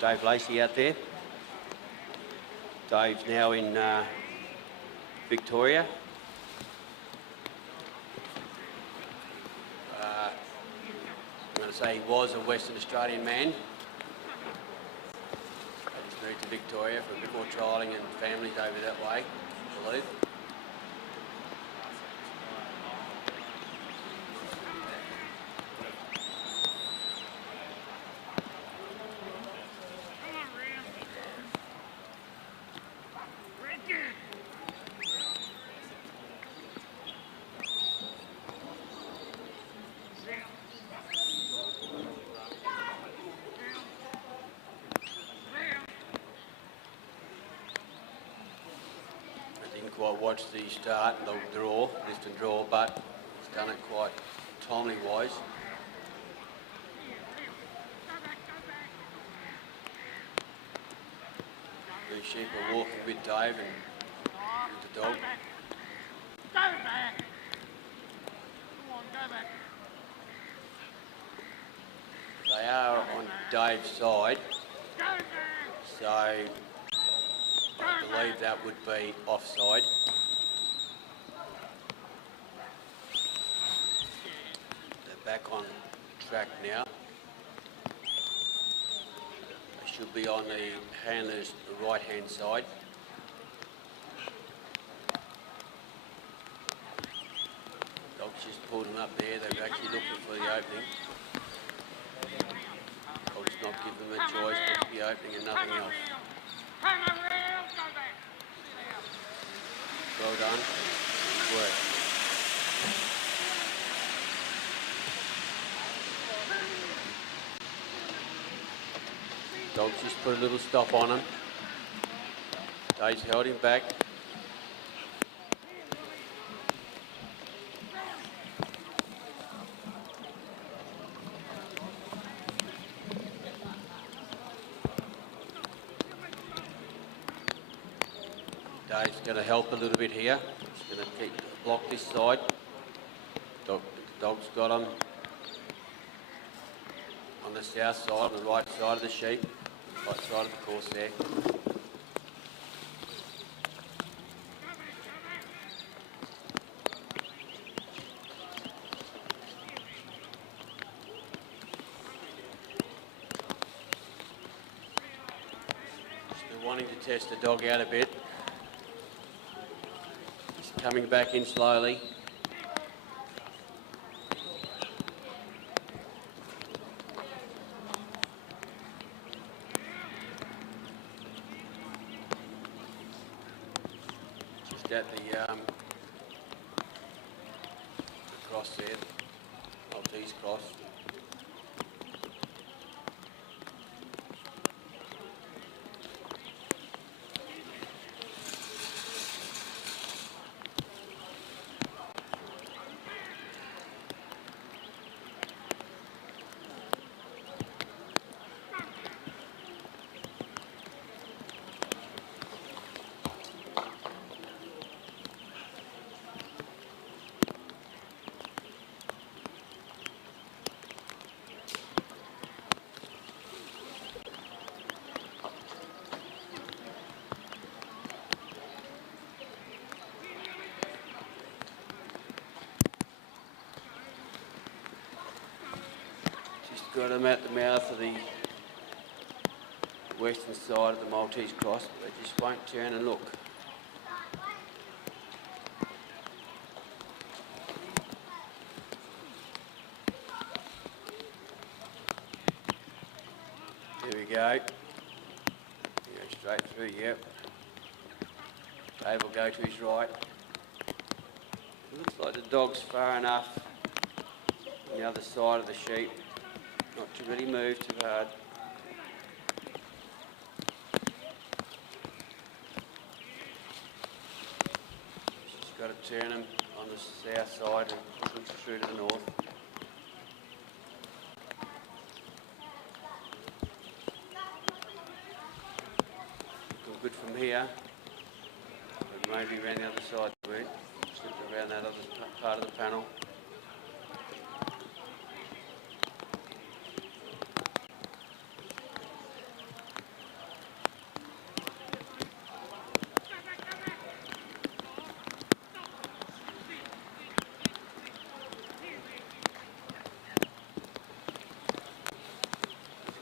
Dave Lacey out there. Dave's now in Victoria. I'm going to say he was a Western Australian man. He's moved to Victoria for a bit more trialling and families over that way, I believe. didn't quite watch the start, the draw, lift and draw, but he's done it quite timely wise. The sheep are walking with Dave and with the dog. Go back! Come on, go back. They are on Dave's side, Go back! so I believe that would be offside. They're back on track now. They should be on the handler's right-hand side. Dog's just pulled them up there. They're actually looking for the opening. I'll just not give them a choice, but the opening and nothing else. Come around, go back. Well done. Good work. Dog's just put a little stop on him. Dave's held him back. Dave's going to help a little bit here. He's going to block this side. Dog's got him on the south side, on the right side of the sheep, right side of the course there. Still wanting to test the dog out a bit. He's coming back in slowly. Just at the cross there, Maltese cross. Got them at the mouth of the western side of the Maltese cross, but they just won't turn and look. There we go. Go straight through, yep. Dave will go to his right. It looks like the dog's far enough on the other side of the sheep. Not to really move too hard. Just got to turn him on the south side and push him through to the north. Looking good from here. But maybe around the other side too. Slip around that other part of the panel.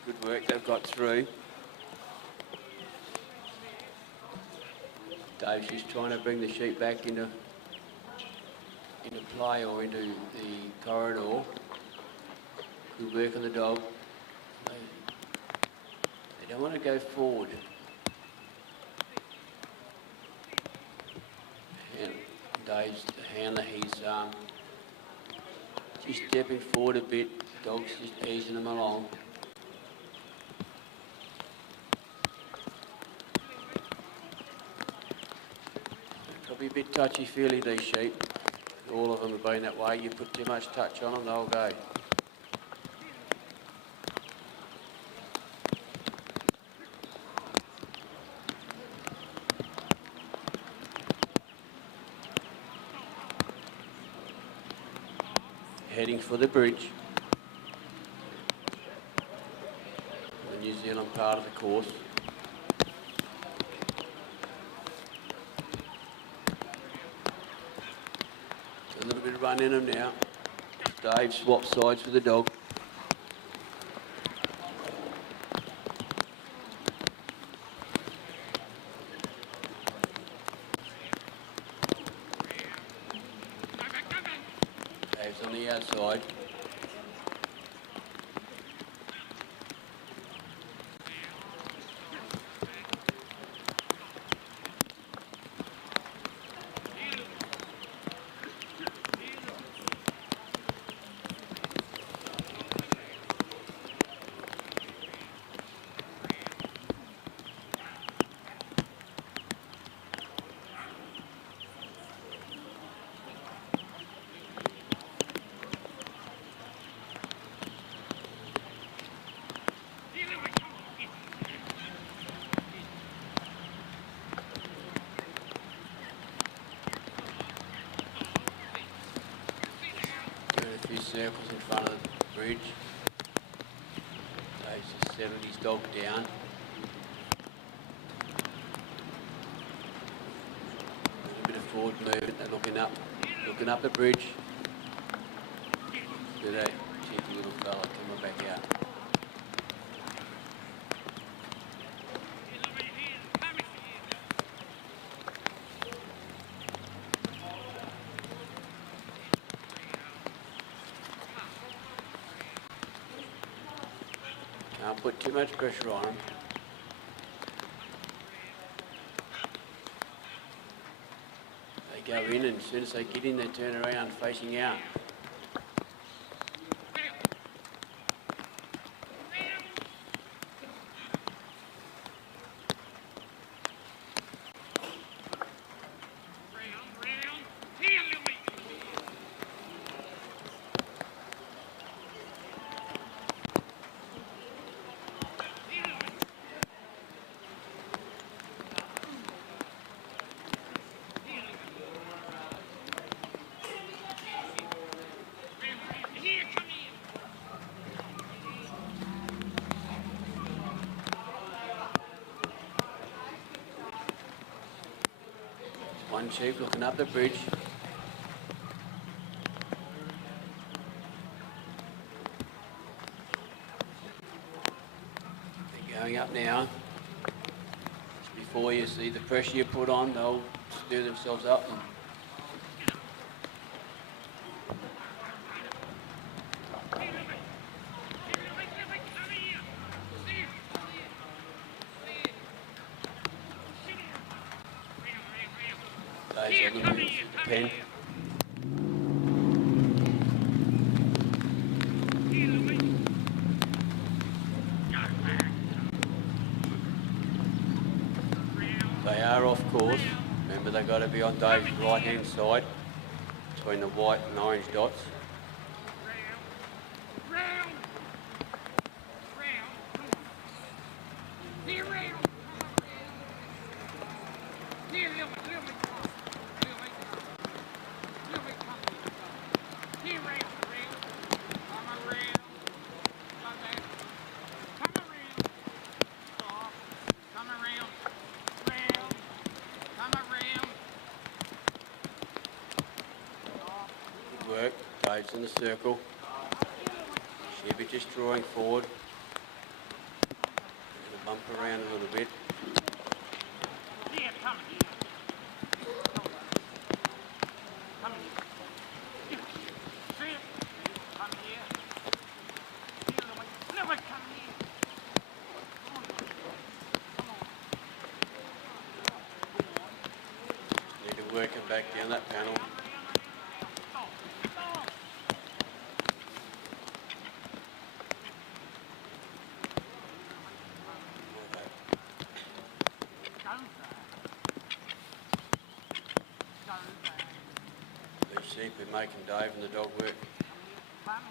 Good work they've got through. Dave's just trying to bring the sheep back into play or into the corridor. Good work on the dog. They don't want to go forward. And Dave's the handler, he's just stepping forward a bit. Dog's just easing them along. They'll be a bit touchy-feely, these sheep. All of them have been that way. You put too much touch on them, they'll go. Heading for the bridge. The New Zealand part of the course. A little bit of run in them now. Dave swaps sides with the dog. Dave's on the outside. Few circles in front of the bridge. Dave's just settled his dog down. A little bit of forward movement. They're looking up the bridge. Look at that cheeky little fella coming back out. Can't put too much pressure on them. They go in, and as soon as they get in, they turn around facing out. One sheep looking up the bridge. They're going up now. Just before you see the pressure you put on, they'll stir themselves up. Dave's on the move with the pen. They are off course. Remember, they've got to be on Dave's right hand side between the white and orange dots. Work, Dave's in the circle. She'll be just drawing forward. Gonna bump around a little bit. Need to work it back down that panel. These sheep are making Dave and the dog work. Not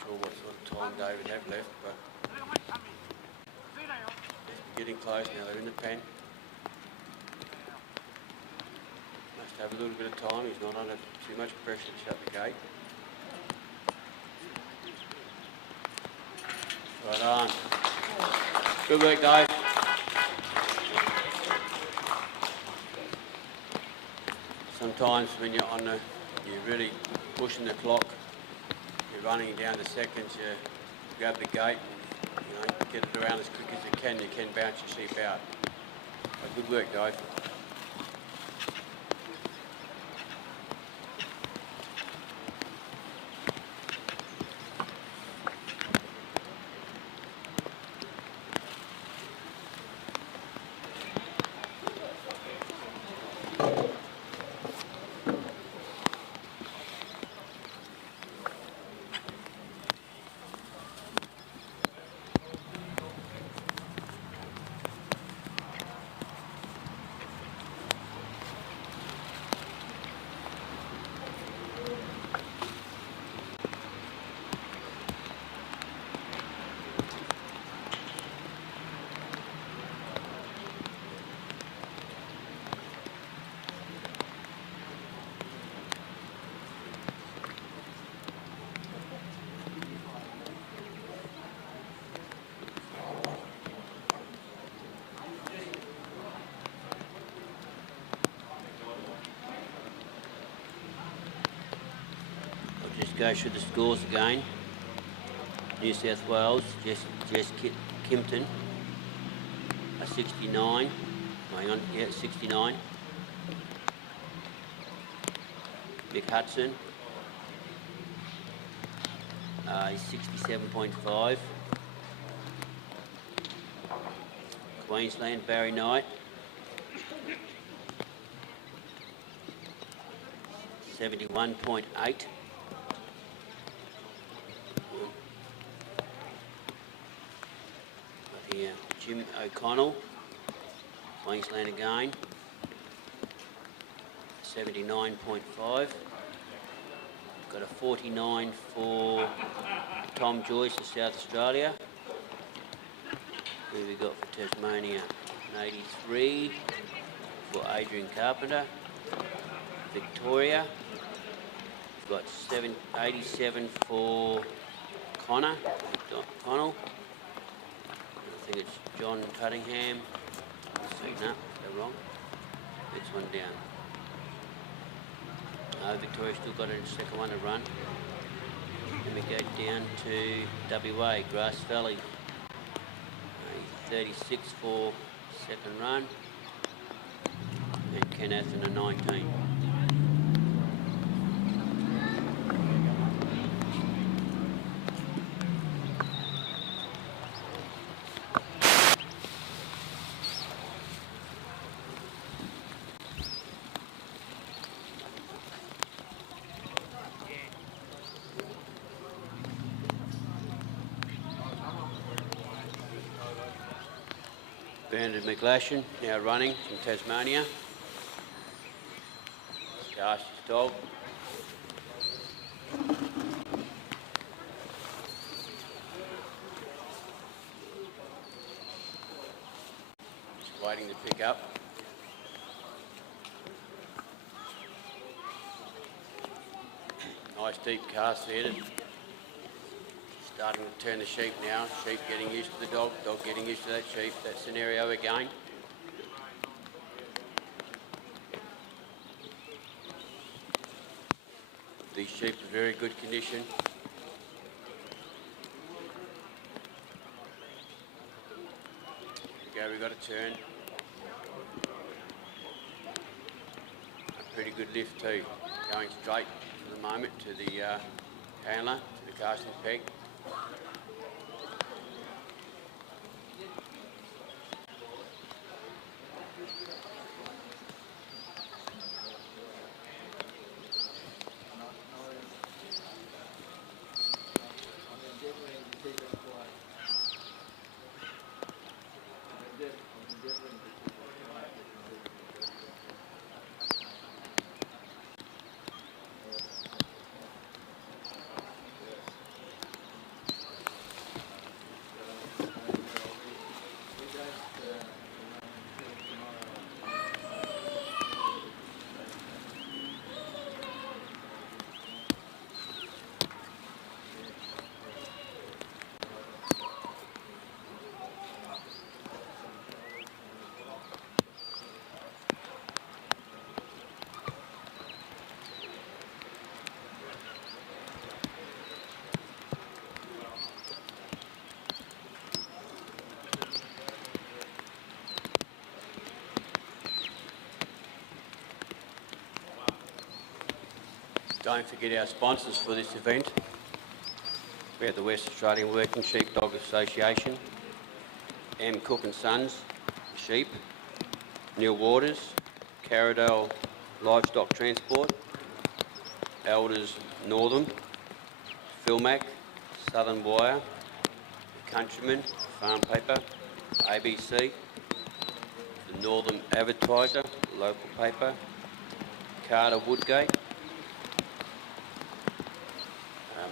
sure what sort of time David have left, but it's getting close now. They're in the pen. Must have a little bit of time. He's not under too much pressure to shut the gate. Right on. Good work, Dave. Sometimes when you're you're really pushing the clock, you're running down the seconds, you grab the gate, get it around as quick as you can bounce your sheep out. So good work, Dave. Go through the scores again. New South Wales, Jess Kimpton, 69. Hang on, yeah, 69. Mick Hudson, he's 67.5. Queensland, Barry Knight, 71.8. Here, Jim O'Connell, Queensland again, 79.5. Got a 49 for Tom Joyce of South Australia. Who we got for Tasmania? An 83 for Adrian Carpenter. Victoria, we've got 87 for Connell. I think it's John Tuttingham. No, they're wrong. Next one down. Victoria's still got a second one to run. Then we go down to WA, Grass Valley. 36 for second run. And Ken Athen a 19. Bernard McLashan, now running from Tasmania. Darcy's dog. Just waiting to pick up. Nice deep cast headed. Starting to turn the sheep now. Sheep getting used to the dog, dog getting used to that sheep. That scenario again. These sheep are very good condition. There we go, we got a turn. A pretty good lift too. Going straight for the moment to the handler, to the casting peg. Don't forget our sponsors for this event. We have the West Australian Working Sheepdog Association, M. Cook and Sons Sheep, Neil Waters, Carradale Livestock Transport, Elders Northern, Philmac, Southern Wire, Countryman, Farm Paper, ABC, the Northern Advertiser, local paper, Carter Woodgate,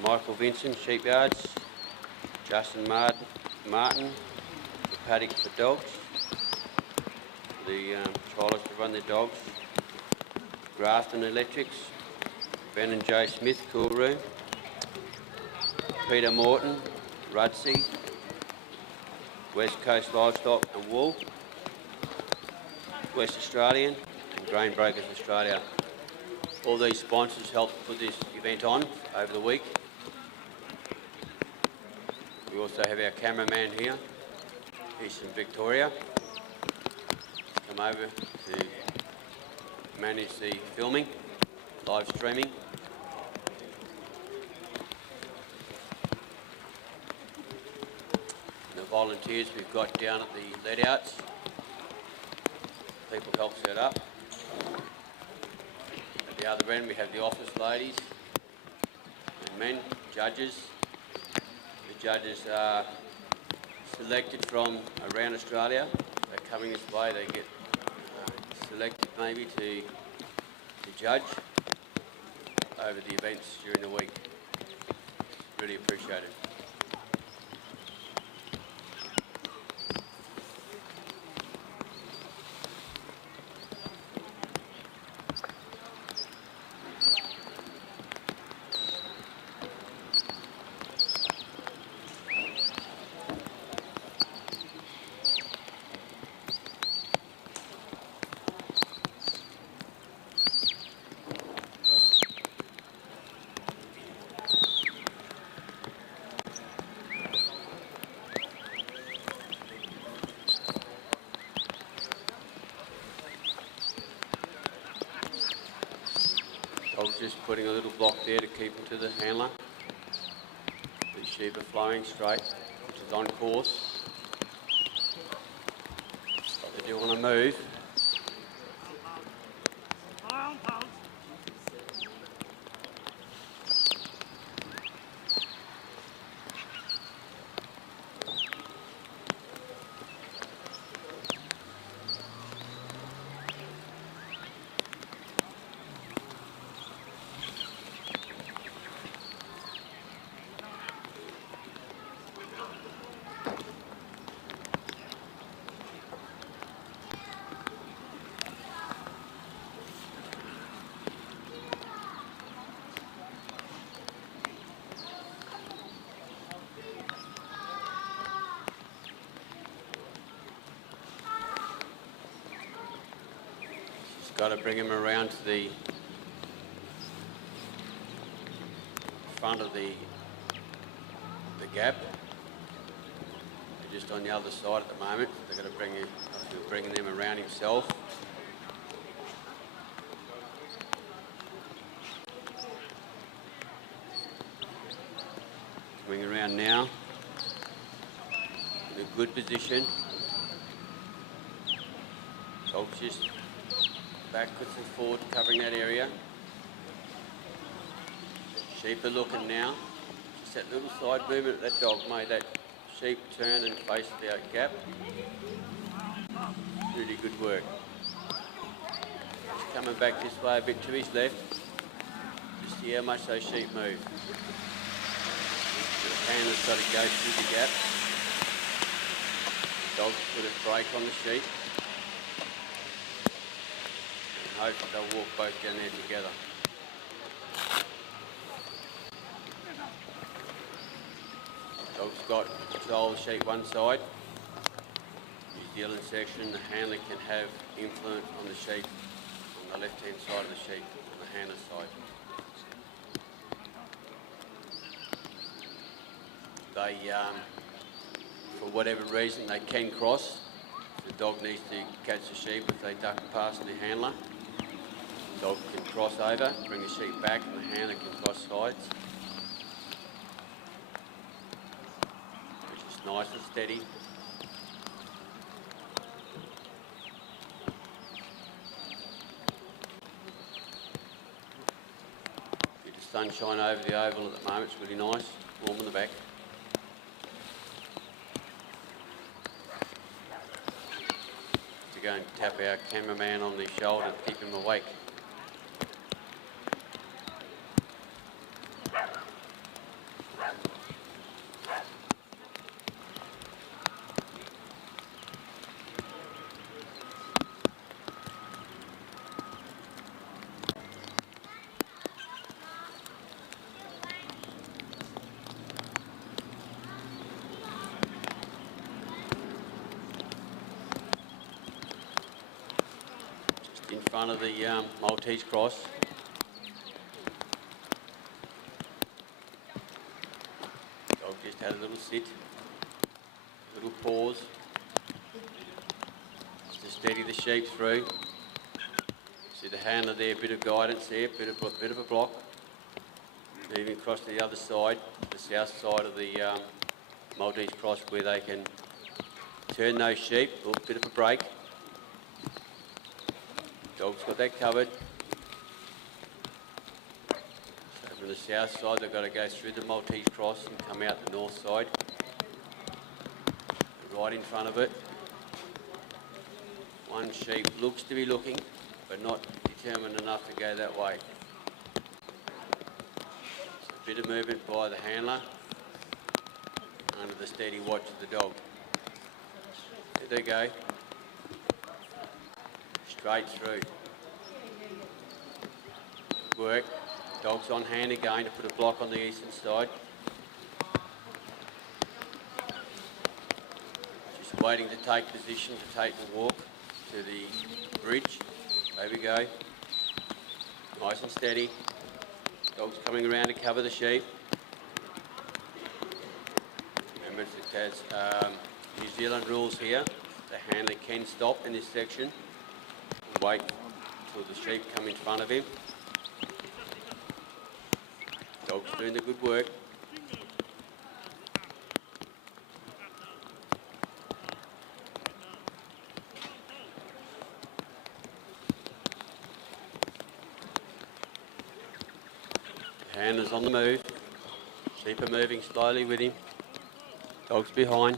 Michael Vincent, Sheepyards, Justin Martin, the Paddock for Dogs, the trialists to run their dogs, Grafton Electrics, Ben and Jay Smith, Cool Room, Peter Morton, Rudsey, West Coast Livestock and Wool, West Australian and Grain Brokers Australia. All these sponsors helped put this event on over the week. We also have our cameraman here. He's from Victoria. He's come over to manage the filming, live streaming. And the volunteers we've got down at the let-outs. People help set up. At the other end we have the office ladies and men, judges. The judges are selected from around Australia. They're coming this way, they get selected maybe to judge over the events during the week. Really appreciate it. Just putting a little block there to keep them to the handler. The sheep are flowing straight, which is on course. But they do want to move. Got to bring him around to the front of the gap. They're just on the other side at the moment. They're going to bring them around himself. Coming around now in a good position. So just backwards and forward, covering that area. Sheep are looking now. Just that little side movement that dog made that sheep turn and face the gap. Really good work. Just coming back this way a bit to his left. Just see how much those sheep move. The handler's got to go through the gap. The dog's put a brake on the sheep. Hope they'll walk both down there together. Dog's got control of the sheep one side. New Zealand section, the handler can have influence on the sheep on the left-hand side of the sheep, on the handler side. They, for whatever reason, they can cross. The dog needs to catch the sheep if they duck past the handler. Dog can cross over, bring the sheep back, and the handler can cross sides. Which is nice and steady. Bit of sunshine over the oval at the moment, it's really nice, warm in the back. To go and tap our cameraman on the shoulder to keep him awake. In front of the Maltese cross. Dog just had a little sit, little pause, just to steady the sheep through. See the handler there, a bit of guidance there, bit of a block. Moving across to the other side, the south side of the Maltese cross, where they can turn those sheep. A little bit of a break. Dog's got that covered. So from the south side, they've got to go through the Maltese cross and come out the north side. Right in front of it. One sheep looks to be looking, but not determined enough to go that way. So a bit of movement by the handler under the steady watch of the dog. There they go. Straight through. Work. Dog's on hand again to put a block on the eastern side. Just waiting to take position to take the walk to the bridge. There we go. Nice and steady. Dog's coming around to cover the sheep. Remember, it has New Zealand rules here. The handler can stop in this section. Wait until the sheep come in front of him. Dog's doing the good work. The handler's on the move. Sheep are moving slowly with him. Dog's behind.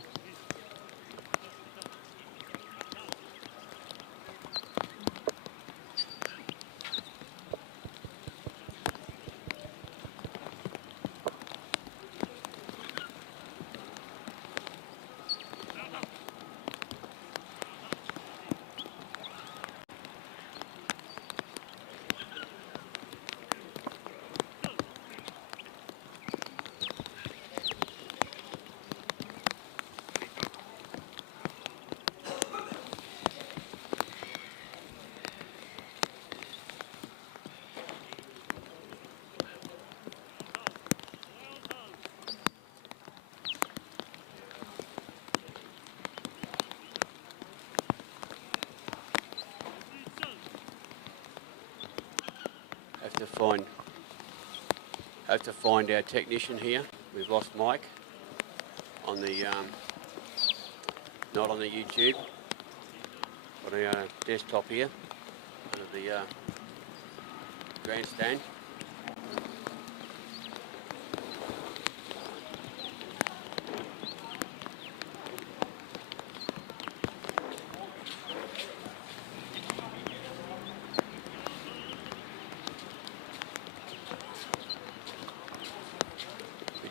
Have to find our technician here. We've lost Mike on the not on the YouTube, but on our desktop here under the grandstand.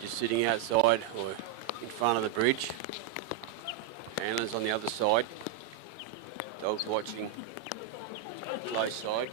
Sitting outside or in front of the bridge. Handler's on the other side. Dog's watching close side.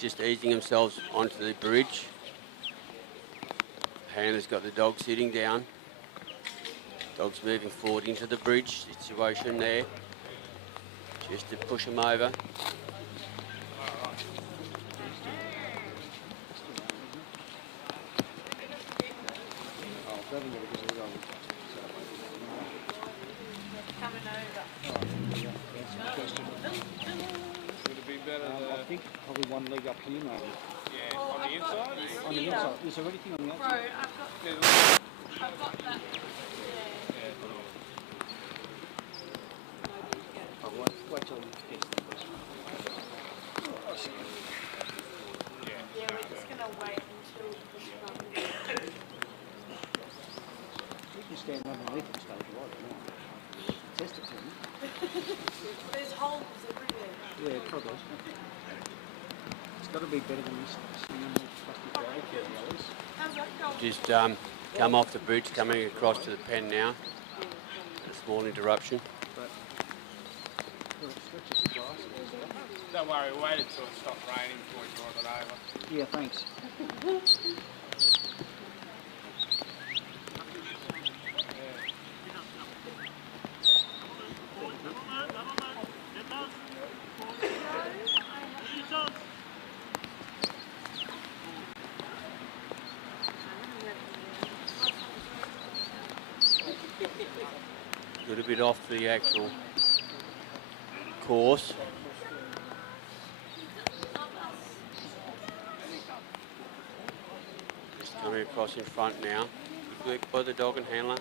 Just easing themselves onto the bridge. Handler's got the dog sitting down. Dog's moving forward into the bridge situation there. Just to push him over. Coming over. Would it be better I think probably one leg up here, maybe. yeah, Oh, on the I've got inside? this On the here. inside. Is there anything on the Bro, outside? I've got that. Yeah. Oh, wait till you get to the question. Yeah, we're just gonna wait until this one. You can stand underneath and stay right now. Test it for me. There's holes everywhere. Yeah, probably. It's got to be better than this single plastic bag for the others. How's that going? Just come off the bridge, coming across to the pen now. A small interruption. But well, it stretches the glasses. Don't worry, we waited till it stopped raining before we brought it over. Yeah, thanks. A little bit off the actual course. Just coming across in front now. Good work by the dog and handler.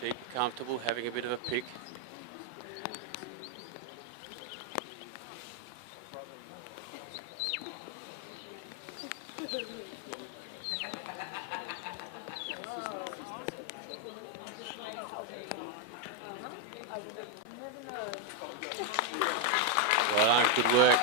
Sheep comfortable, having a bit of a pick. Well done, good work.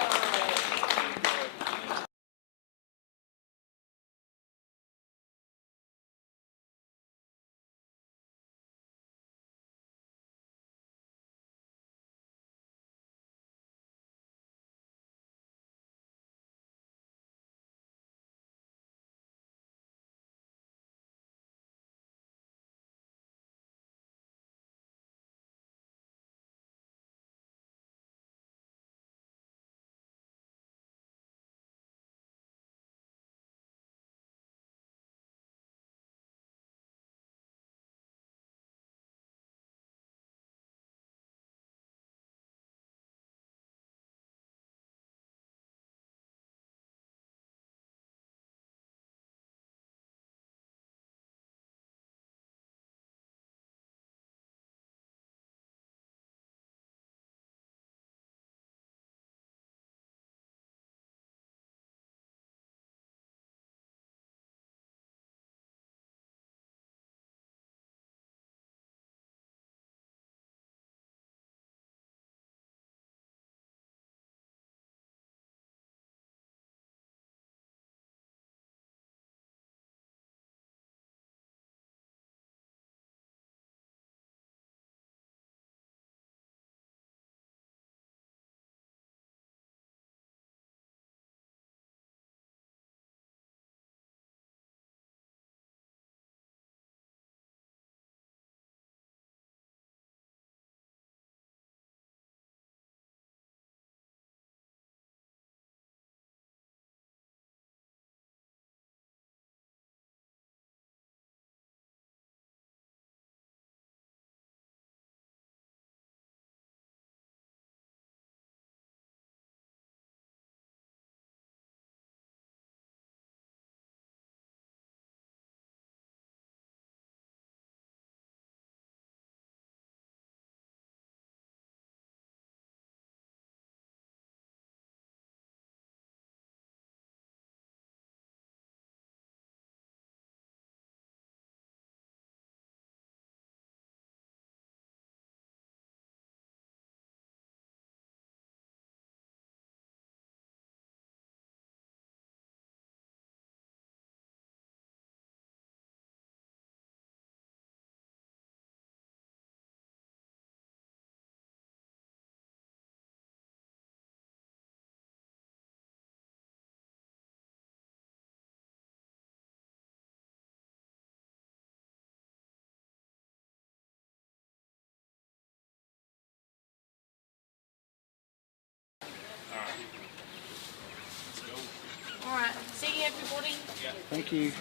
Thank you.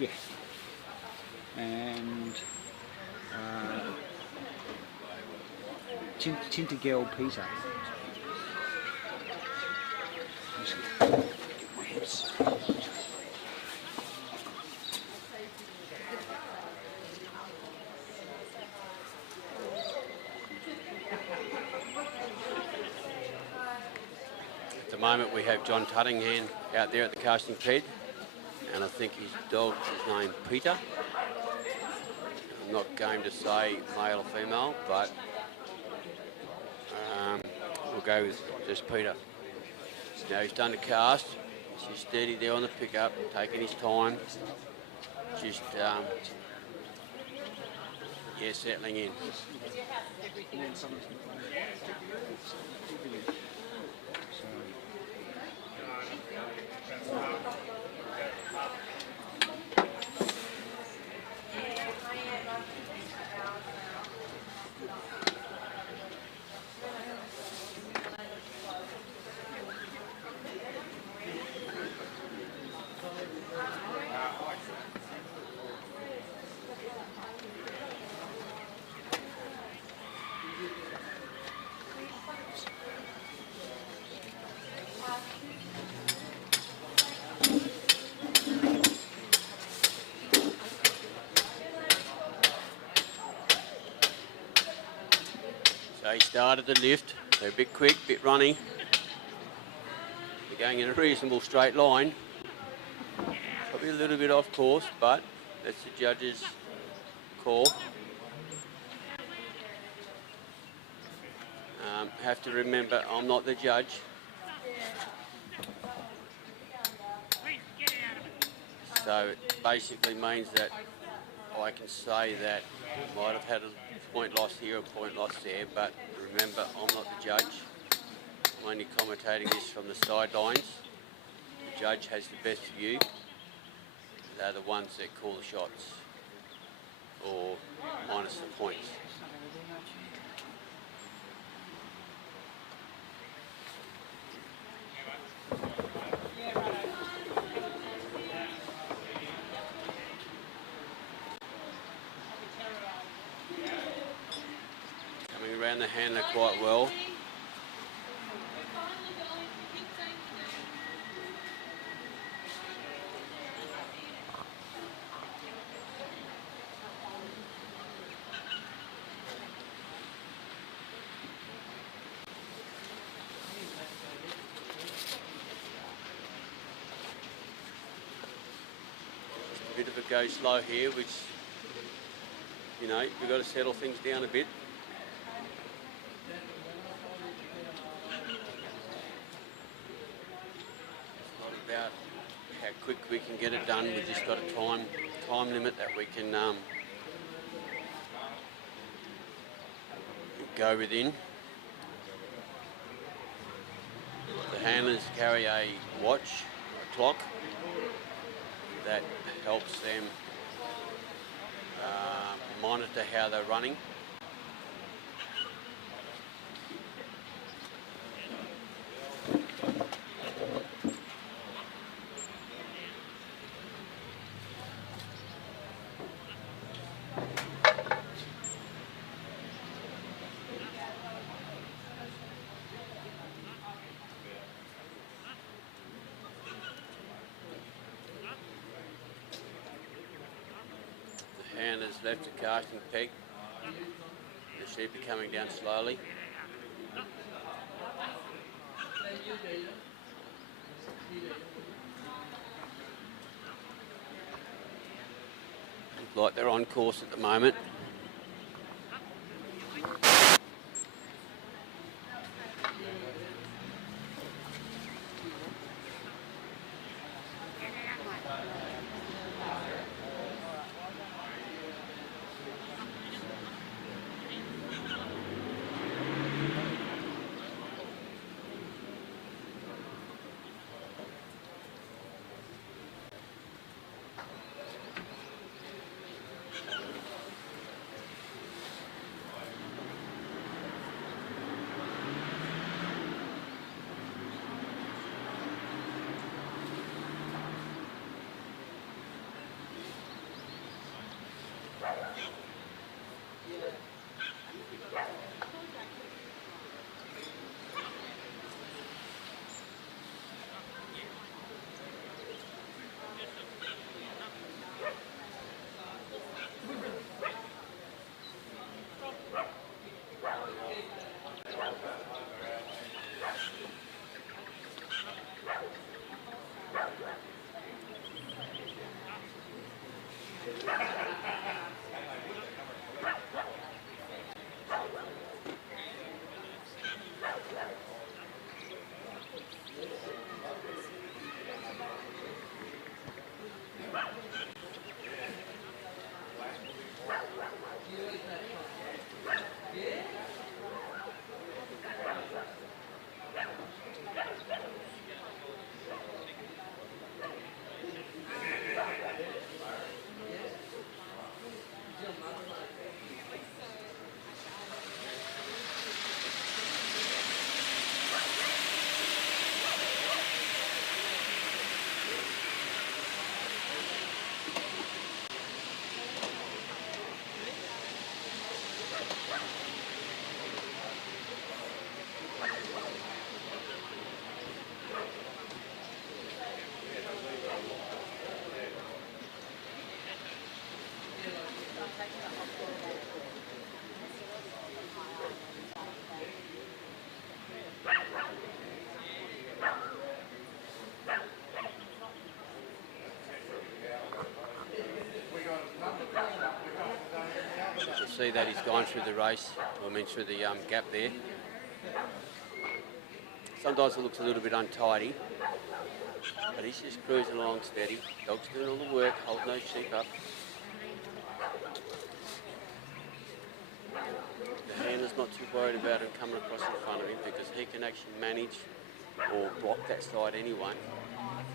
Yeah. And Tintigel Peter. At the moment we have John Tuttingham out there at the casting ped, and I think his dog is named Peter. I'm not going to say male or female, but we'll go with just Peter. Now he's done the cast, he's steady there on the pickup, taking his time, just settling in. So he started the lift, so a bit quick, bit runny. They're going in a reasonable straight line. Probably a little bit off course, but that's the judge's call. Have to remember, I'm not the judge. So it basically means that I can say that I might have had a point loss here, a point loss there, but remember, I'm not the judge. I'm only commentating this from the sidelines. The judge has the best view. They're the ones that call the shots or minus the points. Coming around the handler quite well. Bit of a go slow here, which, you know, we've got to settle things down a bit. It's not about how quick we can get it done, we've just got a time limit that we can go within. The handlers carry a watch, a clock, that helps them monitor how they're running. Hand has left the casting peg. The sheep are coming down slowly. Look like they're on course at the moment. see that he's gone through the race, through the gap there. Sometimes it looks a little bit untidy, but he's just cruising along steady. Dog's doing all the work, holding those sheep up. The handler's not too worried about him coming across in front of him because he can actually manage or block that side anyway.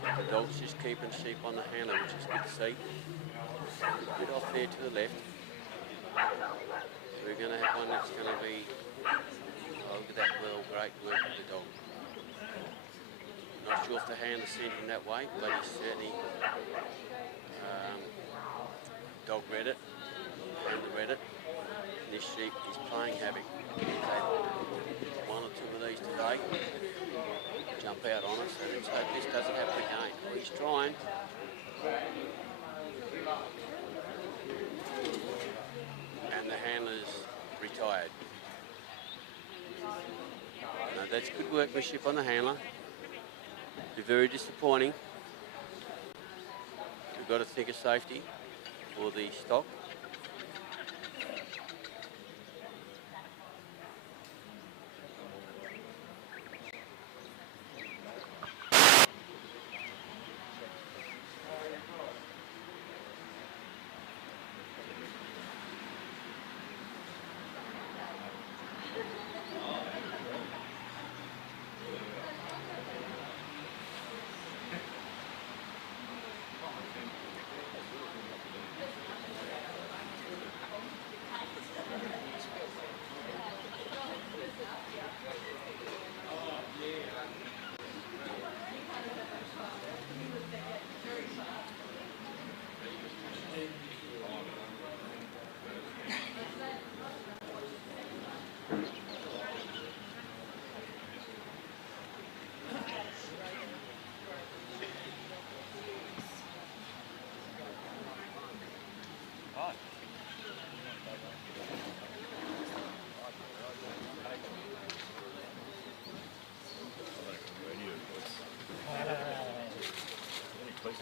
The dog's just keeping sheep on the handler, which is good to see. A bit off there to the left. So we're going to have one that's going to be, oh, look at that great work with the dog. Not sure if the handler sent him that way, but he certainly, dog read it, handler read it. This sheep is playing havoc. One or two of these today jump out on us, so let's hope this doesn't happen again. Oh, he's trying. And the handler's retired. No, that's good workmanship on the handler. Be very disappointing. We've got to think of safety for the stock.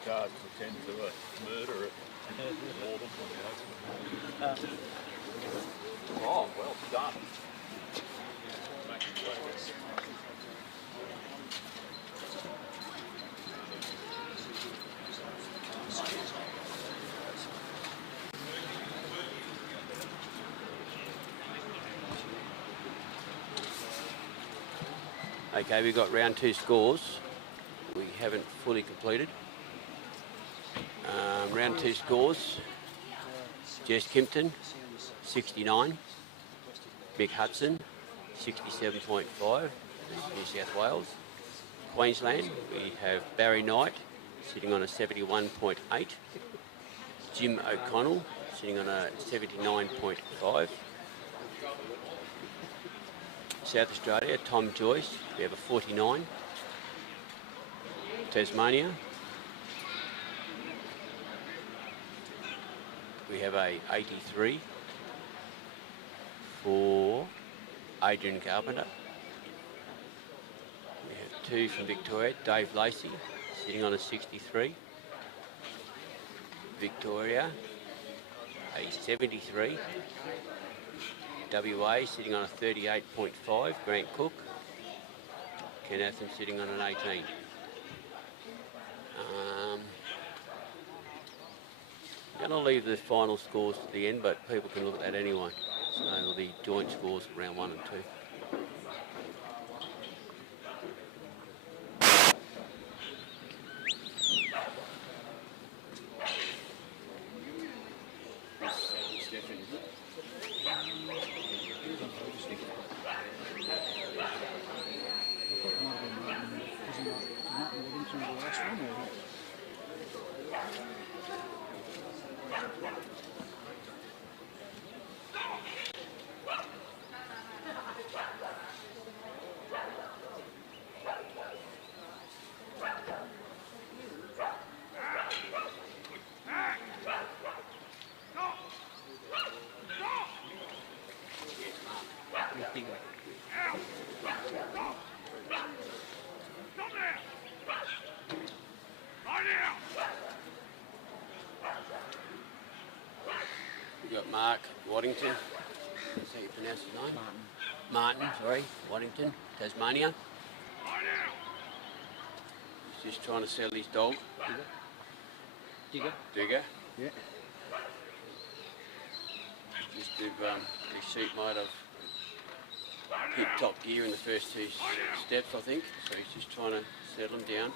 Cars pretend to murder it. Oh, well done. Making progress. Okay, we've got round 2 scores. We haven't fully completed. Round 2 scores. Jess Kimpton, 69. Mick Hudson, 67.5. New South Wales. Queensland, we have Barry Knight, sitting on a 71.8. Jim O'Connell, sitting on a 79.5. South Australia, Tom Joyce, we have a 49. Tasmania, we have a 83 for Adrian Carpenter. We have 2 from Victoria, Dave Lacey, sitting on a 63. Victoria, a 73. WA sitting on a 38.5, Grant Cook. Ken Athens sitting on an 18. I'm going to leave the final scores to the end, but people can look at that anyway. So the joint scores for round 1 and 2. Mark Waddington. That's how you pronounce his name? Martin, sorry, Waddington, Tasmania. He's just trying to sell his dog. Digger. Yeah. Just his sheep might have hit top gear in the first two steps, I think. So he's just trying to settle them down.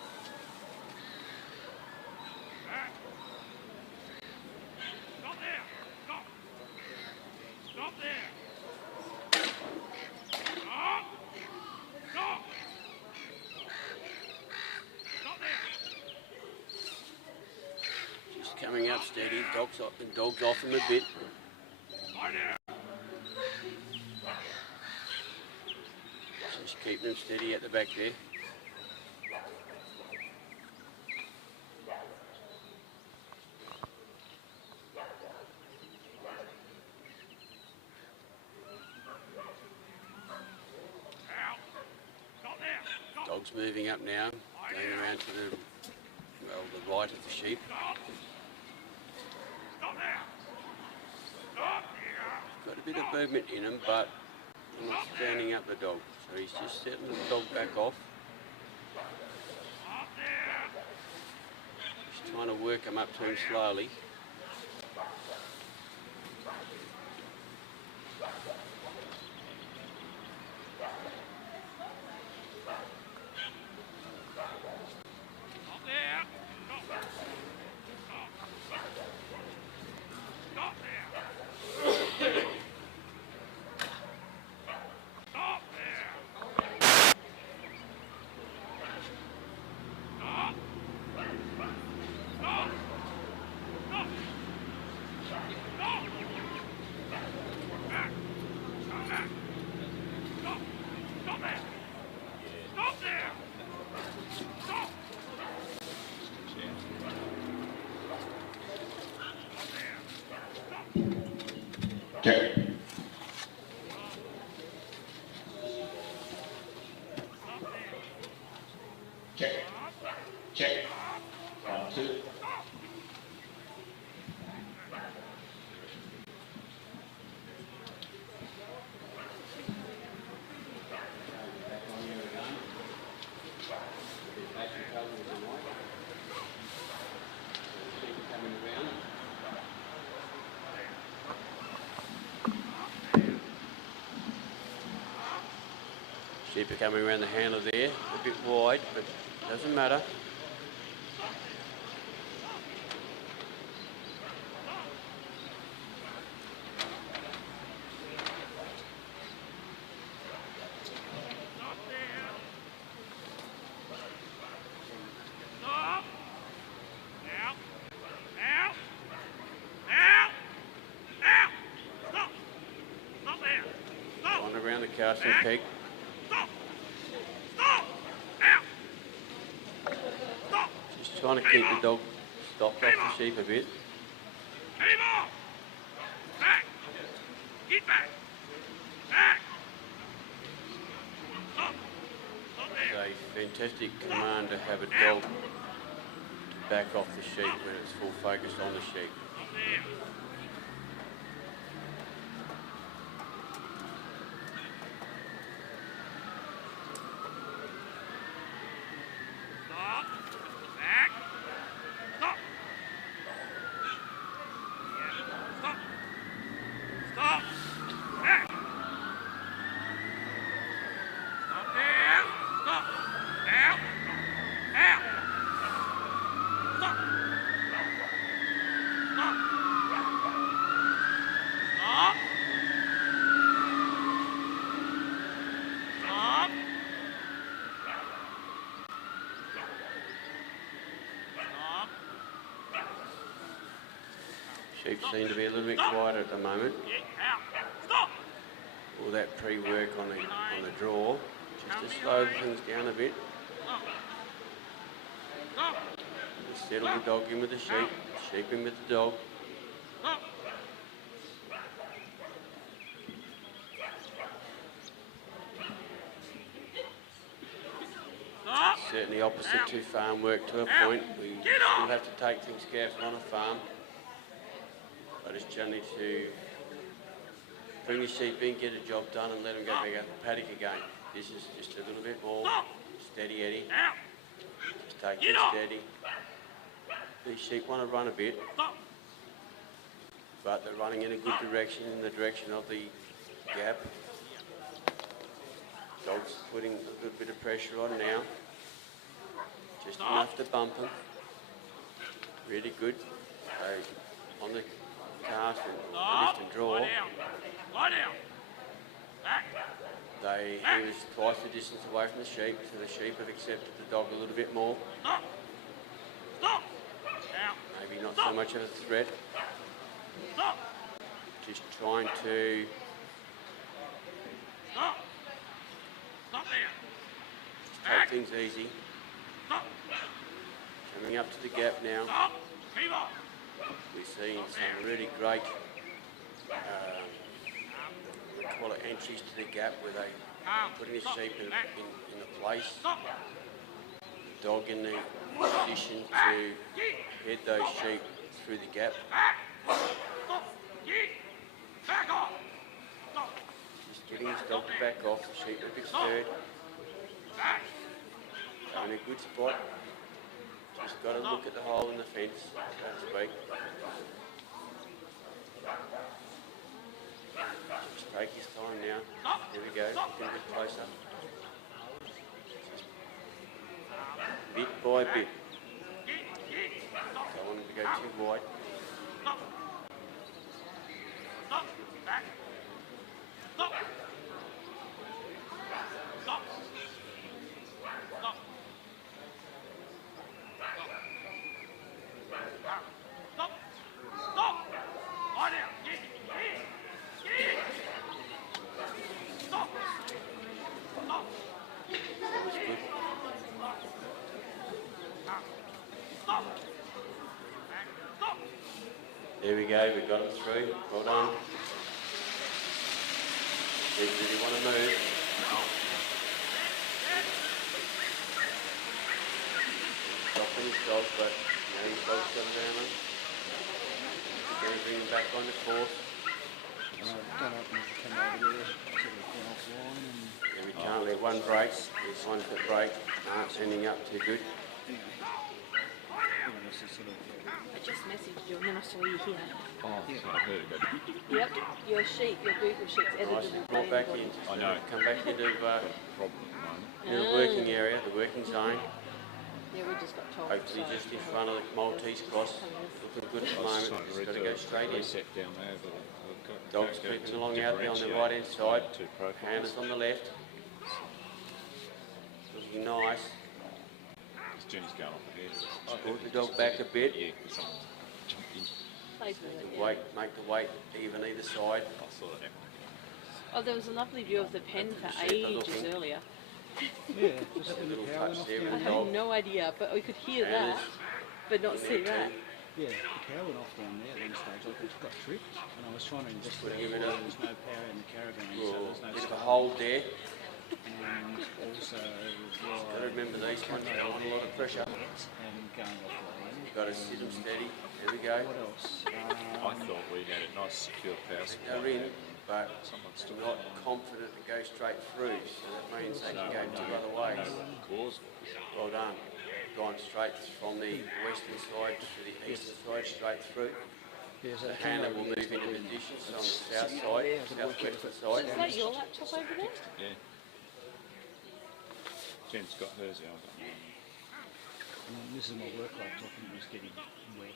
Stop there! Stop! Stop there! Stop! Stop! Stop there! Just coming up steady. Dog's off him a bit. Just keeping him steady at the back there. Dog's moving up now, going around to the right of the sheep. Got a bit of movement in him, but I'm not standing up the dog. So he's just setting the dog back off. Just trying to work him up to him slowly. Check. Check. Check. 1, 2. Sheep are coming around the handle there, a bit wide, but doesn't matter. On around the casting peak. Just trying to keep the dog stopped off the sheep a bit. Anymore! Back! Get back! Back! Stop! Stop there! It's a fantastic command to have a dog to back off the sheep when it's full focus on the sheep. Stop there! Stop! Back! Stop! Stop! Stop! Back! Stop there! Stop! Out! Out! Stop! Stop! Stop! Stop! Stop! Sheep seem to be a little bit quieter at the moment. Get out! Stop! All that pre-work on the draw, just to slow things down a bit. Stop! Stop! Just settle the dog in with the sheep, sheep in with the dog. Stop! Stop! Certainly opposite to farm work to a point. We still have to take things careful on a farm. But it's generally to bring the sheep in, get a job done, and let them go back out the paddock again. This is just a little bit more steady, Eddie. Just take it steady. These sheep want to run a bit, but they're running in a good direction, in the direction of the gap. Dog's putting a little bit of pressure on now. Just enough to bump them. Really good. On the cast and lift and draw. He was twice the distance away from the sheep, so the sheep have accepted the dog a little bit more. Maybe not so much of a threat. Just trying to take things easy. Coming up to the gap now. We're seeing some really great we call it entries to the gap, where they putting the sheep in a place. The dog in the position to head those sheep through the gap. Just getting his dog to back off. The sheep are a bit stirred. In a good spot. Just got to look at the hole in the fence, so to speak. Just take his time now. Here we go, get a bit closer. Bit by bit. Don't want him to go too wide. There we go, we've got it through. Well done. Did you want to move? Dropping his dog, but his dog's got him down. He's going to bring him back on the course. Yeah, we can't let one break. There's one foot break. Ending up too good. I just messaged you and then I saw you here. Oh, yeah. I heard about it. Yep, your sheet, your Google Sheets edited and Brought back in. I know. Come back into Problem at the moment. the working area, the working zone. Yeah, we just got told. Hopefully just in front of the Maltese cross. Looking good at the moment. Just got to go straight in. Reset down there, but Dogs creeping along out there on the right hand side. Handers on the left. Looking nice. Jenny's going off ahead. Brought the dog back a bit. Yeah, because someone's jumped in. Plays with it, The yeah. weight, make the weight even either side. I saw that happen. Oh, there was a lovely view of the pen for Sheep are ages looking. earlier. Yeah, just A in the little cow touch went off there down with I the there. dog. had no idea, but we could hear that, but not see that. Yeah, the cow went off down there at one stage. I just got tripped, and I was trying to investigate Give it why a- there was no power in the caravan, so Well, there's no bit of a start. hold there. And also, Got to remember these ones are on a lot of pressure. and going offline. Got to sit them steady. There we go. What else? I thought we had a nice secure power supply. They're in, but Someone's still still not confident to go straight through. So that means they can go two other ways. know what the cause was. Well done. Gone straight from the western side to the eastern side, straight through. Yeah, so The the camera handler will move into position, so on the south sitting side, there, I could work southwestern it. side. Is that your laptop over there? Yeah. Jen's got hers out. I've got mine. This is my work laptop, and it was getting wet,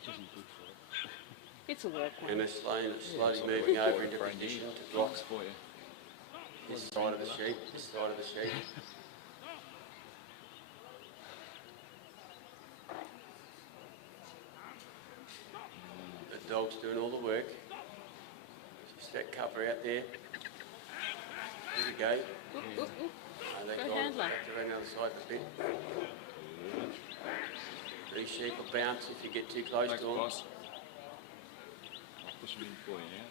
which isn't good for it. It's a work one. And they're slowly moving over into position to block Box for you. this side of the sheep, this side of the sheep. The dog's doing all the work. Just that cover out there. Here we go. Oop, oop, oop. And they've Go gone handler. back around the other side a bit. These sheep will bounce if you get too close Thanks, to them. boss. I'll push them in for you now.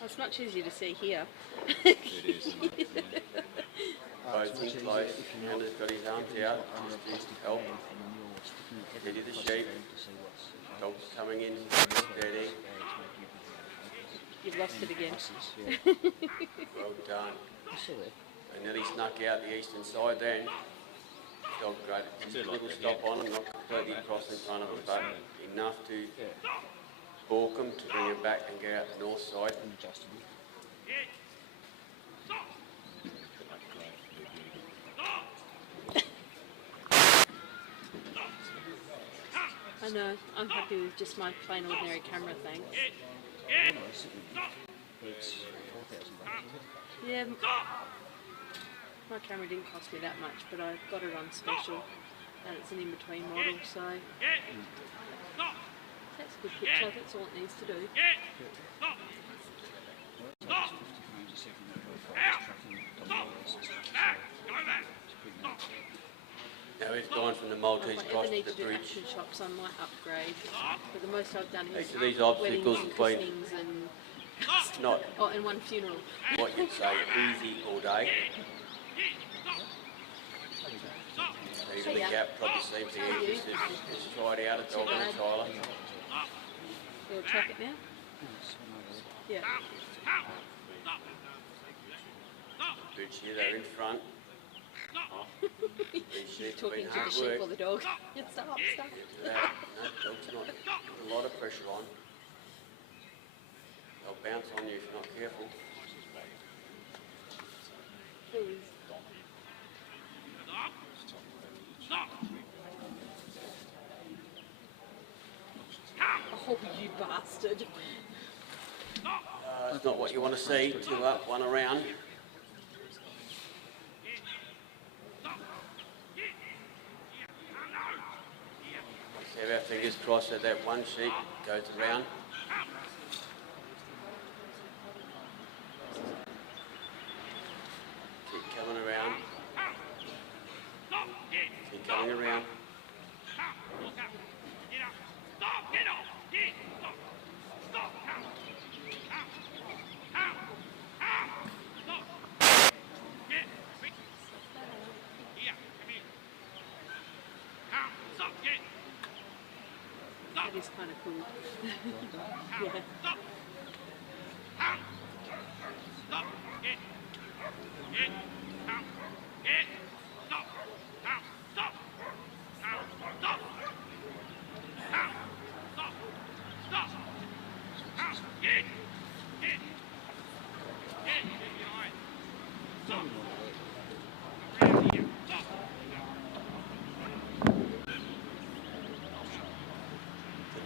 Well, it's much easier to see here. It is. Isn't it? Yeah. Both in close. Handler's got his arms out just to help. Steady the sheep. Dog's coming in steady. You've lost it again. Yeah. Well done. It's still there. They nearly snuck out the eastern side then. Dog great. Just a little stop on them, not completely across in front of them, but enough to balk them to bring them back and get out the north side. Adjustable. I know, I'm happy with just my plain ordinary camera thing. It's $4,000, Yeah, my camera didn't cost me that much, but I got it on special, and it's an in-between model, so takes a good picture, that's all it needs to do. Now he's gone from the Maltese If I cross ever to need the to do bridge. action shops, I might upgrade, but the most I've done is Each of these weddings obstacles and between christenings and not and one funeral. what you'd say easy all day. Even the gap probably seems the easiest. It's tried out a dog and a trialer. You'll track it now? Yeah. Bridge here, they're in front. These sheep have Talking been to the hard sheep work. or the dog. Yeah, stop. No, dog's not a lot of pressure on. They'll bounce on you if you're not careful. Please. Oh, you bastard. It's not what you want to see. 2 up, 1 around. Let's have our fingers crossed that that one sheep goes around. Keep coming around. Keep coming around. That is kind of cool. Yeah.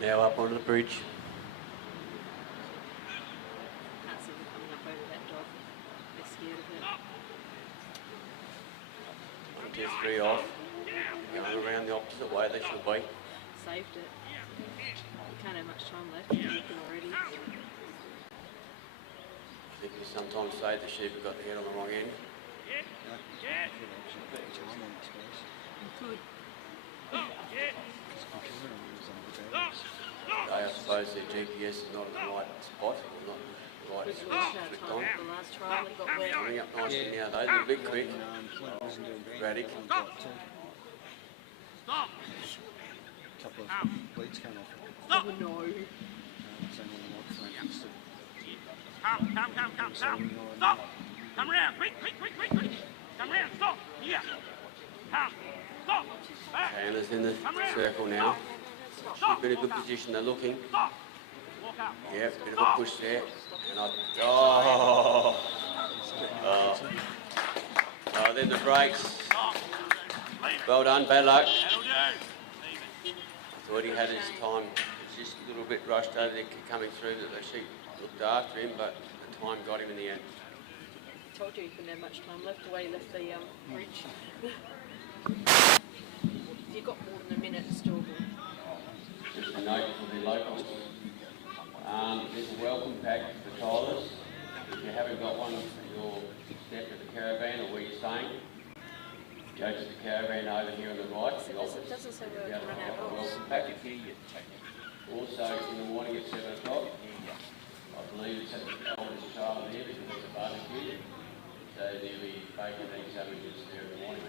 Now up onto the bridge. Can't see them coming up over that dog. They're scared of it. 1, 2, 3 off. Going around the opposite way they should be. Saved it. You can't have much time left. You're looking already. I think we sometimes say the sheep have got the head on the wrong end. You could. I suppose their GPS is not in the right spot, or not the right We've switch lost our flicked time on. for the last trial. It got wet. Coming up nicely now though, they're a bit quick. Erratic. couple of bleeds came off. Oh no. Same on the microphone. Just Stop! Come around, quick! Come around, stop! Here! Come! Stop! Back! Taylor's in the circle now. Keep in a good position, they're looking. Stop! Walk up! Yeah, bit of a push there. And then the brakes. Well done, bad luck. That'll do! Leave it. Thought he had his time. It's just a little bit rushed over there coming through that the sheep looked after him, but the time got him in the end. Told you couldn't have much time left. The way he left the bridge. If you've got more than a minute, it's doable. Just a note for the locals. There's a welcome pack for toilers. If you haven't got one for your step at the caravan or where you're staying, go to the caravan over here on the right. It doesn't say we're You going to run out of welcome pack. Also in the morning at 7 o'clock, I believe it's at the eldest child there because it's a barbecue. So there'll be bacon and sandwiches there in the morning.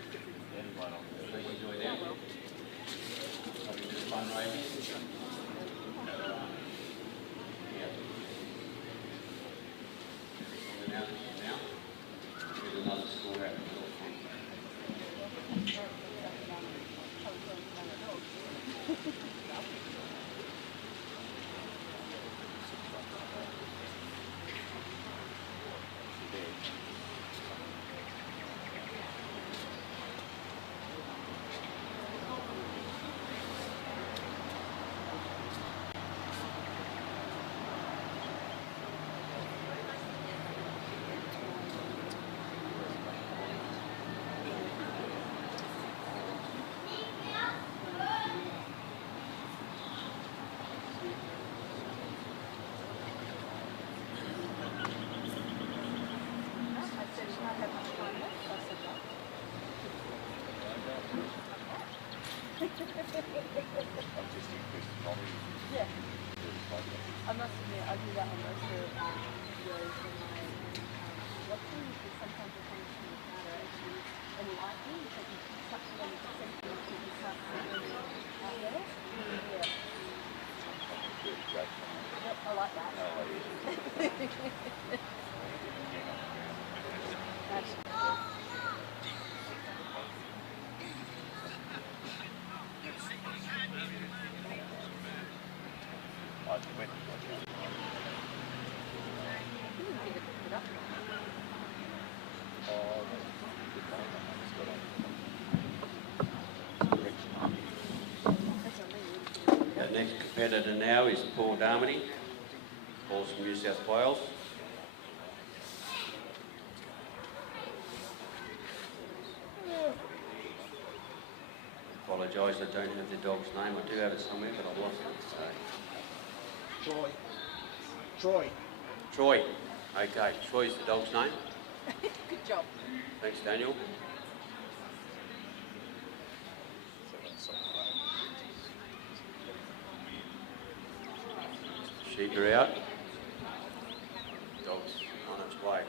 Please enjoy them. Something just fundraising. Yeah. I must admit, I do that on most of videos when I watch them, because sometimes the things from the crowd are actually enlightening, because you can touch on the perception of people who can't see them out there. Yeah. Yep, I like that. Actually, Our next competitor now is Paul Darmody. Paul's from New South Wales. Apologise, I don't have the dog's name. I do have it somewhere, but I've lost it. So. Troy. Troy. Okay, Troy's the dog's name. good job. Thanks, Daniel. Sheep are out. Dog's on its way.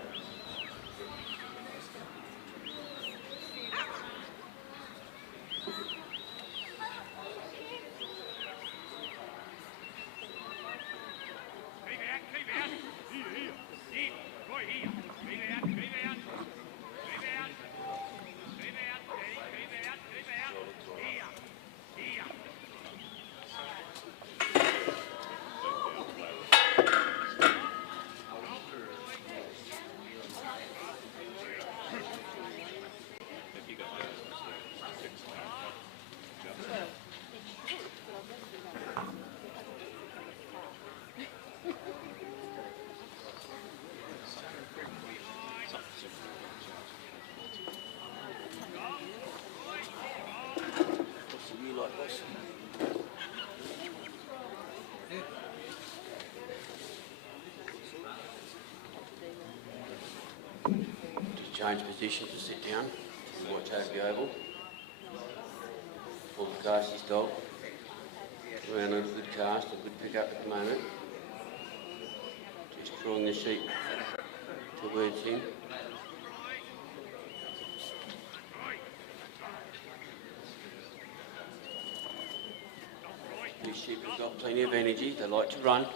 Change position to sit down and watch over the oval. Paul cast his dog. Around a good cast, a good pick up at the moment. Just drawing the sheep towards him. These sheep have got plenty of energy, they like to run.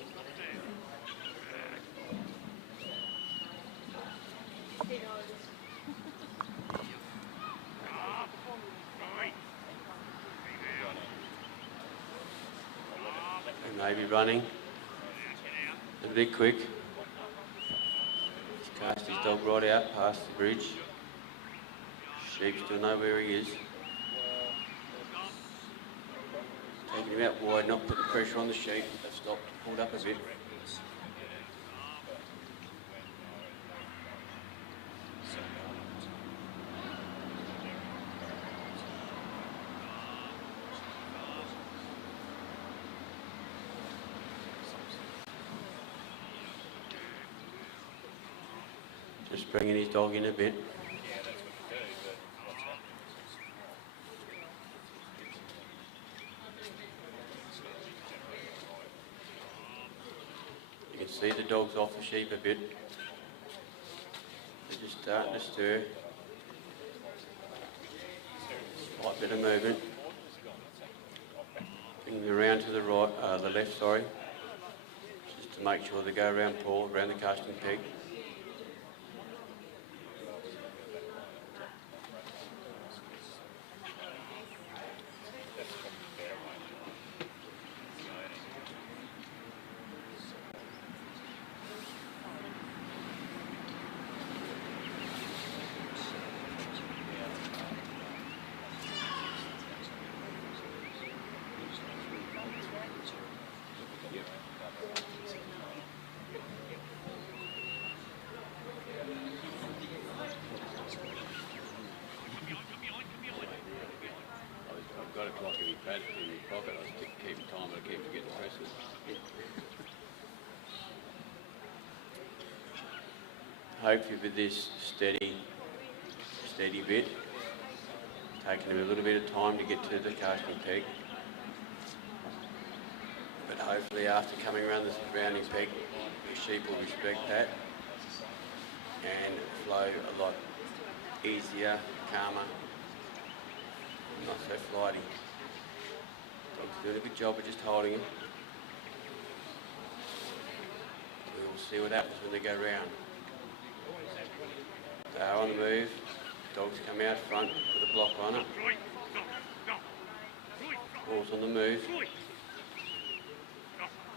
Maybe running a bit quick. He's cast his dog right out past the bridge. Sheep still know where he is. Taking him out wide, not putting pressure on the sheep. They've stopped, pulled up a bit. Just bringing his dog in a bit. You can see the dog's off the sheep a bit. They're just starting to stir. Slight bit of movement. Bring them around to the right, the left, sorry. Just to make sure they go around Paul, around the casting peg. In my pocket, I was keeping time, I keep forgetting to press it. Hopefully with this steady bit, taking him a little bit of time to get to the coasting peak. But hopefully after coming around this rounding peak, the sheep will respect that and flow a lot easier, calmer, not so flighty. Dog's doing a good job of just holding him. We will see what happens when they go round. They are on the move. Dogs come out front, put a block on it. Horse on the move.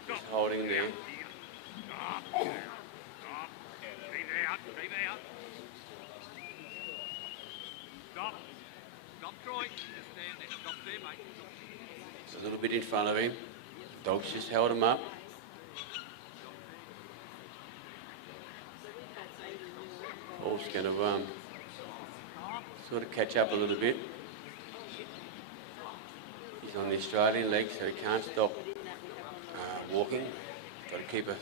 Just holding him there. It's a little bit in front of him. Dog's just held him up. Horse going to sort of catch up a little bit. He's on the Australian leg, so he can't stop walking. Got to keep a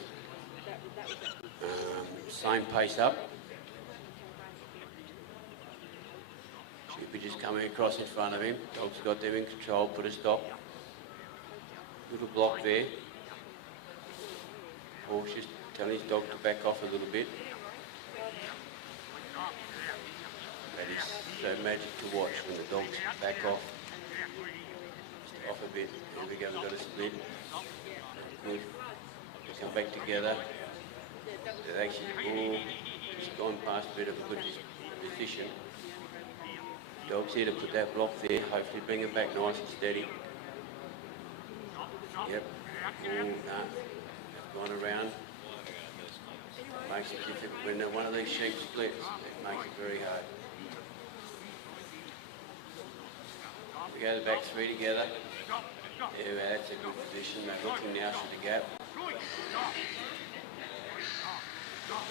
same pace up. Sheep are just coming across in front of him. Dog's got them in control, put a stop. Little block there. Horse just telling his dog to back off a little bit. That is so magic to watch when the dogs back off. Just off a bit. There we go, we've got a split. Good. They come back together. They've actually all just gone past a bit of a good position. Dog's here to put that block there, hopefully bring it back nice and steady. Yep. Oh, no. They've gone around. Makes it difficult when one of these sheep splits. It makes it very hard. We go to the back three together. Yeah, that's a good position. They're looking now through the gap.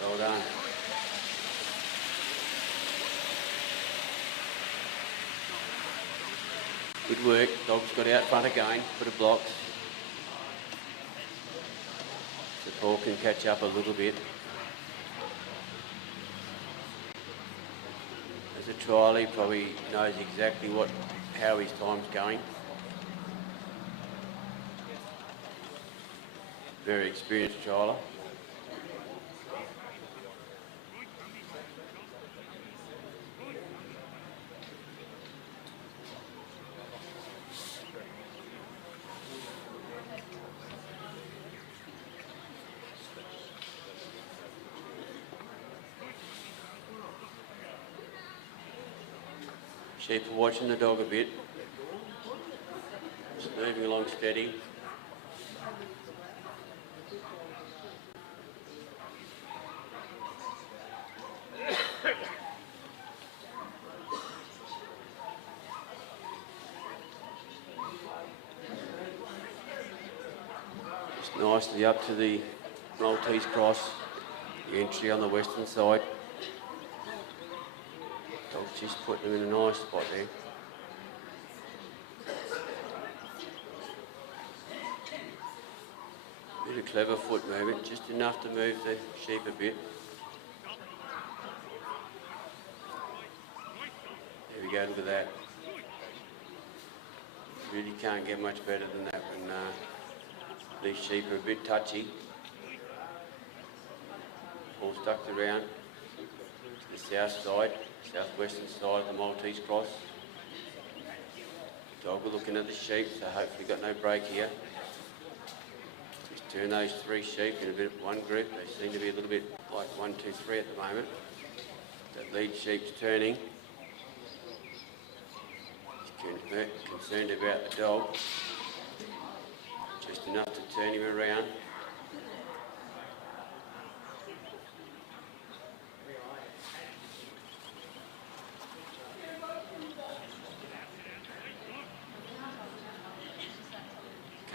Well done. Good work. Dog's got out front again. Put a block. So Paul can catch up a little bit. As a trial, he probably knows exactly how his time's going. Very experienced trialer. Sheep are watching the dog a bit. Just moving along steady. Just nicely up to the Maltese cross, the entry on the western side. Dog's just putting them in a nice spot there. Bit of clever foot movement, just enough to move the sheep a bit. There we go, look at that. Really can't get much better than that when these sheep are a bit touchy. All stuck around to the south side. Southwestern side of the Maltese cross. Dog we're looking at the sheep, so hopefully got no break here. Just turn those three sheep in a bit of one group. They seem to be a little bit like 1, 2, 3 at the moment. That lead sheep's turning. He's concerned about the dog. Just enough to turn him around.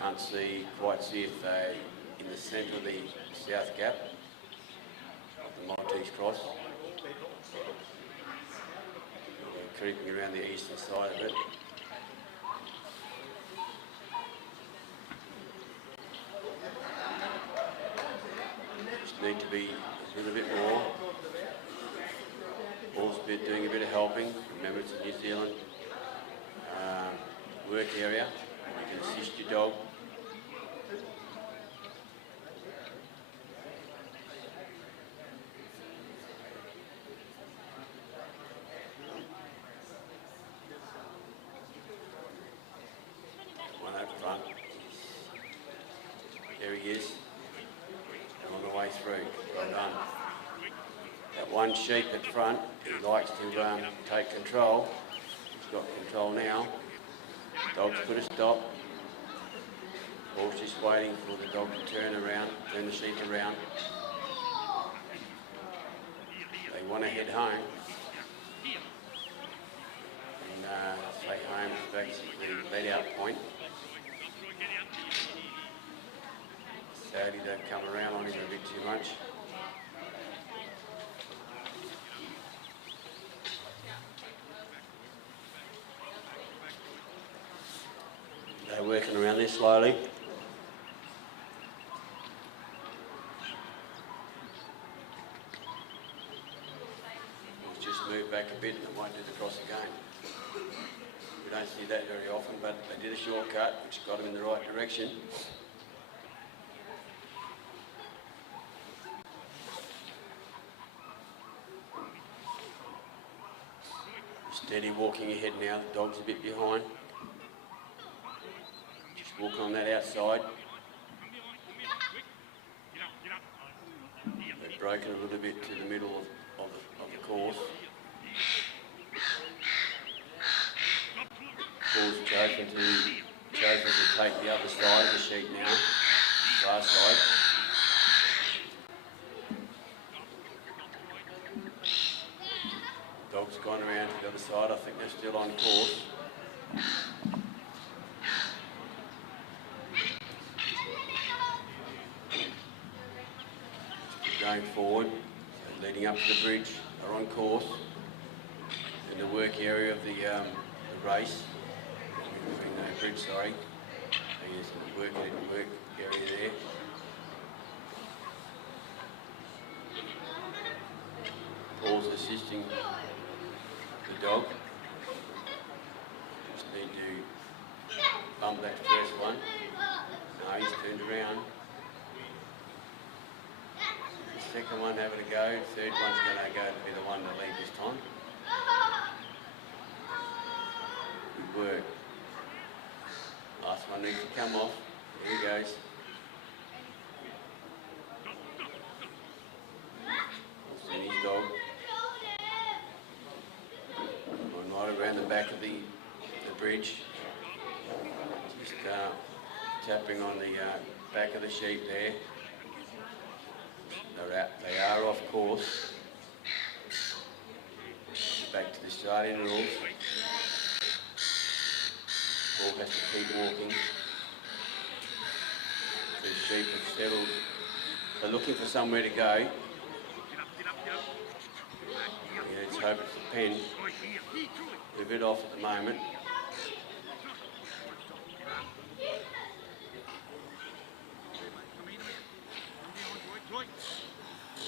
Can't quite see if they're in the centre of the south gap of the Maltese cross. They're creeping around the eastern side of it. Just need to be a little bit more. Paul's doing a bit of helping. Remember, it's New Zealand. work area. You can assist your dog. One up front. There he is. And on the way through. Well done. That one sheep at front, he likes to take control. He's got control now. Dog's put a stop. Horse is waiting for the dog to turn the sheep around. They want to head home. And say home is basically let out point. Sadly, they've come around on him a bit too much. They're working around there slowly. Let's just move back a bit and it might do the cross again. We don't see that very often, but they did a shortcut which got them in the right direction. Steady walking ahead now, the dog's a bit behind. Walk on that outside. They've broken a little bit to the middle of the course. Paul's chosen to take the other side of the sheep now, far side. Dog's gone around to the other side. I think they're still on course. Going forward, so leading up to the bridge, are on course in the work area of the race, moving the bridge, sorry. So yes, the work area there. Paul's assisting the dog. Just need to bump that first one. No, he's turned around. Second one having a go, third one's going to go to be the one to lead this time. Good work. Last one needs to come off. There he goes. Seen his dog. Going right around the back of the bridge. Just tapping on the back of the sheep there. They are off course. Back to the Australian rules. Paul has to keep walking. The sheep have settled. They're looking for somewhere to go. Yeah, let's hope it's the pen. They're a bit off at the moment.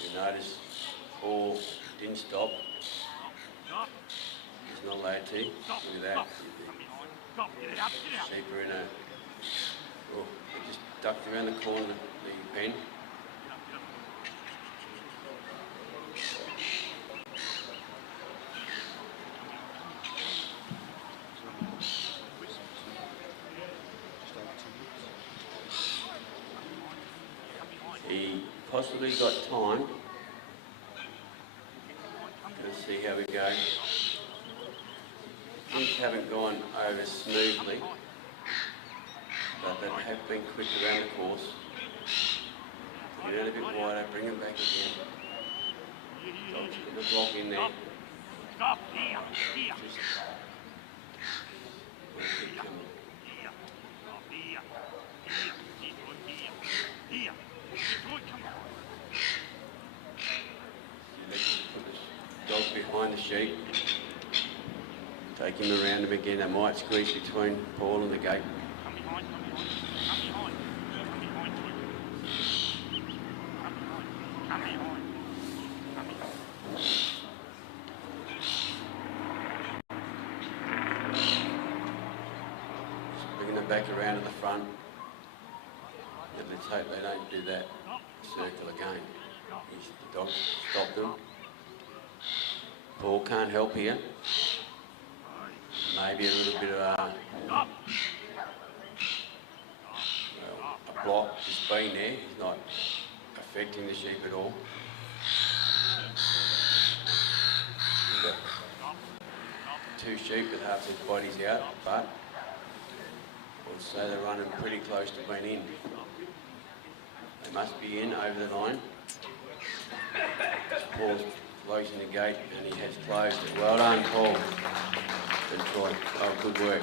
You notice Paul didn't stop. He's not allowed to. Look at that. Sheep are in a... Oh, they just ducked around the corner of the pen. He possibly got time. Let's see how we go. Things haven't gone over smoothly, but they have been quick around the course. Get out a bit wider, bring them back again. Dog's put the block in there. Stop here. Just keep coming. Put the dog behind the sheep. Take him around him again. That might squeeze between Paul and the gate. back around to the front. And let's hope they don't do that circle again. The dog stopped them. Paul can't help here. Maybe a little bit of a block has been there. He's not affecting the sheep at all. We've got 2 sheep with half their bodies out, but also they're running pretty close to being in. They must be in over the line. Paul's closing the gate and he has closed it. Well done, Paul. Good try. Oh, good work.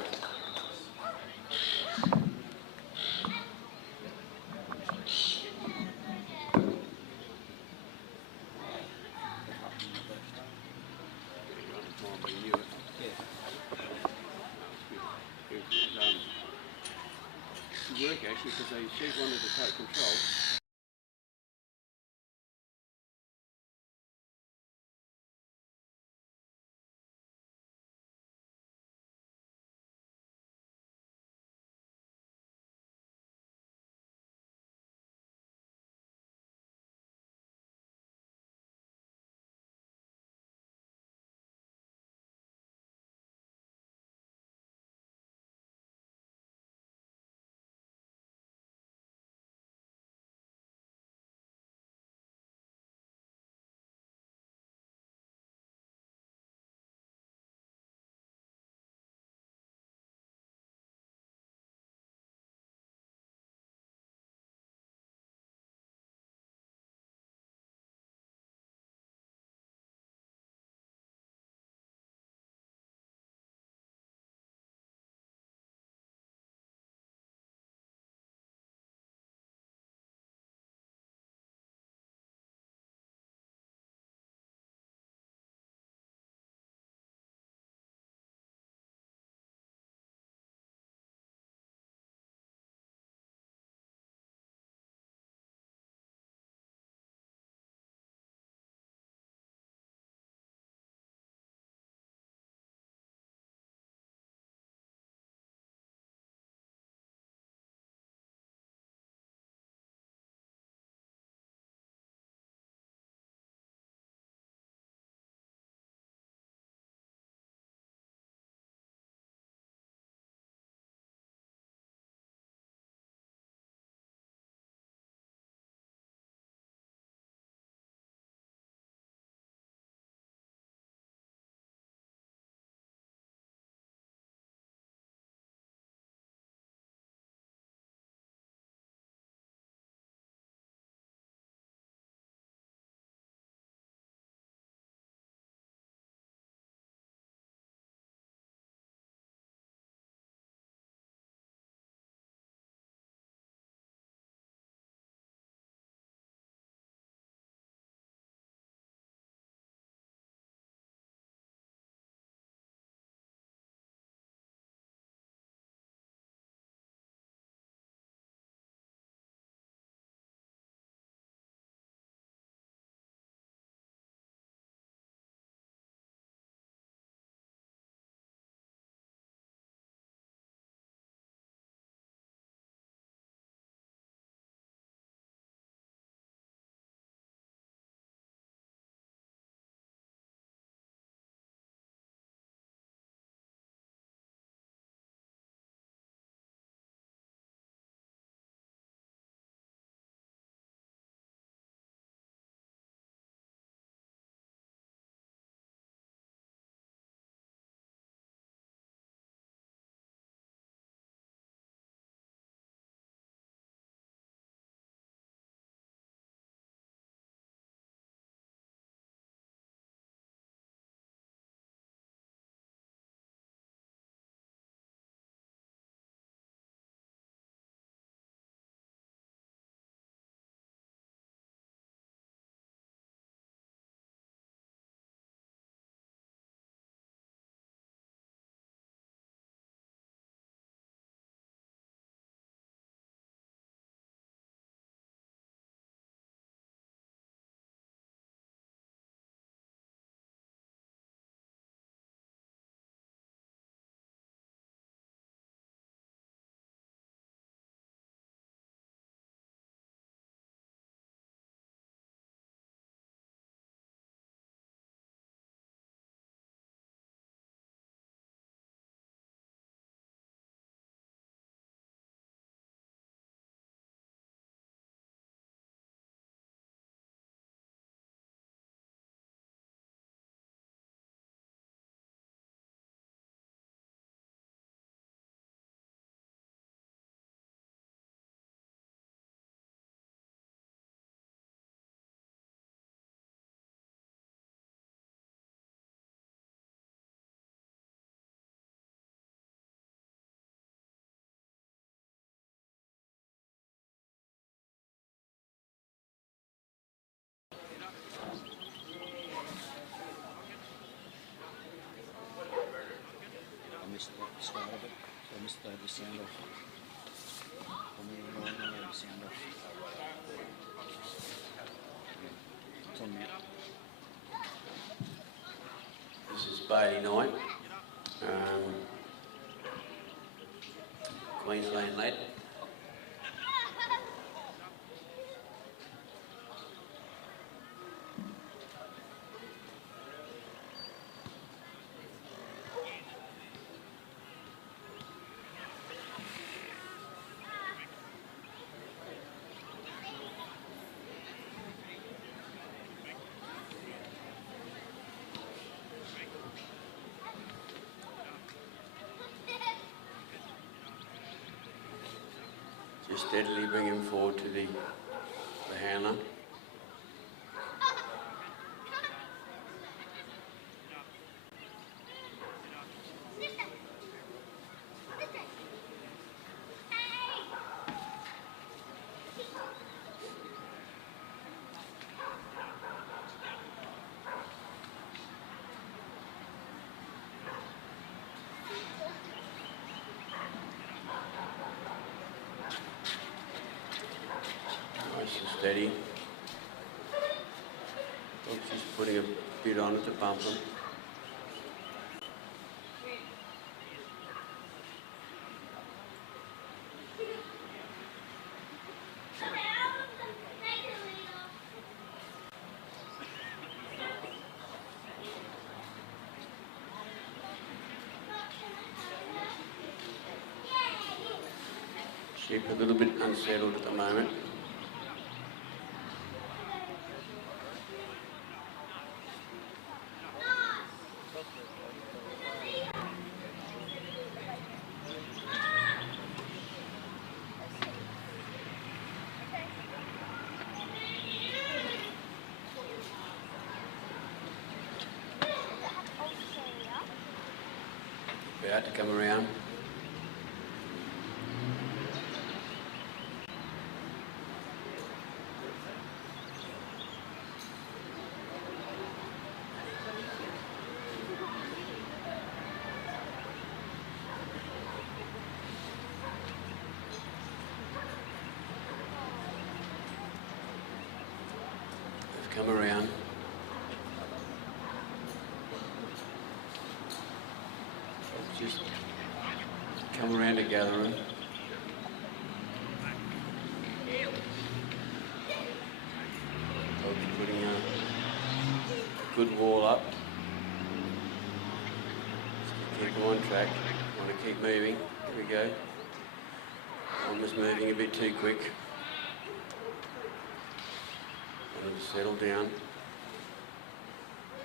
Work actually because the sheep wanted to take control. missed the start of it. So I missed the sound off. The sound off. It's on mute. This is Bailey night. Queensland lad. Just steadily bring him forward to the handler. Nice and steady. Dog's just putting a bit on it to bump him. Sheep a little bit unsettled at the moment. About to come around. They've come around. Just come around to gathering. Dog's putting a good wall up. Just keep them on track. Want to keep moving. Here we go. Almost moving a bit too quick. Want to settle down.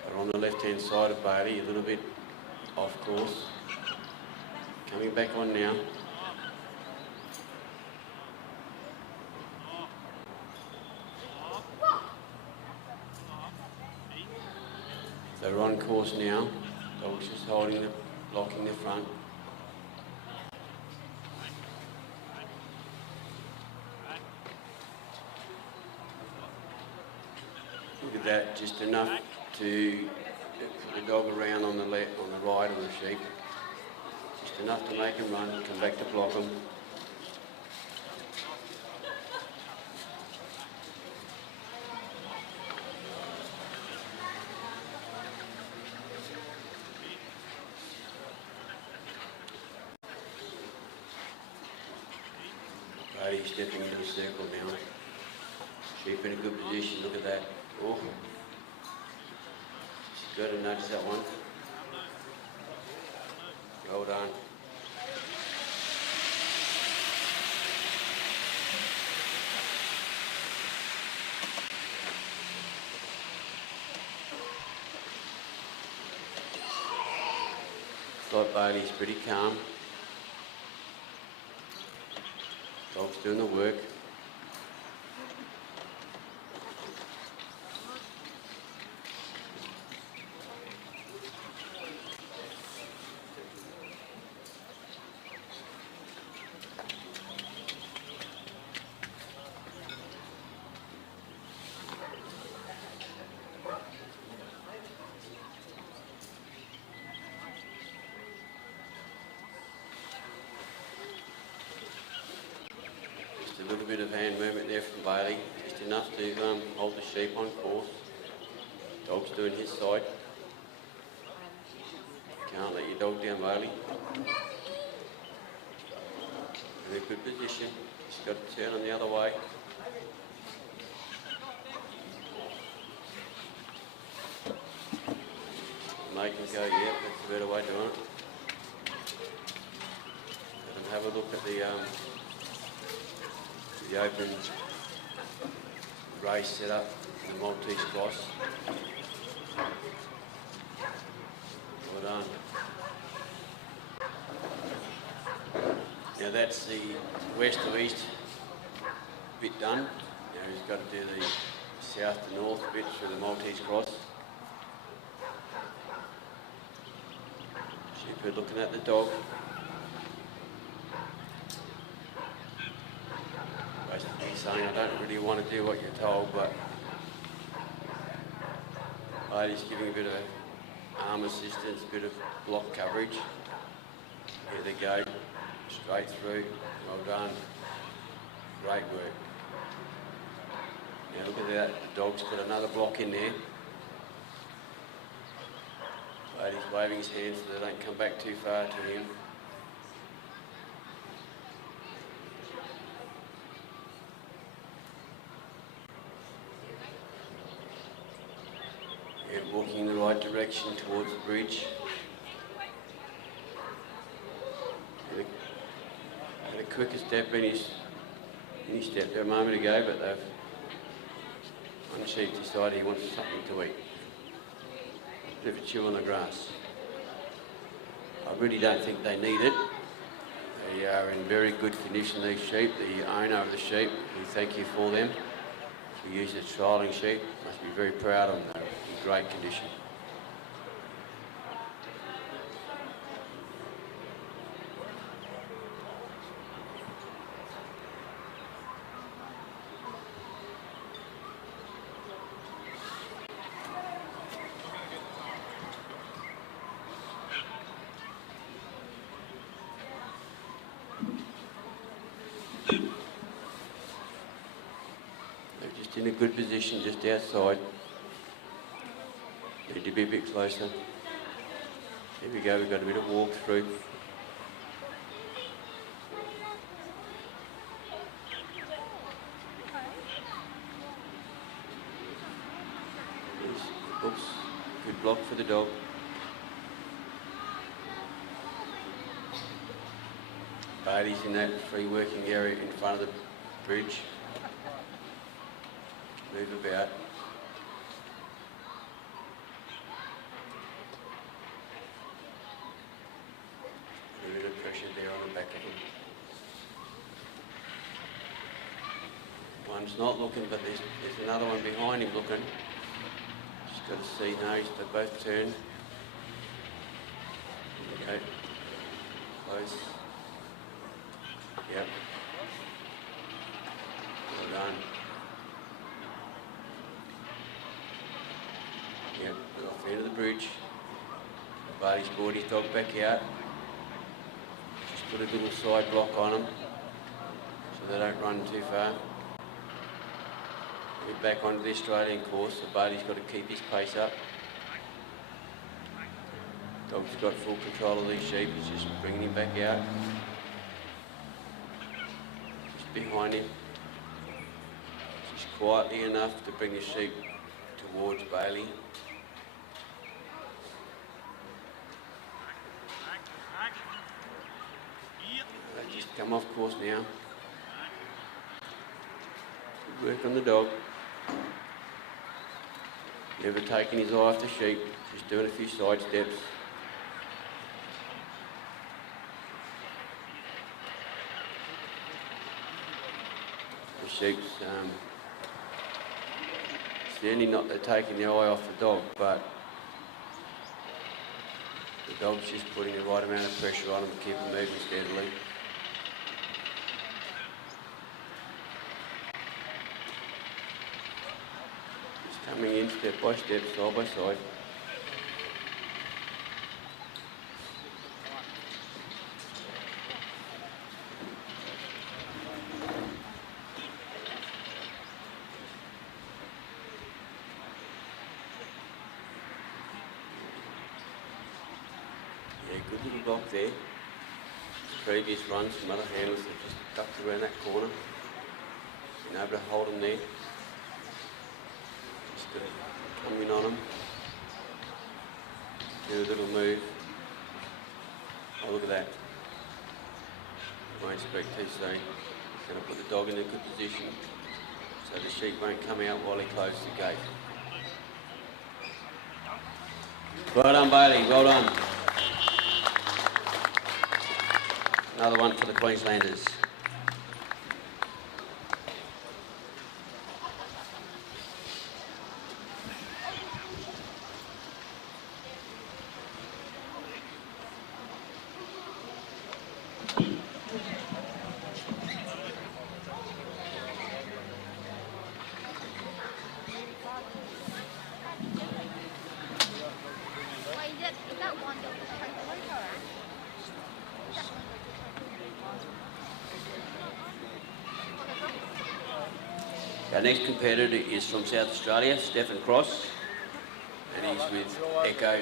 But on the left-hand side of Bailey, a little bit off course. Coming back on now. They're on course now. Dog's just holding the, blocking the front. Look at that, just enough to put the dog around on the left, on the right of the sheep. Just enough to make him run, come back to block him. Bailey's stepping into a circle now. Sheep in a good position, look at that. Oh. Got to notice that one. Well done. Thought Bailey's pretty calm. Dog's doing the work. little bit of hand movement there from Bailey, just enough to hold the sheep on course. Dog's doing his side. Can't let your dog down, Bailey. In a good position. He's got to turn on the other way. Make him go, yeah, that's the better way doing it. Let him have a look at the open race setup, the Maltese cross. Well done. Now that's the west to east bit done. Now he's got to do the south to north bit through the Maltese cross. Shepherd looking at the dog. Basically saying, I don't really want to do what you're told, but Bailey's giving a bit of arm assistance, a bit of block coverage. Here they go, straight through. Well done. Great work. Now look at that, the dog's put another block in there. Bailey's waving his hands so they don't come back too far to him. And walking in the right direction towards the bridge. Had a quicker step in his step there a moment ago, but one sheep decided he wants something to eat. Bit of a chew on the grass. I really don't think they need it. They are in very good condition, these sheep. The owner of the sheep, we thank you for them. We use the trialling sheep. Must be very proud of them. They're in great condition. In a good position just outside. Need to be a bit closer. Here we go, we've got a bit of walk through. Oops, good block for the dog. Bailey's in that free working area in front of the bridge. Move about. A bit of pressure there on the back of him. One's not looking, but there's another one behind him looking. Just got to see, no, they both turn. Okay, close. Yep. Well done. Yep, off the end of the bridge. Bailey's brought his dog back out. Just put a little side block on them so they don't run too far. Get back onto the Australian course, so Bailey's got to keep his pace up. Dog's got full control of these sheep, he's just bringing him back out. Just behind him. Just quietly enough to bring the sheep towards Bailey. They just come off course now. Good work on the dog. Never taking his eye off the sheep, just doing a few side steps. The sheep's certainly not taking the eye off the dog, but the dog's just putting the right amount of pressure on him to keep him moving steadily. Just coming in step by step, side by side. little block there. Previous runs from other handlers have just ducked around that corner. Been able to hold them there. Just got to come in on them. Do a little move. Oh, look at that. Won't speak too soon. Going to put the dog in a good position so the sheep won't come out while he closes the gate. Well done, Bailey. Well done. Another one for the Queenslanders. Our next competitor is from South Australia, Stephen Cross, and he's with Echo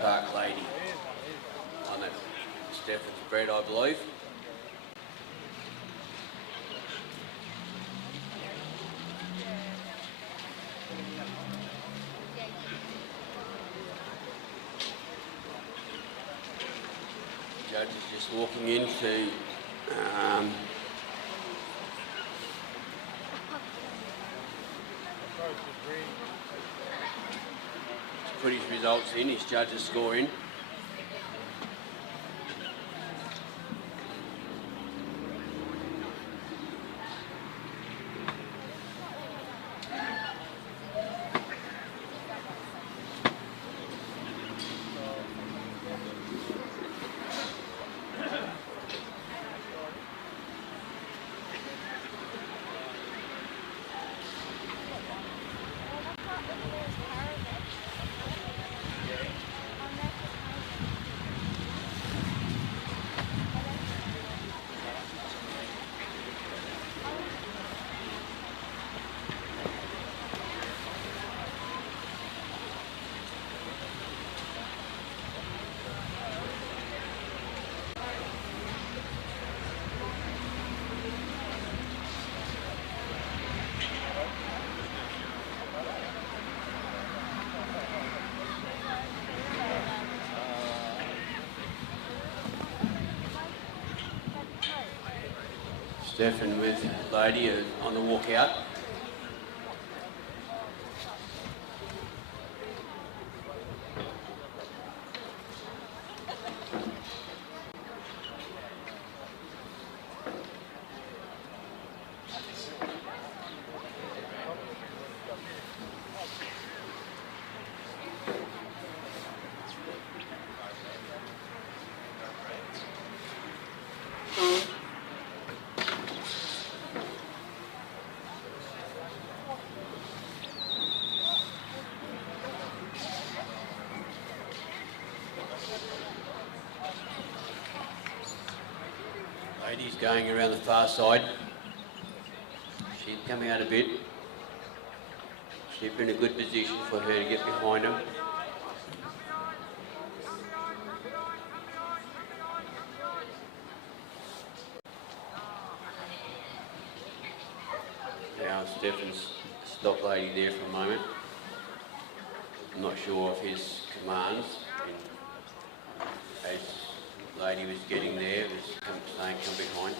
Park Lady. On that, Stephen's bred, I believe. Judge is just walking into put his results in, his judges' score in. Stephen with Lady on the walk out. Lady's going around the far side. She's coming out a bit. She's in a good position for her to get behind him. Now Stephen's stopped Lady there for a moment. I'm not sure of his commands. As Lady was getting there, was saying come behind.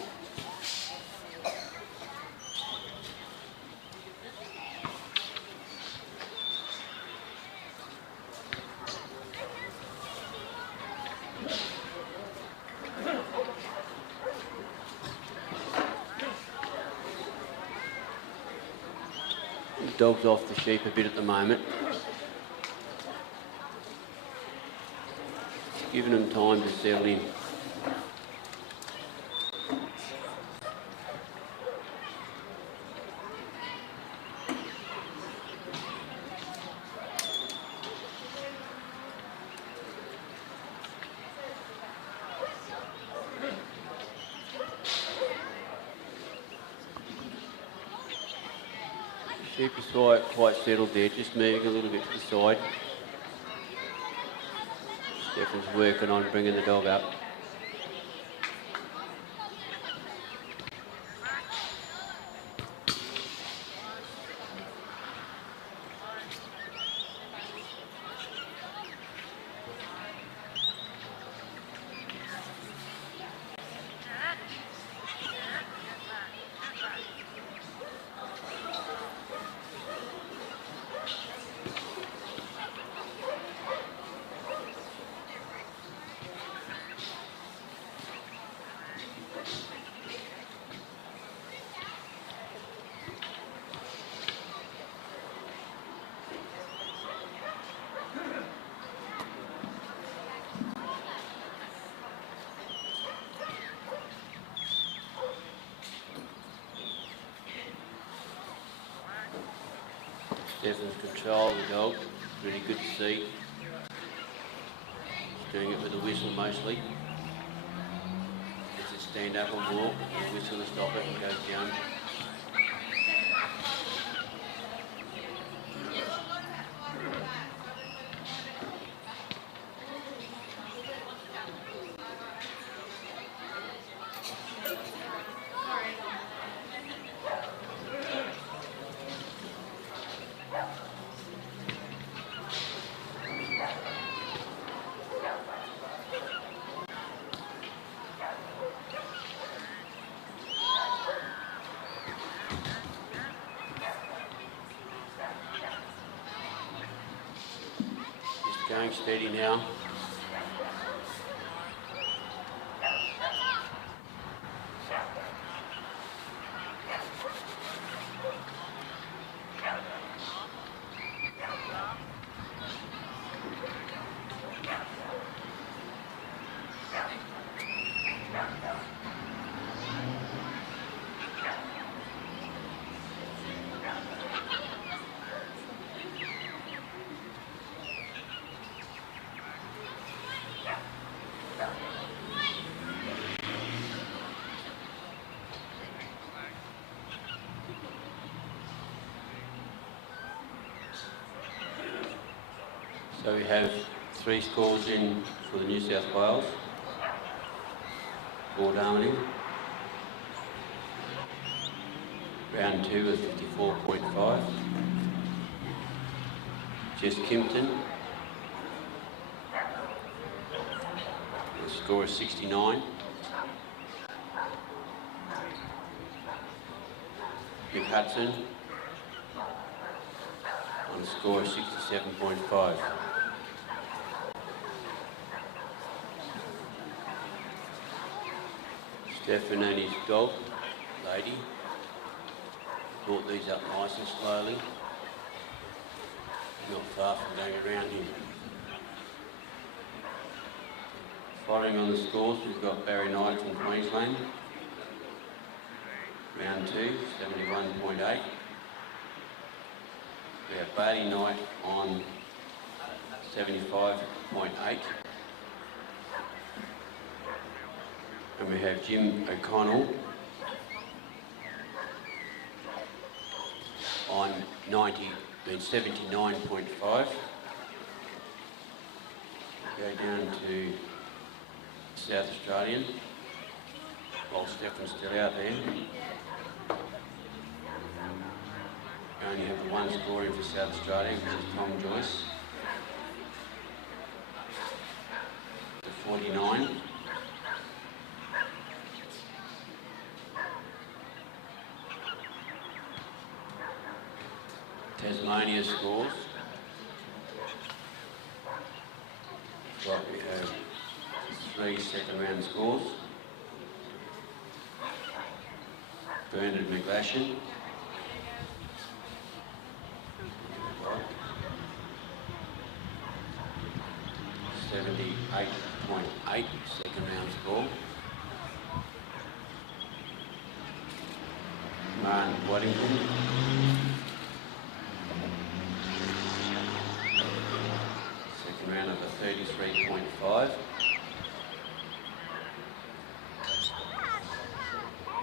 The dog's off the sheep a bit at the moment. Giving them time to settle in. Sheep is quite settled there, just moving a little bit to the side. Stephen's working on bringing the dog up. Stephen's control of the dog, really good to see. He's doing it with a whistle mostly. Gets it stand up and walk, and whistle to stop it and goes down. Going steady now. So we have 3 scores in for the New South Wales. Ford Harmony. Round 2 is 54.5. Jess Kimpton. The score is 69. Nick Hudson. On a score of 67.5. Stephen and his dog, Lady, brought these up nice and slowly, not far from going around him. Following on the scores, we've got Barry Knight from Queensland, round 2, 71.8. We have Bailey Knight on 75.8. And we have Jim O'Connell on 79.5. Go down to South Australian, while Stephen's still out there. We only have the one score in for South Australia, which is Tom Joyce, to 49. Tasmania scores. Right, we have 3 second round scores. Bernard McGlashan. 78.8 second round score. Man Waddington. Second round of a 33.5.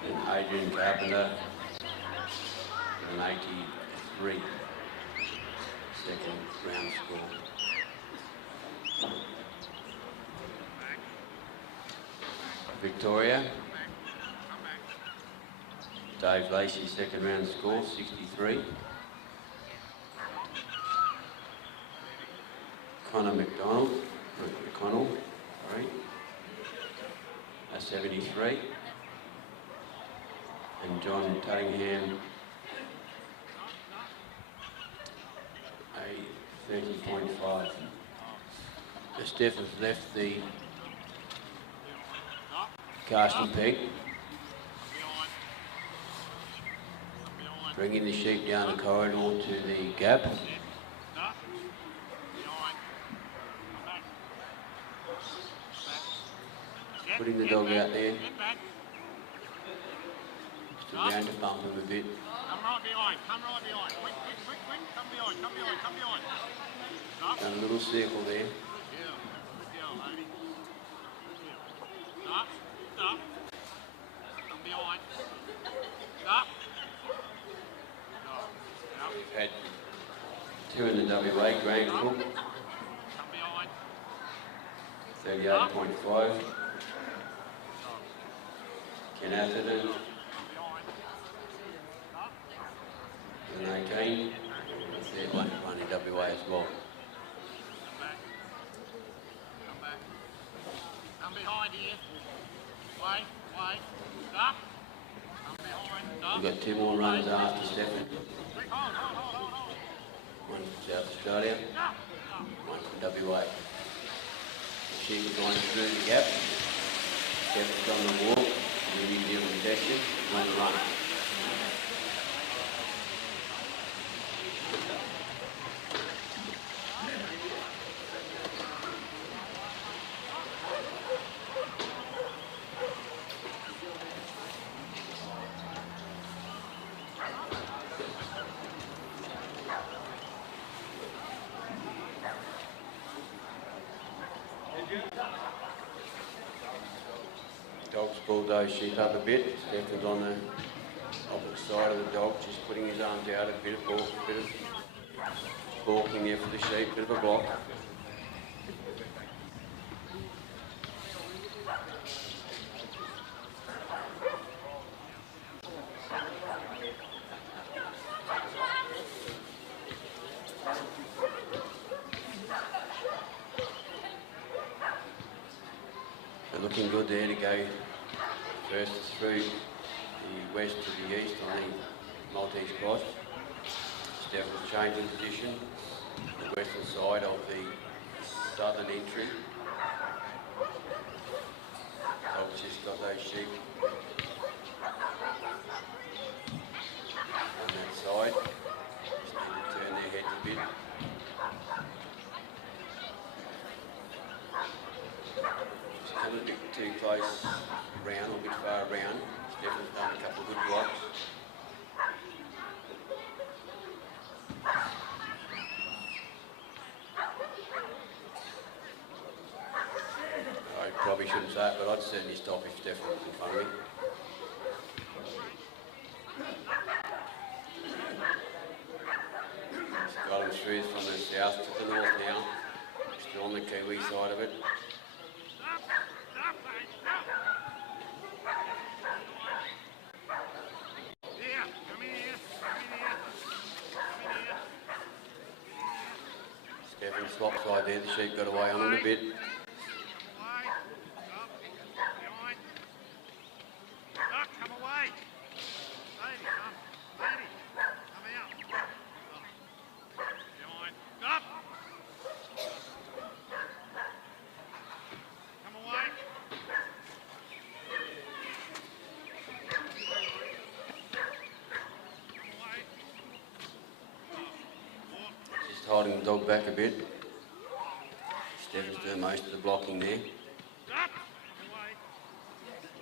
And Adrian Carpenter with an 83 second round score. Victoria. Dave Lacey, second round score, 63. Connor McConnell, sorry, a 73. And John Tuttingham, a 30.5. Steph has left the casting peg, bringing the sheep down the corridor to the gap. Putting the dog out there. Just around to bump him a bit. Come right behind, come right behind. Quick, quick, quick, quick. Come behind, come behind, come behind. Stop. Done a little circle there. Good girl, lady. Stop, stop. Come behind. Stop. We've had two in the WA, Graham Cook, Come behind. 38.5. Ken Atherton, an 18. They're one in WA as well. Come back. Come behind here. Wait, wait. Stop. Come behind. Stop. We've got two more runs after Stefan. Quick, hold. One from South Australia, one from WA. She was going through the gap. Stefan's on the walk. The New Zealand section, one run. Dog's pulled those sheep up a bit. Stefan's on the opposite side of the dog, just putting his arms out, a bit of balking there for the sheep, bit of a block. They're looking good there to go first through the west to the east on the Maltese cross. Stefan's changing position, the western side of the southern entry. Dog's just got those sheep on that side. Just need to turn their heads a bit. A little bit too close round, or a bit far around. Stefan's done a couple of good blocks. I probably shouldn't say it, but I'd certainly stop if Stefan was in front of me. Got him through from the south to the north now. Still on the Kiwi side of it. Stefan swap side there, the sheep got away on him a bit. Come away. Lady, come. Lady, come out. Behind. Stop. Come away. Come away. Just holding the dog back a bit. Stefan's doing most of the blocking there. Stop. Away. Here, lady.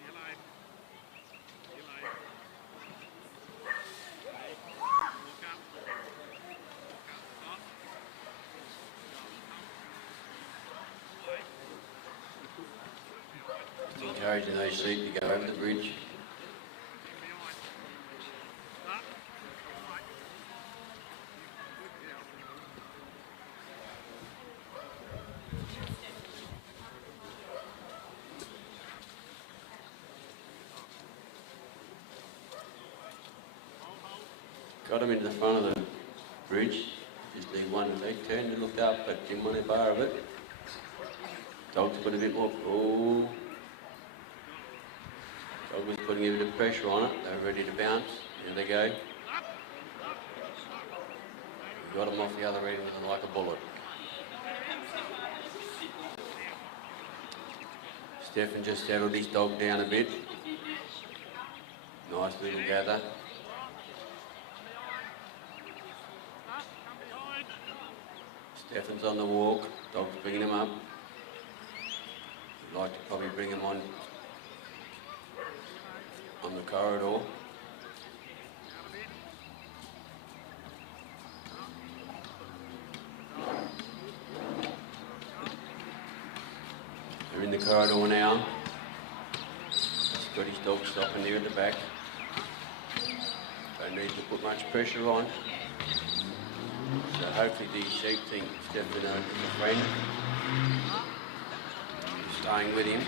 Here, lady. Look up. Stop. Just encouraging those sheep to go over the bridge. got him into the front of the bridge. Just need one leg turn to look up, but didn't want a bar of it. Dog's put a bit more. Oh. Dog was putting a bit of pressure on it. They were ready to bounce. Here they go. We got him off the other end like a bullet. Stefan just settled his dog down a bit. Nice little gather. Stefan's on the walk. Dog's bringing him up. I'd like to probably bring him on the corridor. They're in the corridor now. He's got his dog stopping there at the back. Don't need to put much pressure on. So hopefully these sheep think Stefan is a friend. Staying with him.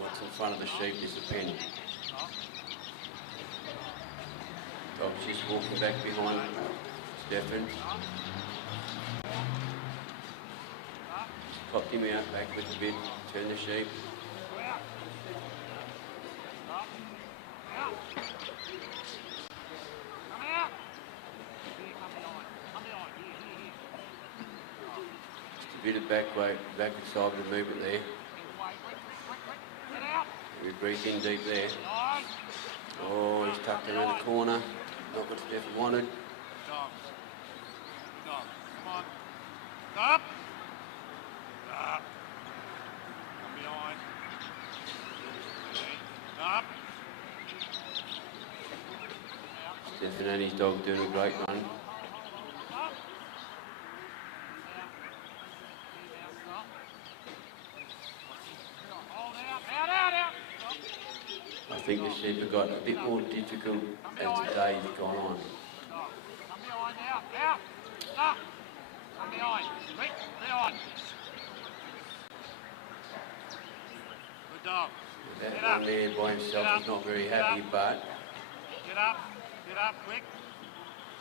What's in front of the sheep is a pen. Dog's just walking back behind Stefan. Popped him out backwards a bit, turn the sheep. Just a bit of backward side of the movement there. We breathe in deep there. Oh, he's tucked around the corner. Not what Stefan wanted. Stop. Come on. Stop. Stop. Come behind. Stop. Stefan and his dog doing a great run. I think the sheep have got a bit more difficult as the days have gone on. Come behind now. Out. Stop. Come behind. Quick. Behind. Good dog. That one there by himself is not very happy, but Get up. Get up. Quick.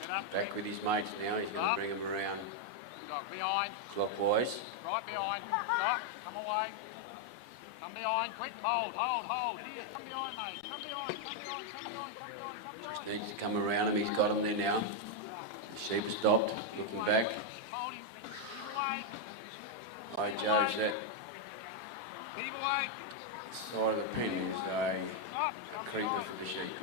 Get up. back with his mates now. He's going to bring them around Good dog. Behind. clockwise. Right behind. Stop. Come away. Come behind. Quick. Hold. Here. Come behind, mate. Come behind. Just needs to come around him. He's got him there now. The sheep has stopped, looking back. Hold him. Keep away. Hi, Joe's that Keep away. side of the pen is a creeper for the sheep.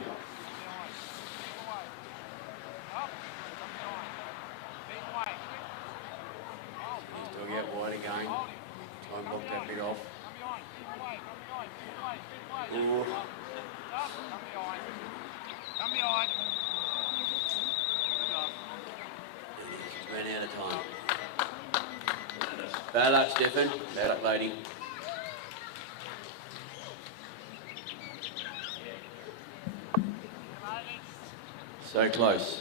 He's dog out wide again. Try and block that bit off. Ooh. Come behind. He's run out of time. Bad luck, Stefan. Bad luck, lady. So close.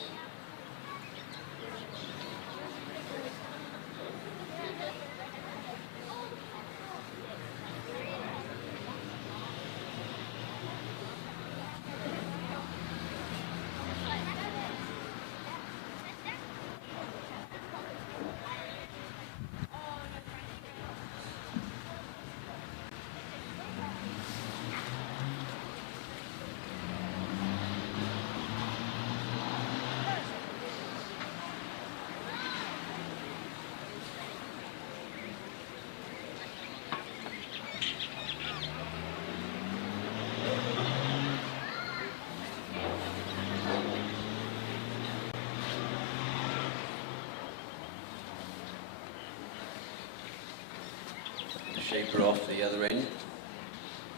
Sheep are off the other end,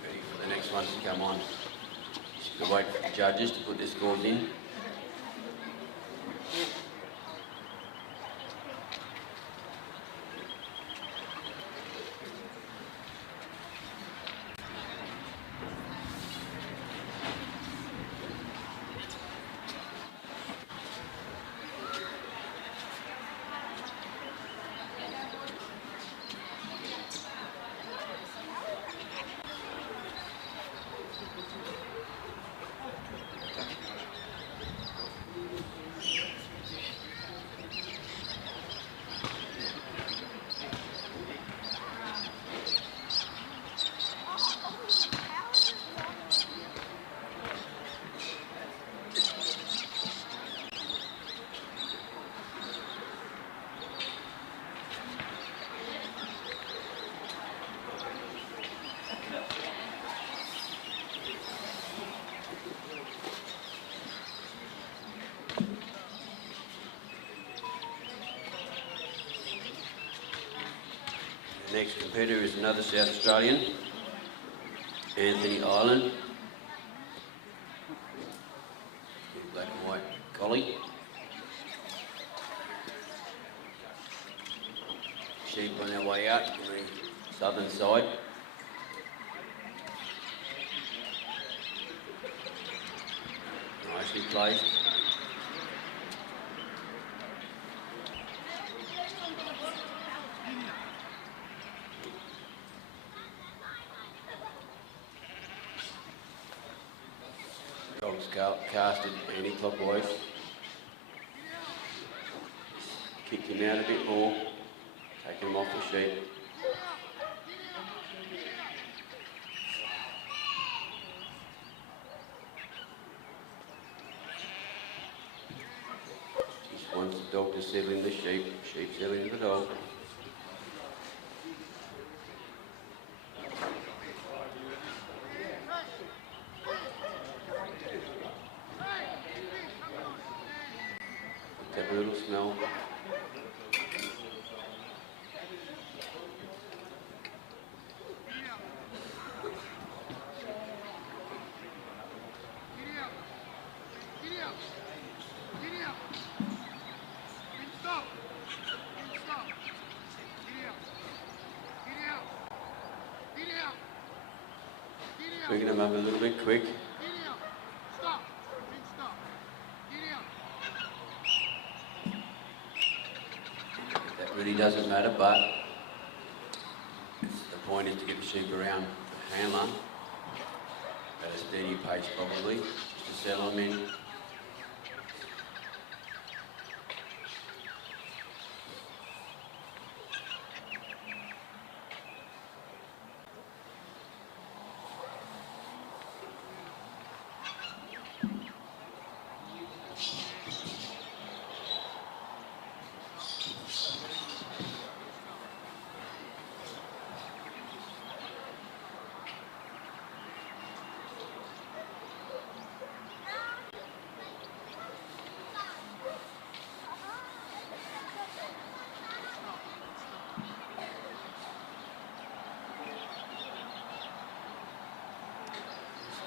ready for the next ones to come on. Just gonna wait for the judges to put their scores in. Next competitor is another South Australian, Anthony Ireland. Black and white collie. Sheep on their way out on the southern side. Nicely placed. Dog's casted anti-clockwise. Kicked him out a bit more, taking him off the sheep. Just wants the dog to settle in the sheep, sheep settle in the dog. Have a little smell. Bringing them up a little bit quick. That really doesn't matter, but the point is to get the sheep around the handler at a steady pace probably, just to settle them in.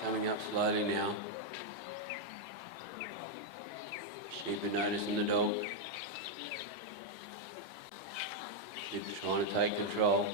Coming up slowly now. Sheep are noticing the dog. Sheep are trying to take control.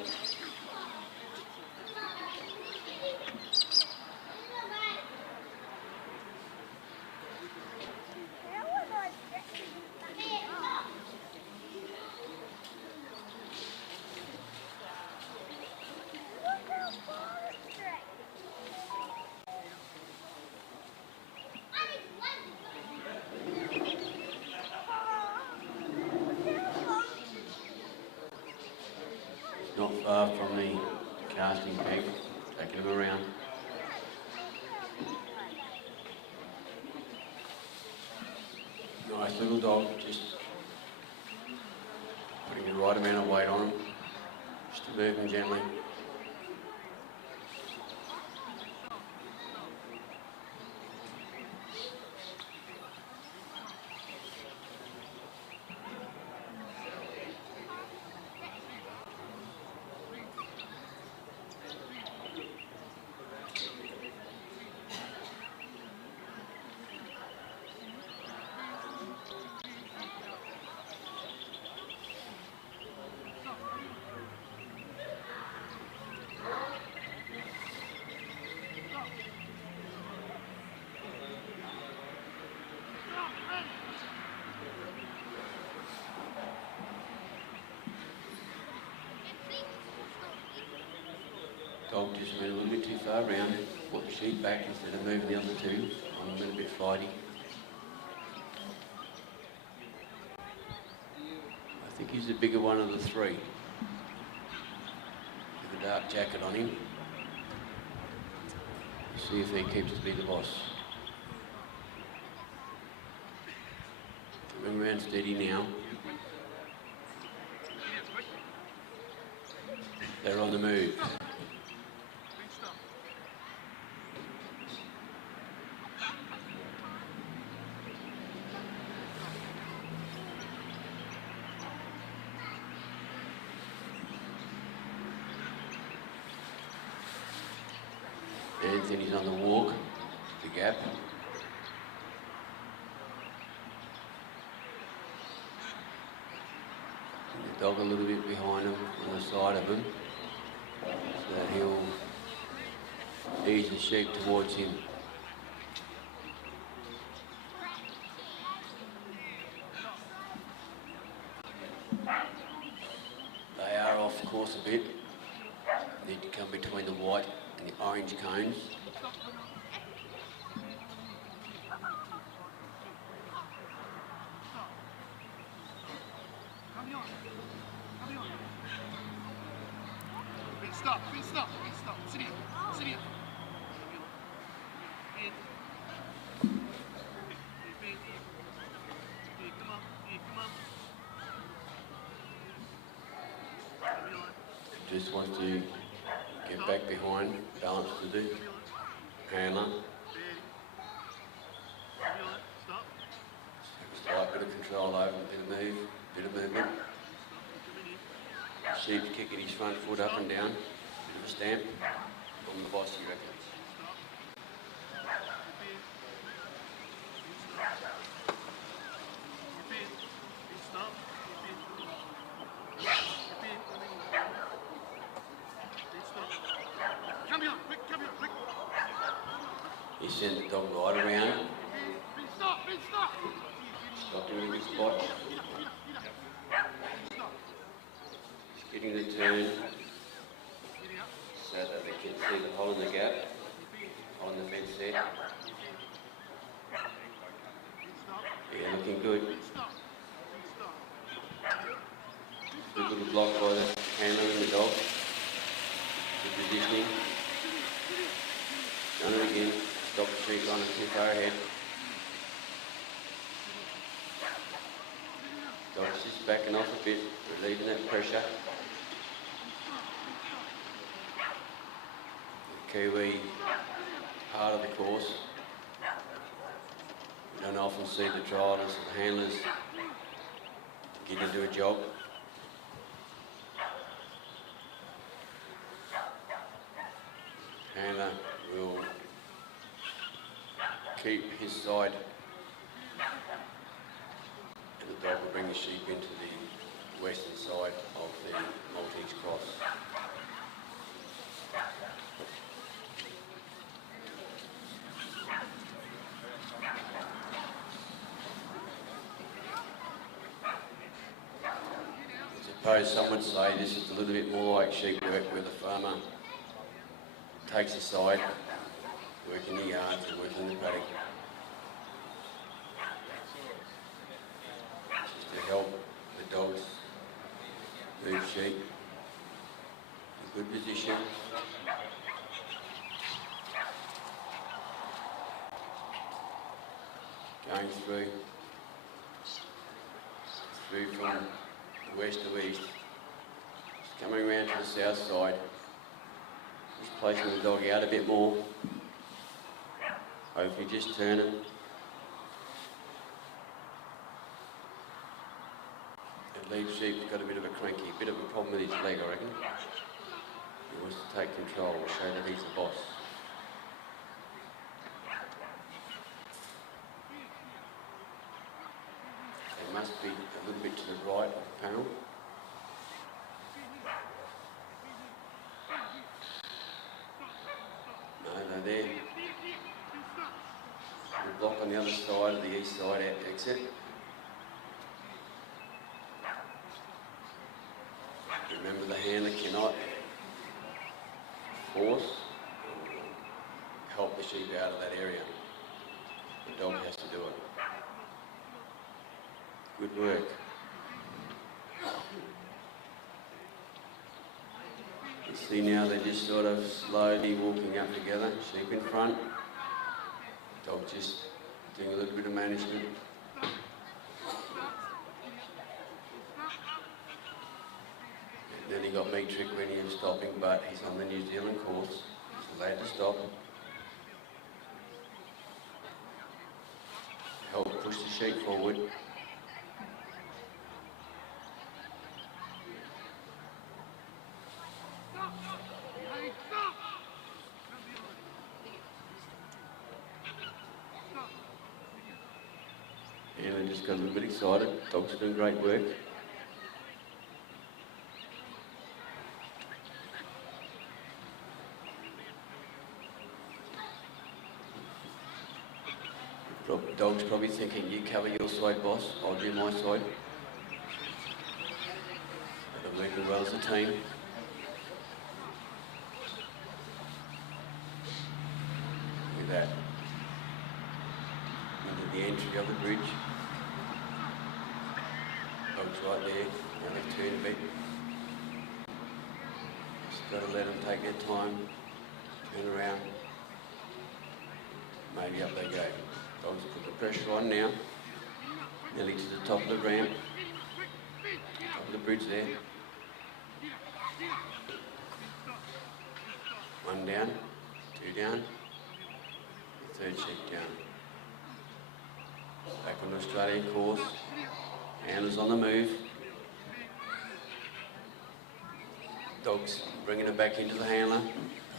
Not far from the casting peg, taking him around. Nice little dog, just putting the right amount of weight on him, just to move him gently. Dog just went a little bit too far around, put the sheep back instead of moving the other two. I'm a little bit flighty. I think he's the bigger one of the three. With a dark jacket on him. See if he keeps to be the boss. Coming around steady now. They're on the move. length and he's on the walk, the gap. And the dog a little bit behind him, on the side of him, so that he'll ease the sheep towards him. They are off course a bit. Need to come between the white and the orange cones. Stop, stop, stop. Sit here, sit here. Come on, come on. Just wants to get back behind, balance to do. Handler. Stop. Slight bit of control over, bit of movement. Sheep's kicking his front foot up and down. Bit of a stamp. On the boss, you reckon? He sent the dog right around. Stopped him in the spot. He's getting the turn so that they can see the hole in the gap on the fence there. Yeah, looking good. Good little block by the handler and the dog. Good positioning. Done it again. Stop the sheep running too far ahead. Dog's just backing off a bit, relieving that pressure. The Kiwi part of the course. We don't often see the trialers and handlers get into a job. Handler will keep his side and the dog will bring the sheep into the western side of the Maltese cross. I suppose some would say this is a little bit more like sheep work where the farmer takes a side, working the yards and working the paddock. Just to help the dogs move sheep in good position. Going through from west to east, just coming around to the south side, just placing the dog out a bit more. Hopefully just turn him. The lead sheep's got a bit of a cranky, a bit of a problem with his leg, I reckon. He wants to take control and show that he's the boss. It must be a little bit to the right of the panel. No, they're there. The block on the other side of the east side exit. Remember, the handler cannot force or help the sheep out of that area. The dog has to do it. Good work. You see now they're just sort of slowly walking up together, sheep in front, dog just doing a little bit of management. And then he got me trick when he was stopping, but he's on the New Zealand course, he's allowed to stop. Help push the sheep forward. Anna just got a little bit excited. Dog's doing great work. Dog's probably thinking, you cover your side, boss, I'll do my side. They're working well as a team. Look at that. Into the entry of the bridge. Dog's right there. Now they've turned a bit. Just got to let them take their time, turn around. Maybe up they go. Dogs put the pressure on now. Nearly to the top of the ramp. Top of the bridge there. One down, two down, third sheep down. Back on the Australian course. Handlers on the move. Dogs bringing it back into the handler.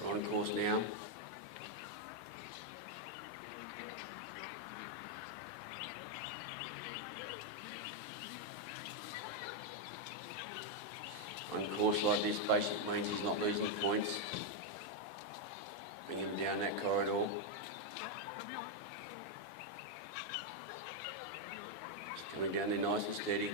They're on course now. On course like this basically means he's not losing points. Bring him down that corridor. Just coming down there nice and steady.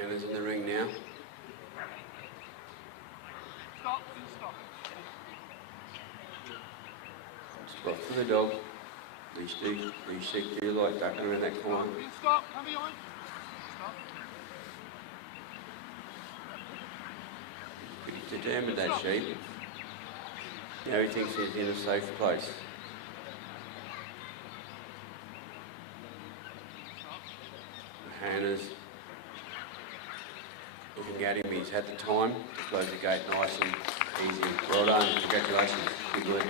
Anna's in the ring now. Spot for the dog. These six do like ducking around that corner. Stop, come behind. Pretty determined, that sheep. Now he thinks he's in a safe place. Hannah's looking at him. He's had the time to close the gate nice and easy. Well done. Congratulations. Good work.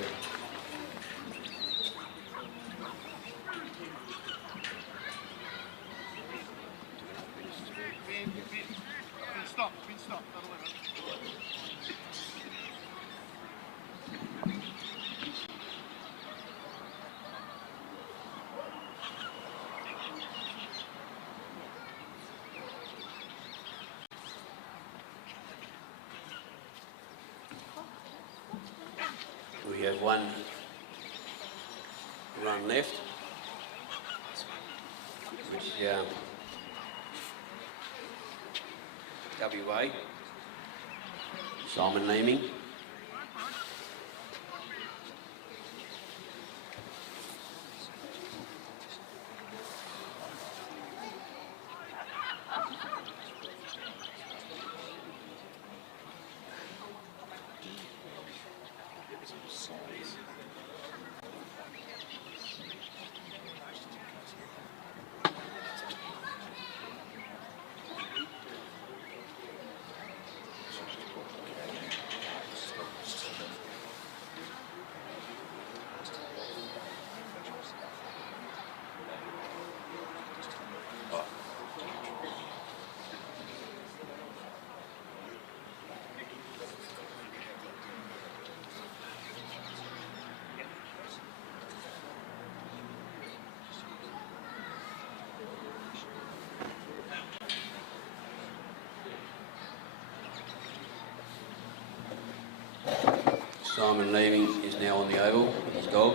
Stop, stop. We have one run left, which is WA, Simon Leeming. Simon Leeming is now on the oval with his dog.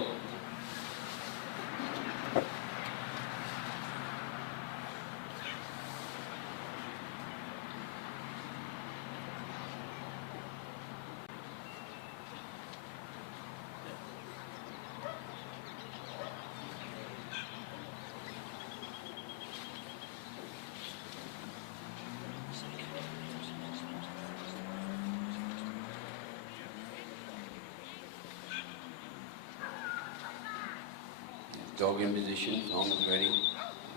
Dog in position, Simon's ready.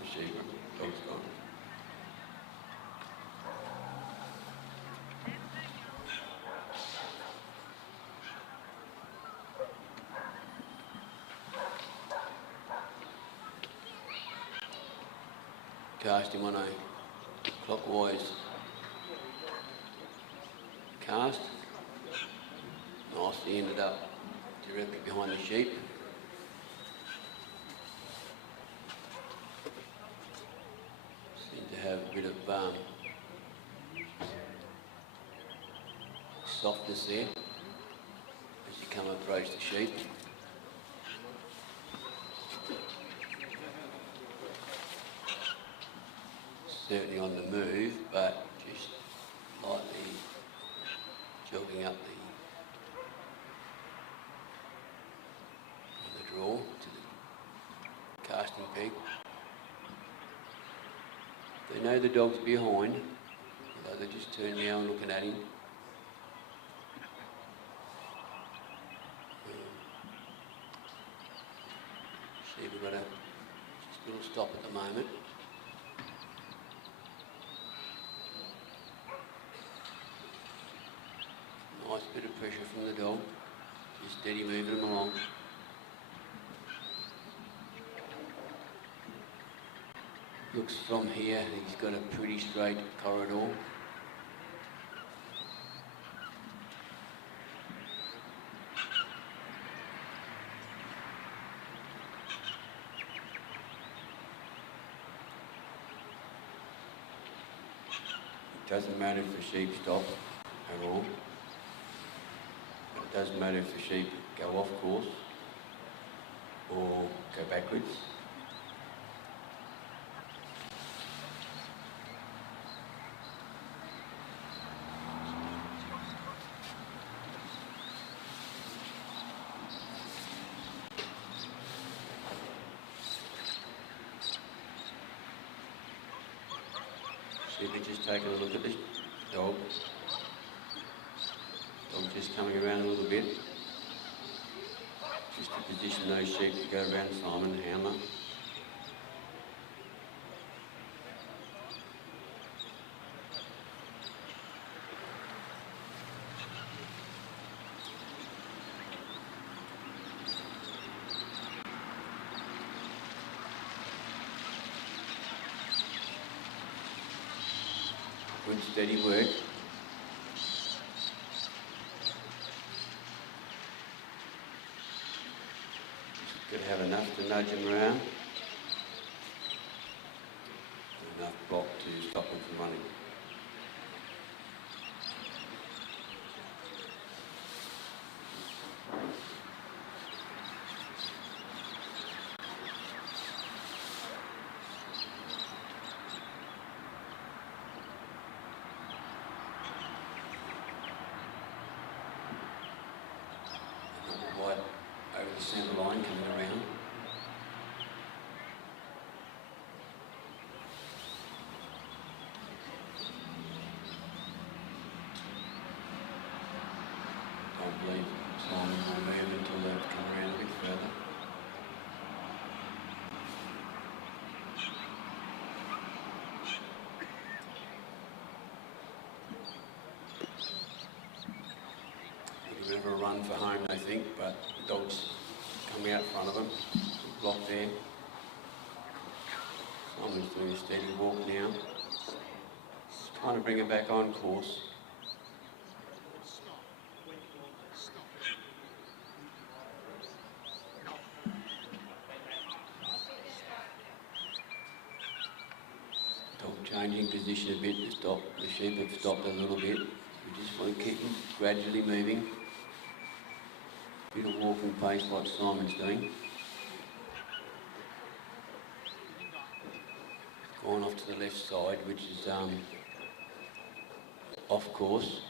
Receiver, dog's gone. cast him on a clockwise cast. Nicely ended up directly behind the sheep. Seemed to have a bit of softness there as you come approach the sheep. Certainly on the move, but just lightly jogging up the draw to the casting peg. They know the dog's behind, although they just turn now and looking at him. See, we've got a just a little stop at the moment. Nice bit of pressure from the dog, just steady moving him along. Looks from here, he's got a pretty straight corridor. It doesn't matter if the sheep stop at all. It doesn't matter if the sheep go off course or go backwards. Sheep are just taking a look at this dog. Dog just coming around a little bit. Just to position those sheep to go around Simon and Hammer. Good steady work. Could have enough to nudge him around. Enough block to stop him from running. Wide over the centre line coming around. Don't believe Simon will move until they've come around a bit further. A bit of a run for home, I think, but the dog's coming out front of him. Block there. Simon's doing a steady walk now. Trying to bring him back on course. Dog changing position a bit to stop. The sheep have stopped a little bit. We just want to keep him gradually moving. Bit of walking pace like Simon's doing. Gone off to the left side, which is off course.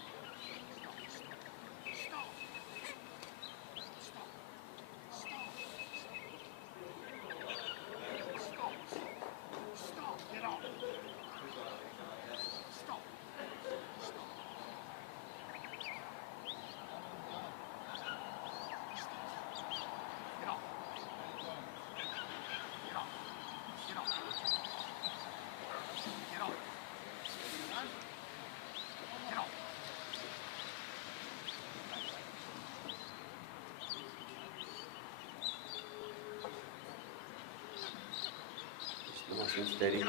Nice and steady.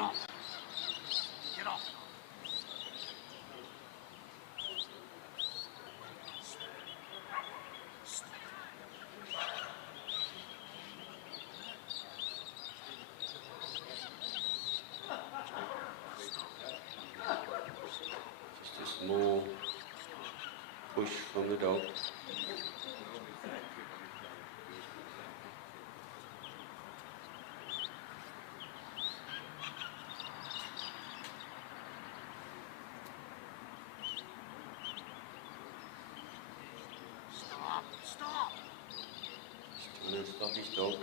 going to stop his dog.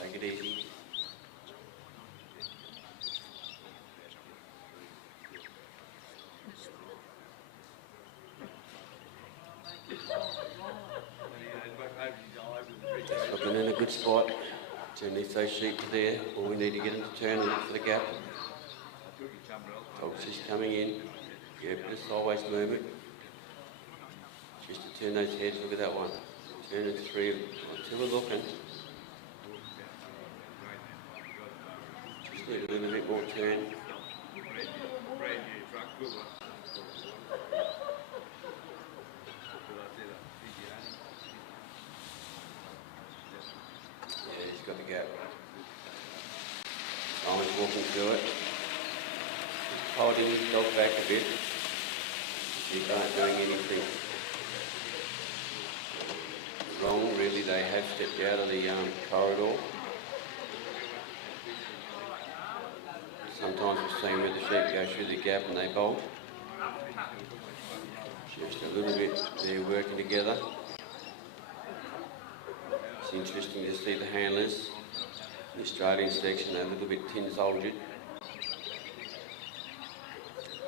Take it easy. Just looking in a good spot. Underneath those sheep there. All we need to get him to turn and look for the gap. Dog's just coming in. Yeah, bit of sideways movement. Just to turn those heads. Look at that one. Turn it 3 until we're looking. Just need a little bit more turn. Yeah, he's got the gap. Simon's walking through it. Just holding his dog back a bit. Sheep aren't doing anything wrong, really. They have stepped out of the corridor. Sometimes we've seen where the sheep go through the gap and they bolt. Just a little bit there working together. It's interesting to see the handlers in the Australian section, they're a little bit tin-soldiered.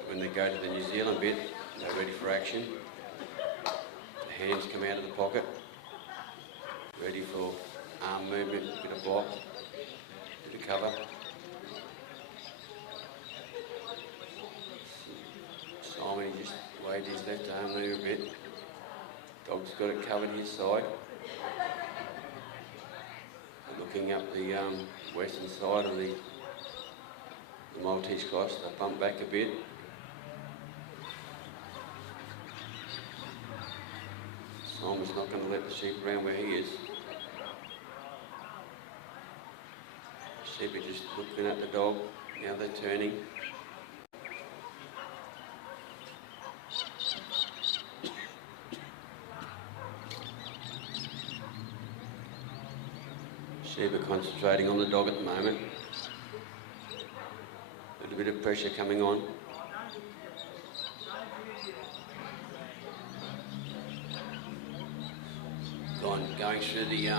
When they go to the New Zealand bit, they're ready for action. The hands come out of the pocket, ready for arm movement, bit of block, bit of cover. Simon just waved his left arm there a bit. Dog's got it covered his side. Looking up the western side of the Maltese cross, they bump back a bit. Simon's not going to let the sheep around where he is. Sheep are just looking at the dog, now they're turning. Sheep are concentrating on the dog at the moment. A little bit of pressure coming on. Going through the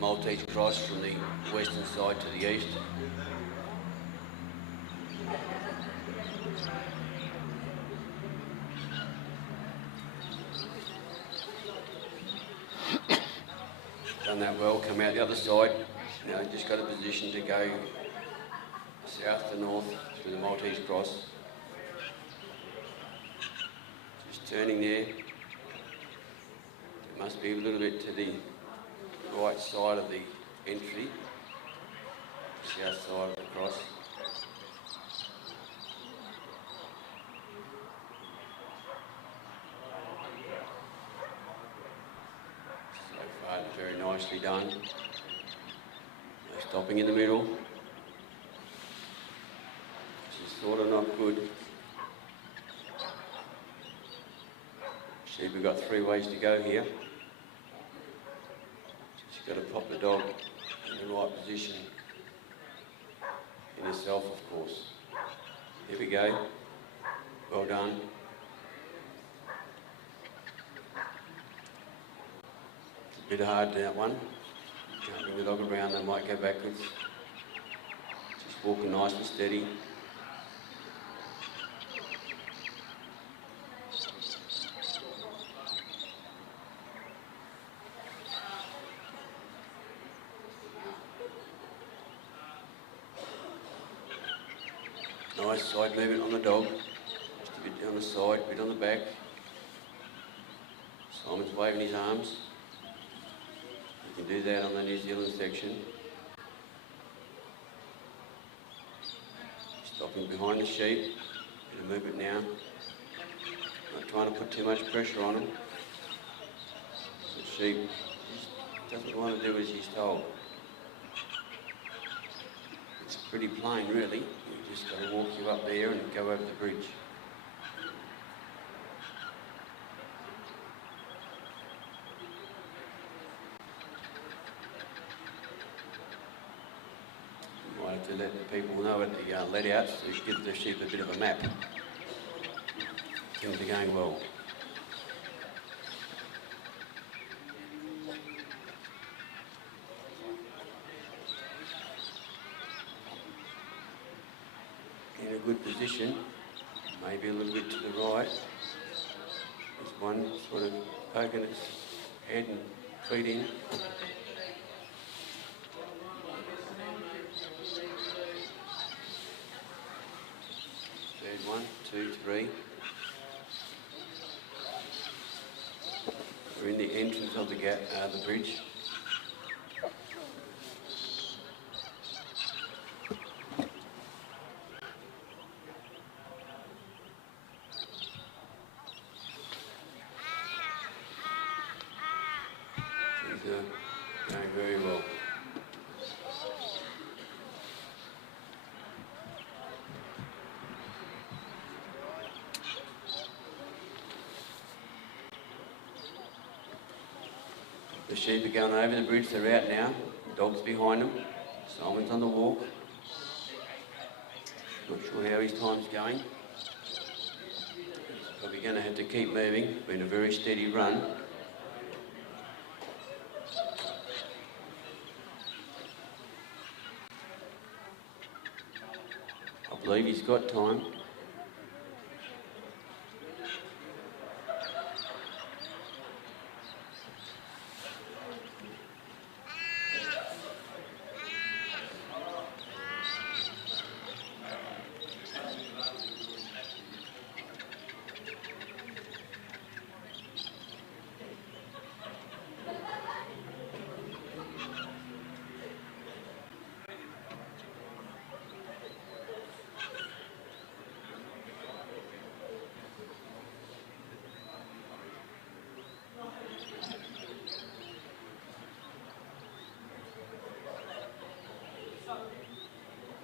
Maltese cross from the western side to the east. Done that well, come out the other side. Now just got a position to go south to north through the Maltese cross. Just turning there. It must be a little bit to the right side of the entry, south side of the cross. So far, very nicely done. No stopping in the middle, which is sort of not good. Sheep have got 3 ways to go here. She's got to pop the dog in the right position, in herself of course. Here we go, well done. It's a bit hard that one, can't bring the dog around, they might go backwards. Just walking nice and steady. Nice side movement on the dog, just a bit down the side, a bit on the back. Simon's waving his arms. You can do that on the New Zealand section. Stopping behind the sheep, bit of movement now. Not trying to put too much pressure on him. The sheep just doesn't want to do as he's told. It's pretty plain really. Just got to walk you up there and go over the bridge. Might have to let the people know at the let-outs to give the sheep a bit of a map. Things are going well. good position, maybe a little bit to the right. There's one sort of poking its head and feet in. Third one, 2, 3. We're in the entrance of the bridge. Things are going very well. The sheep are going over the bridge, they're out now. Dog's behind them. Simon's on the walk. Not sure how his time's going. Probably going to have to keep moving. Been a very steady run. I believe he's got time.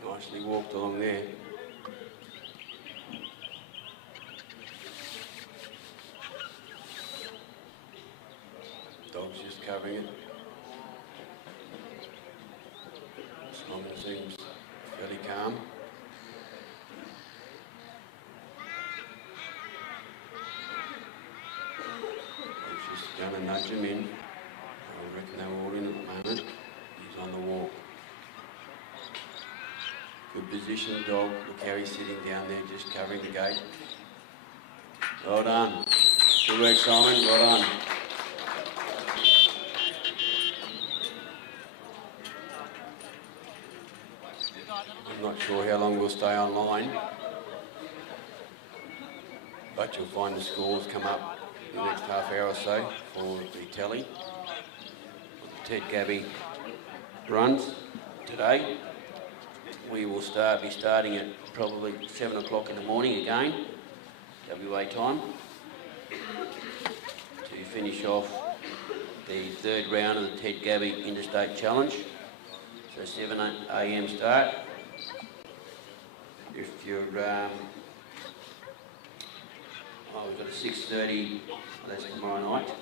Nicely walked along there. Dog's just covering it. Simon seems fairly calm. He's just going to nudge him in. I reckon they're all in at the moment. He's on the walk. Good position, dog. Look how he's sitting down there, just covering the gate. Well done. Good work, Simon. Well done. I'm not sure how long we'll stay online, but you'll find the scores come up in the next half hour or so for the tally. Ted Gaby runs today. We will be starting at probably 7 o'clock in the morning again, WA time, to finish off the third round of the Ted Gaby Interstate Challenge. So 7 a.m. start. If you're, we've got a 6:30, that's tomorrow night.